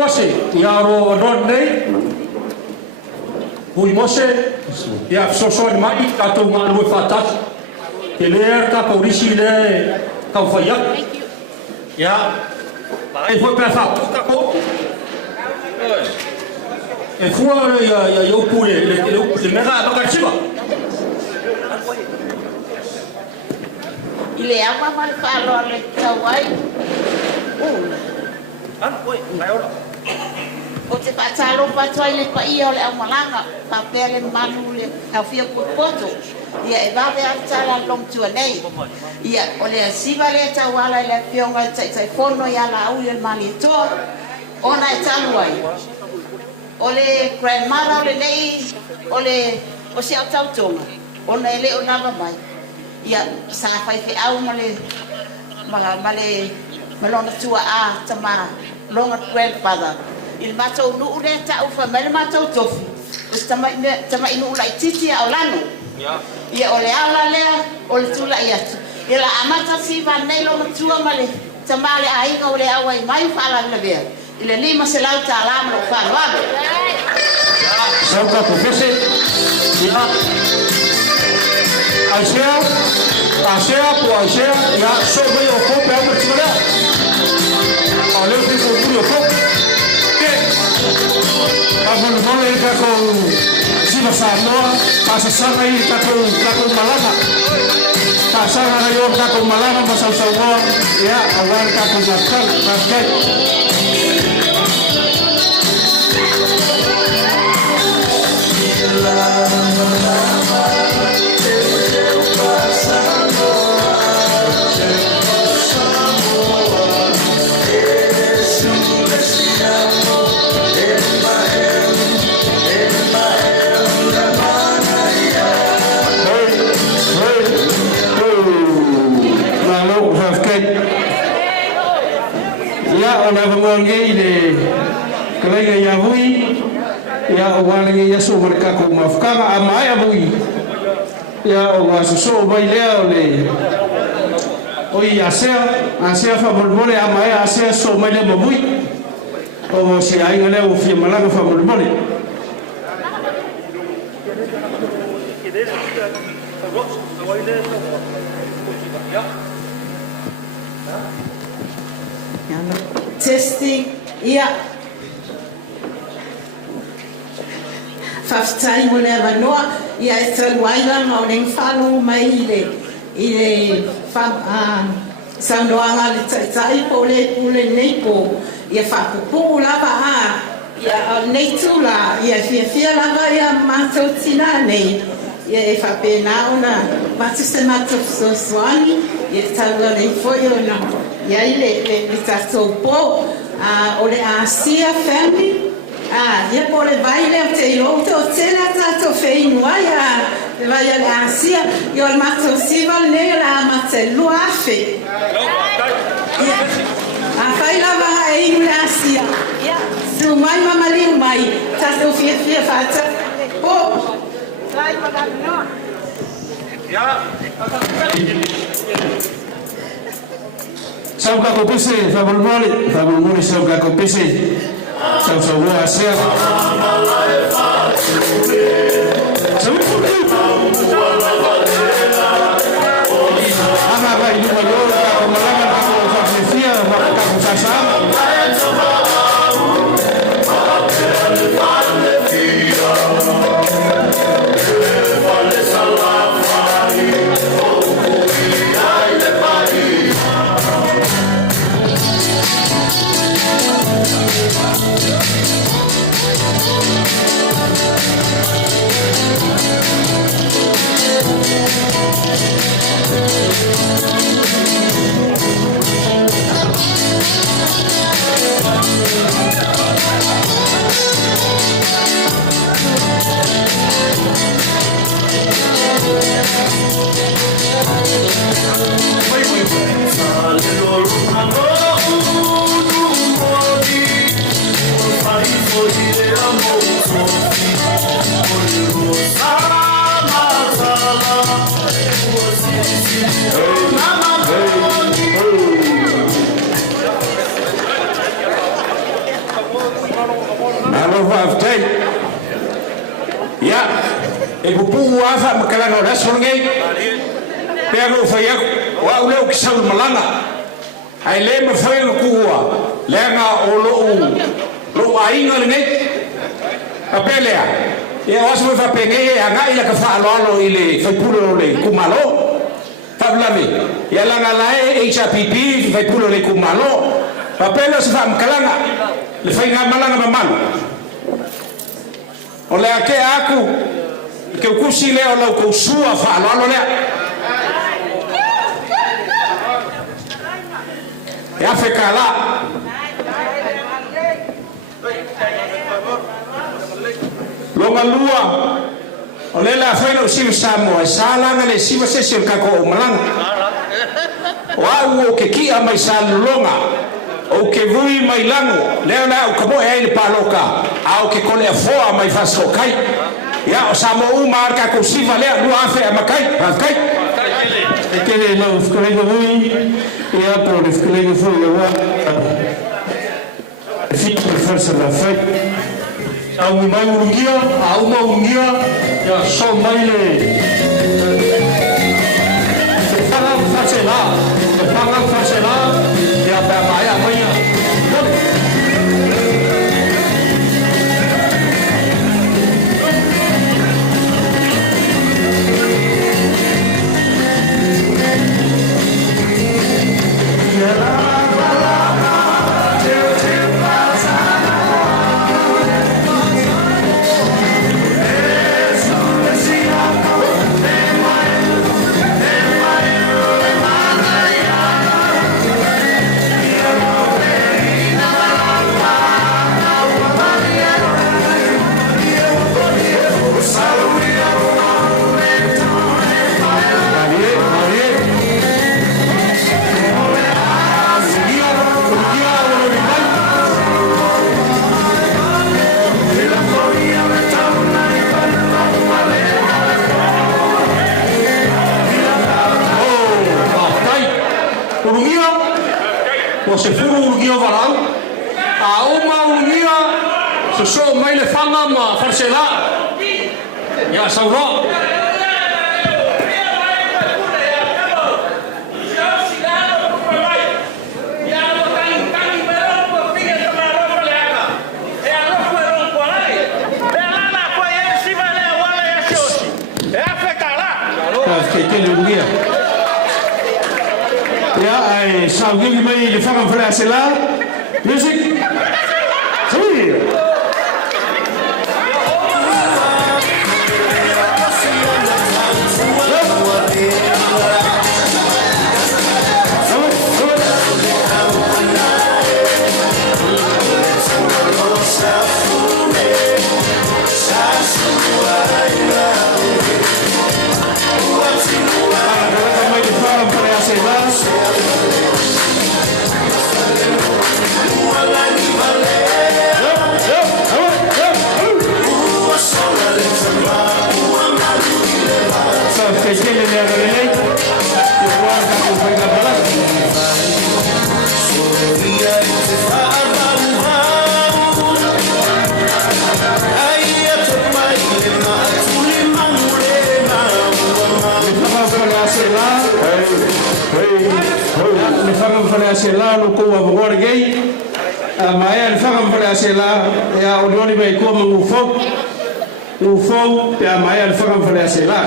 Mose, ia ro non nei. Hui Mose, ia soso mai tatou malu F.A.T. Ke le ka polisi le ka faya. Ya. Ai foi para fa ka ko. E fua ya yo pule le mega ba ka chiba. Ile apa mal falo le kawai. Oi, vai ora. O te patalo patoi le pa ia le amalanga, pa pele manu le hafia poto. Ia e va ve atala long tua nei. Ia o le siva le tawala le fionga tai fono ia la au le manito. Ona e taluai. O le grandmother le nei, o se atautonga. Ona ele o nava mai. Ia sa fai fe au male malona tua a tama longa grandfather. Il matou no ure ta ufa mele matou tofu. Tama inu la titi a olano. Ia ole ala lea ole tula ia. Ia la amata si va nelo no tua male. Tama le ai ole awa i mai fa la lea. Ile lima se lau ta la no fa no. Sauka profese. Ia. Asia ya so me o ko pe ama tira. Ale fi ko buri ko. Kalau boleh kako sila Samoa, pasal sana ini kako Malanga, pasal ada yang kako Malanga pasal Samoa, ya awal kako makan, basket. Ya ona vangonge ile kalega ya vui ya wale ya so mereka ko mafkanga ama ya vui ya o so vai leo le oi asia fa bolbole ama ya asia so mai le vui o si ai ngale o fi malanga fa bolbole testing ia faftai mole vanoa ia etraluaila ma o falo mai ile fam sanoanga le tai pole nei po ia fa po lava ia nei tula ia fia lava ia matotina nei ia e fa pena ona sistema to swani ia tala le foio na ia ile tatou po o le Asia family ia po le vai le te ilo te o tena tatou feinua ia le vai le Asia ia o matou siva le la matelu afe a fai lava e le Asia ia su mai mamali mai tatou fia fata po vai magano ya Sauka ko pese, fabolmole sauka ko pese. Sau asia. Ama vai ni ko yo ka malama ko fafia ka ko sasama. whaafitai. Ia, e pupu afa makalanga o raso ngai. Pea no whai aku, wa uleo ki salu malanga. Ai le ma whai no kua, leanga o lo ainga le ngai. A pelea, e osu me whapenge e anga ila ka whaaloalo i le whaipulo le kumalo. Tablami, ia langa lae HRPP, whaipulo le kumalo. A pelea se whaamkalanga, le whainga malanga mamano. O le ake aku, ke ukusi leo lau kousua whaaloalo lea. E afe kala. Longa lua. O le la whaina o Atua Samoa. Sa langa le siwa sesi o kako o malanga. O au o ke kia mai sa lulonga. O ke vui mai lango. Leo la au kamo e aile paloka. Au ke kole a foa mai fasko kai. Ia o Samoa u marka ko siwa lea lua afe a makai. Kai. E kere lau whakalega hui, e apo le whakalega hui e wā. E whitu le wharsa la whai. Au mi mai urungia, au ma urungia, ia so mai le... Te whangau whase la, ia pēr mai a maia. O se furu urugio varau, a uma urungia, se so mai le whanga ma wharsela, ia sauro. Ja, zou jullie mee je vangen van SLA? Music? Zie le whanga mwhare ase la no kou a mwore gei ma ea le whanga mwhare ase la ea o leoni mei kua ma ngufou ea ma ea le whanga mwhare ase la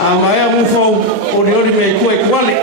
a ma ea ngufou o leoni mei kua e kuale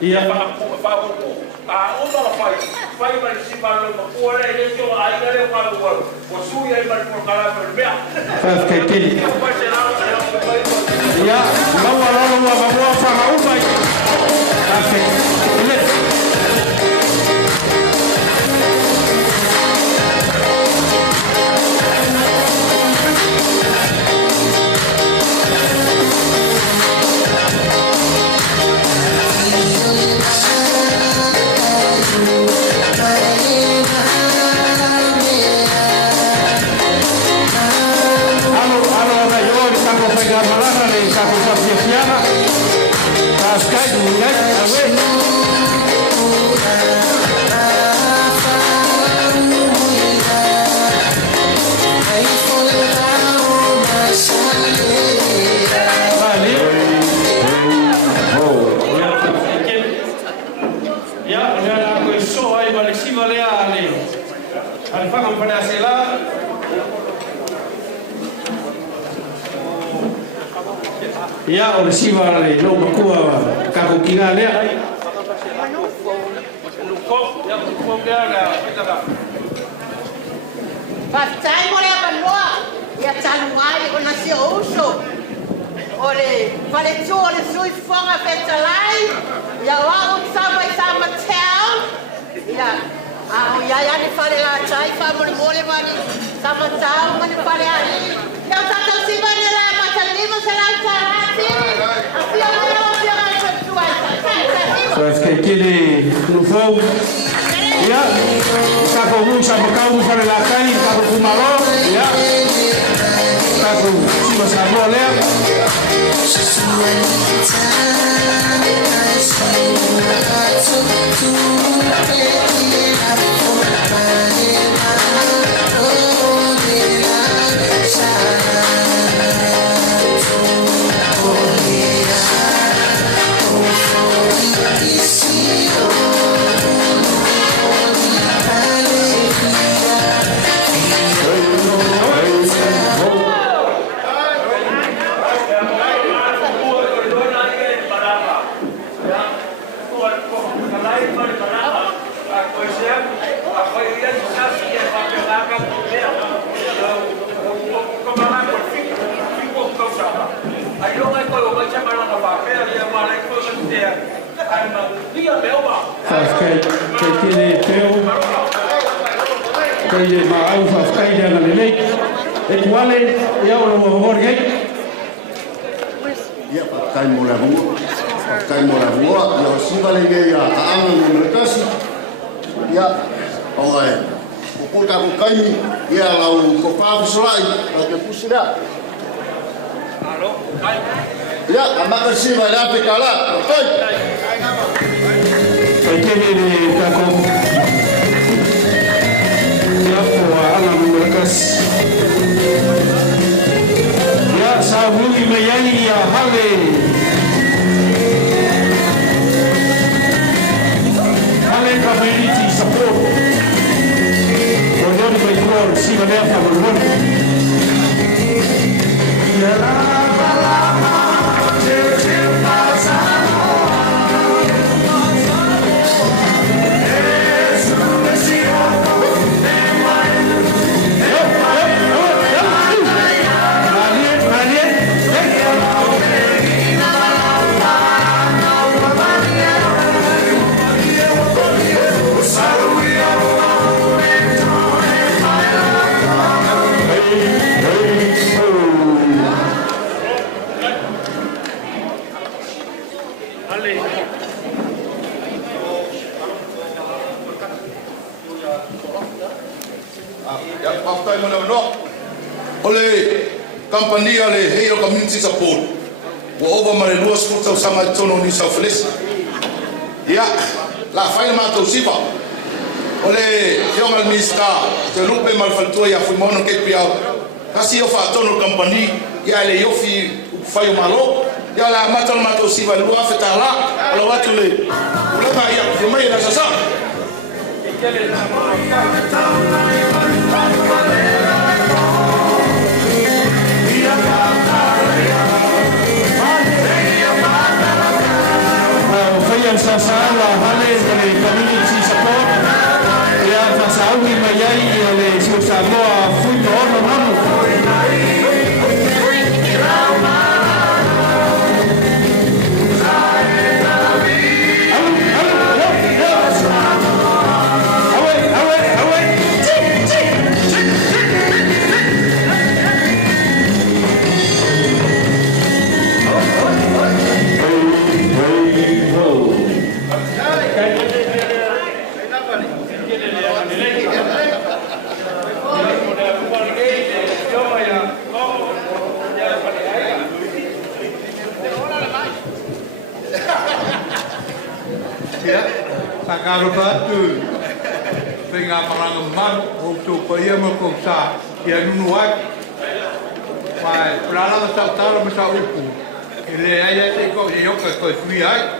Ia Ya, maua lolo maua whakaumai. Ake, ele. Ya, oleh siwa le no makua kako kina le. Pastai mo le banua. Ya tanuai o na si ouso. Ole, fale tu ole sui fonga fetalai. Ya wa sama sama town. Ya. Ya ni fale la chai fa mo le mani sama town mani fale ali. Ya tata si mani la matalimo se la tarati. Pues que quiere cruzó. Ya. Kako un sama kau fale la kai kako kumalo. Ya. Kako siwa Samoa le. Que tiene feo, que le maau que ya la ley, iguales y ahora lo mejor que ya kai mola bua ya si vale que ya amo no casi ya oe o ka ko kai ya la ko pa solai la que pusira alo kai ya amaka si vale a pekala kai tiene kako ya kwa ana murakas ya sabuni mayani ya hale community support for them by God si vale a favor ya la company ale heo community support wa over mare luas futa sama tono ni South ya la faina ma to sipa ole yo mal mista te lupe mal faltua ya fumono ke pia kasi yo fa tono company ya le yo fi fayo malo ya la matal ma to sipa lu afeta la ala watu le ule ba ya yo mai na sasa yang sasala hale dari community support yang fasawi mayai oleh Samoa food ono ono karo fatu. Penga maranga man o to ko ia mo ko sa ia nunu ai. Pai plana sa talo mo sa upu. Ele ai te ko ia ko fui ai.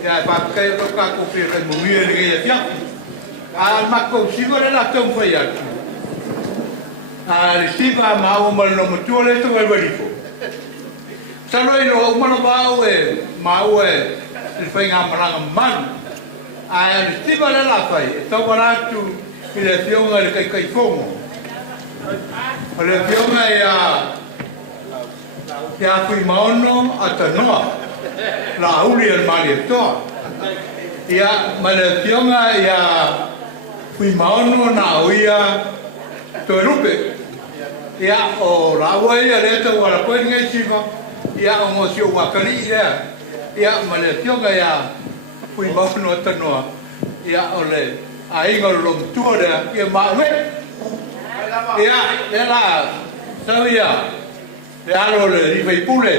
Ya pa kai to ka ko fi mo mi ele ia tia. Al ma ko sigo le la tom foi ai. Al siva ma o mo no mo tu le to vai verico. Salo ino o mo no ba o il penga maranga man. Ai siva le la fai. To wala tu ile fionga le kai fongo. Ole fionga ia kui maono atanoa. La uli el mali toa. Ia male fionga ia kui maono na uia to rupe. Ia o la ua ia le to wala koe ngai siva. Ia o mo sio wakari ia. Ia male fionga ia kui maono atanoa. Ia ole ainga lom tua rea ia mawe. Ia le la sau ia le alo le rivai pule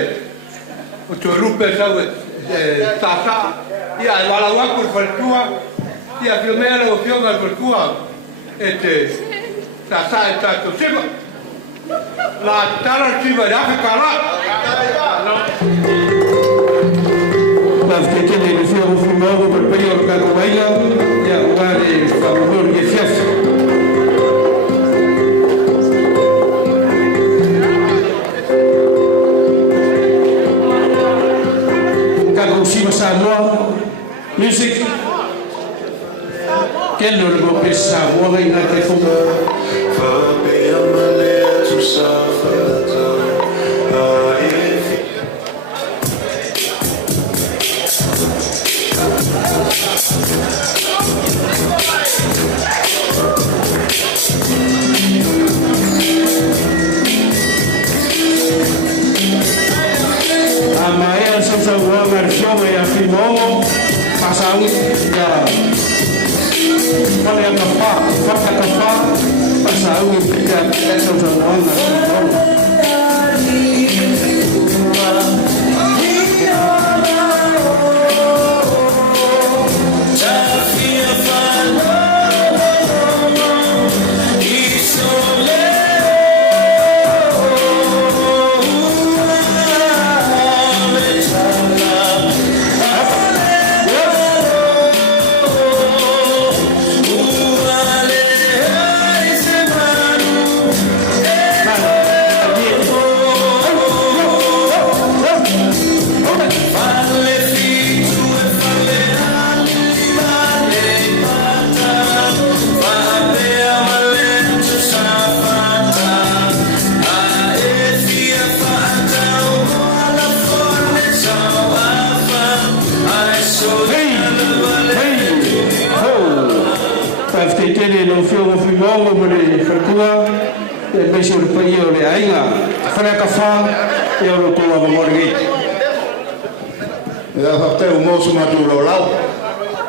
o to rupe sau tata ia wala waku faltua ia fiomela o fionga faltua ete tata tato siva la tala siva ya kala que tiene el fuego fumado por el periodo que no baila y a jugar el favor que se hace. Atua Samoa music quel le mot que Samoa il a été fondé Amaia senza una versione a filmomo pasang ya quale fatta caffà pasang ya senza una no fiongo filmongo mo le fatua e me sur paio le ainga fara kafa e o ko wa morgi ya fakta o mo suma tu lo lao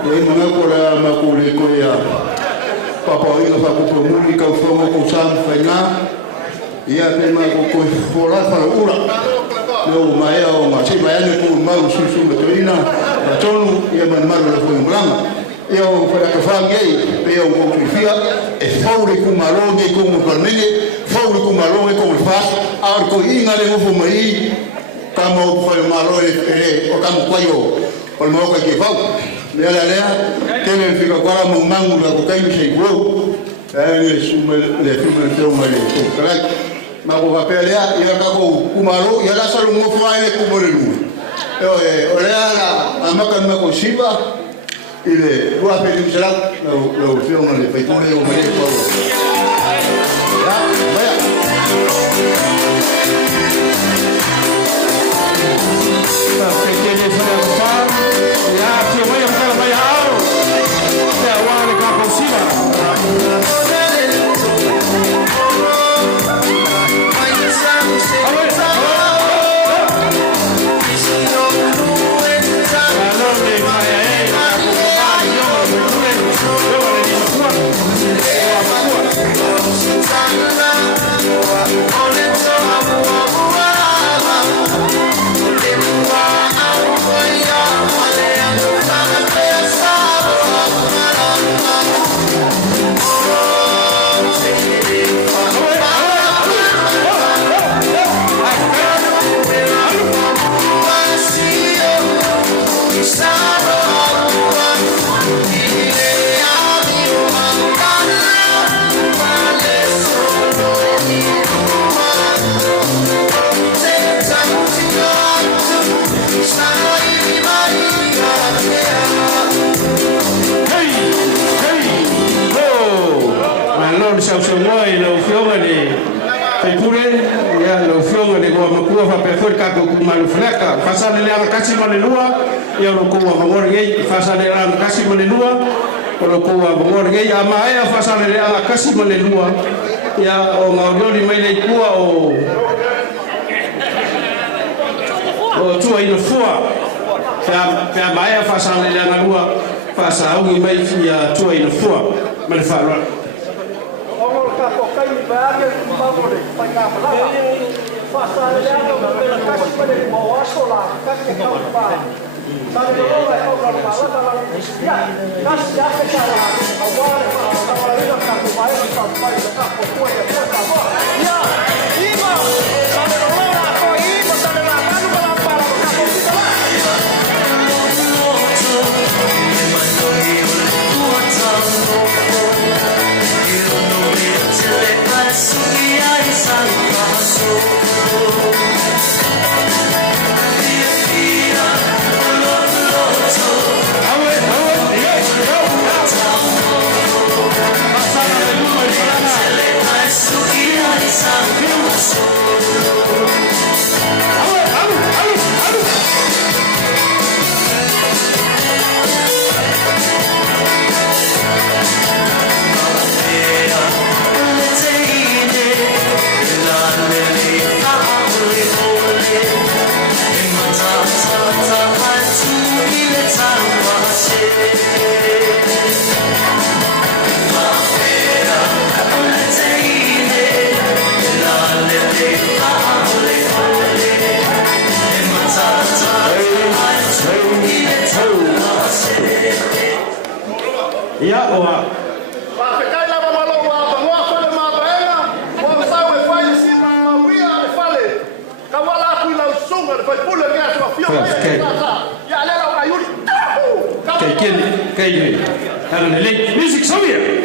e mo ko la ma ko le ko ya papa i no fa ko mu ka fongo ko sam faina ia pe ma ko fora fa ura no mai o ma si mai ne ko ma su su me toina la tonu ia man mar le fo blanga eu para que fangue eu o fia e faure com malonge com o palmene faure com malonge com o faz arco inga le mo mai kamo foi malonge o kamo quaio o mo que fau le la que me fica agora mo mango da cocaína sei bro ele sume le fume teu mai to ma ko papel ya ia ka ko kumaro ia la salo mo faile ko mo le lu o le ala amaka me ko siba ile rua pe di sala lo film le fai tutte o mai ko ya vaya que tiene fuera ya que voy a estar vaya ya wale ka posiba Only le sausaunga i lau fionga le taipure ia lau fionga le kua makua whapefori kako kumalu whenaka whasane le angakasi ma le lua ia lo kua wangori gei whasane le angakasi ma le lua o lo kua wangori gei a maea whasane le angakasi ma le lua ia o ngaurioli mai le kua o tua ina fua pea maea whasane le angalua whasaungi mai ia tua ina fua ma le whaaloa ia oa music Soviet.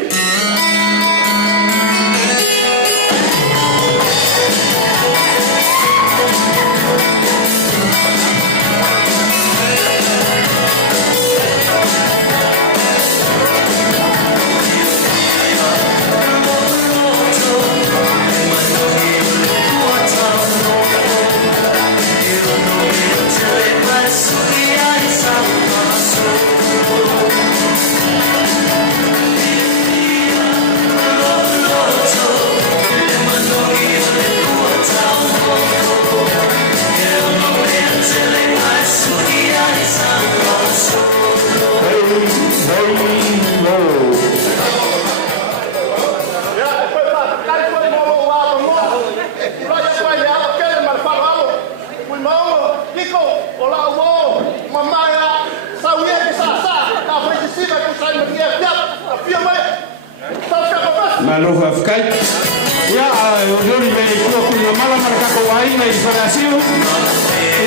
Malofa F.A.S.T. Ya, yo ni me kuwa kuna mala maraka kwa waina F.A.S.T.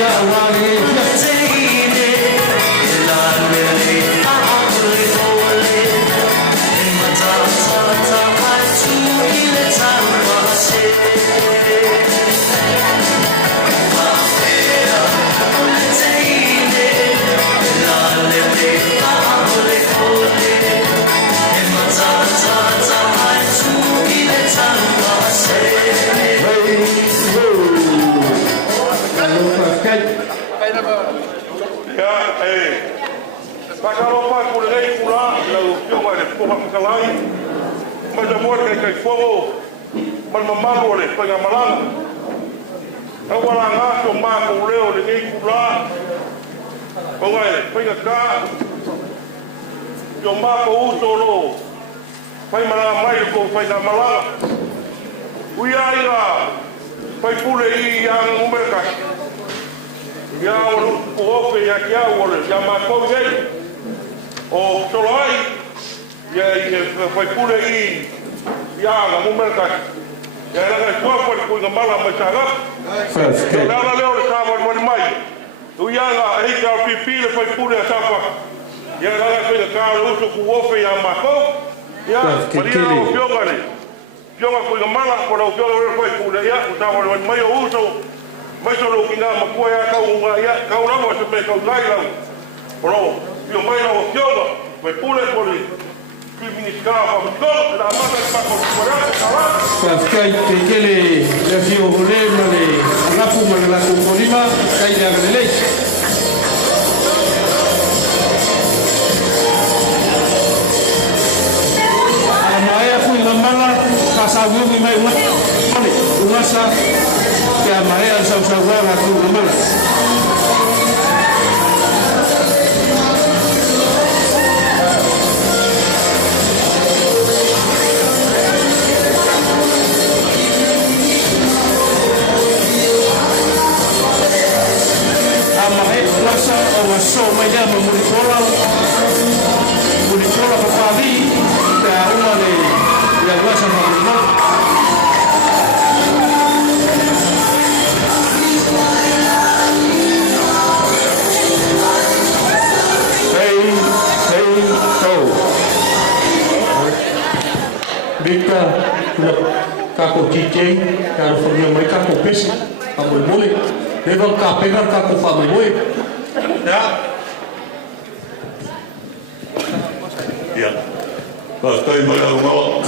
Ya, wale Pakalopa kulei kula lau pioma le poka makalai mai da moa kai fogo mal mamalo le panga malanga awala nga to ma ko leo le ngai kula kongai panga ka yo ma ko usolo pai mala mai ko pai na malanga uiaira pai pule I yang umerka ya o ofe ya kia wole ya ma ko ngai o tolai ya foi pure I ya la mumerka ya la ko ko ko mala ma saga F.A.S.T. la leo sa Moimoi tu ya la ka pipi le foi pure safa ya la ko ka uso ku ofe ya ma ko ya maria o fiogane fioga ko mala ko la fioga foi pure ya sa Moimoi uso mai solo kinga ma ko ya ka unga ya ka una mo se me ka ngai la pro io mai no fioga foi pure por il Kai te kele le fio hole ma le rapu ma le lako kolima kai le agalelei. Ala maea kui la mala kasa wungi mai umasa ke a maea sausaua kui la mala. So mai dia memulikola papali ke una le wasa mamma hey oh Bika kako TJ karo formia mai kako pesi amoi mole leva ka pegar kako famoi mole. Ya, pastor malau.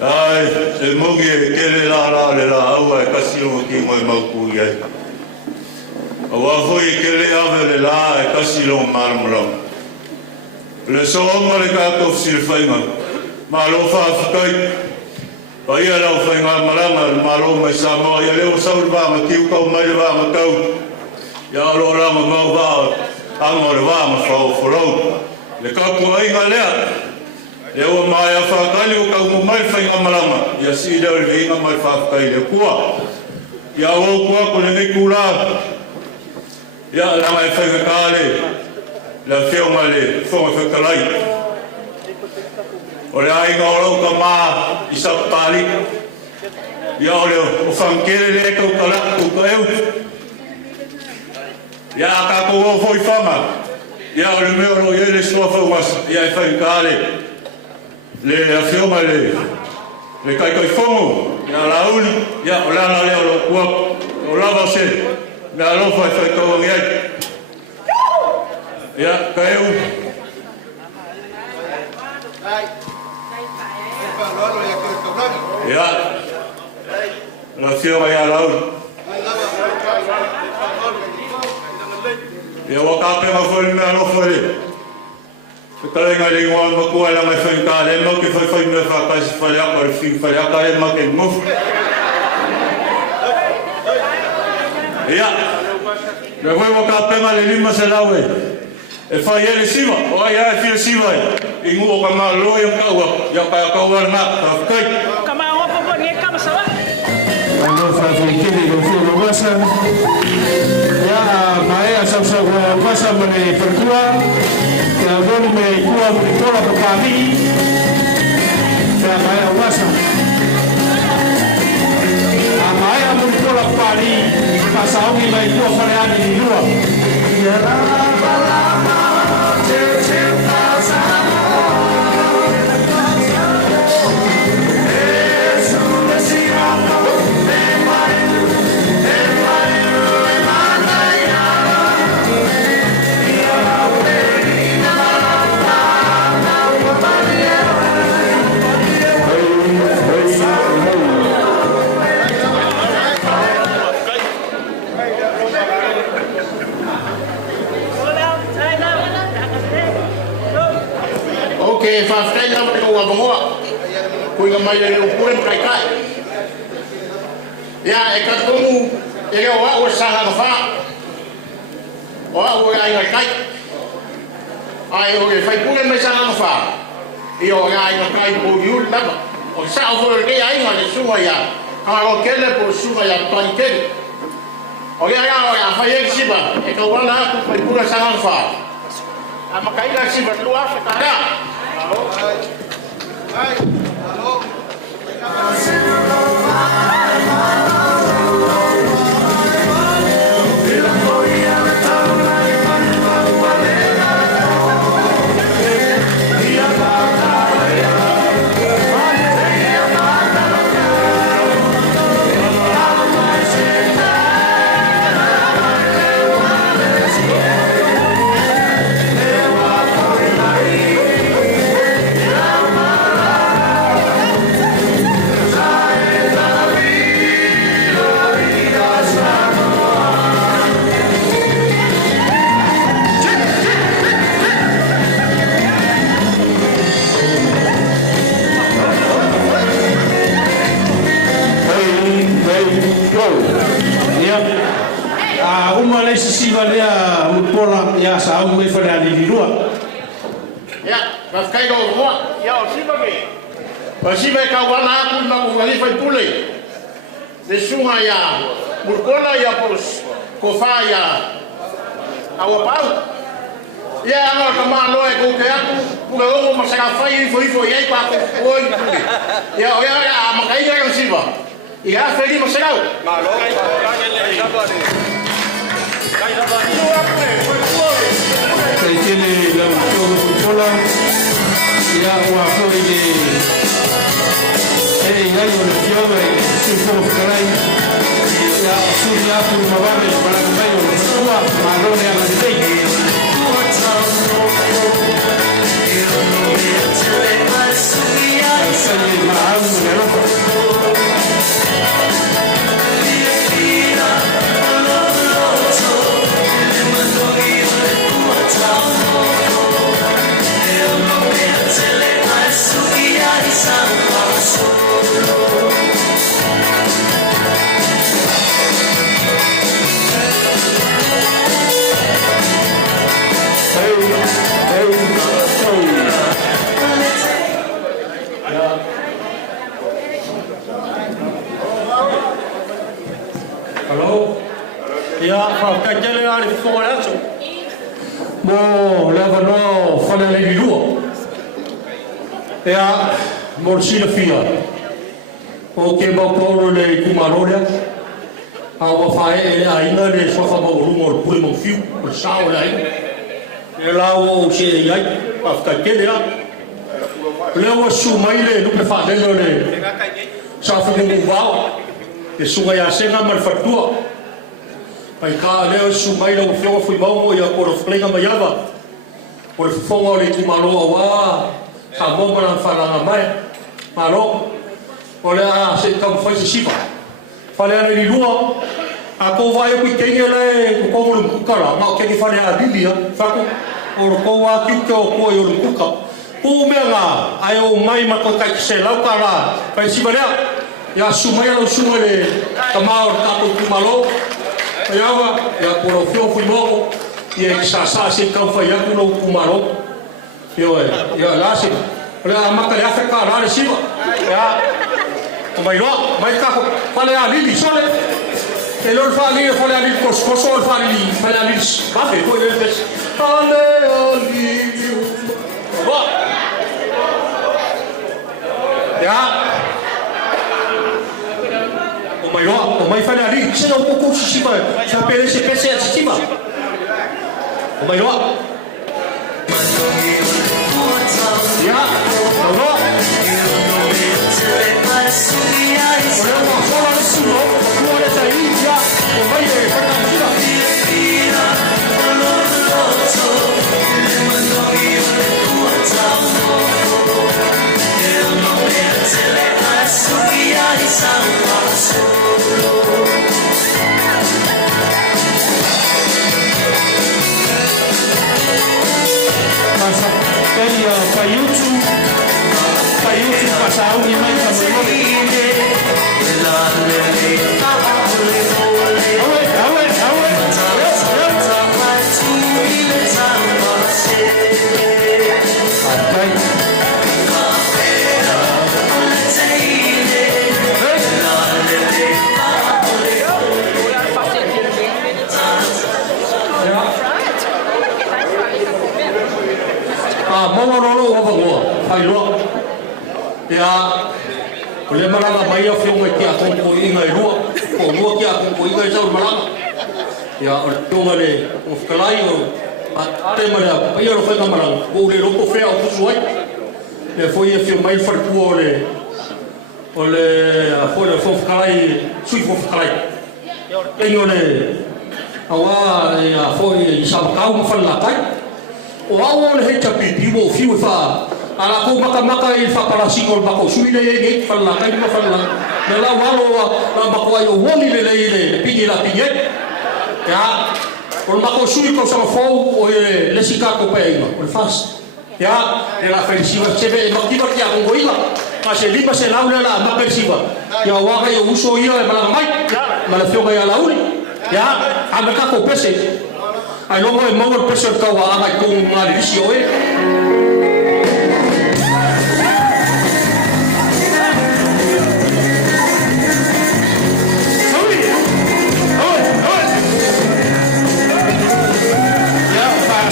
Ai, se mogi kele la aua kasio ki mo maku ya. Awa foi kele ave la kasio marmro. Le somo le ka ko silfaima. Malo fa kai. Pai ala fainga malanga malo mai Samoa ya le saul ba ma ki ko mai ba ma kau. Ya lo la ma ba. Amor vamos foro le kapu ai galea le o mai fa kali o ka mai fa malama ya si le vinga mai fa kai le kua ya o kua ko le kula ya la mai fa kale la feo male fo fa kalai o le ai ga o ka ma isa pali ya o le o fa kele le ko kala ko eu ya ka ko foi fama ya o meu no ele só foi mas ya foi cale le afirma le kai fomo ya la uli ya o la le o ko o la você na lo foi ko ngai ya caiu ya la firma ya la uli ya wakape ma foi me alo foi kale ngai ngwa ma ko ala mai foi kale mo ke foi me fa ka si fale ko fi fale ka e ma ke mo ya le voi wakape ma le lima se lawe e fa ele sima o ya fi sima e ngo ka ma lo ya ka wa na ka kai kama wa po ni kama sawa ano fa kele go fi lo wasa ya maea sausa wasa mane pertua que agora me cua tola por cami ya maea wasa a maea tola pari pasa ongi mai cua fare ani lua ya la palama che pasa ke fa fai na ko wa bongoa ko nga mai le ko en kai kai ya e ka tomu e ga wa o sa ha fa o ga ai kai ai o ge fai ko me sa ha fa i o ga ai kai ko yu na o sa o ke ai ma le suwa ya a o ke le po suwa ya pa ke o ga fa ye siba e ka wa na ko fai ko sa ha fa a ma kai la siba lu a fa ka Hey, hello. Hey, au mai fale ali lua. Ya, kai do mo. Ya, o siba ke. O siba ka wana aku na ku ngali fai pule. De sunga ya, burkola ya pos. Ko fa ya. Awa pau. Ya anga ka ma no e ko ke aku, ku ga o ma sa fai foi ai pa ko oi. Ya, ya ma kai ga siba. Ya feli ma sa. Ma lo kai Kai tiene la Tofuola ya wa foi de ya yo le fiore su por carai ya su ya por mabane para comer sua marone a la de Ya, ka jale ari fora so. Mo leva no fana le lua. Ya mo sila fia. O ke ba poro le kumaroria. Awa fae ele ainda le sofa ba rumo pule mo fiu, o sao lai. E la o se ai, pa ka kele ya. Le o su mai le no pe fa le. Sa fa mo va. E su ya senga mal fatua. Ai ka leo su mai lo fio fui mau ia por flenga mai ava. Por fonga le ki malo wa. Ka mo mana fala mai. Malo. Ola se kam foi se sipa. Fale ana ni lua. A ko vai ku tenga le ko ko lu kala. Ma ke ki fale a bilia. Fa ko or ko wa ki ko ko yo lu ka. Ku me nga ai o mai ma ko ka se lau kala. Pa si bale. Ya su mai lo su le kamao ka ko ki malo. Ayawa ya por fio fui mo e sa se kan fa ya no kumaro yo ya la se la maka ya fa ka la se ya o mai lo mai ka fa le ali li sole e lo fa ali ko so fa ali va fe ko le fes ale ali va ya o mai fale ali, se não pouco sistema, se apere se pese a sistema. O mai loa. Ya, no. Olha uma sola no sul, olha essa aí, já, o mai é fantástico. Para YouTube passar alguém mais ya le malanga mai o fio ki a ko inga rua ko rua ki a ko inga sa malanga ya o to male o fkalai o a te mala pai o fa malanga o le ro fe o suai le foi e fio mai far ku o le a fo le fkalai sui fkalai e no le awa ya foi i sa ka o fa la kai o awo le heta pipi mo fio fa ala ko maka I whakara singol bako suile e ngei whala kai ma whala na la walo la bako ai o woli le le pingi la pinge ya o bako sui ko sa fo o le sika ko pe o le F.A.S.T ya e la felisiva cheve e makiva ki a ko ila ma se liba se laula la ma felisiva ya wa ga yo uso ia e mala mai ma la fio ga la uli ya a me ka ko pese ai lo e mau le peso ka wa ai ko ngari si o e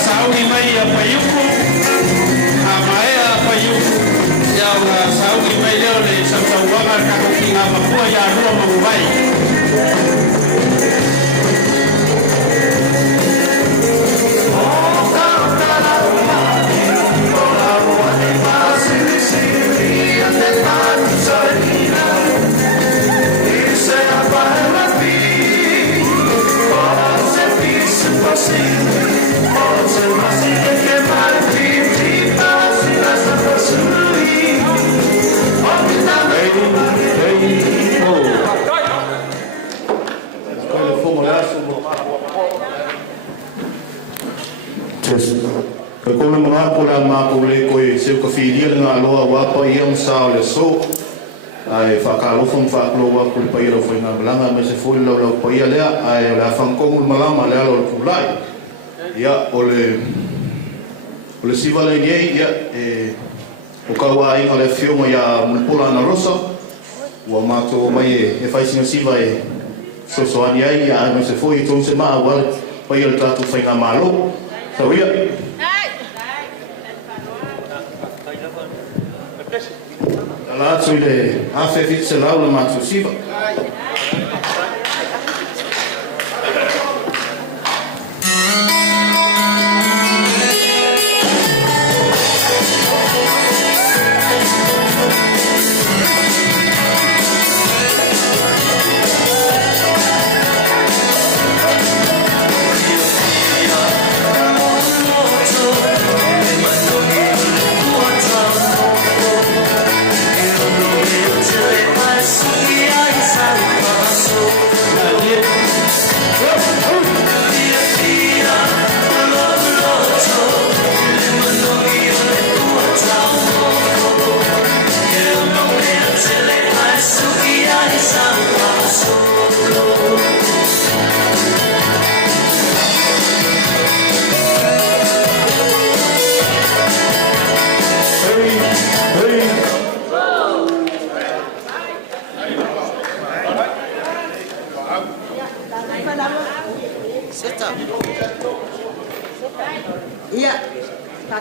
sauni mai a paiuku a mai a paiuku ya sauni mai leo le sautauanga ka kokinga mapua ya rua mamuai Kai kona mga ko lang mga kule ko se ko filia nga loa wapa iam sao le so ai whakalofong whakloa kule paira foi nga malanga me se foi lau paia lea ai la whankongul malama lea lo kulai ia ole siva le ngei ia o kaua inga le fioma ia mulpola na rosa ua mato mai e whaisinga siva so soani ai ia me se foi tonu se maa wale paia le tatu whainga malo so ia la tu le afe fit se laula matu siva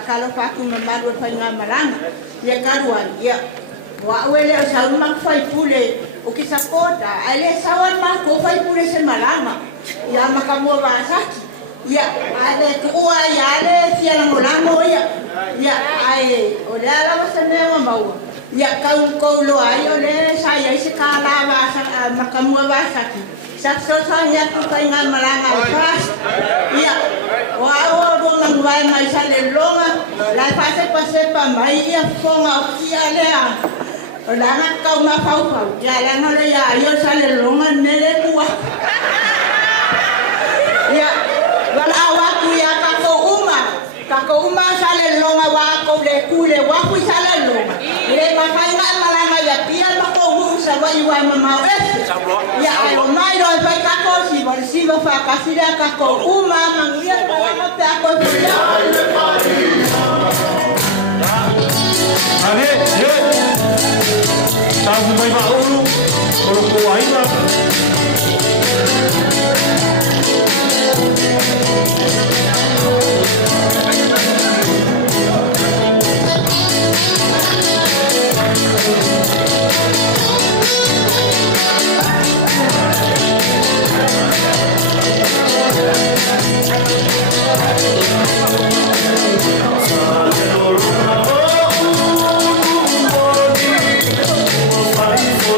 Kalau paku membaru pengang marang, ya karuan, ya. Wa wele saun mak fai pule, ukisa kota, ale sawan mak ko fai pule se marama. Ya makamu basaki. Ya, ale kuwa ya ale sialang ulamo ya. Ya, ai, olala masane mau. Ya kau lo ayo le saya sekala basa makamu basaki. Saksosonya ku pengang marang F.A.S.T. Ya. Wao do mangwai mai sale longa la pase pa mai ia fonga kia lea olanga kau ma pau ya la no le ya yo sale longa nele kuwa ya wala awaku ya kako uma sale longa wa ko le kule wa ku sale longa le ma kai na malanga ya pia ma ko usa wa iwa mama ya o mai do pa kako si fa kasira kako uma mangia ma pe ako ya ave ye tabu mai ba ulu ko ai na Fight for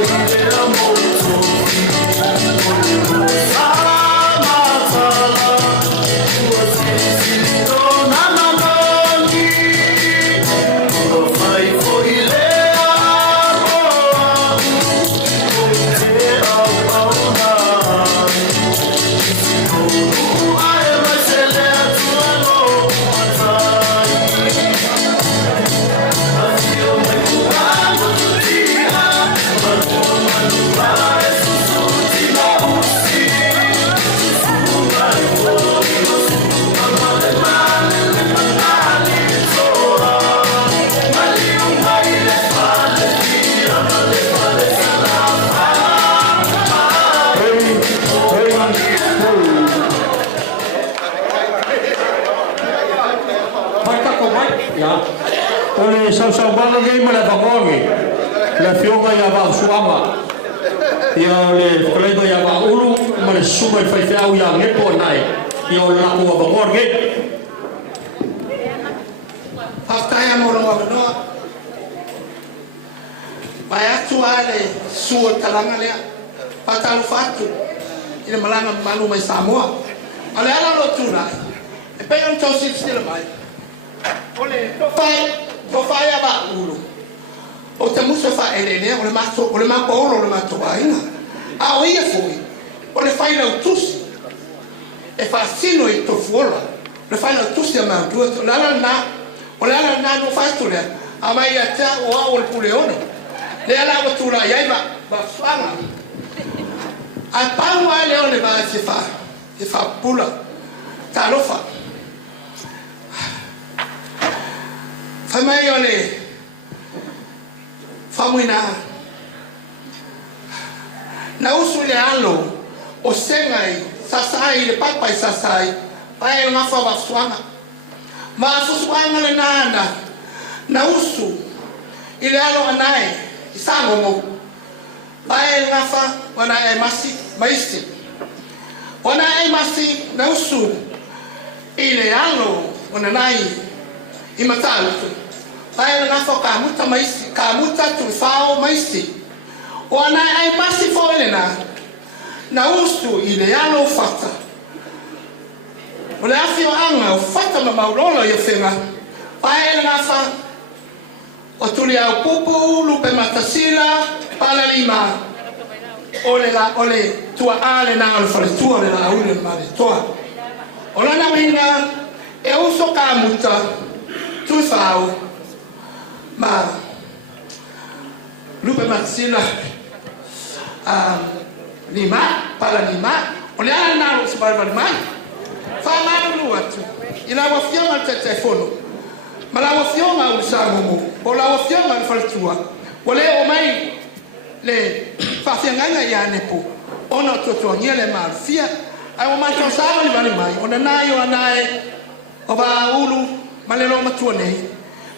sau banga ngai mala bakongi. La fionga ya ba suama. Ya le kolego ya ba ulu mala suma fai fau ya ngepo nai. Ya la ko bakongi. Faftaya mo lo no. Faʻatuatua le suo talanga lea. Patalu fatu. Ina malanga malu mai Samoa. Ale ala lo tuna. E pe on tosi stile mai. Ole to fai aba ulu. O te muso fa elene ole ma Paula ole ma toaina. A o ia foi. Ole fai na tusi. E fa sino e Tofuola. Le fai na tusi ma Druitt. Ole ala na no fai tu le. A mai ata o le puleono. Le ala o tula ia ba fala. A Paula le ole ba se fa. E fa pula. Talofa. Famai ole famuina na usu le alo o sengai sasai le papai sasai pai nga fa bafsuanga ma fusuanga le nana na usu ile alo anai isango mo pai nga fa wana e masi maisi wana e masi na usu ile alo wana nai imatalu pai nga fa kamuta maisi kamuta tu fao maisi ona ai masi fo elena na usu ile alo fata ona afio anga fata ma maulolo yo fenga pai nga fa o tuli au pupu lupe matasila pala lima ole tua ale na al Faʻatuatua le la ule mare toa ona na winga e uso kamuta tu fao ma lupe matasila lima pala lima ole ala na se para lima fa ma lu atu ila wa fiama te telefono ma la wa fiama u Samoa o la wa fiama al Faʻatuatua ole o mai le fa fianga ya nepo ona toto nyele ma fia ai o ma to sa ni bani mai ona nai o nai o ba ulu ma le lo matuane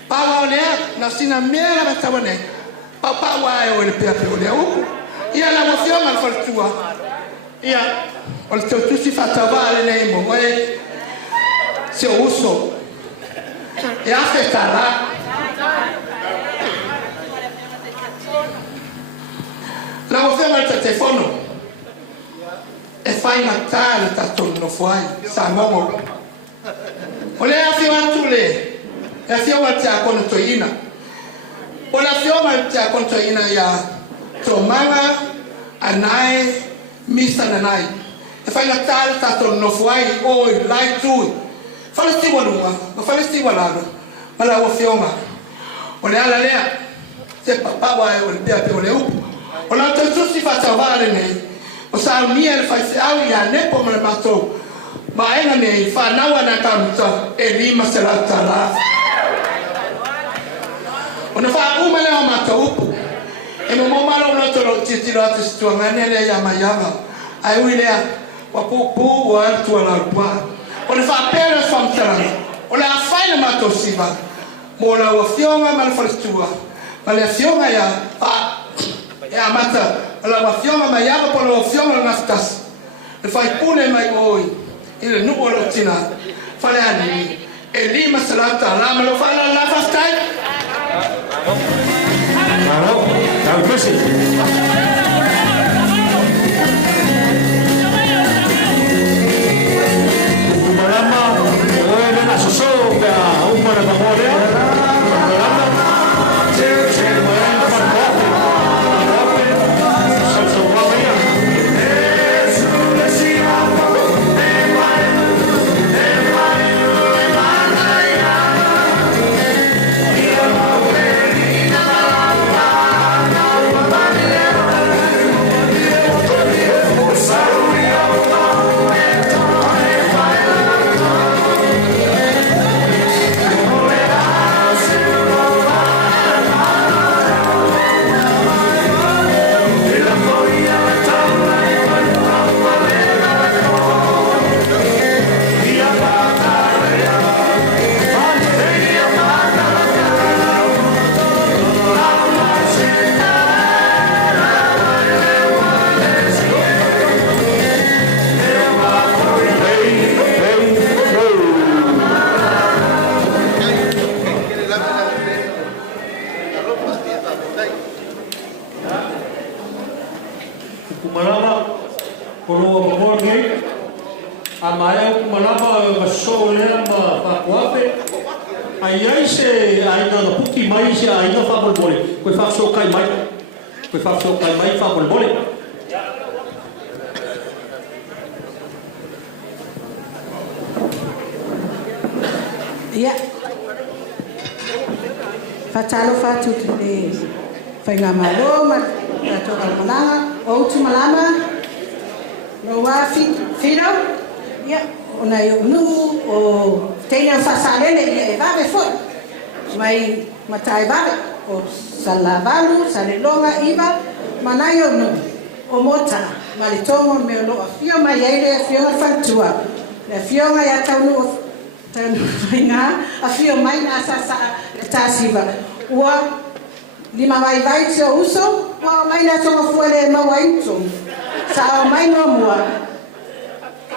pa ole na sina mera ma tabane pa wa o le pe pe ole o ia la wa fiama al Faʻatuatua ia o te tu si fatava le mo e se uso e afetará la ofema te telefono e fai matale ta tonno fuai Samoa ole afia tule e afia wate a konto ina ole afia wate a konto ina ya tomanga anai misa nanai e fai matale ta tonno fuai o Latu falesti walunga falesti walano mala ofionga ole ala lea se papa wa ole pia pe ole upu ona te tusi fatavale nei o sa mia le fai au ya nepo mala mato ma enga nei fa nawa na kamta e lima se la tala ona fa uma le mato upu e mo malo no to ti lo ti stu ngane le ya mayanga ai wilea wa pupu wa tu ala pa ona fa pere famtara ona fa le mato siva mo la wa fionga mal Faʻatuatua ma le fionga ya pa e amata la mafioma mai aba po lo fioma na stas le fai pune mai oi ile nuo lo tina fale ani e lima salata la me lo fa la fastai bravo tal così malama oi na soso ka un para memoria Yeah. malama maso lea ma Faʻatuatua. Ai se aina na puki mai se aina whabolbole. Koe whaksokai mai. Koe whaksokai mai whabolbole. Ia. Whatalo whatu te whainga malo, ma tātou almananga, o utu malama, no wafi, whiro, ia, o nei o nuhu, o teina whasalele, ia e wawe fwoi, mai matai wawe, o salavalu, salelonga, iwa, manai o nuhu, o motana, maritongo me o loa fio, mai eire a fionga whantua, le fionga ia taunu Whainga, a whio mai nā sasa Tasi wa. Ua, lima vai vai te o uso, ua mai nā tonga fuere maua intu. Sa o mai no mua,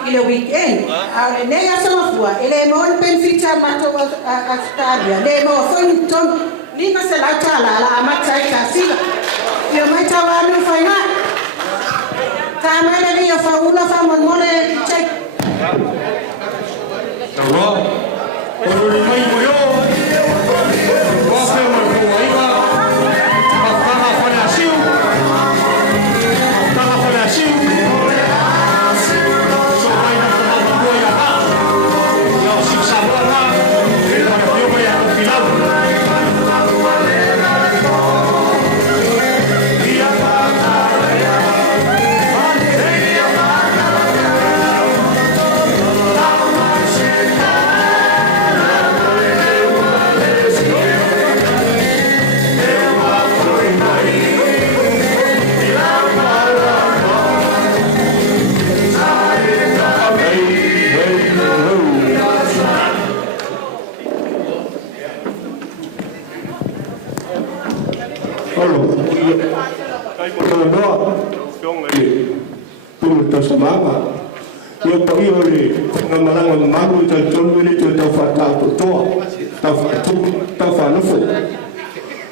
i le weekend. A le nei a tonga fua, ele mo on benefita mato Australia. Le mo o whaini ton, lima se lau tala ala amata i Tasi wa. Io mai tawa anu whainga. Tā mai le ria whaula whamon mole i chai. Tawa, oro ni mai mo yo. Wafe mo ko iwa. Pakanga fana siu. Pakanga fana siu. So mai na ko mo ya ha. Ya si sabana, e na ko mo ya final. Atua Samoa. Ia pa ia le ngamaranga malu i tai tonu ili te tau Faʻatuatua, tau whanofo.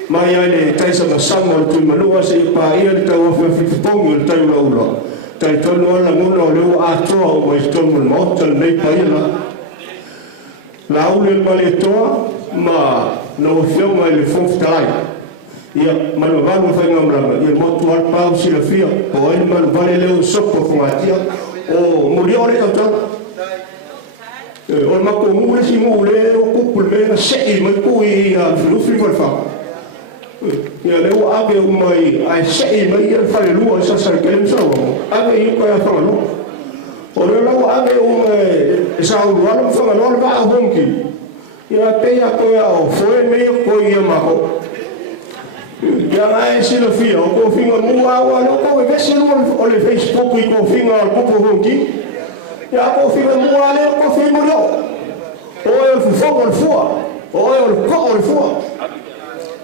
Mai ai le tai sama o tui manua se i pa ia le tau awhiwhipongi o le tai ulaula. Tai tonu ala nguna o leo atoa o mai tonu mota le nei pa ia la. La aule le male toa ma na o whionga i le fonfitalai. Ia manu vanu whainga mranga, ia motu alpau sila fia, o aini manu vale leo sopo whangatia, o muri ore tautanga. O mako ngule si ngule, o kupul mena sei, mai kui a whiruwhi whalwha. Ia leo ave o mai, ai sei mai ia whare lua, sa sarikele msawa, ave i uka ia whangalua. O leo lau ave o mai, sa uruala whangalua, le vaa honki. Ia pea koe au, foe mea koe ia mako. Ia ngai sila fia, o ko finga mua awa, o ko vese lua o le Facebook i ko finga al kupu honki. Ia ko finga mua le, o ko finga leo. O e o fufonga le fua, o e o le koa le fua.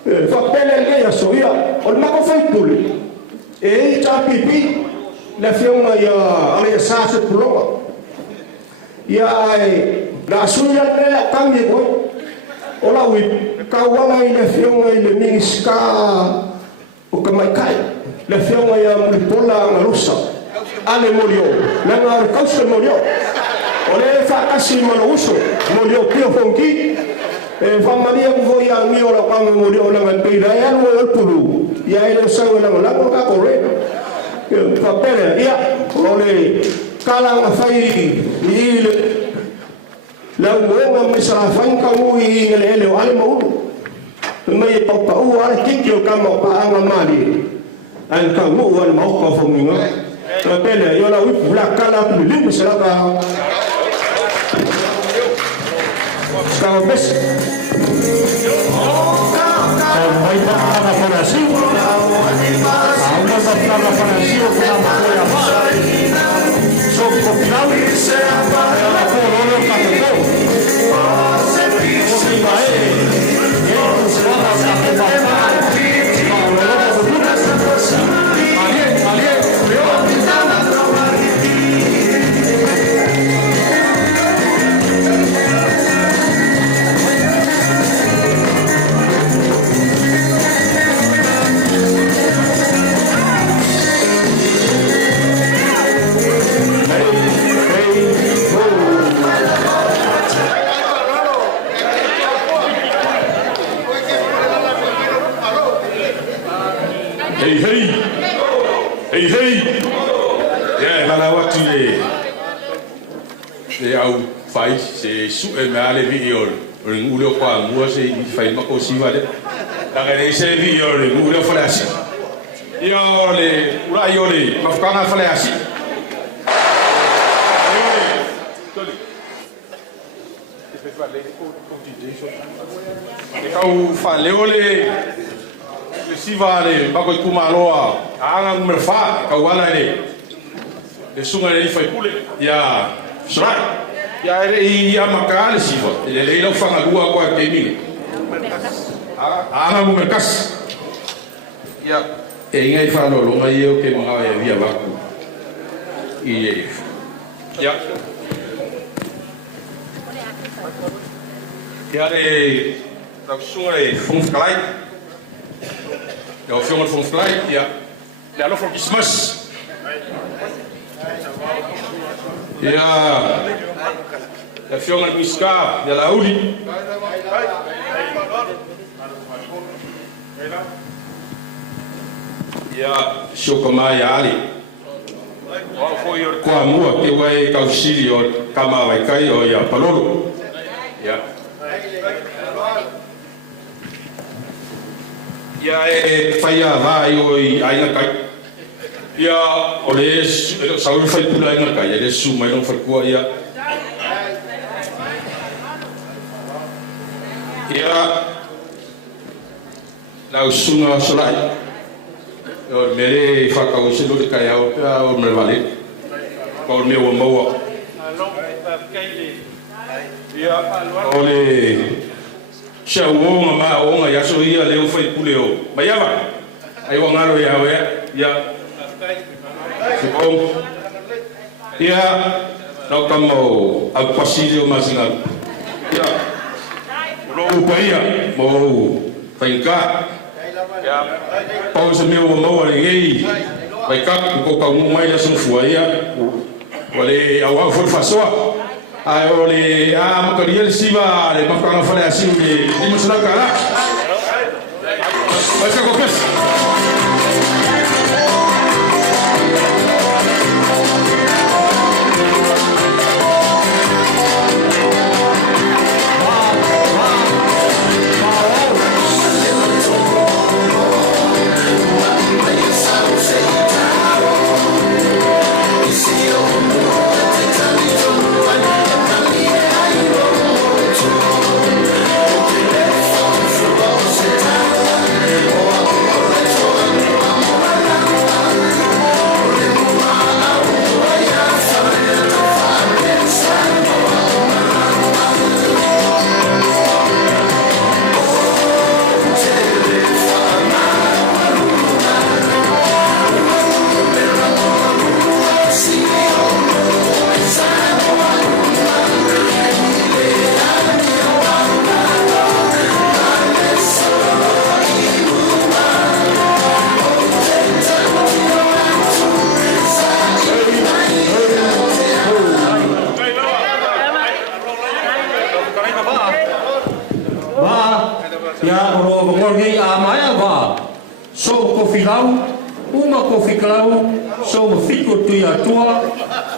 Whapele le so ia, o le mako whaipule. E i tā pipi, le whionga ia, ale ia sāse pulonga. Ia ai, la suia le tangi koe. O lau i kauanga i le whionga i le mingiska o ka maikai. Le whionga i a mulipola ngarusa. Ale molio. Nanga o kausa molio. O le whakasi mana uso. Molio pio honki. E whamaria kuho i a mio la kanga molio langa pira. E anu e alpuru. Ia e le sawe langa langa ka kore. Whapere. Ia. O le kalanga whai i le lau moenga me sara whainka ui i ngele ele o ale maulu. Mai e paupau ale kiki o kama o paanga mali. Ai ka nguu ale mauka o whaminga. Ka pele, i ola uipu la kala kumi limu se laka. Skawa besi. Mai pakana whanasiu. Auna pakana whanasiu kuna makoia maa. So ko pinau. Ka kōroro kakako. Hei hei. Hei hei. Ya kana watu le au fai se su e me ale vi o ule kwa mua se i fai mako siva de. La gane se vi o ule fa asi. Yo le ula yo le mafkanga fa asi. E kau whaleo le siva le mako i kumaloa anga numero fa kau wala le sunga le fai pule ya srai ya i amaka le siva le lo fanga lua kwa kemile anga numero kas ya e ngai fa lo longa yo ke mga ya via vaku i ya ja, dat sorry, vond gelijk. Ja, jongen vond gelijk, ja. Ja, nog voor Christmas. Ja. Ja, jongen miska, ja, la uli. Ja, chocoma ja ali. Kwa mua ke wai kausili o kama wai kai o ya palolo. Ja. Ya faya vai oi ai na kai ya ole saul fai pula na kai ele suma no fai kwa ya la sunga solai o mere fa ka o selo de kai o me vale ko me o mo ya ole Sia wonga ma onga ya so ia leo fai puleo. Mayava. Ai wa ngalo ya we ya. Sibong. Ya no kamo al pasillo masinal. Ya. Lo upaia mo fainka. Ya. Pau se meu mo ali ei. Vai ka ko ka mo mai la sun fuaia. Wale awa for fasoa. Ai ole a makaria siva le mafkanga fale asi le dimosna kala vai ka kokes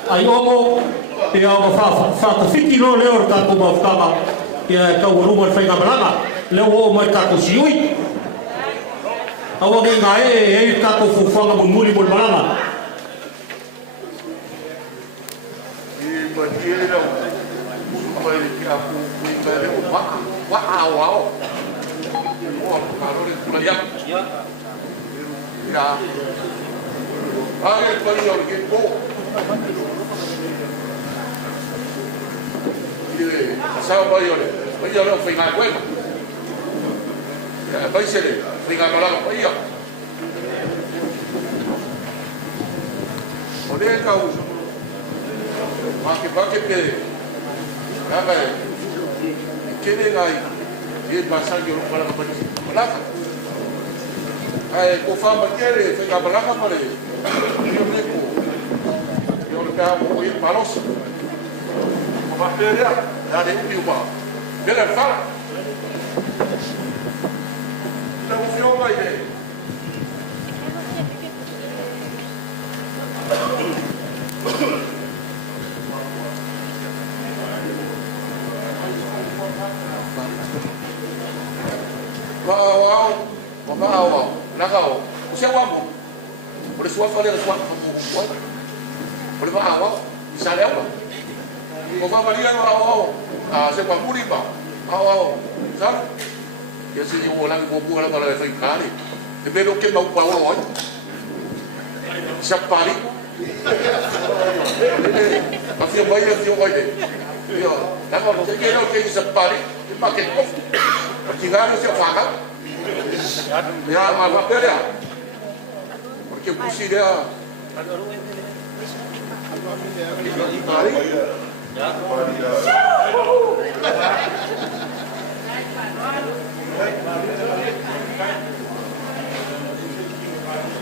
ai omo e ao fa fiti no leo ta ko ba fa ya ka uru mo fa na blanga leo o mai ta ko siui awa ge ngai e ta ko fu fa mo muri mo blanga e ma tiera ko e ki a ku ka le wa wa o ka ro le ya ya ai ko ni o ke ko sao bây giờ nó phải ngài quên bây giờ phải ngài nó bây giờ ở đây câu mà cái cái này này đi pasang yo para belakang ai ko fa makere phải ngài belakang pare yo neko yo ka mo ir palos Bateria, ada ini ubah. Bila salah, kita mesti ubah ini. Waka nakao, usia wamo. Ore sua fale na sua mo. Ore ba awa, isale awa. Ko ba maria no awa. Ah, se kwa kuri ba. Awa. Sa? Ya se yo la ko bu la para fai kari. Te vero ke mau pa awa. Sapari. Afia vai afia vai. Yo, tama ko ke no ke sapari, pa ke ko. Tinggal se faga. Ya, maaf ya. Porque pusi dia.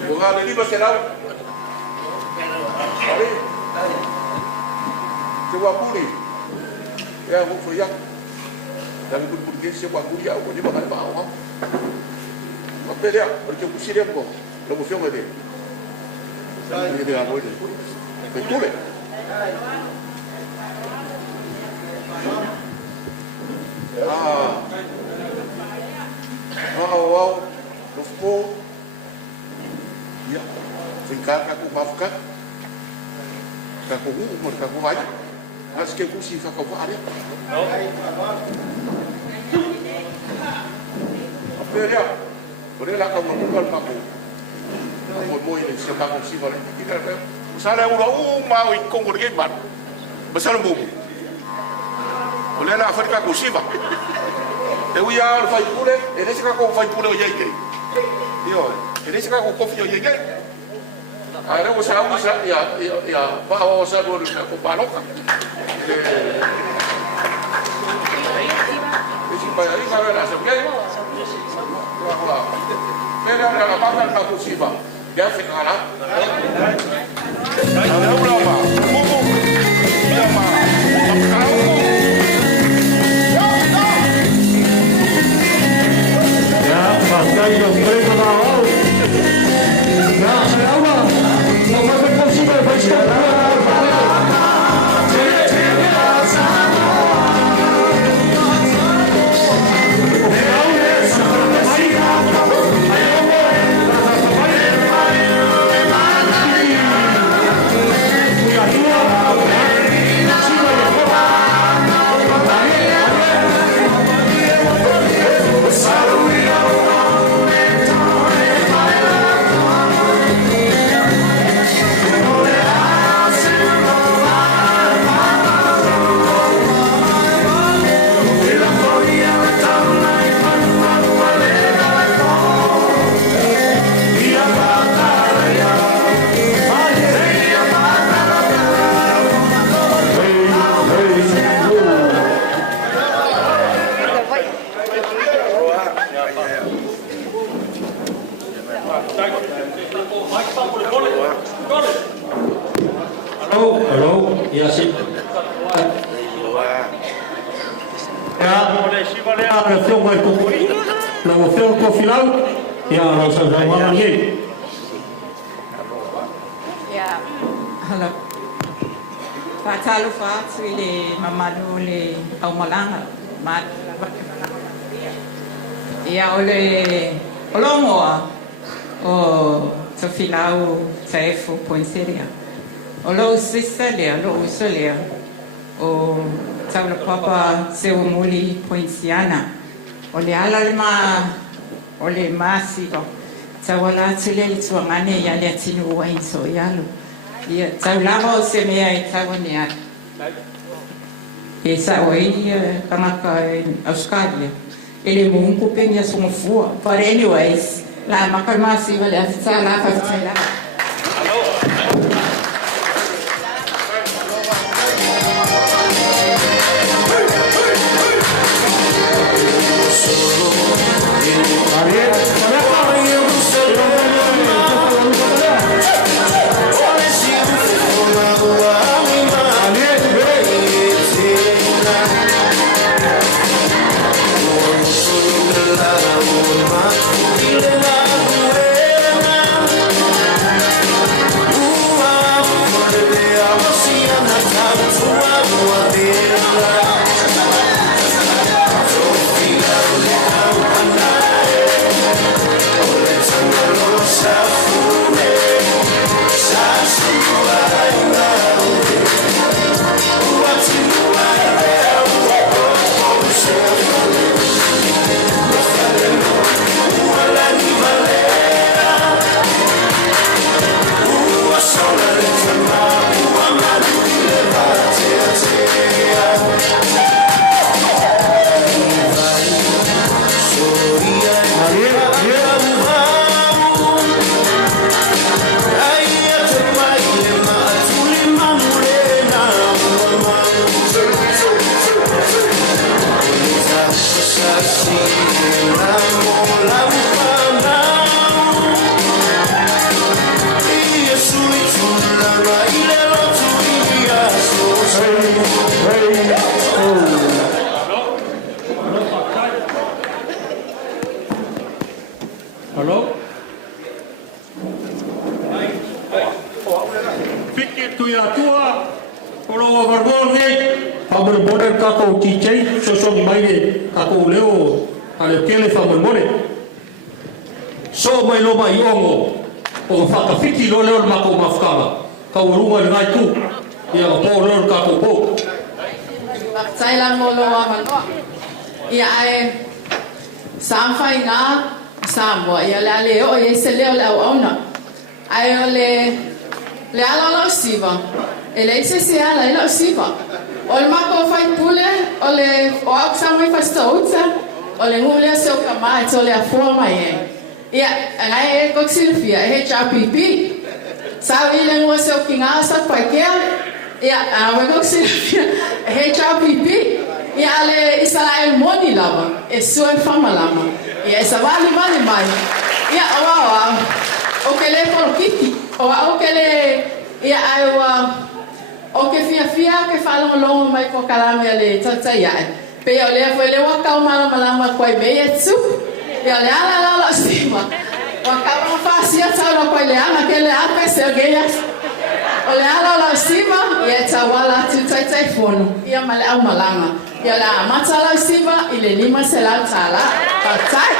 Bunga ini masih tahu. Hari. Coba puli. Ya, aku foyak. Dan pun dia siapa puli aku ni makan bawah. Apa dia? Porque pusi dia kok. Lo mufio ngade. Ini dia apa ini? Betul. Wow. Lufo. Ya. Fikar aku maafkan. Aku umur aku banyak. Aske pusi aku ada. Apa dia? Boleh lah kau mengumpul aku. Moimoi ni siapa kau sih boleh? Kita misalnya orang mau ikut Congregational, besar bum. Boleh lah Afrika kau sih bah. Ewi ya fai pule, ini sekarang kau fai pule ojai ke? Yo, ini sekarang kau kopi ojai ke? Ada usaha ya bahawa usaha dulu aku balok. Ini bayar ini kalau ada sebenarnya. Pero la pata na kusiba. Ya se cara. Ada berapa? Buku. Berapa? Ya, pakai yang mereka tahu. Ya, siapa? Mau berkusiba bersiapa? Hello, ya sí. Ya, si vale a reacción con el concurrir, la moción con final, ya los hermanos aquí. Ya, hello. Faʻatalu faatu i le mamalu le aumalanga, ia o le olongoa o tafilau taefu poinseria. O lo sistelia, lo usolia, o taula papa sewamuli poinsiana, o le ala le o le masigo, tawala tule le tuangane ya le atinu wain so yalo. Ia taulava o se mea e tawaniat. E sa oi kanaka in Australia. Ele mungu penia sumufua. But anyways, la makalmasi wale afitala afitala. Hello? Piki tu ya tua, koro wa vargo nei, pamor border kako TJ, so mai kako leo, ale kele famor more. So mai lo mai ongo, o fata fiki lo leo mako mafkala, ka urunga le ngai tu, ia ko lo kako po. Thailand mo lo wa ia ai samfai na Samoa ia le o ia se leo le ona ai o le ala siva ele se ala le siva o le mako fai pule o le o aksa mai F.A.S.T o le ngule se o kama to le afua mai ia ngai e ko silfia HRPP sa ile ngo se o kinga sa paikea ia a we ko silfia HRPP ia le Israel moni lava e sua fama lama ia esa vale mai ia awa o que le por kiti o que le ia aiwa o que fia que falam longo mai ko kalame le tata ia pe o le foi le wa ka mala malama ko e be etsu ia le ala sima wa ka ma fasia tsa ko le ana que le apa se geia o le ala sima ia tawala tu tai fono ia male au malanga ia la matala sima ile lima se la tala patai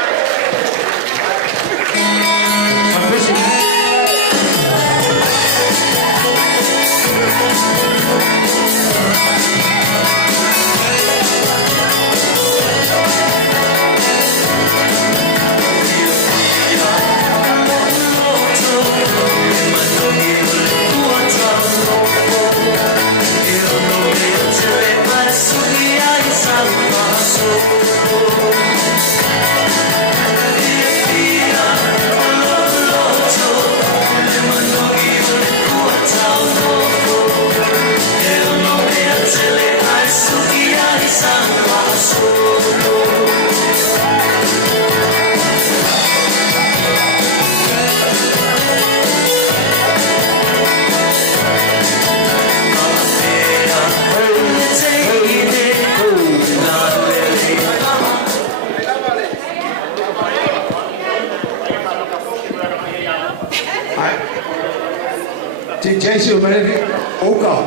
Jesu mene oka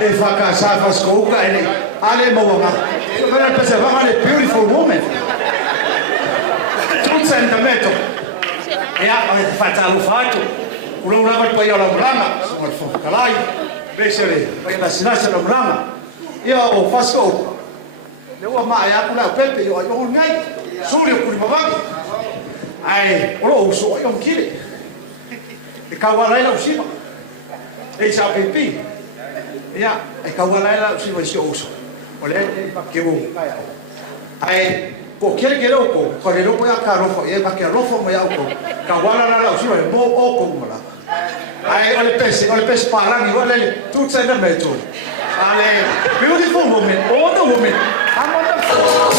e whakasawha skoka ene ale mawanga mene pese wangane beautiful woman tutsa in the meto ea whatalu whatu ula ula mai pai ala mranga smart whakalai besere pai na sinasa na mranga ia o whasko lewa maa ya kula pepe yo ayo ngai suri o kuri mawangi ai olo uso ayo mkile e kawalai la usima e sa pipi ya e kawalai la usima si uso ole e pakebu ai ko kere ko ko le ro ya karofo e ba ke rofo mo ya ko kawala la usima mo o ko mo la ai ole pes para ni ole tutto in the meto ale beautiful woman all the woman I'm on the floor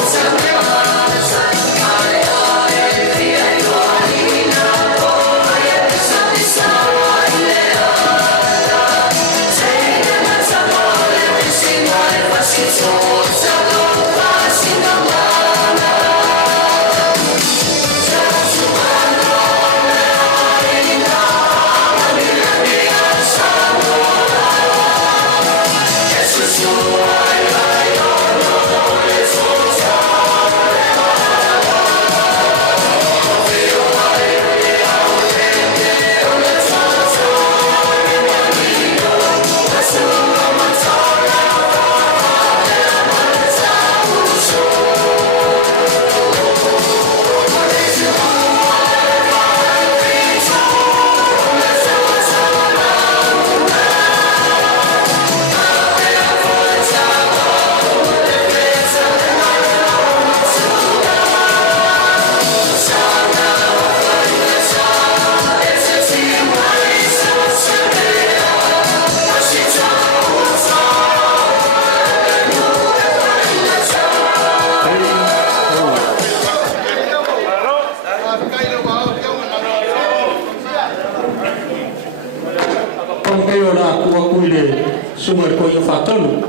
sunga ko ia fatonu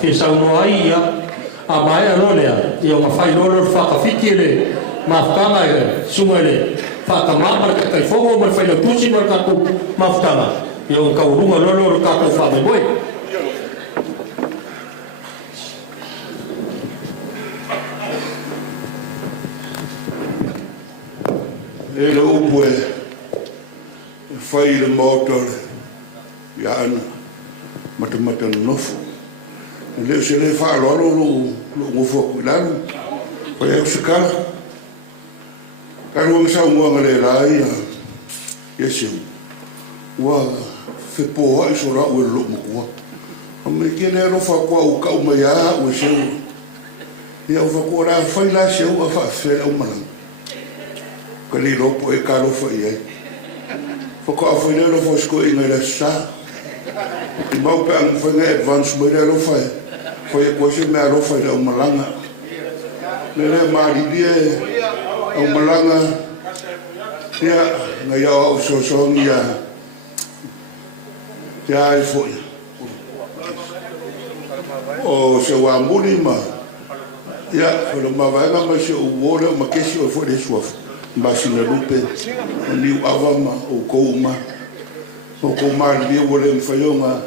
ke sa no ia a mai a lolea ia ma fai lolo fa ka fiti le mafutanga sunga le whakamama ka kai whongo ma whaina tusi ma kako mafutanga. Yung kaurunga lolo kako Moimoi. E le upu e whai le maotore ia ana matamata nofu. Leo se le whaaloalo lo ngofua kuilanu. Whai au sekala. Karuang sa umuanga le lai yesiu. Wa whepoa i sora ue lo mukua. Me ke le rofa kua u kau mai a ue seu. Ia ufa kua la whai la seu a whaafere au manang. Ka li lopo e ka rofa i ai. Whaka a whai le rofa sko i ngai la sa. I mau pe ang whai ngai advance mai le rofa e. Whai e kua se mea rofa i le au malanga. Le le maari lie au malanga. Ia ngai au au sosongi ia. Ia e fwoi. O se wambuni ma. Ia, whala mawaenga ma se uore o makesi o fwoi le suafu. Mbasina lupe, o niu awa ma, o kou ma. O kou ma lia wale mwhaionga,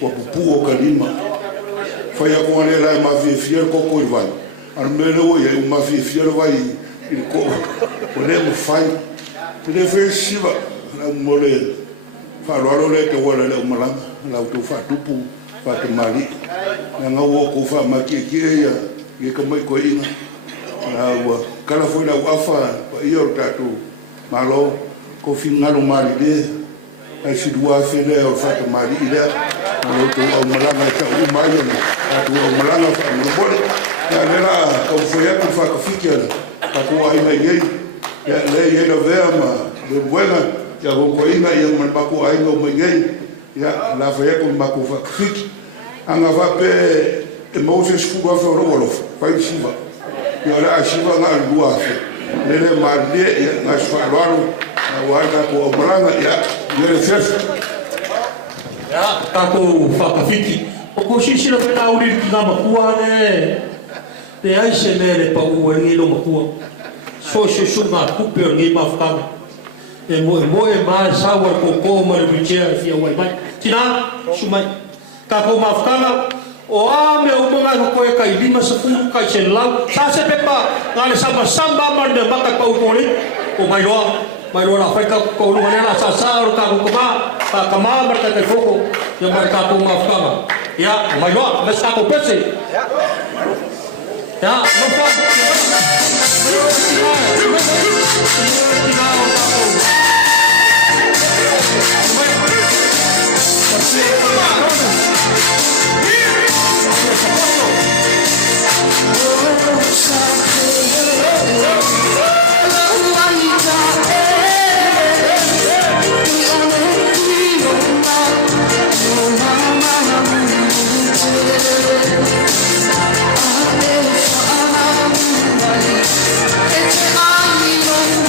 wa pupu o kalima. Whai ako ane lai ma fie fier koko i vai. Ar mele o ia ma fie fier vai i ko. O le mwhai. Le fwe siva, na mole. Wharoaro le te wala le umalanga. Lau tu whatupu, whate mali. Nga ngau o kou whamaki e kia ia, i ka mai ko inga. Ua kala foi la uafa pa ia o tatu malo ko fingalo mali de ai si dua fele o fata mali ile o to o malanga ta o mai o to o malanga fa no bole ya era ko foi a ko fa ko fikia pa ko ai mai ye ya le ye no vea ma de buena ya ko ina ia man pa ko ai no mai ya la foi ko ma ko fa fiki anga va pe Moses fuga fa ro fa siva ia la asiva nga lua lele marde nga sfaroaro na waka ko malanga ia lele fes ya kako whakawhiti o ko sisira pena uri ki nga makua ne ai se mere pa uari lo makua so se sunga kupe o ngi mafkanga e moe ma sawa ko mari bichea fia wai mai tina sumai kako mafkanga o a me o mga ko e kai lima sa pu kai sen lau sa se pepa ngale sama samba mar de maka pau koli o mai lo la fai ka ko lu ngana sa o ka ko ka kama mar ka te foko ya mar ka ko mafkama ya mai lo mas ka ko pese ya no pa It's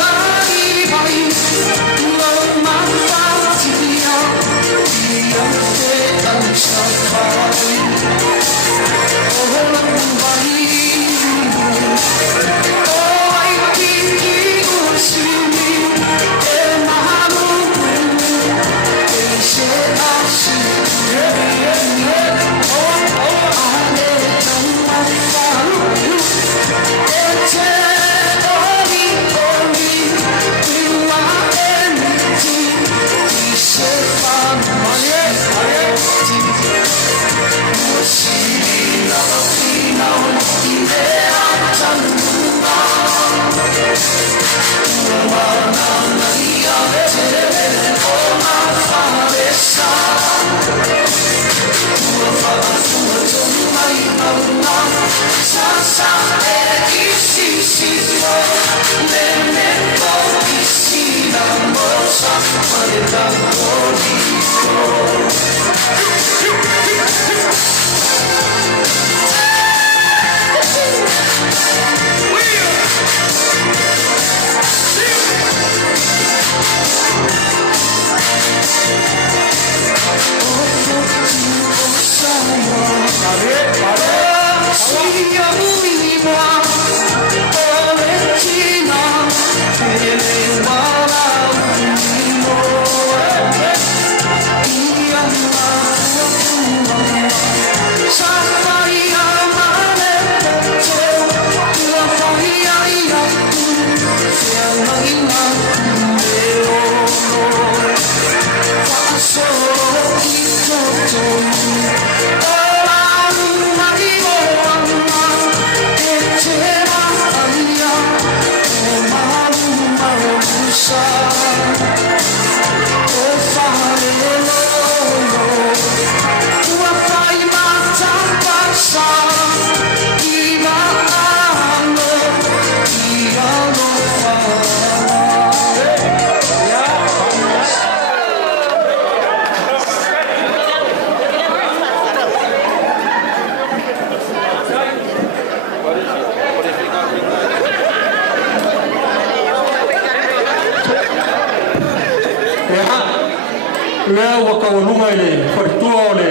lea ua kaualunga i le wharitua o le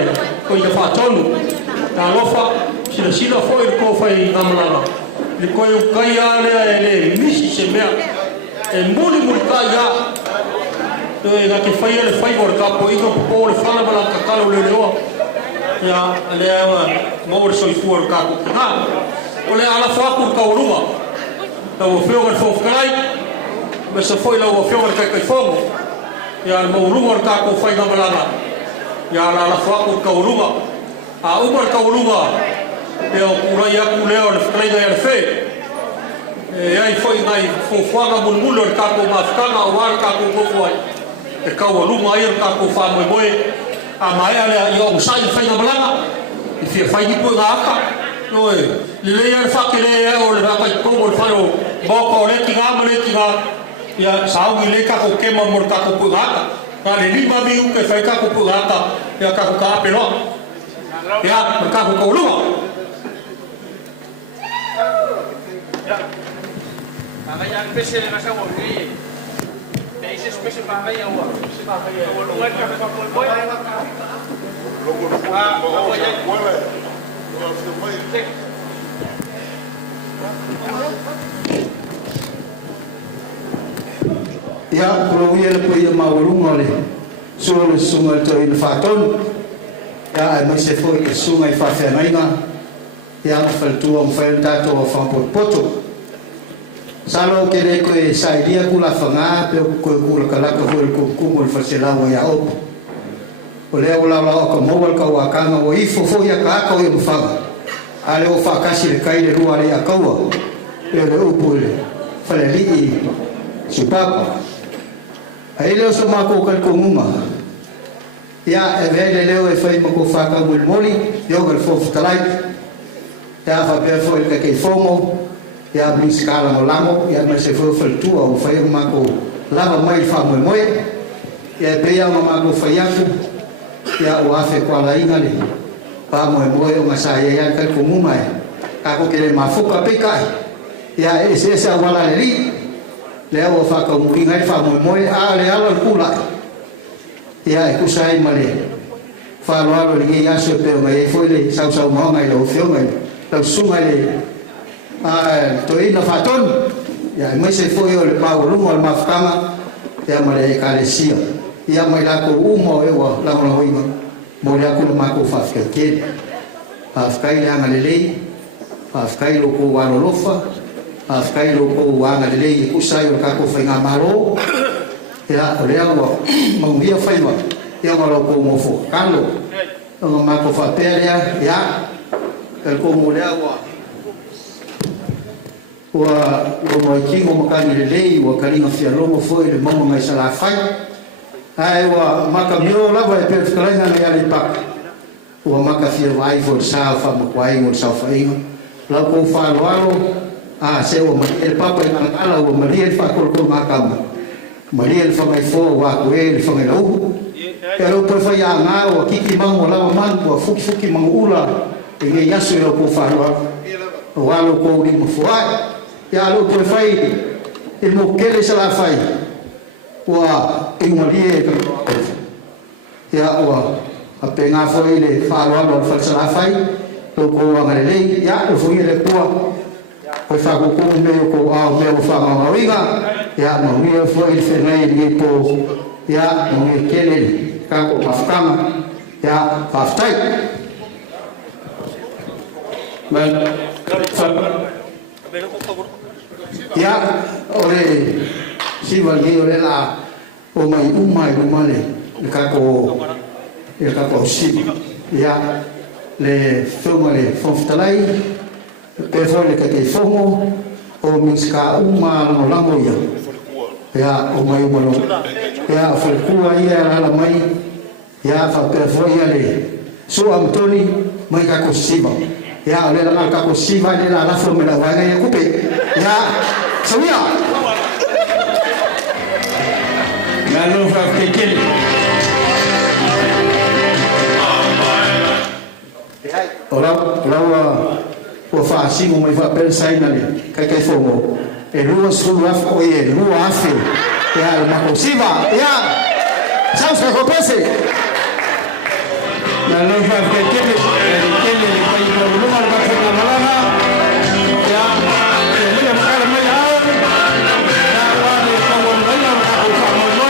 koi le whātonu. Nā lofa, sila foi le kōwhai ngamalanga. Le koi ukai a lea e le misi se mea. E muli kai a. E nga ke whaia le whai o le kapo inga po le whana mala kakalo le leoa. Ia, lea mau le soifua le kapo ki ngā. O le ala whaku kaualunga. Na ua whionga le whawhakarai. Me sa foi la ua whionga le kai whongo. Ya maurunga ka ko fai ngamalanga ya la faku kaurunga a umar kaurunga e o kurai aku leo le fkaiga ya le fe e ai foi ngai fofuanga mulmulo ka ko mafkanga o war ka ko foi e kaurunga ai ka ko fa moimoi a mai ale yo sai fai ngamalanga e fia fai ni po ngaka no e le ya fakile o le ka ko mo faro boko le tinga male tinga ya sau ile ka ko kema mor ka ko pugata ka le lima mi ke fai ka ko pugata ya ka ko ka pelo ya ka ko lu ya ama ya pese le masa mo ni te ise pese pa va ya wa se pa va ya lu ka ka ko boy ya provinsi le punya maulunga le solo sungai tu in faton ya masih foi ke sungai Faʻatuatua ya Faʻatuatua mfenta to fampo poto salo ke le ko sai dia kula fanga pe ko kula kala ko ko mo faselawa ya op o le ola la ko mo ka wa kana o ifo fo ya ka ko e mfanga ale o fa kasi le kai le rua le akawa le upu le fale li supapa ai leo so mako kal komuma ya e vele leo e fai mako faka mul moli yo gal fo talai ya fa be fo el ke fomo ya blis kala mo lamo ya me se fo tua o fai mako lava mai fa mo moe ya be ya mako fai aku ya o afe kwa la ingale pa mo moe o masaya ya kal komuma ka ko kele mafuka peka ya ese wala li leo fa ka muri ngai fa Moimoi a le ala kula ya ku sai male fa lo le ya so pe ngai foi le sau mo ngai lo fio ngai lo sunga le a to ina faton ya mai se foi o le pa o lumo al mafkama ya male ka le sia ya mai la ko umo e wa la mo hoima mo le ku ma ko fa ke ke fa kai le ngale le fa kai lo ko wa lo lofa afkai lo ko wanga le ku sai o ka ko fainga malo ya le amo mo via faima ya mo lo ko mo fo kalo o ma ko fa peria ya el ko mo le agua wa lo mo kingo mo kan le wa kalina fia lo mo foi le mo mai sala fai ai wa ma ka mio la va pe kalina na ya le pak wa ma ka fia vai for sa fa mo kwai mo sa fa inga la ko fa lo se o el papa en ala o Maria fa ko makam Maria fa mai fo wa ko el fa mai lo pero po fa ya nga o kiki mango la man ko fuki mangula e ya so lo ko fa wa lo ko ni mo fa ya lo po fa e mo kele sa la fa wa e Maria ya wa apenga fo ile fa lo fa sa la fa lo ko wa ngale ya fo ile ko ko fa ko me ko a me fa ma winga ya mo mi fo il fenai ni po ya mo kele ka ko mafkama ya faftai man ya ore siva ngi ore la o mai umai rumale ka ko siva ya le fonga le fonftalai pe fole ka ke fongo o miska uma no lango ya o mai mono ya fole kua ia la mai ya fa pe fo ia le so am toni mai ka ko siva ya le la ka ko siva le la fo me la va ya kupe ya sabia la no fa ke ora o fa simo mai fa per sai na le kai fomo e lua sulu af o e lua afe ya ma ko siva ya sa ko pese la no fa ke le kai ko no ma ka na malana ya le ma ka ma ya ya wa le ko mo no ya ko fa mo no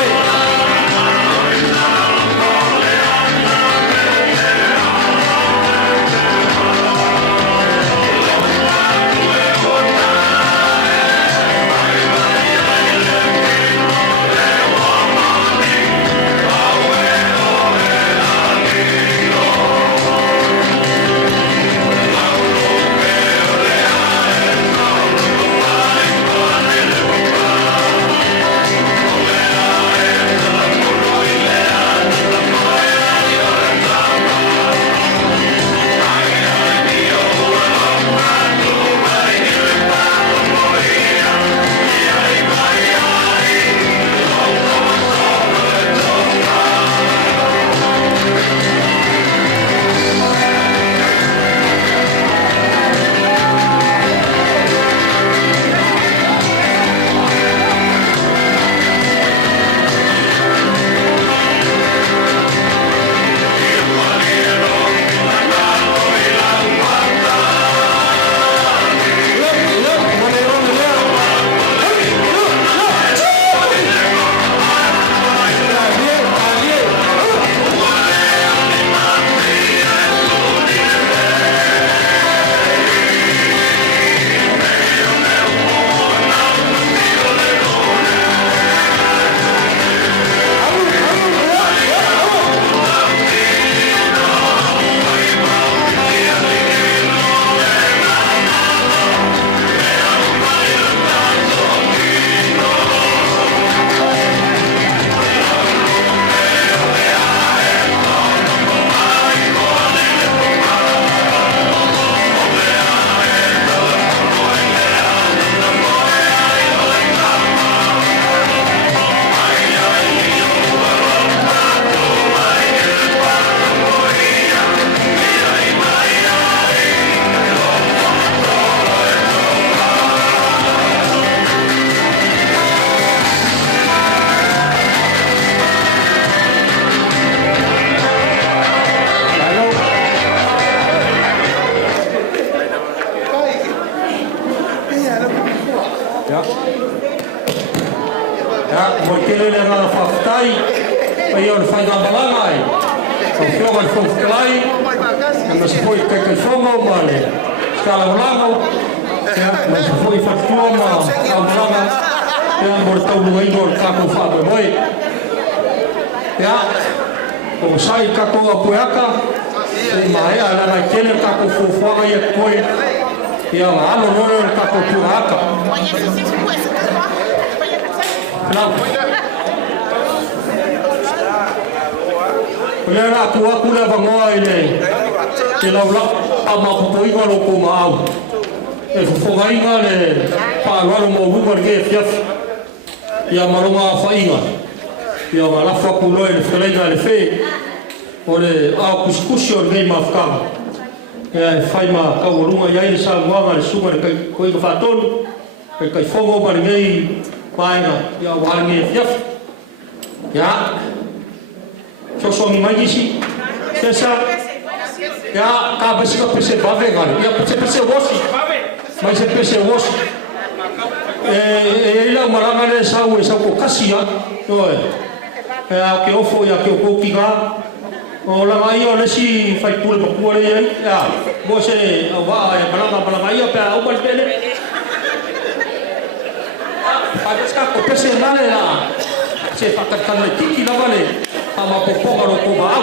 fai ma kaurunga ia ile sa wanga le sunga le ko i fatonu kai fongo ma ngai paina ia wangi fiaf ya so mi mai si sesa ya ka besi ka pese bave ngai ya pese wosi mai se pese wosi ila maranga le sa ko kasia to e ke ofo ya ke ko kiga o la mai o le si fai pule pa pule ya mo se wa ya bala ia pa o mal pele Ska ko pese male la. Se whakatana tiki lava le. Ama poponga ro ko vau.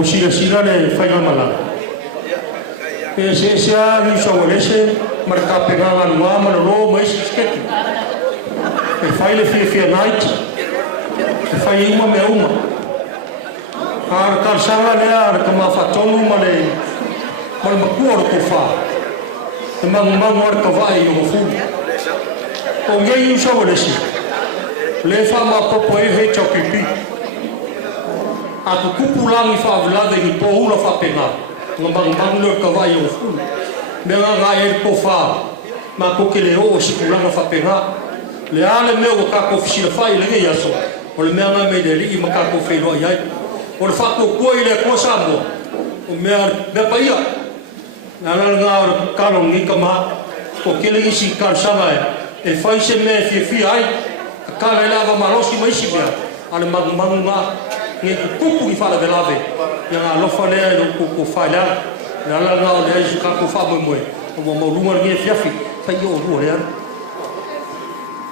ko sila le whainga mala. E se a ni sa walese marka peganga lua mana ro mai sketi. E whaile fia night. E whai uma me uma. Ar kalsanga le ar ka mafatonu male mal makuar ko fa. E mangu ar ka vai o fu. O ngei usa walese. Le fa ma popo e he chokipi. Aku kupulangi whaavulade ni pohula whapenga. Ngambang le kawai o fu. Mea ngai ko fa. Ma ko ke le o sikulanga whapenga. Le ale meo ka ko fisia fai le ngai aso. o le mea ngai me le li i makako whenua iai. O le whako kua i le Atua Samoa, o mea paia. Nā ngā o le karo ngi ka maha, o kele isi karsanga e whai se mea fia ai, ka kala i lava malosi maisi mea, ale magu ngā, nge ki pupu i whala velave, ia ngā lofa lea e ko whai lea, nā ngā o le aisi kako wha moe, o ma maurunga nge fiafi, whai i o rua lea.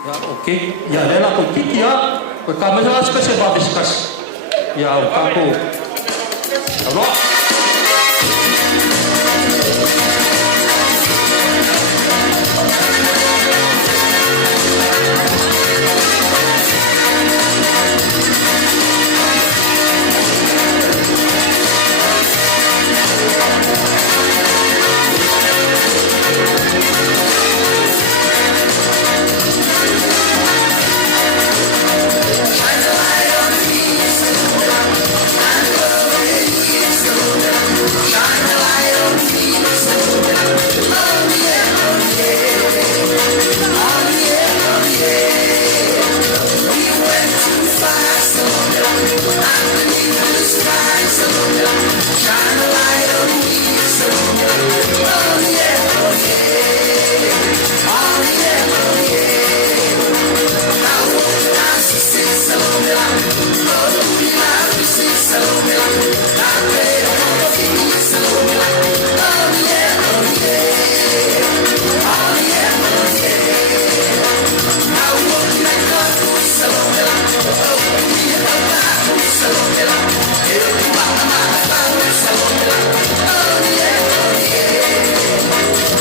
Ya, ok, ya lela ko tiki a, ko kamera aska se va viskas. Ya, o kako. Aloha.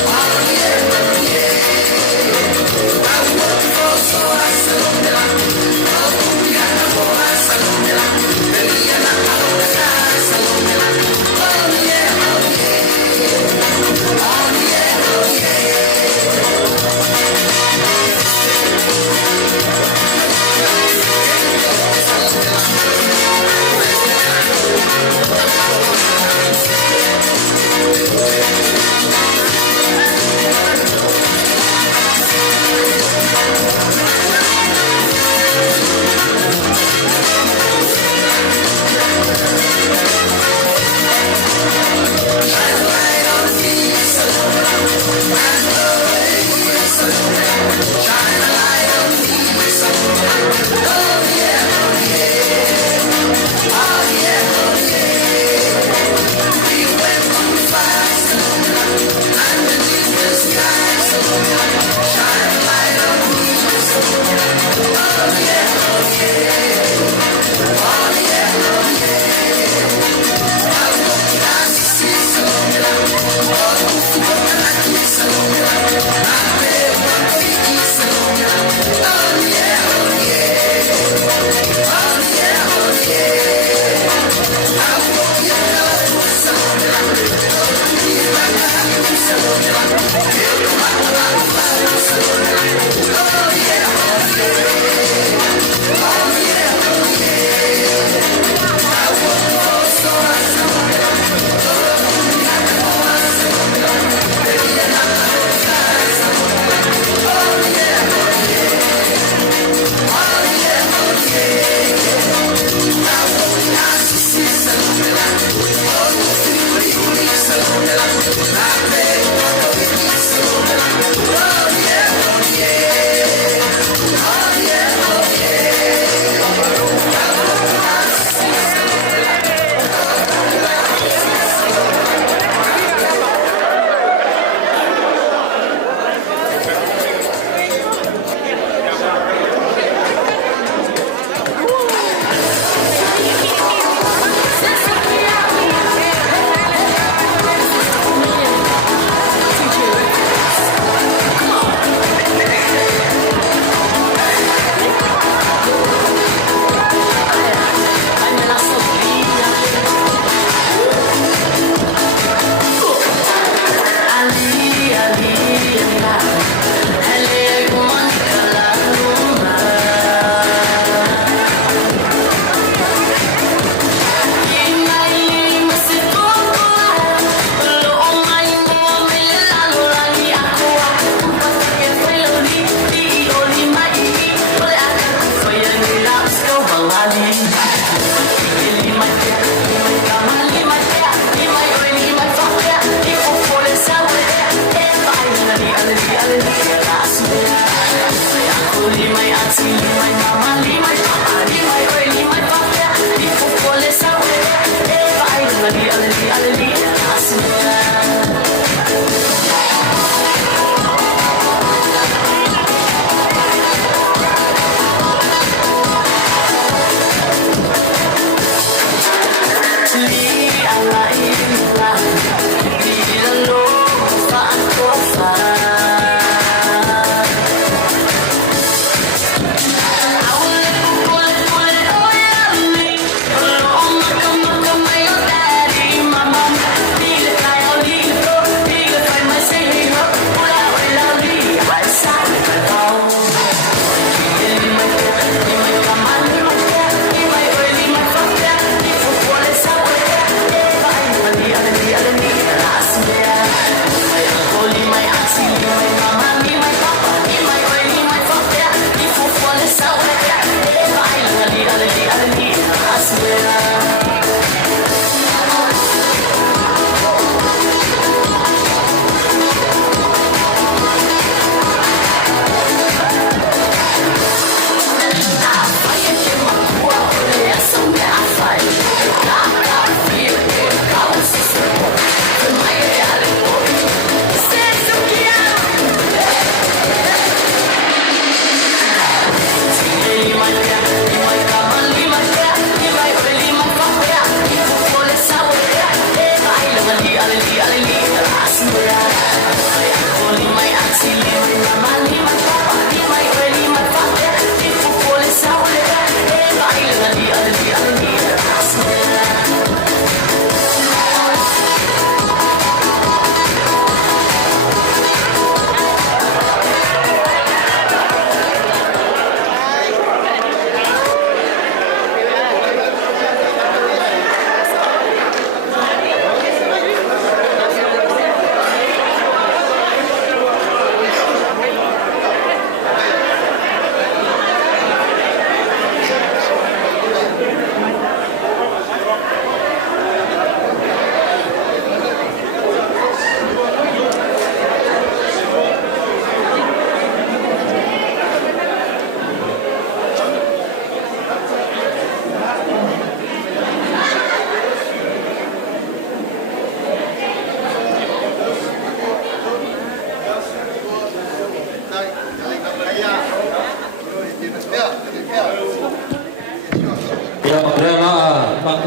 Oh yeah.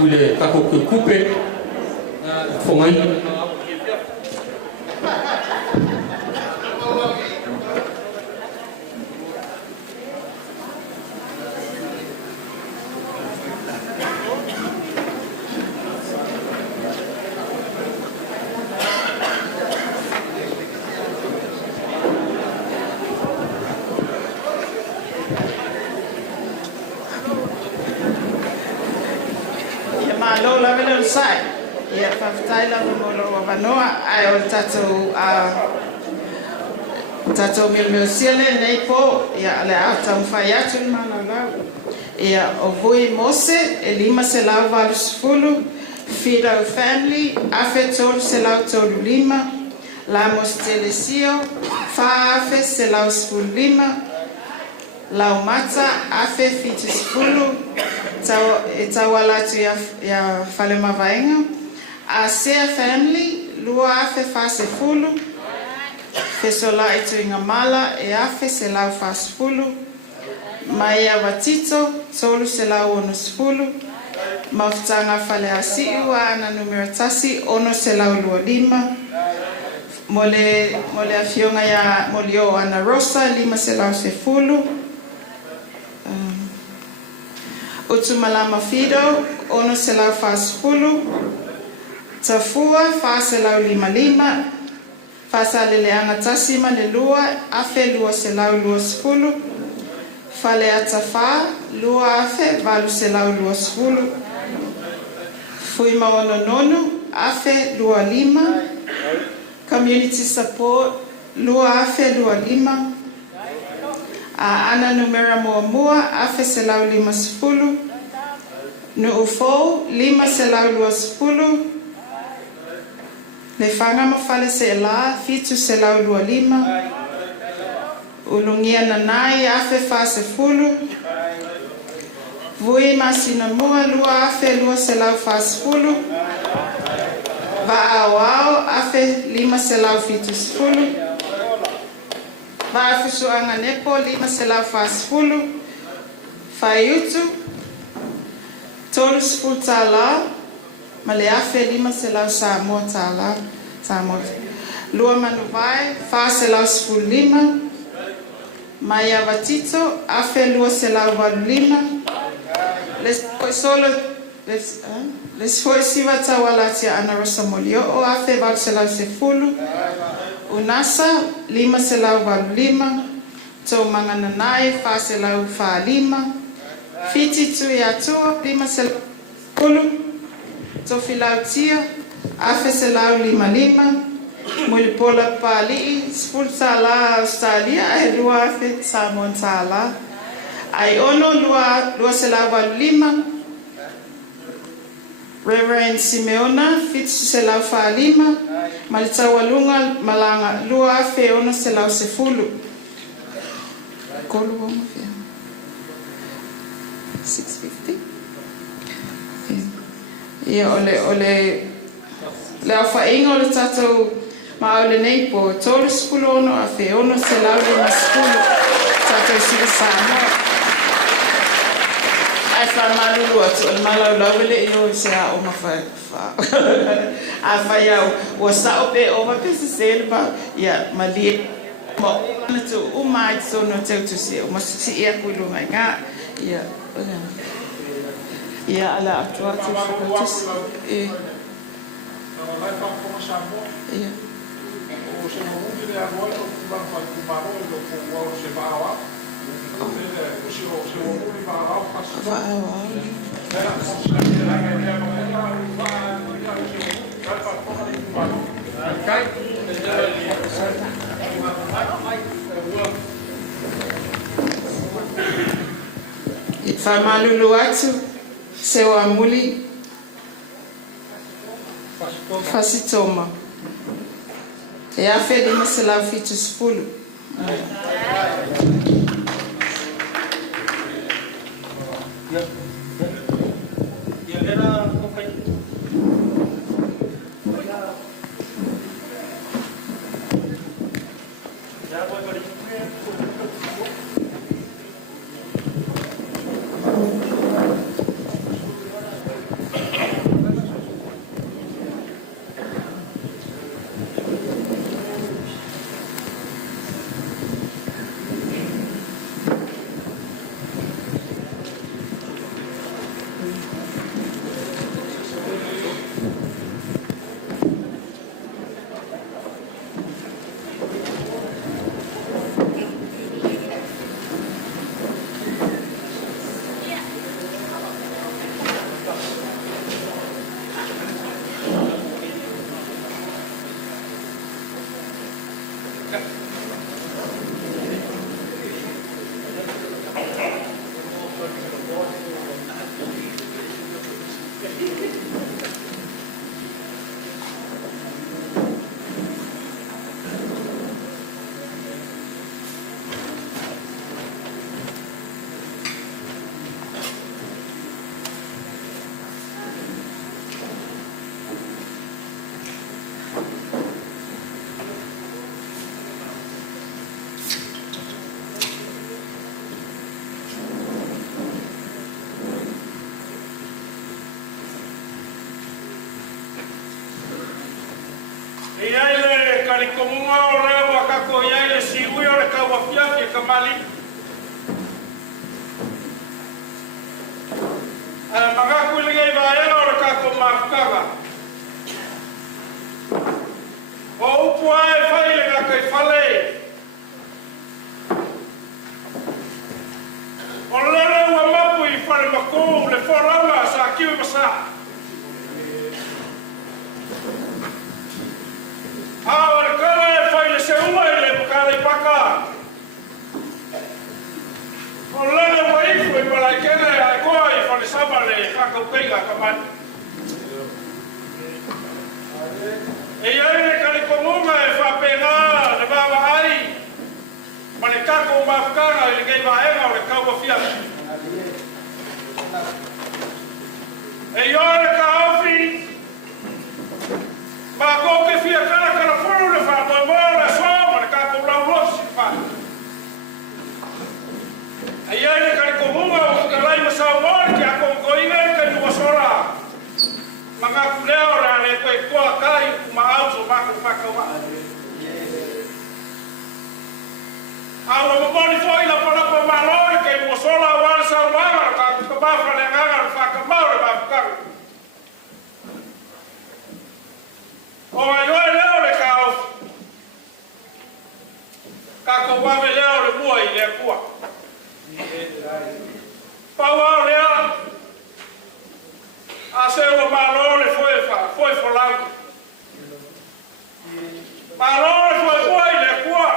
Ile kako kupe fongai Lola velo sai ia whawhataila mo loa wanoa ai o tatou mil siale nei po ia ale ata mwhai atu ni malalau ia o vui mose e 5 se lau valu sifulu Fidau family afe tolu se lau tolu 5 Lamos telesio fa afe se lau sifulu 5 Lau mata afe fitu sifulu Atua Latu ya fale mavaenga Asea family lua afe fase fulu Fesola itu inga mala e afe se lau fase fulu Maia watito tolu se lau ono sifulu Maftanga fale asiu ana numero Tasi ono se lau lua 5 Mole afionga ya molio ana rosa 5 se lau se fulu Utumalama fido ono se lau fase fulu Tafua fase lau 5 Fasa leleanga Tasi ma le lua afe lua se lau lua sifulu Fale atafa lua afe valu se lau lua sifulu Fui maono nono afe lua 5 Community support lua afe lua 5 Ana numera mua afe se lau 5 sifulu No ufo 5 se lau lua sifulu Le fanga mafale se la fitu se lau lua 5 Ulungia nanai afe fase fulu Vui masina mua lua afe lua se lau fase fulu Va awao afe 5 se lau fitu sifulu Va afe suanga nepo 5 se lau fase fulu Faʻatuatua Tolu sifulu tala Male afe 5 se lau Samoa tala Samoa Lua manuvai fa se lau sifulu 5 Maia watito afe lua se lau valu 5 Les foi siwa tawalatia ana rosa molio o afe valu se lau se fulu Unasa 5 se lau valu 5 Tau mangananai fa se lau fa 5 Fititu ya Atua 5 se lau fulu Tau filautia afe se lau 5 Paula pali sifulu tala Australia ai lua afe Samoa tala ai ono lua se lau valu 5 Reverend Simeona fitu se lau fa 5 Malitawalunga malanga lua afe ono se lau se fulu Kolu wama fia 650 Ia ole Leo whainga o le tatou maole nei po tolu sifulu ono afe ono se lau 5 sifulu tatou sila Samoa. ai whamalulu atu al malaulau ele i o se a o mawha a whai au ua sao pe o wapese sele pa ia malie ma o tu o mai sono tau tu se o masisi ia kuilunga ngā ia ia ala atua tu whakatus ia o se maungi le agora o kumang kumaro o kumaro se maawa o se maungi maawa kasi maawa era o se la era i whamalulu atu se o amuli fasitoma e a fede ma se la fitu spulu Komunga o reo a kako iai le siui o le kauafiaki e kamali. Ana magaku i lingei vaena o le kako mafukanga. O upu ae whai le ngaka i whale. O lele ua mapu i whale makou le whorama sa kiwi masa. Awa le kala e whai le se uma i le pakale i paka. O lele ua ifu i palai kene ai koa i whale sama le kakau keinga kamani. E iai le kali komunga e whapena le mawa ai. Ma le kakau mafukanga i le gei vaenga o le kaua fiaki. E ioi le ka awhi. Ma ko ke fia kala kala furu le fa Moimoi le so ma le ka ko lau lo si fa. Ai ai le ka ko munga o ka lai ma sa mo ki a ko ko ine ka ni wasora. Ma ka ku le ora le ko kai ku ma au so ma ko fa ka wa. Awa mo mo ni foi la para pa ma lo ke mo sola wa sa wa ka ko ba fa le ngara fa ka ma le ba ka. O ai oi leo le kao. Kako wame leo le mua i le kua. Paua lea. A se ua malo le foi folau. Malo le foi mua i le kua.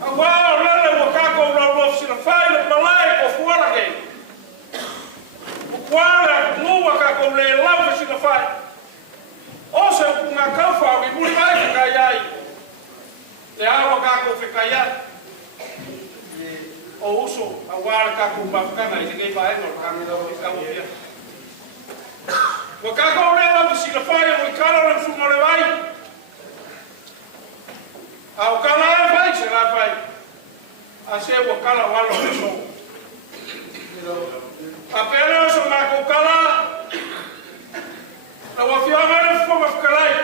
A wao lele ua kako ula sila fai le malai ko fuara kei. Kuala ngua kako le lau sila fai. O se kunga kaufa i muli mai whakaiai. Le awa kako whakaiai. O uso a wāre kako mafukana i te ngei vaenga o kako lau i kaua pia. Wa kako o rea lau sila whai o i kala le fumore vai. A o kala e vai se la vai. A se wa kala walo le so. A pera so mako kala. Na wa fianga le fo mafkalai.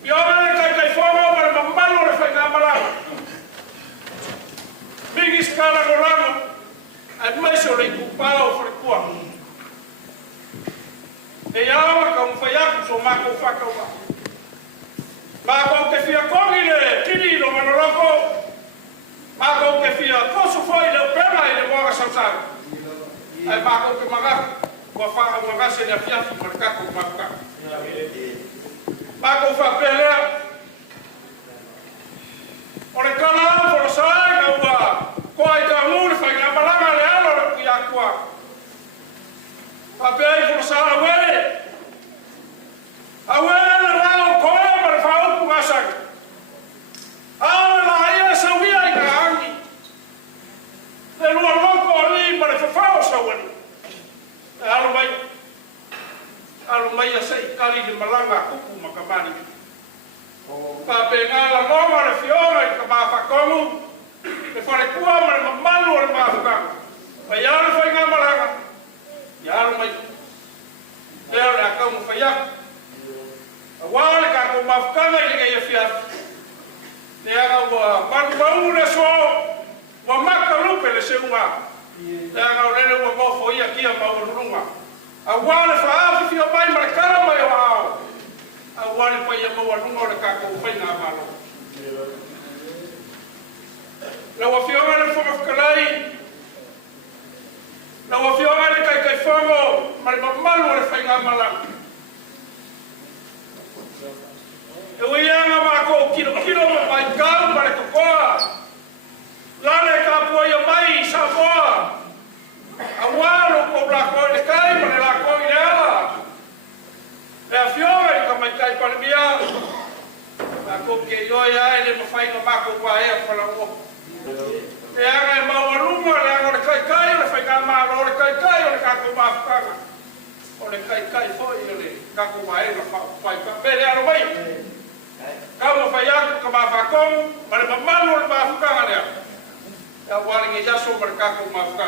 Fianga le kai fonga ma mamalo le fa ngamala. Bigi skala no ramo. Ai mai so le kupao for kwa. E yawa ka mfaya so mako faka wa. Mako ke fia kongi le kini no manoroko. Mako ke fia koso foi le pera ile moga samsara. Ai mako ke maga wa fa maga se le fia fi marka ko maka. Mako fa pele. Ore kala for sai na wa ko ai ta mu fa na malanga le alo ku ya kwa. Pa pe for sai we. Awela rao ko mar fa ku masak. Ala ia sa wi ai ka angi. Le lo ko ri mar fa fa sa wani. Alumai sai kali di malanga kuku makamani. Pa penga la moma le fiora ka ba fa komu. Le fare kua ma malu le ba fa. Pa ya le fa nga malanga. Ya alumai. Le la ka mu fa ya. Wale ka ko ma fa nga le ya fia. Le aga wa ban bau le so. Wa makalu pe le seunga. Le aga le wa mo fo ia kia ma urunga. Awale fa afi fi mai markara mai wao. Awale pa ia mo lungo le ka ko fai na malo. La wa fi ona le fo mafkalai. La wa fi ona le kai fongo mai malu le fai na mala. E wi anga ma ko kilo mai ka ma le ko. La le ka po ia mai sa fo. Awalo ko bla ko le kai ma la ko ile ala. E a fiore ko mai kai pa bia. A ko ke yo ya ele mo fai no ma ko wa e fa la wo. E aga ma wa lungo le aga le kai le fai ka ma lo le kai le ka ko ma fa. O le kai fo ile ka ko wa e la fa fai ka be le alo mai. Ka mo fai ya ko ma fa ko ma le ma lo le ma fa ka le. Ya wa le ya so mar ka ko ma fa.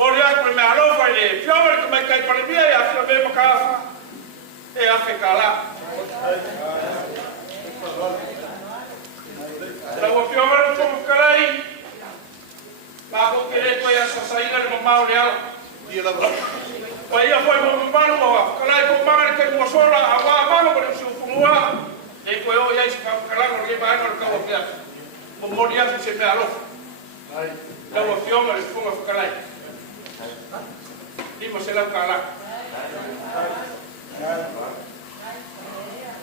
Moria ko me alo fa le fiore ko mai kai para bia ya fio be makafa e afeka la wo fiore ko kalai ba ko kere ko ya sa saina de mamau le ala dia la wa ia foi mo manu wa kalai ko manga ke mo sola awa manga ko su fumua e ko yo ya isa kala ko ke ba ko ka wa pia mo moria se me alo ai la wo fiore ko mo kalai Lima se la kala.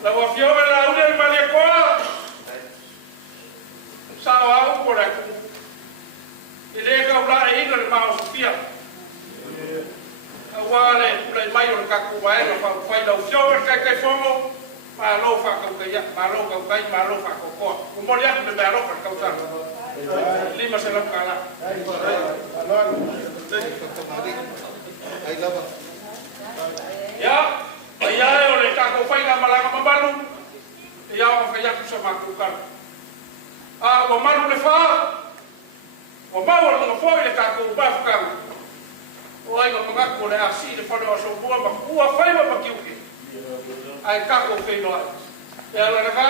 La wafiora la ude male ko. Sa wa ko la. Ile ka ula e ngol ma Sofia. Awale pula mai o ka ku wa e fa fa la fiora ka fomo. Ma lo fa ka ya, ma lo ka kai ma lo fa ko ko. Ko mo ya me ba lo fa ka usa. Lima se la kala. Ya, ya ole ka ko fai na malanga mabalu. Ya o fa ya ku sa makukan. A o malu le fa. O malu no fo le ka ko ba fa. O ai ko ma ko le asi le fa no so bua ba ku fai ba ki uke. Ai ka ko fe no. Ya la ka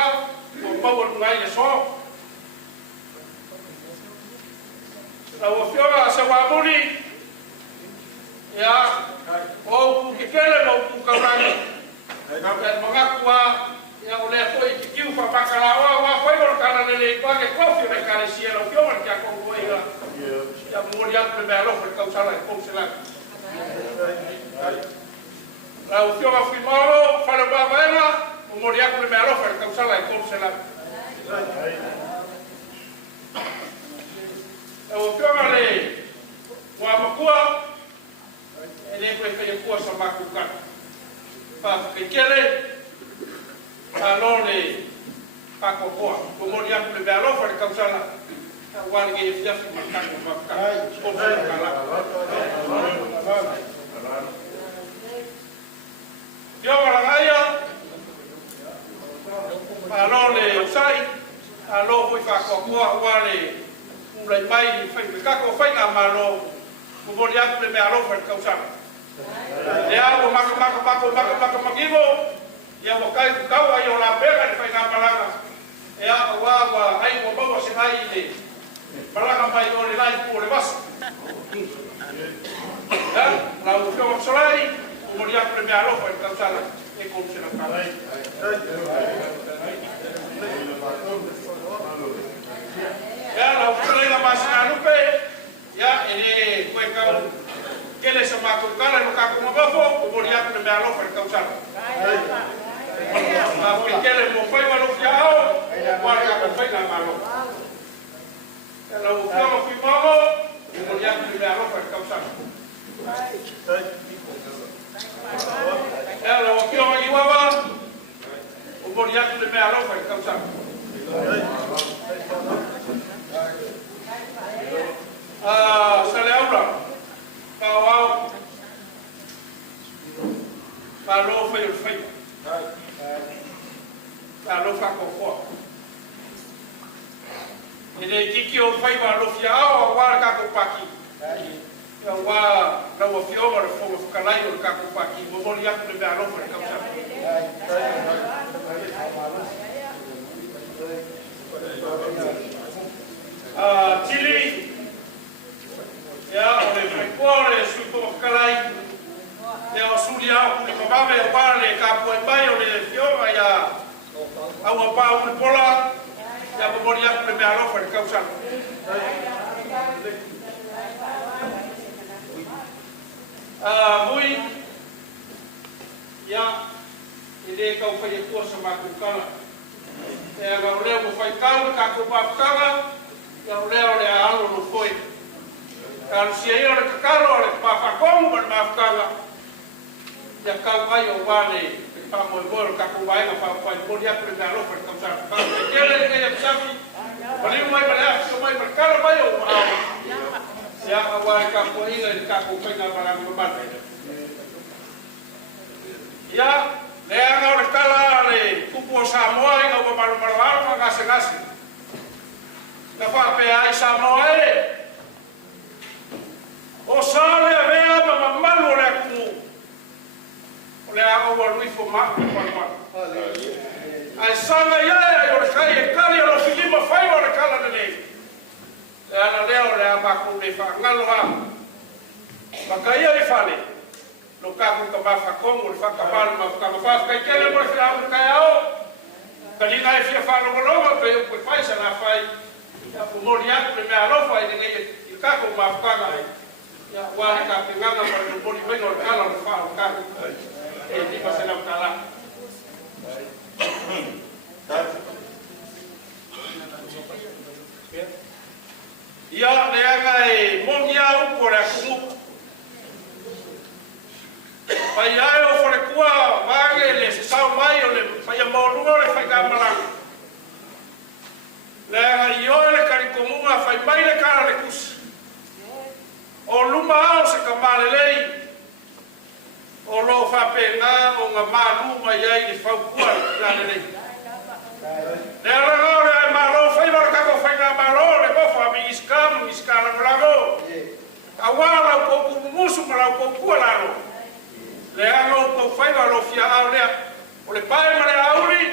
o malu ngai le so. La o fiora sa wa muri. Ya, o ke kele mo ku kaurani. Ka mga kuwa ya ole foi ki kiu fa pakala wa foi or kana le pa ke kofi le kana sielo ki o ka ko ko ya. Ya mo ya primero for causar la consela. La opción afirmado para ba bela, o mo ya primero for causar la consela. La opción ale wa makua ele ko fe ko sa makukan pa ke kele alone pa ko ko mo ya le belo fa ka sala wa nge ya fi makan ko pa ko kala yo wala ngaya alone usai alo ko fa ko wa le ulai mai fai me kako fai ngā malo ko mori atu le mea lofa kausana. E ako maka makivo ia wakai kukau ai o la pera ni fai ngā palanga. E ako wawa ai mo maua se hai le palanga mai o le lai ku o le wasa. La o fio solai ko mori atu le mea lofa kausana e ko se na kalai. Ya la ukele la masina lupe ya ene koe kau kele sa mako kala no kako mabafo ko mori atu me alo fer kausana ma ko kele mo fai malo fiao ko ka ko fai na malo ya la ukele fi mamo ko mori atu me alo fer kausana ya la ukele i wawa ko mori atu me alo fer kausana sale aula kawau kalo fai kalo fakofo ene kiki o fai ba lo fiao wa ka ko paki ya wa la wo fio ma fo kalai o ka ko paki mo mo ya ko le ba lo fa ka sa Chile, ya ole frecuore su to kalai, ya sulia ku ni mabame o pale ka po pai ole fioma ya au pa un pola ya po moria ku me alo fa ka usa. Mui ya ide ka fa ye ko sa ma ku kala. Ya ga ole ko fa kala ka ko pa kala. Ya uleo le alo no foi. Kalau sia ole kakaro ole pa komu ban mafkala. Ya kau vai o vale pa Moimoi ka ko vai na pa podia prender alo per causar. Kalau kele ke ya safi. Bali mai bala so mai merkalo vai o. Ya awal ka ko ina ka ko pena para mabate. Ya le ana ole kala le Atua Samoa ina o malo malo ngase. Na fa pe ai Samoa o sale a vea ma malu le ku le a o lui fo ma ai sale ya o kai kali o filima fai o le kala de le ana leo le a ma ku le fa ngalo ha ma kai e fale lo ka ku ka ba fa kongo le fa ka ba ma ka fa kai kele mo fa o kai ao kali na e fia fa lo lo pe o fai sa na fai ya po mori atu le mea alofa i nge i kako mafukanga ya wale ka pinganga pa le mori weno le kala le faa le kako e di pa sena utala ya le anga e mongi au po le akumu pa iai o fore kua vange le se sao mai o le fai a maurunga le fai ka malanga le iole kari komunga fai mai le kara le kusi o luma ao se kamale lei o lo fa penga o nga malu mai ai le fau kua le lei le ragao le ai malo fai mara kako fai nga malo le bofo a mi iskala mulago awala o koku musu mara o koku alalo le ano o fai malo fia ao lea o le pai mare auri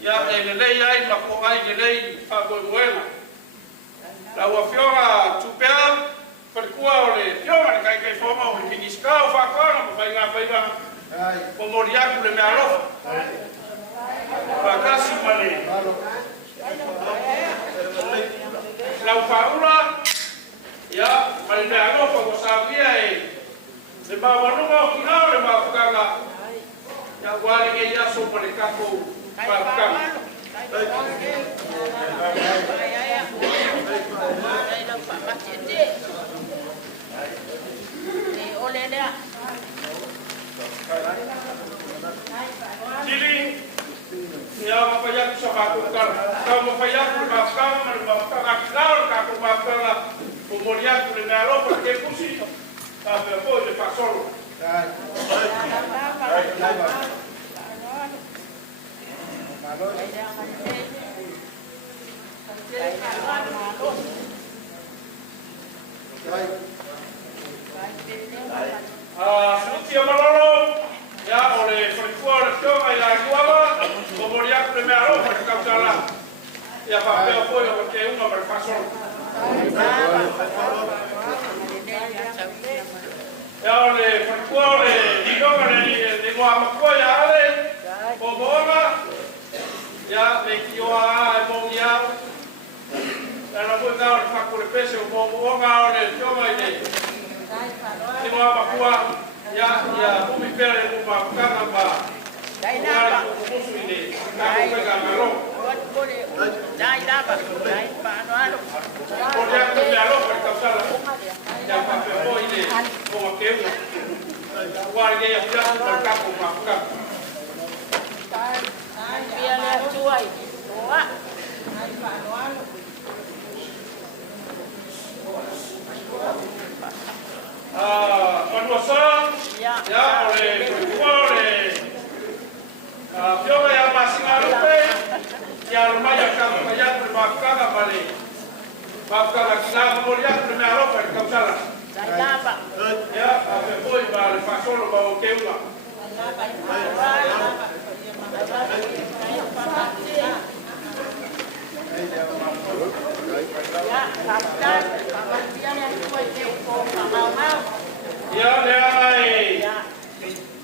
ya ele lei ai ma ko ai le lei fa Moimoi la wa fiora tupea per cua le fiora kai kai forma o kingiska o fa kona fa nga o moria ku le me alo fa kasi male la faula ya male me alo fa ko sabia e le ba wanu ma ki na le ba kanga ya wale ke ya so pale kako Jadi, ya mapaya sama tukar, kalau mapaya berbakar, berbakar akal, kalau berbakar kemudian bernalo berkepusi, tapi apa itu pasal? Sutia malolo, ya ole frikua le fionga ya kuama, o moriak le mea rofa le kautala. Ya papel foi o que uma perfação. Ya ole frikua le fionga le de moa makua ya ale, o moa, ya le kioa e momiao. Ya no foi ngao le fakure pese o moa ole fionga i le moa makua. Ya umi pere o makanga ba. Dai lava. Dai lava. Dai lava. Dai paano. Porque a minha roupa está usada. Já papel foi ele com aquele. Guardei a filha para cá com uma cá. Dai piala tuai. Boa. Dai paano. Panuação, já olhe, pior é a vacina e a Alemanha acaba de ir para a casa para ir. Vai ficar aqui na Bolívia, primeira roupa de calçada. Já, a foi para o façolo para o que uma. Ya le ai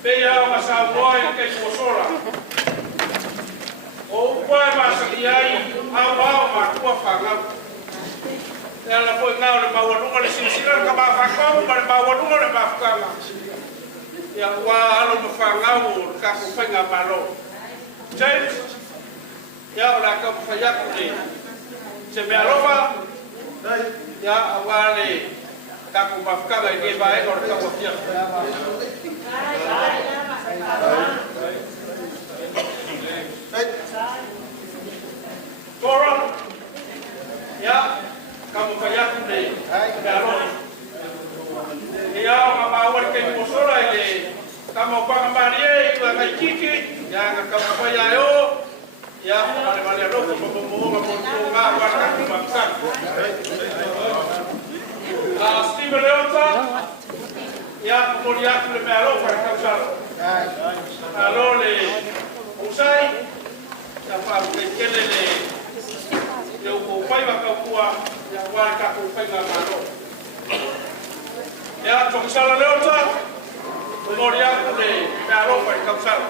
peia uma Samoa que Tofuola. O pai mas ai au ma tua fanga. Ela foi ngau le mau lunga le sinsira ka ba fakau ma le mau lunga le ba fakanga. Ya wa alo ma fangau ka ko fanga malo. James ya ora ka faya ko le. Se me aroma ya awale taku mafkanga i vai or ka wafia Tora ya kamu kaya kunde ya ya ma awal ke mosora ile kamu pangamarie ku ka kiki ya ka kaya yo ya ale roko mo nga wa ka mafkanga Steve Leota, ya moriak le melo para causar. Alors usai ya para que le o pai va caua ya wa ka ko fenga malo. Ya causar Leota, moriak le melo para causar.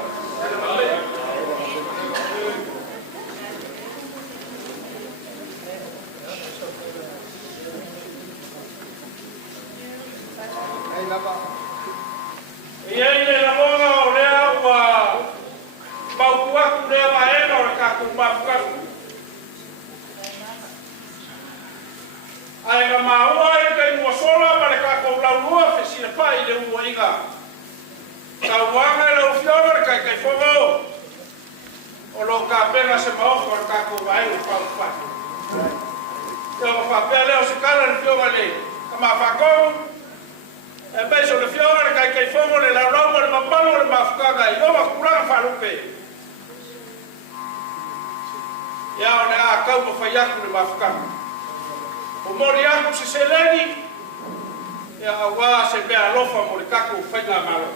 E aí ele lavou o leo a paukuaku leo a ena o kaku mafukaku. Ai ma ua e kai mua sola ma le kaku laulua fesina pai le ua inga. Tauanga e lau fiona le kai fongo. O lo ka pena se maoko o kaku vai o paukuaku. Te o whapea leo se kala le fiona le. Kama whakou. E peso le fiora kai fongo le la romo le mapalo le mafukanga i oma kuranga falupe. Ya ole a kau mafayaku le mafukanga. O mori aku se seleni ya awa se bea lofa mo le kaku whainga malo.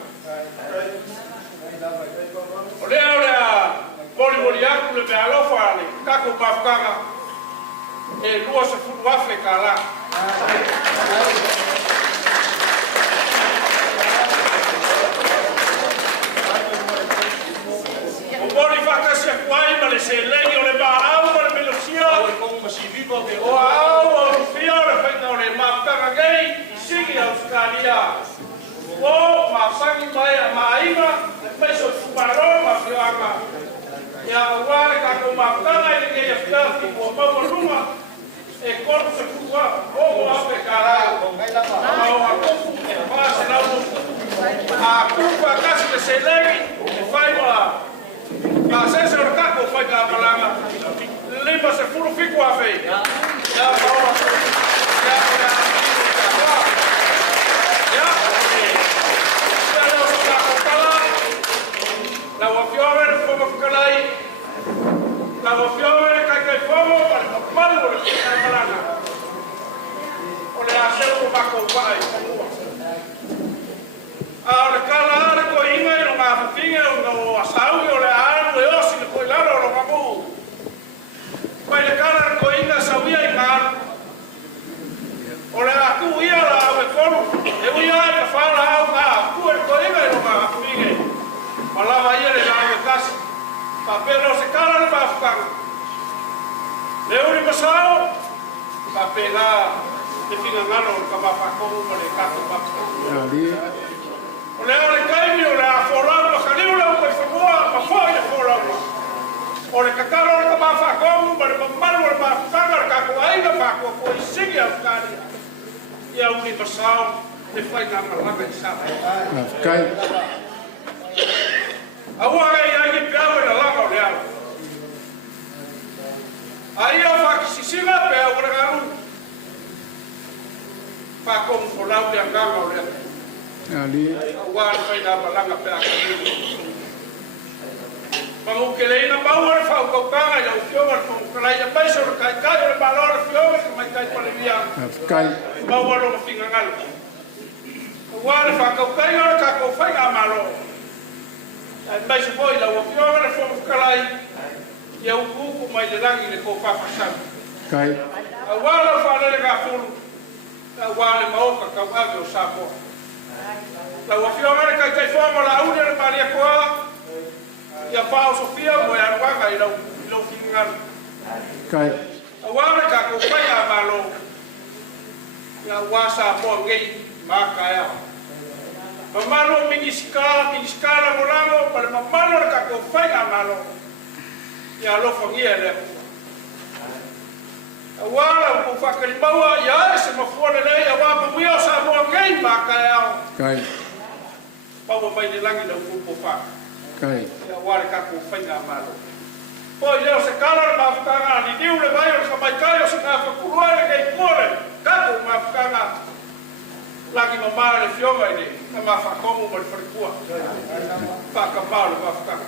Ole a mori aku le bea lofa le kaku mafukanga e lua se fulu wafe ka la. Bori fakasi kuai male se lei o le ba au o le melosia o como si vivo de o au o fiore fai le mapka gay sigi Australia o ma sangi mai maina peso fumaro ma fianga ya wa ka ko mapka ile ke F.A.S.T o pa luma e corpo se fua o ape cara o a cofu e passa na a culpa kasi se lei fai ma a senso o capo fai ka palanga lima se furu fico a fei ya Paula ya la wafiore fogo fikalai la wafiore kai fogo para malo le palanga o le asero ba kasi. Papelo se kala le mafukanga. Le uri masao. Papela le fingangalo ka mafakongu mo le kaku mafukanga. O le ore kaimi o le a forau ma kaliu le upe whamua ma fwoi le forau ma. O le kakaro le ka mafakongu ma le mamaru le mafukanga le kaku aina makua ko i sigi au kani. Ia uri masao le whainga malanga i sa. Kai. Aua ai ki peau e la langa o le au. Ai au whakisisinga peau o le garu. Whakongu folau le anganga o le au. Aua le whainga malanga pea kani. Mangukeleina maua le whaukaukaga i lau fionga le whamukalai a paiso le kai o le malo le fionga ki mai kai palemia. Kai. Maua lo mawhinga ngalo. Aua le whakaukai o le kako whainga malo. Ai mai se foi la fionga le whamukalai i au kuku mai le langi le ko whawhasanga. Kai. Aua le whanele ka fulu. Aua le maoka kauave o Samoa. La fionga le kai kai whama la aune le maria koa. Ia whao Sofia mo e anuanga i lau whingan. Kai. A wāre ka ko whai a malo. Ia wāsa mo ngei maka ea. Ma malo miniskala mo lango, pale ma malo ka ko whai a malo. Ia lofa ngia le. A wāra ko whakari maua, ia e se mafuane lei, a wāpa muia sa mo ngei maka ea. Kai. Paua mai ni langi lau kupo whaka. Kai. Ia wāre ka ko whainga malo. Poi leo se kala le mafukanga, ni diu le vai o le kamaikai o se nga whakurua le kei kore. Kako mafukanga. Laki mamare le fionga i ne, na mawhakongu ma le wharikua. Whakamau le mafukanga.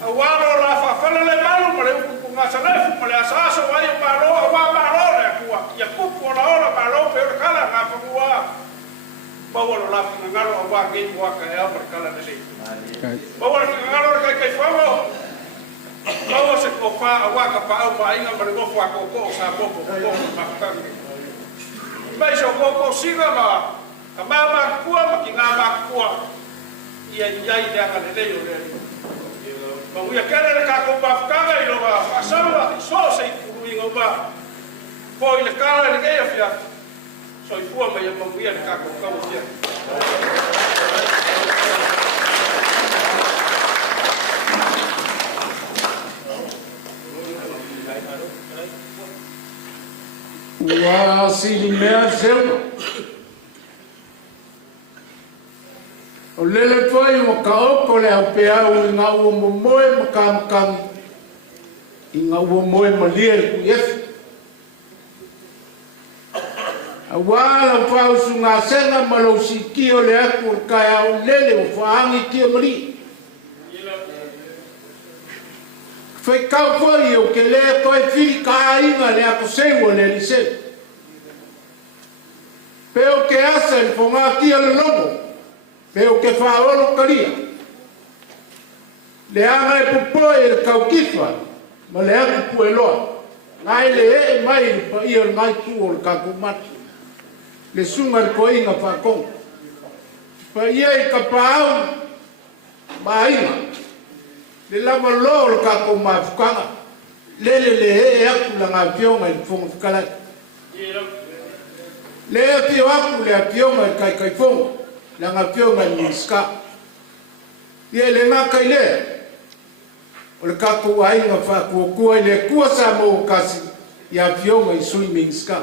A wāro la whawhala le malu ma le ukuku ngasa lefu, ma le asasa wai o malo, a wā malo le akua. Ia kupu o la ora malo pe o le kala nga whakua. Mawalo la whingangaro a wā ngei waka e au ma le kala le le. Mawalo whingangaro le kai kai whango. Kau se ko fa awa ka pa au mai nga mare go fa ko sa ko ma ka. Mai so ko siga ma ka ma kua ma ki nga ma kua. Ia ia ia ka le le le. Ma wi ka le ka ko pa ka ga i lo ba fa sa wa so se ku ri ngo ba. Po ile ka le ke ia fia. So i fu ma ia ma wi ka ko ka fia. Ua sili mea selma. O lele toi o ka oko le au pe au i ngā ua momoe makamakami. I ngā ua moe malia le kuiefi. A wāla o whausu ngā senga malo si ki o le aku o kai au lele o whaangi ki o mari. Fai kau foi o ke le koe whiri ka inga le ako sewa le li se. Pe o ke asa i whonga ki le lomo. Pe o ke whaolo karia. Le anga e pupoe e kau kifa. Ma le aku pue loa. Ngai le e mai i pa ia ngai tu o le kaku matu. Le sunga le koe inga whakong. Pa ia i ka pāu ma inga. Le lava lo le kako mafukanga. Lele le e aku la ngā pionga i whonga whakalai. Le e pio aku le a pionga i kai whonga. La ngā pionga i miska. Ie le ngā kai le. O le kako ainga whakua kua i le kua sa mo kasi i a pionga i sui miska.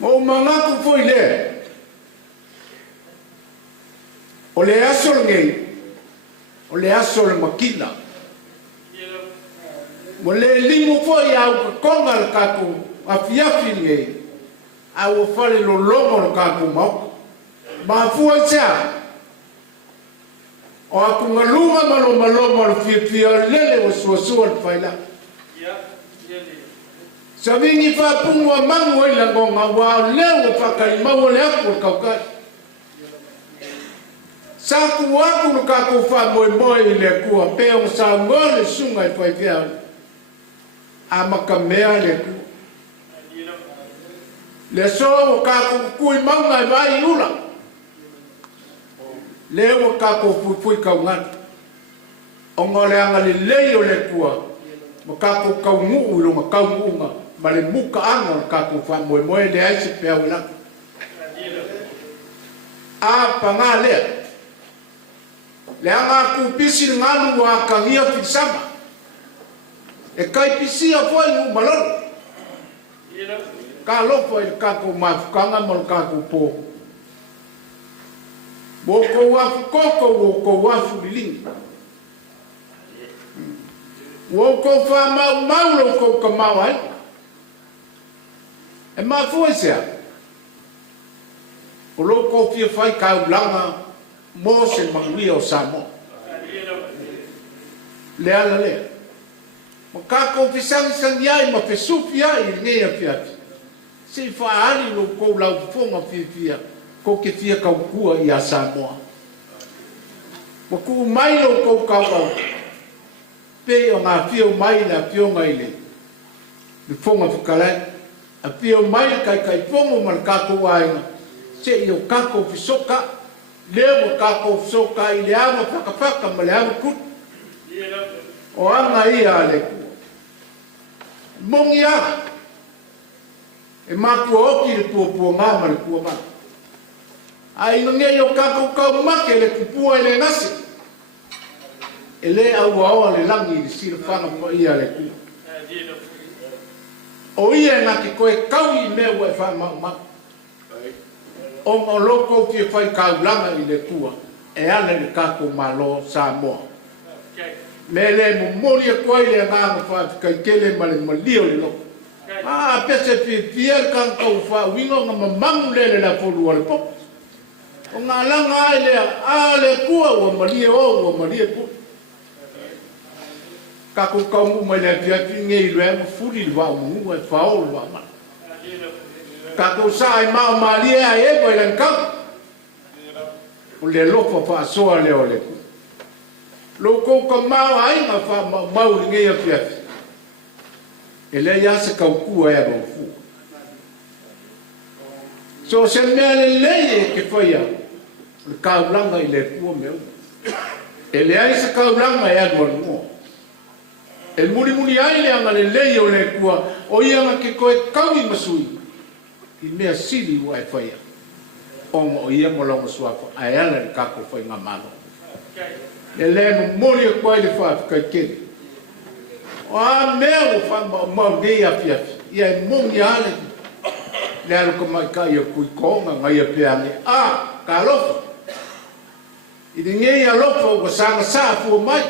Mo mangaku foi le. O le asol ngei. O le aso le makina. Mo le limu foi au ka konga le kako a fiafi ngei. Au o fale lo longo le kako mau. Ma fua sea. O aku ngalunga malo fia lele o suasua le faila. Sa vingi whapungu a mangu e la ngonga wa leo o whakai mau le aku le kaukai. Saku aku no kako fa moimoi le kua peo sa ngole sunga i pai pia. Ama mea le ku. Le so o kako kui manga i vai ula. Leo ka ko pui ka ngan. O ngole anga le leo le kua. Ma ka ko ka ngu lo ma ka ngunga. Ma le muka anga ka ko fa Moimoi le ai se pe wala. A panga le. Le anga ku pisi ngalu wa ka ngia fisama. E kai pisi a foi ngu malor. Ka lo foi ka ko ma kanga mal ka ko po. Woko wafu koko woko wafu biling. Woko fa mau lo ko mau ai. E ma foi sia. O lo ko fia fai ka ulanga mo se mangui o Samoa. Le ala le. Mo ka ko fisang sandiai ma fesufia I ngia fiat. Se fa ali lo ko la fonga fia. Ko ke fia ka kua I a Samoa. Mo ku mai lo ko ka ka. Pe o nga fia mai la fia ngai le. Ni fonga fikalai. A fia mai kai fonga mal ka ko ai. Se io ka ko fisoka. Leo ka ko fisoka I le ama faka ma le ama kut. O anga ia le ku. Mongia. E maku oki le pua ngā ma le pua ngā. Ai nge yo ka ko make le kupua le ngasi. E le au le langi le sila whanga po ia le ku. O ia nga ki koe kau I mea ua e wha ma. O ngā loko fia whai kaulanga I le kua. E ale le kako malo Samoa. Me le mo mori e koe le ngā ngā kai kele ma le malio le loko. Pese fia kan kau wha wingo ngā mamangu le la polua le popo. O ngā langa ai lea, le kua ua malia o, ua malia pu. Kako kaungu mai lea fiatu ngei lua emu furi lua mungu e whao lua ma. Kako sa ai mao malia ai eba I lan kau. O le lofa whaasoa leo le ku. Loko ka mao ai ngā wha mauri ngei a fiatu. E le ia se kau kua e rau fu. So se mea le ke whaia. Le kaulanga I le kua meu. E le ai se kaulanga e adua mua. E muri ai le anga le o le kua. O ianga ke koe kaui masui. I mea sili ua e whaia. Onga o ia mo longa suafa. Ai ala le kako whai ngā mano. E le mo mori e koe le whaafikai kere. O a mea o whanga mau gei a fiafi. Ia e mongi ale. Le alo ka mai kai a kui konga ngai a peane. Ka alofa. I te ngei alofa o ka sanga saa fua mai.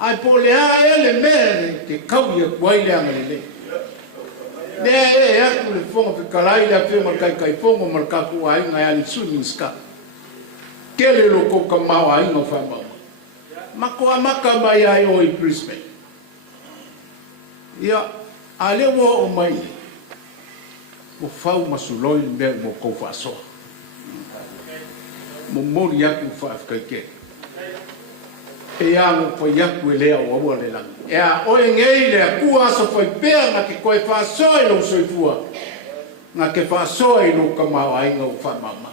Ai po le a ele mea ke kau ia kuai le anga le le. Nea aku le fonga pe kalai le a fia mal kai fonga mal kaku a inga ali swimming ska. Kele lo ko ka mau a inga whamba. Mako a maka mai ai o I Brisbane. Ia, a le wo o mai. O whau masuloi mea mo kou whaasoa. Mo mori aku whaafkai ke. E a mo pai aku e lea o aua le langi. E a oe ngei lea kua aso whai pēa nga ke koe whaasoa I lo soifua. Nga ke whaasoa I lo kamau ainga o whamama.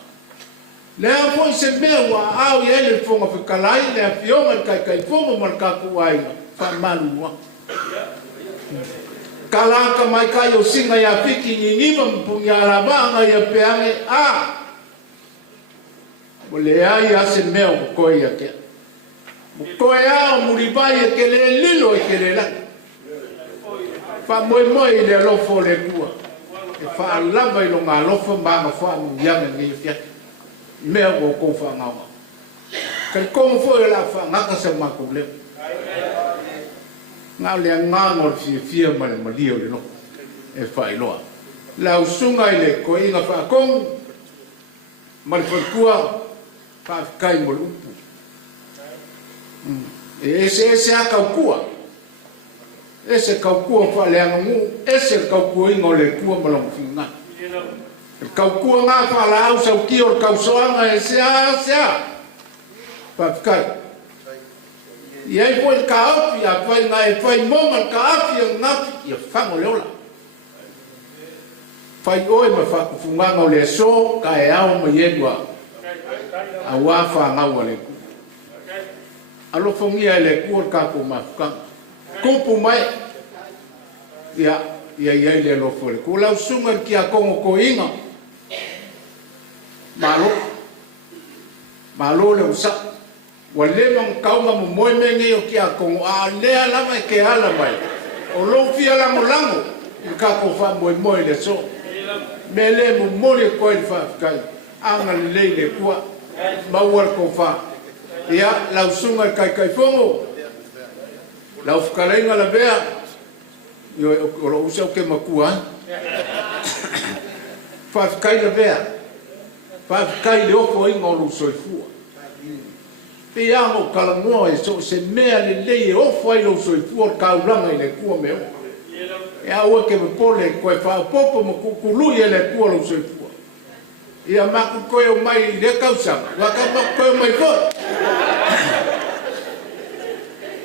Lea fwoi se mea wa au I ele whonga whikalai lea whionga kai whonga markaku ainga. Whamalu wa. Kalaka mai kai o singa ia piki ni nima mpungi alabanga ia peange mo le ai ase mea o koe ia kea mo koe a o muribai e ke le lilo e ke le laki wha Moimoi le alofo le kua e wha alava I lo ngā alofo mbanga wha mungianga ngi fiat mea o kou wha ngawa kai kongo fo e la wha ngaka sa mako leo ngā lea ngāngor fia ma le malia o le no e whailoa. Lau sunga I le koe inga whaakongu ma le whaikua whaakai mo le upu. E ese a kaukua. Ese kaukua whaaleanga ngu, ese kaukua inga o le kua malangu whingā. E kaukua ngā whaalau sau ki o le kausoanga e sea. Whaakai. Iai po ka afi a fai nga e fai monga ka afi a ngafi ia whango leola. Fai oe ma whakufunganga o le so ka e ao ma iedua. a wafa ngau le ku alo fongia le ku ka ko mafka kupu mai ia le lo fole ku lau sunga ki a kongo ko inga malo le usa wale mang kauma mo Moimoi nge o ki a kongo a lea lama ke ala mai o lo fia lango ka ko fa Moimoi le so mele mo mole ko il fa kai anga le kuwa mawar ko fa ia lau sunga kai fongo lau fkalainga la bea yo o usa ke makua fa kai la bea fa kai le ofo inga o soifua pe amo kalangoa e so se mea le ofo ai lo soifua kaulanga ile kuwa meo e aua ke me pole koe fa popo mo kukulu ile kuwa lo soifua ia maku koe o mai le kausa waka maku koe o mai ko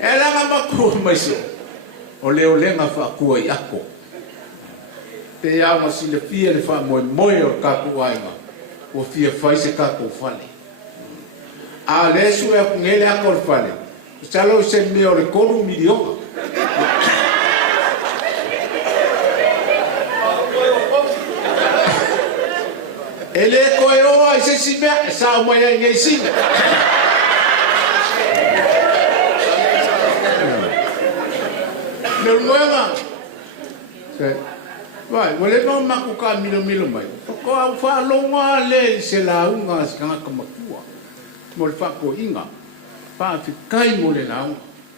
e langa maku mai so o leo lenga fa kua i ako te ama si le fia le fa Moimoi o kaku ainga o fia faise kaku fale a lesu e kungele ako le fale salo se me o le kolu milionga ele koe oa i se si mea sa o mai ai ngai singa le ngoenga vai wale no maku ka milo mai ko au fa longa le se la unga ska ka makua mo le fa ko inga pa fi kai mo le na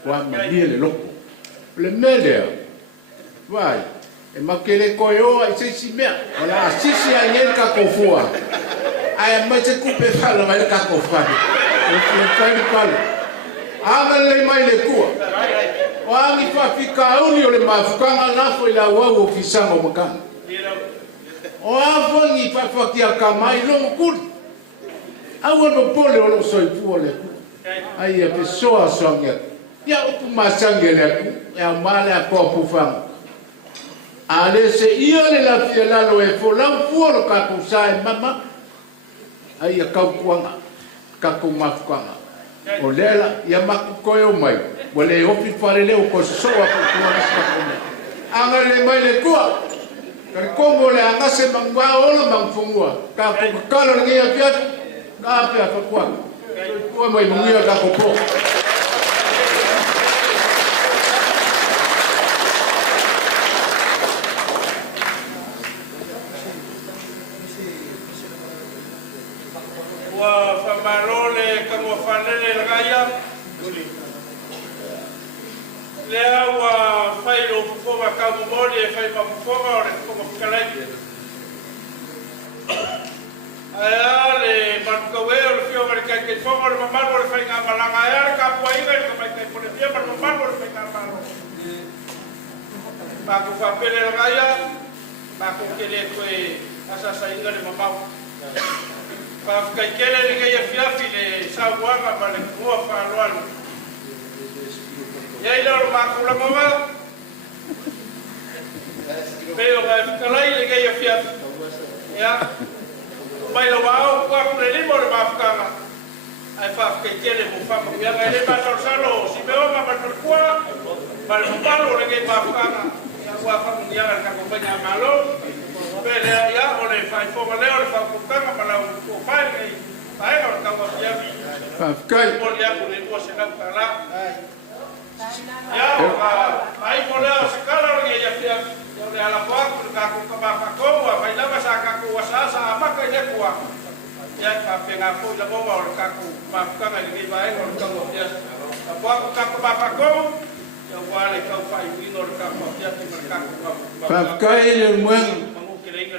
wa ma le loko le mele vai e makele ko yo ai se si mea ala sisi a yen ka ko fua ai ma se kupe fala vai ka ko fa le kai pala ama le mai le kua wangi fa fika uni o le mafukanga lafo ila wau o fisanga o makana o afo ni fa fa ki akamai lo mukuli awo no pole o lo soifu o le ai e pessoa songa ya upu masangele ya male a kopu fanga ale se ia le la fiela lo e fo la fuolo ka kusai mama ai a kaukuanga ka ko mafukanga o lela ia maku koe o mai wale ofi fare leo ko soa ko kuanga sa kome anga le mai le kua kari kongo le anga se mangwa ola mangfungua ka ko kala le ia fiat ka pia ko kuanga ko mai mungia ka ko po wa famarole kamo fanele raya le awa failo fofoma kamu mole e fai mafofoma o le fofoma fikalai aya le manukawe o le fio mare kai kai foma o le mamalo o le fai ngā malanga aya le kapua inga le kamai kai pone fia mare mamalo o le fai ngā malo mako whapele raya mako kele koe asasa inga le mamau kai kele ni kai fiafi le sauanga ma le kua whaloalo Yai lor makula mama. Pero vai kalai le gai afia. Ya. Mai lo wao kwa kule limo le mafkanga. Ai fa ke kele mo fa mo ya ngai le ba tor salo si me o ma tor kwa. Ba le palo le gai mafkanga. Ya wa fa mo ya ka kompanya malo. Pero ya o le fa fo ma le o le fa mafkanga ma la ko fa ngai. Ai ka ka wa ya vi. Kai mo ya ko le ko se na kala. Ya, ai molea se kala ro ia fia, yo le ala pa ku ka ku ka ba ko wa vai la sa ka ku wa sa ma ka le ku wa. Ya ka pe nga ko la bo wa ka ku ma ka nga ni vai o ka mo ya. Pa ku ka ku ba ko, yo wa le ka fa i no ka mo ya te ka ku ba. fa kai le mwen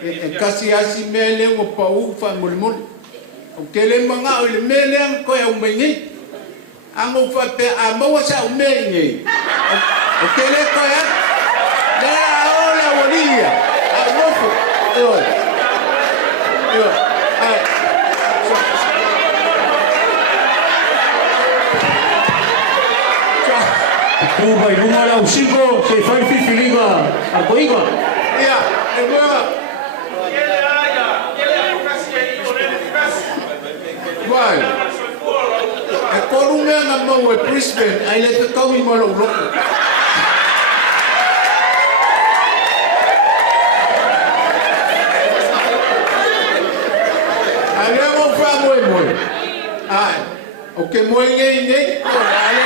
e kasi asi mele o pa u fa mulmul. O kele manga o le mele ko ya umengi. Ango fa pe amo sa umengi. O kele ko ya. Le ola wolia. A wofo. Yo. Vai runga la usingo se fai fifiliga a coiga. Ya, e boa. Ele aya, ele kasi ai o le kasi. Vai. mea ngā mau e Brisbane, ai le te kaui mo lau loko. Ai lea mo wha Moimoi. Ai, o ke moe ngei, o ale.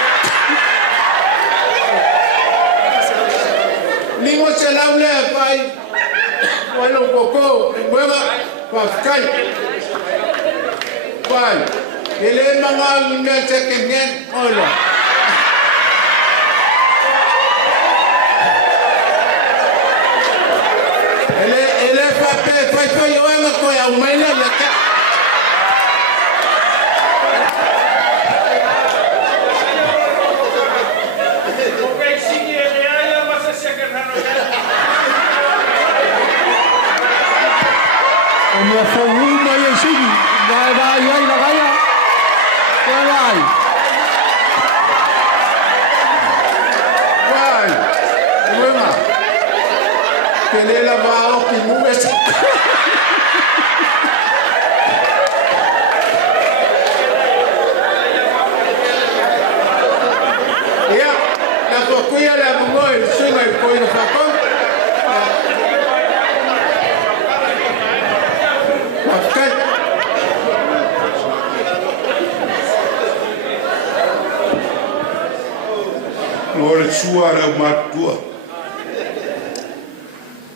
Lingo se lau lea pai, walo koko, e muema, whafkai. Pai, ele mga nga second hand, ola. Ele fai yoanga ko ya umaina laka. Uma forma e assim, vai, vai. Vai, uema. Kelela va o pimues. Ya, la cocuya la Moimoi, suena el coino facón. Ore suara matua.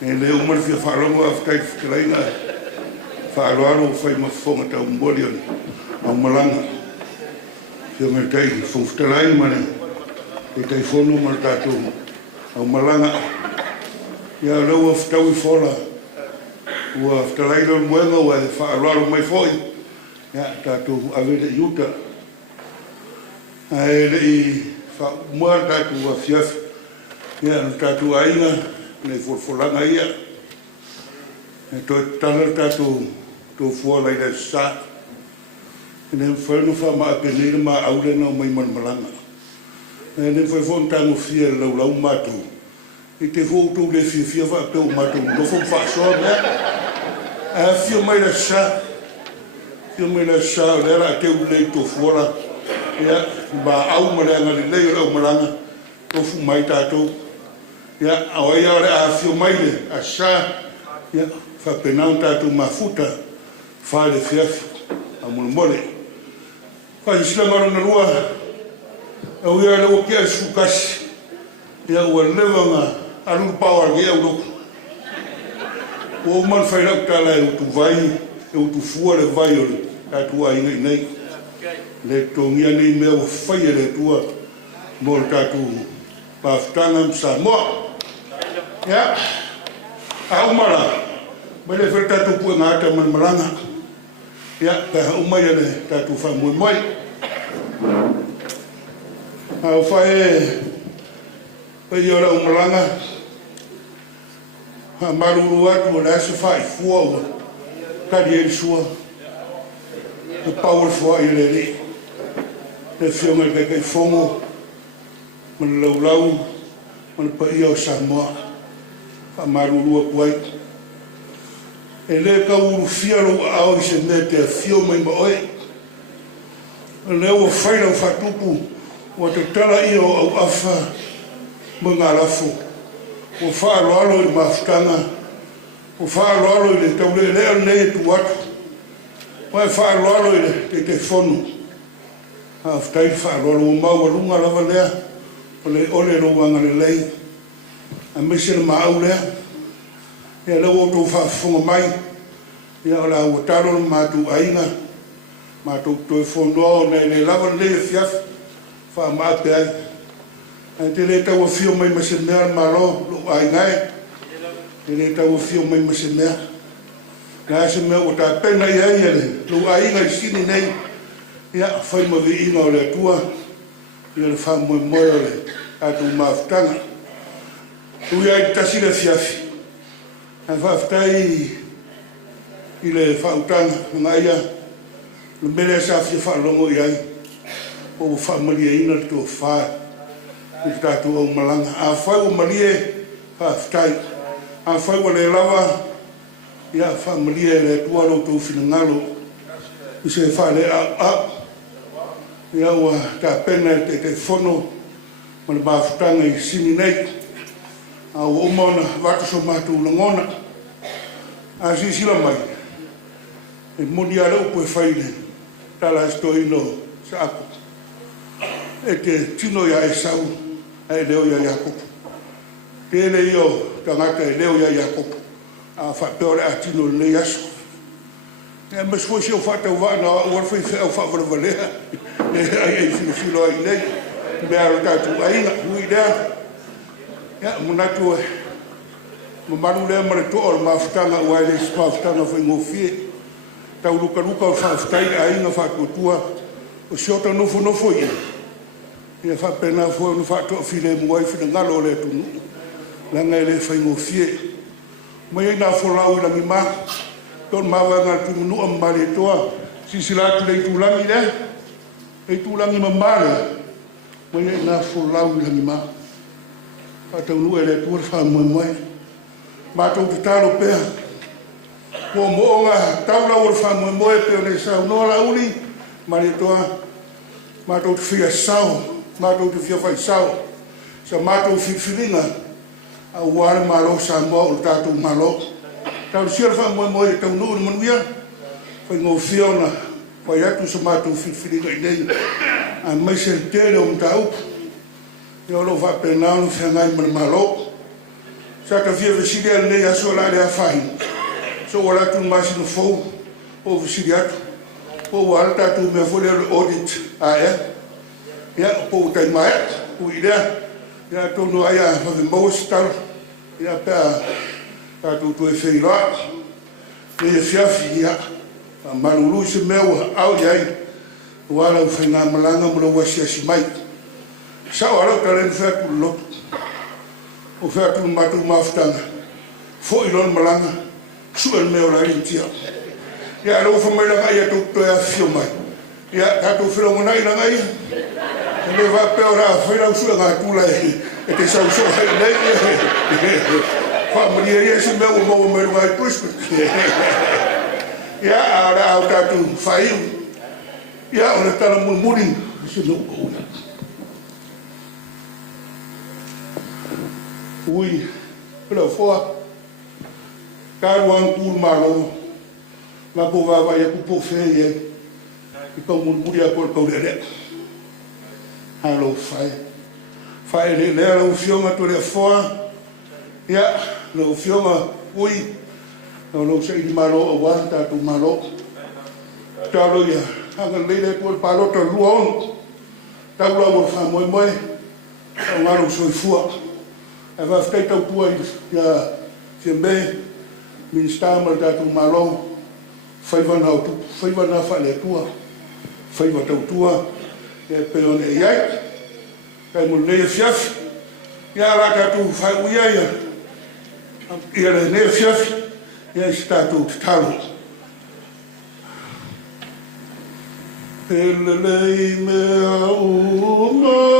Ele umar fia whalongo aftai whakalainga. Whaaloaro whai mawhonga tau mbolion. Au malanga. Fia me tei whawhtalai mane. E tei whono mar tātou. Au malanga. Ia rau aftau I whola. Ua whtalai lor muenga ua e whaaloaro mai whoi. Ia tātou awere iuta. Aere I mua tātou a fiaf, ia tātou ainga, nei wholwholanga ia. E toi tala tātou Tofuola I le sa. E nei whainu wha penere ma aurena o mai malanga. E nei whaifon tango fia lau mātou. I te whoutou le fia whaapeu mātou, nofo whaasoa mea. A fia mai le sa. Fia mai le sa, lera te ulei Tofuola. Ia, ba au malanga le lei o malanga tofu mai tātou. Ia, awai aore a fio mai le, a sa, ia, whapenau tātou mafuta, whaere fiafi, a mulmole. Whai islamaro na rua, au ia leo kia sukasi, ia ua lewanga, aru pawa ge au loku. O man whai rau tala e utu vai, e utu fua le vai o le, tātou a ingai nei. Le tongia nei mea whai le tua mō tātou Pāwhtanga Samoa. Ia, a umara, mai le whare tātou pua ngāta malanga. Ia, ka umai le tātou wha Moimoi. A whae, pai ora umalanga, ha maruru atu o le asa whae fua ua, kari e sua, e power fua I le rei. Le whionga I kai whongo, man lau, man pai o Samoa, ka marurua puai. E le ka uru whiaro au I se me te whio mai ma oe. E le ua whaira o whatupu, ua te tala I o au awha, ma ngā rafo. O whaaloalo I mawhtanga, o whaaloalo I le taule lea nei tu atu. O e whaaloalo I te whonu. Aftai whaarolo o maua lava lea, o le ole roanga le lei, a mese le maau lea, ia leo o tō whaafonga mai, ia o la ua taro le mātou ainga, mātou toi whonoa nei le lava le fiaf, wha māpe ai. E te le tau a whio mai mase mea malo, lo ai ngai, te le tau a whio mai mase mea. Nā se mea o tā pena I ai ele, lo ainga I sini nei, ia, whai mawe ina o le atua, ia le wha Moimoi o le atou mawhtanga. Ui ai tasi le fiafi. A whaftai I le whautanga, nga ia, le mele sa fia whaalongo I ai, o wha malia ina le tō wha, I tātou au malanga. A whai o malie, whaftai. A whai o le lawa, ia wha malia le atua lo tō whina ngalo, I se wha le au. Ia ua tāpena te whono ma le mawhutanga I sini nei. A ua umona watu so mātou langona. A sisila mai. E moni a rau poe whaine. Tala estoino sa ako. E te tino ia e sau. E leo ia Iakopo. Tēne io tangata e leo ia Iakopo. A whapeore a tino le aso. E mas foi se eu whatau wana ua whai whau whawarawalea. E ai whiwhilo ai nei. Mea ro tātou ainga. Hui rea. Ia monatu e. Mamaru lea mare toa o mawhutanga ua ele si mawhutanga whai ngofie. Tau luka luka o whawhutai ainga Faʻatuatua. O siota nofo ia. Ia whapena fo no whātua while muai whina ngalo le tunu. Langa ele whai ngofie. Mai ai nā wholau I langi mā. Ton mawa ngā tūmunu am mare toa. Sisilatu lei tūlangi le. Lei tūlangi mamare. Mai ai nā wholau I langi mā. Whātau nu ele tuar wha Moimoi. Mātou te tālo pēr. Ko moonga taula o wha Moimoi pēr ne sau noa la uli. Mare toa. Mātou te whia sau. Mātou te whia whai sau. Sa mātou whiwhiringa. A uare malo Samoa o tātou malo. Tau siar wha Moimoi e tau nuu ni manuia. Whai ngō whiona. Whai atu sa mātou whiwhiringa I nei. A mai se tere o mta upu. Ia lo wha pēnao ni whiangai mana malo. Sa ta whia visiri al nei aso la rea whahi. So wala tu masi no fau. O visiri atu. O wala tātou mea whole audit a ea. Ia po tai mai. O I rea. Ia tono aia whawe maus tau. Ia pēa tātou tue wheiroa. Ia whiawhi ia. Marulu se mewa au iai. Wala u whainga malanga mula wasi asi mai. Sao arau taren whētu lotu. O whētu mātou mawhutanga. Fo I lon malanga. Suel mea ora rintia. Ia arau whamairanga ia tō toia whio mai. Ia tātou whironga nai ranga ia. E me whapea ora whairau sua ngā tūla e te sau soa hai nei. Whamaria ia si mea o maua meru ai pusku. Ia ara au tātou whaiu. Ia ona tala murmuri. Se no kouna. Ui, pela foa. Karuan kūr maro. Ngā ko wawa ia kupo whee e. I kau murmuri a kore kaurere. Halo whae. Whae le lea lau whionga tore a foa. Ia, lau whionga ui. Lau sa ini maro a wā, tātou maro. Tālo ia. Hanga leile kore pārota lua ono. Tau lau o wha Moimoi. Tau ngaro soi fua. E whafkai tau tua ia whiambe. Minister mal tātou maro. Whaiwana o tupu. Whaiwana whale tua. Whaiwa tau tua. Ia peone iai. Kai mo leia whiafi. Ia rā tātou whai uia ia. Ia re leia whiafi. Ia si tātou te talo. Pelelei mea umawa.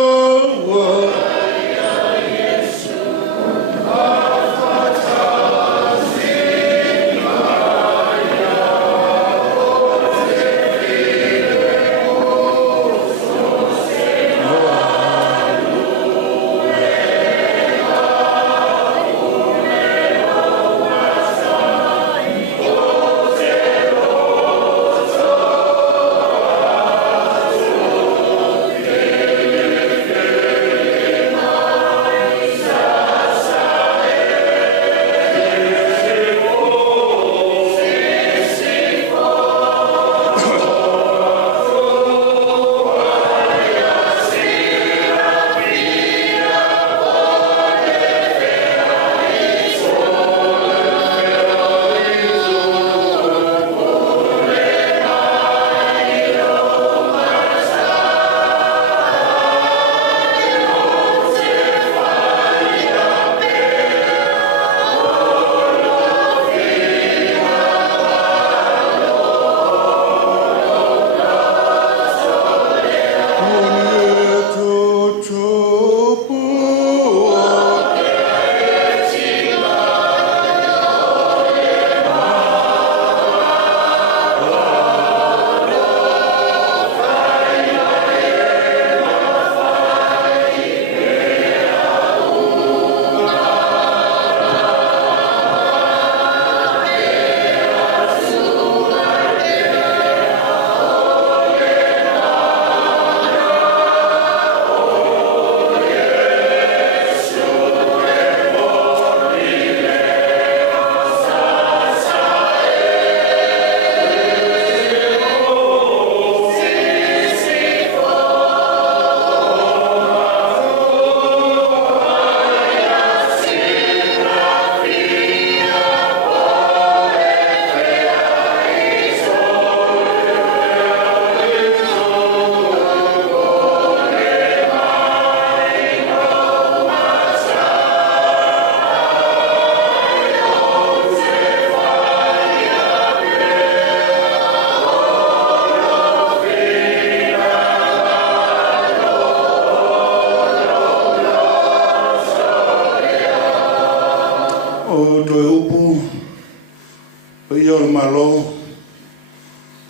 Yeah.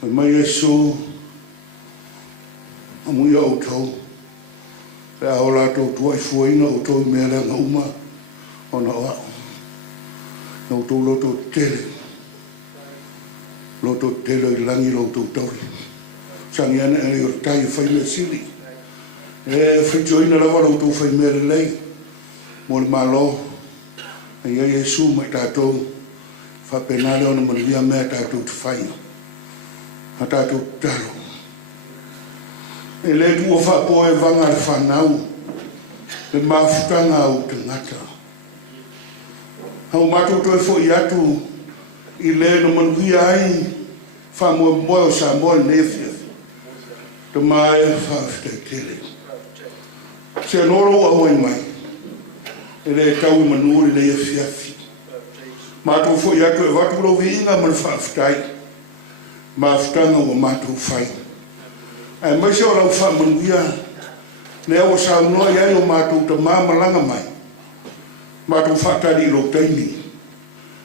Whai mai e so, a mui au tau. Pe a ola tau tuai fuaina o tau mea rea ngauma o na oa. Nau tau loto tele. Loto tele i langi loto tauri. Sangi ana e o tai e whai mea sili. E whitoina lawa loto whai mea lei. Mo le malo. E ia Yesu mai tātou. Whapenale o na maria mea tātou te whaina. A tātou talo. E le tua whapoe vanga le whanau. Le mawhutanga au te ngata. Hau mātou toi fo i atu. I le no manuia ai. Whamoe moe o Samoa nefia. Te mai whawhita tele. Se anoro a hoi mai. E le tau i manuri le e fiafi. Mātou fo i atu e watu rovi inga man whawhitai. Mawhutanga o mātou whai. Ai mai se o lau whamanuia. Ne o sa unoa iai o mātou ta māmalanga mai. Mātou whatari i lo taimi.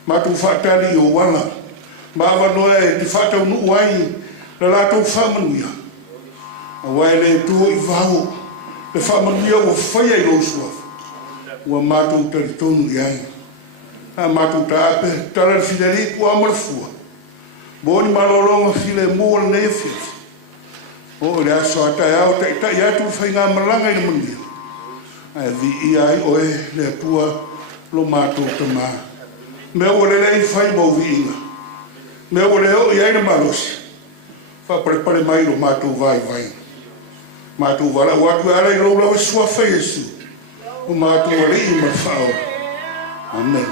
Mātou whatari o wala. Māwa noa e te whatau nuu ai. Le lātou whamanuia. A wai le tuho i whao. Le whamanuia o whaia i lo suaf. Ua mātou tari tonu iai. A mātou ta ape. Tara whileri kua amarafua. Boni malolonga file mua le nefia. O le aso atai au te itai atu whainga malanga i le munia. Ai vi i ai oe le pua lo mātou ta mā. Mea o le lei whai mau vi inga. Mea o le o i ai na malosi. Whaparepare mai lo mātou vai vai. Mātou wala watu ala i lo lau sua whai esu. O mātou wale i mawhao. Amen.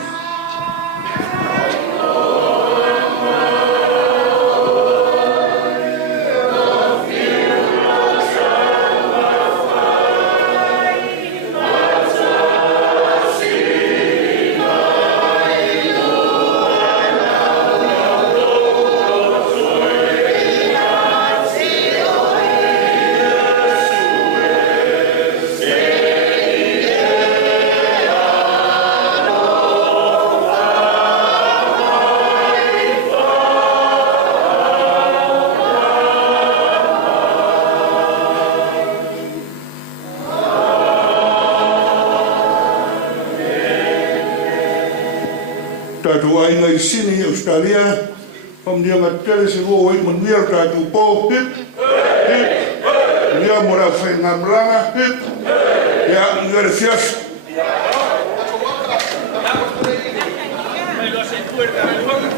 Tātou ai ngai sini Australia, pam dia ngatele se go oi manuia tātou pō, hip, hip, ia mora whai ngā mranga, hip, ia ngare fias. Pero se tuerta, el fuego,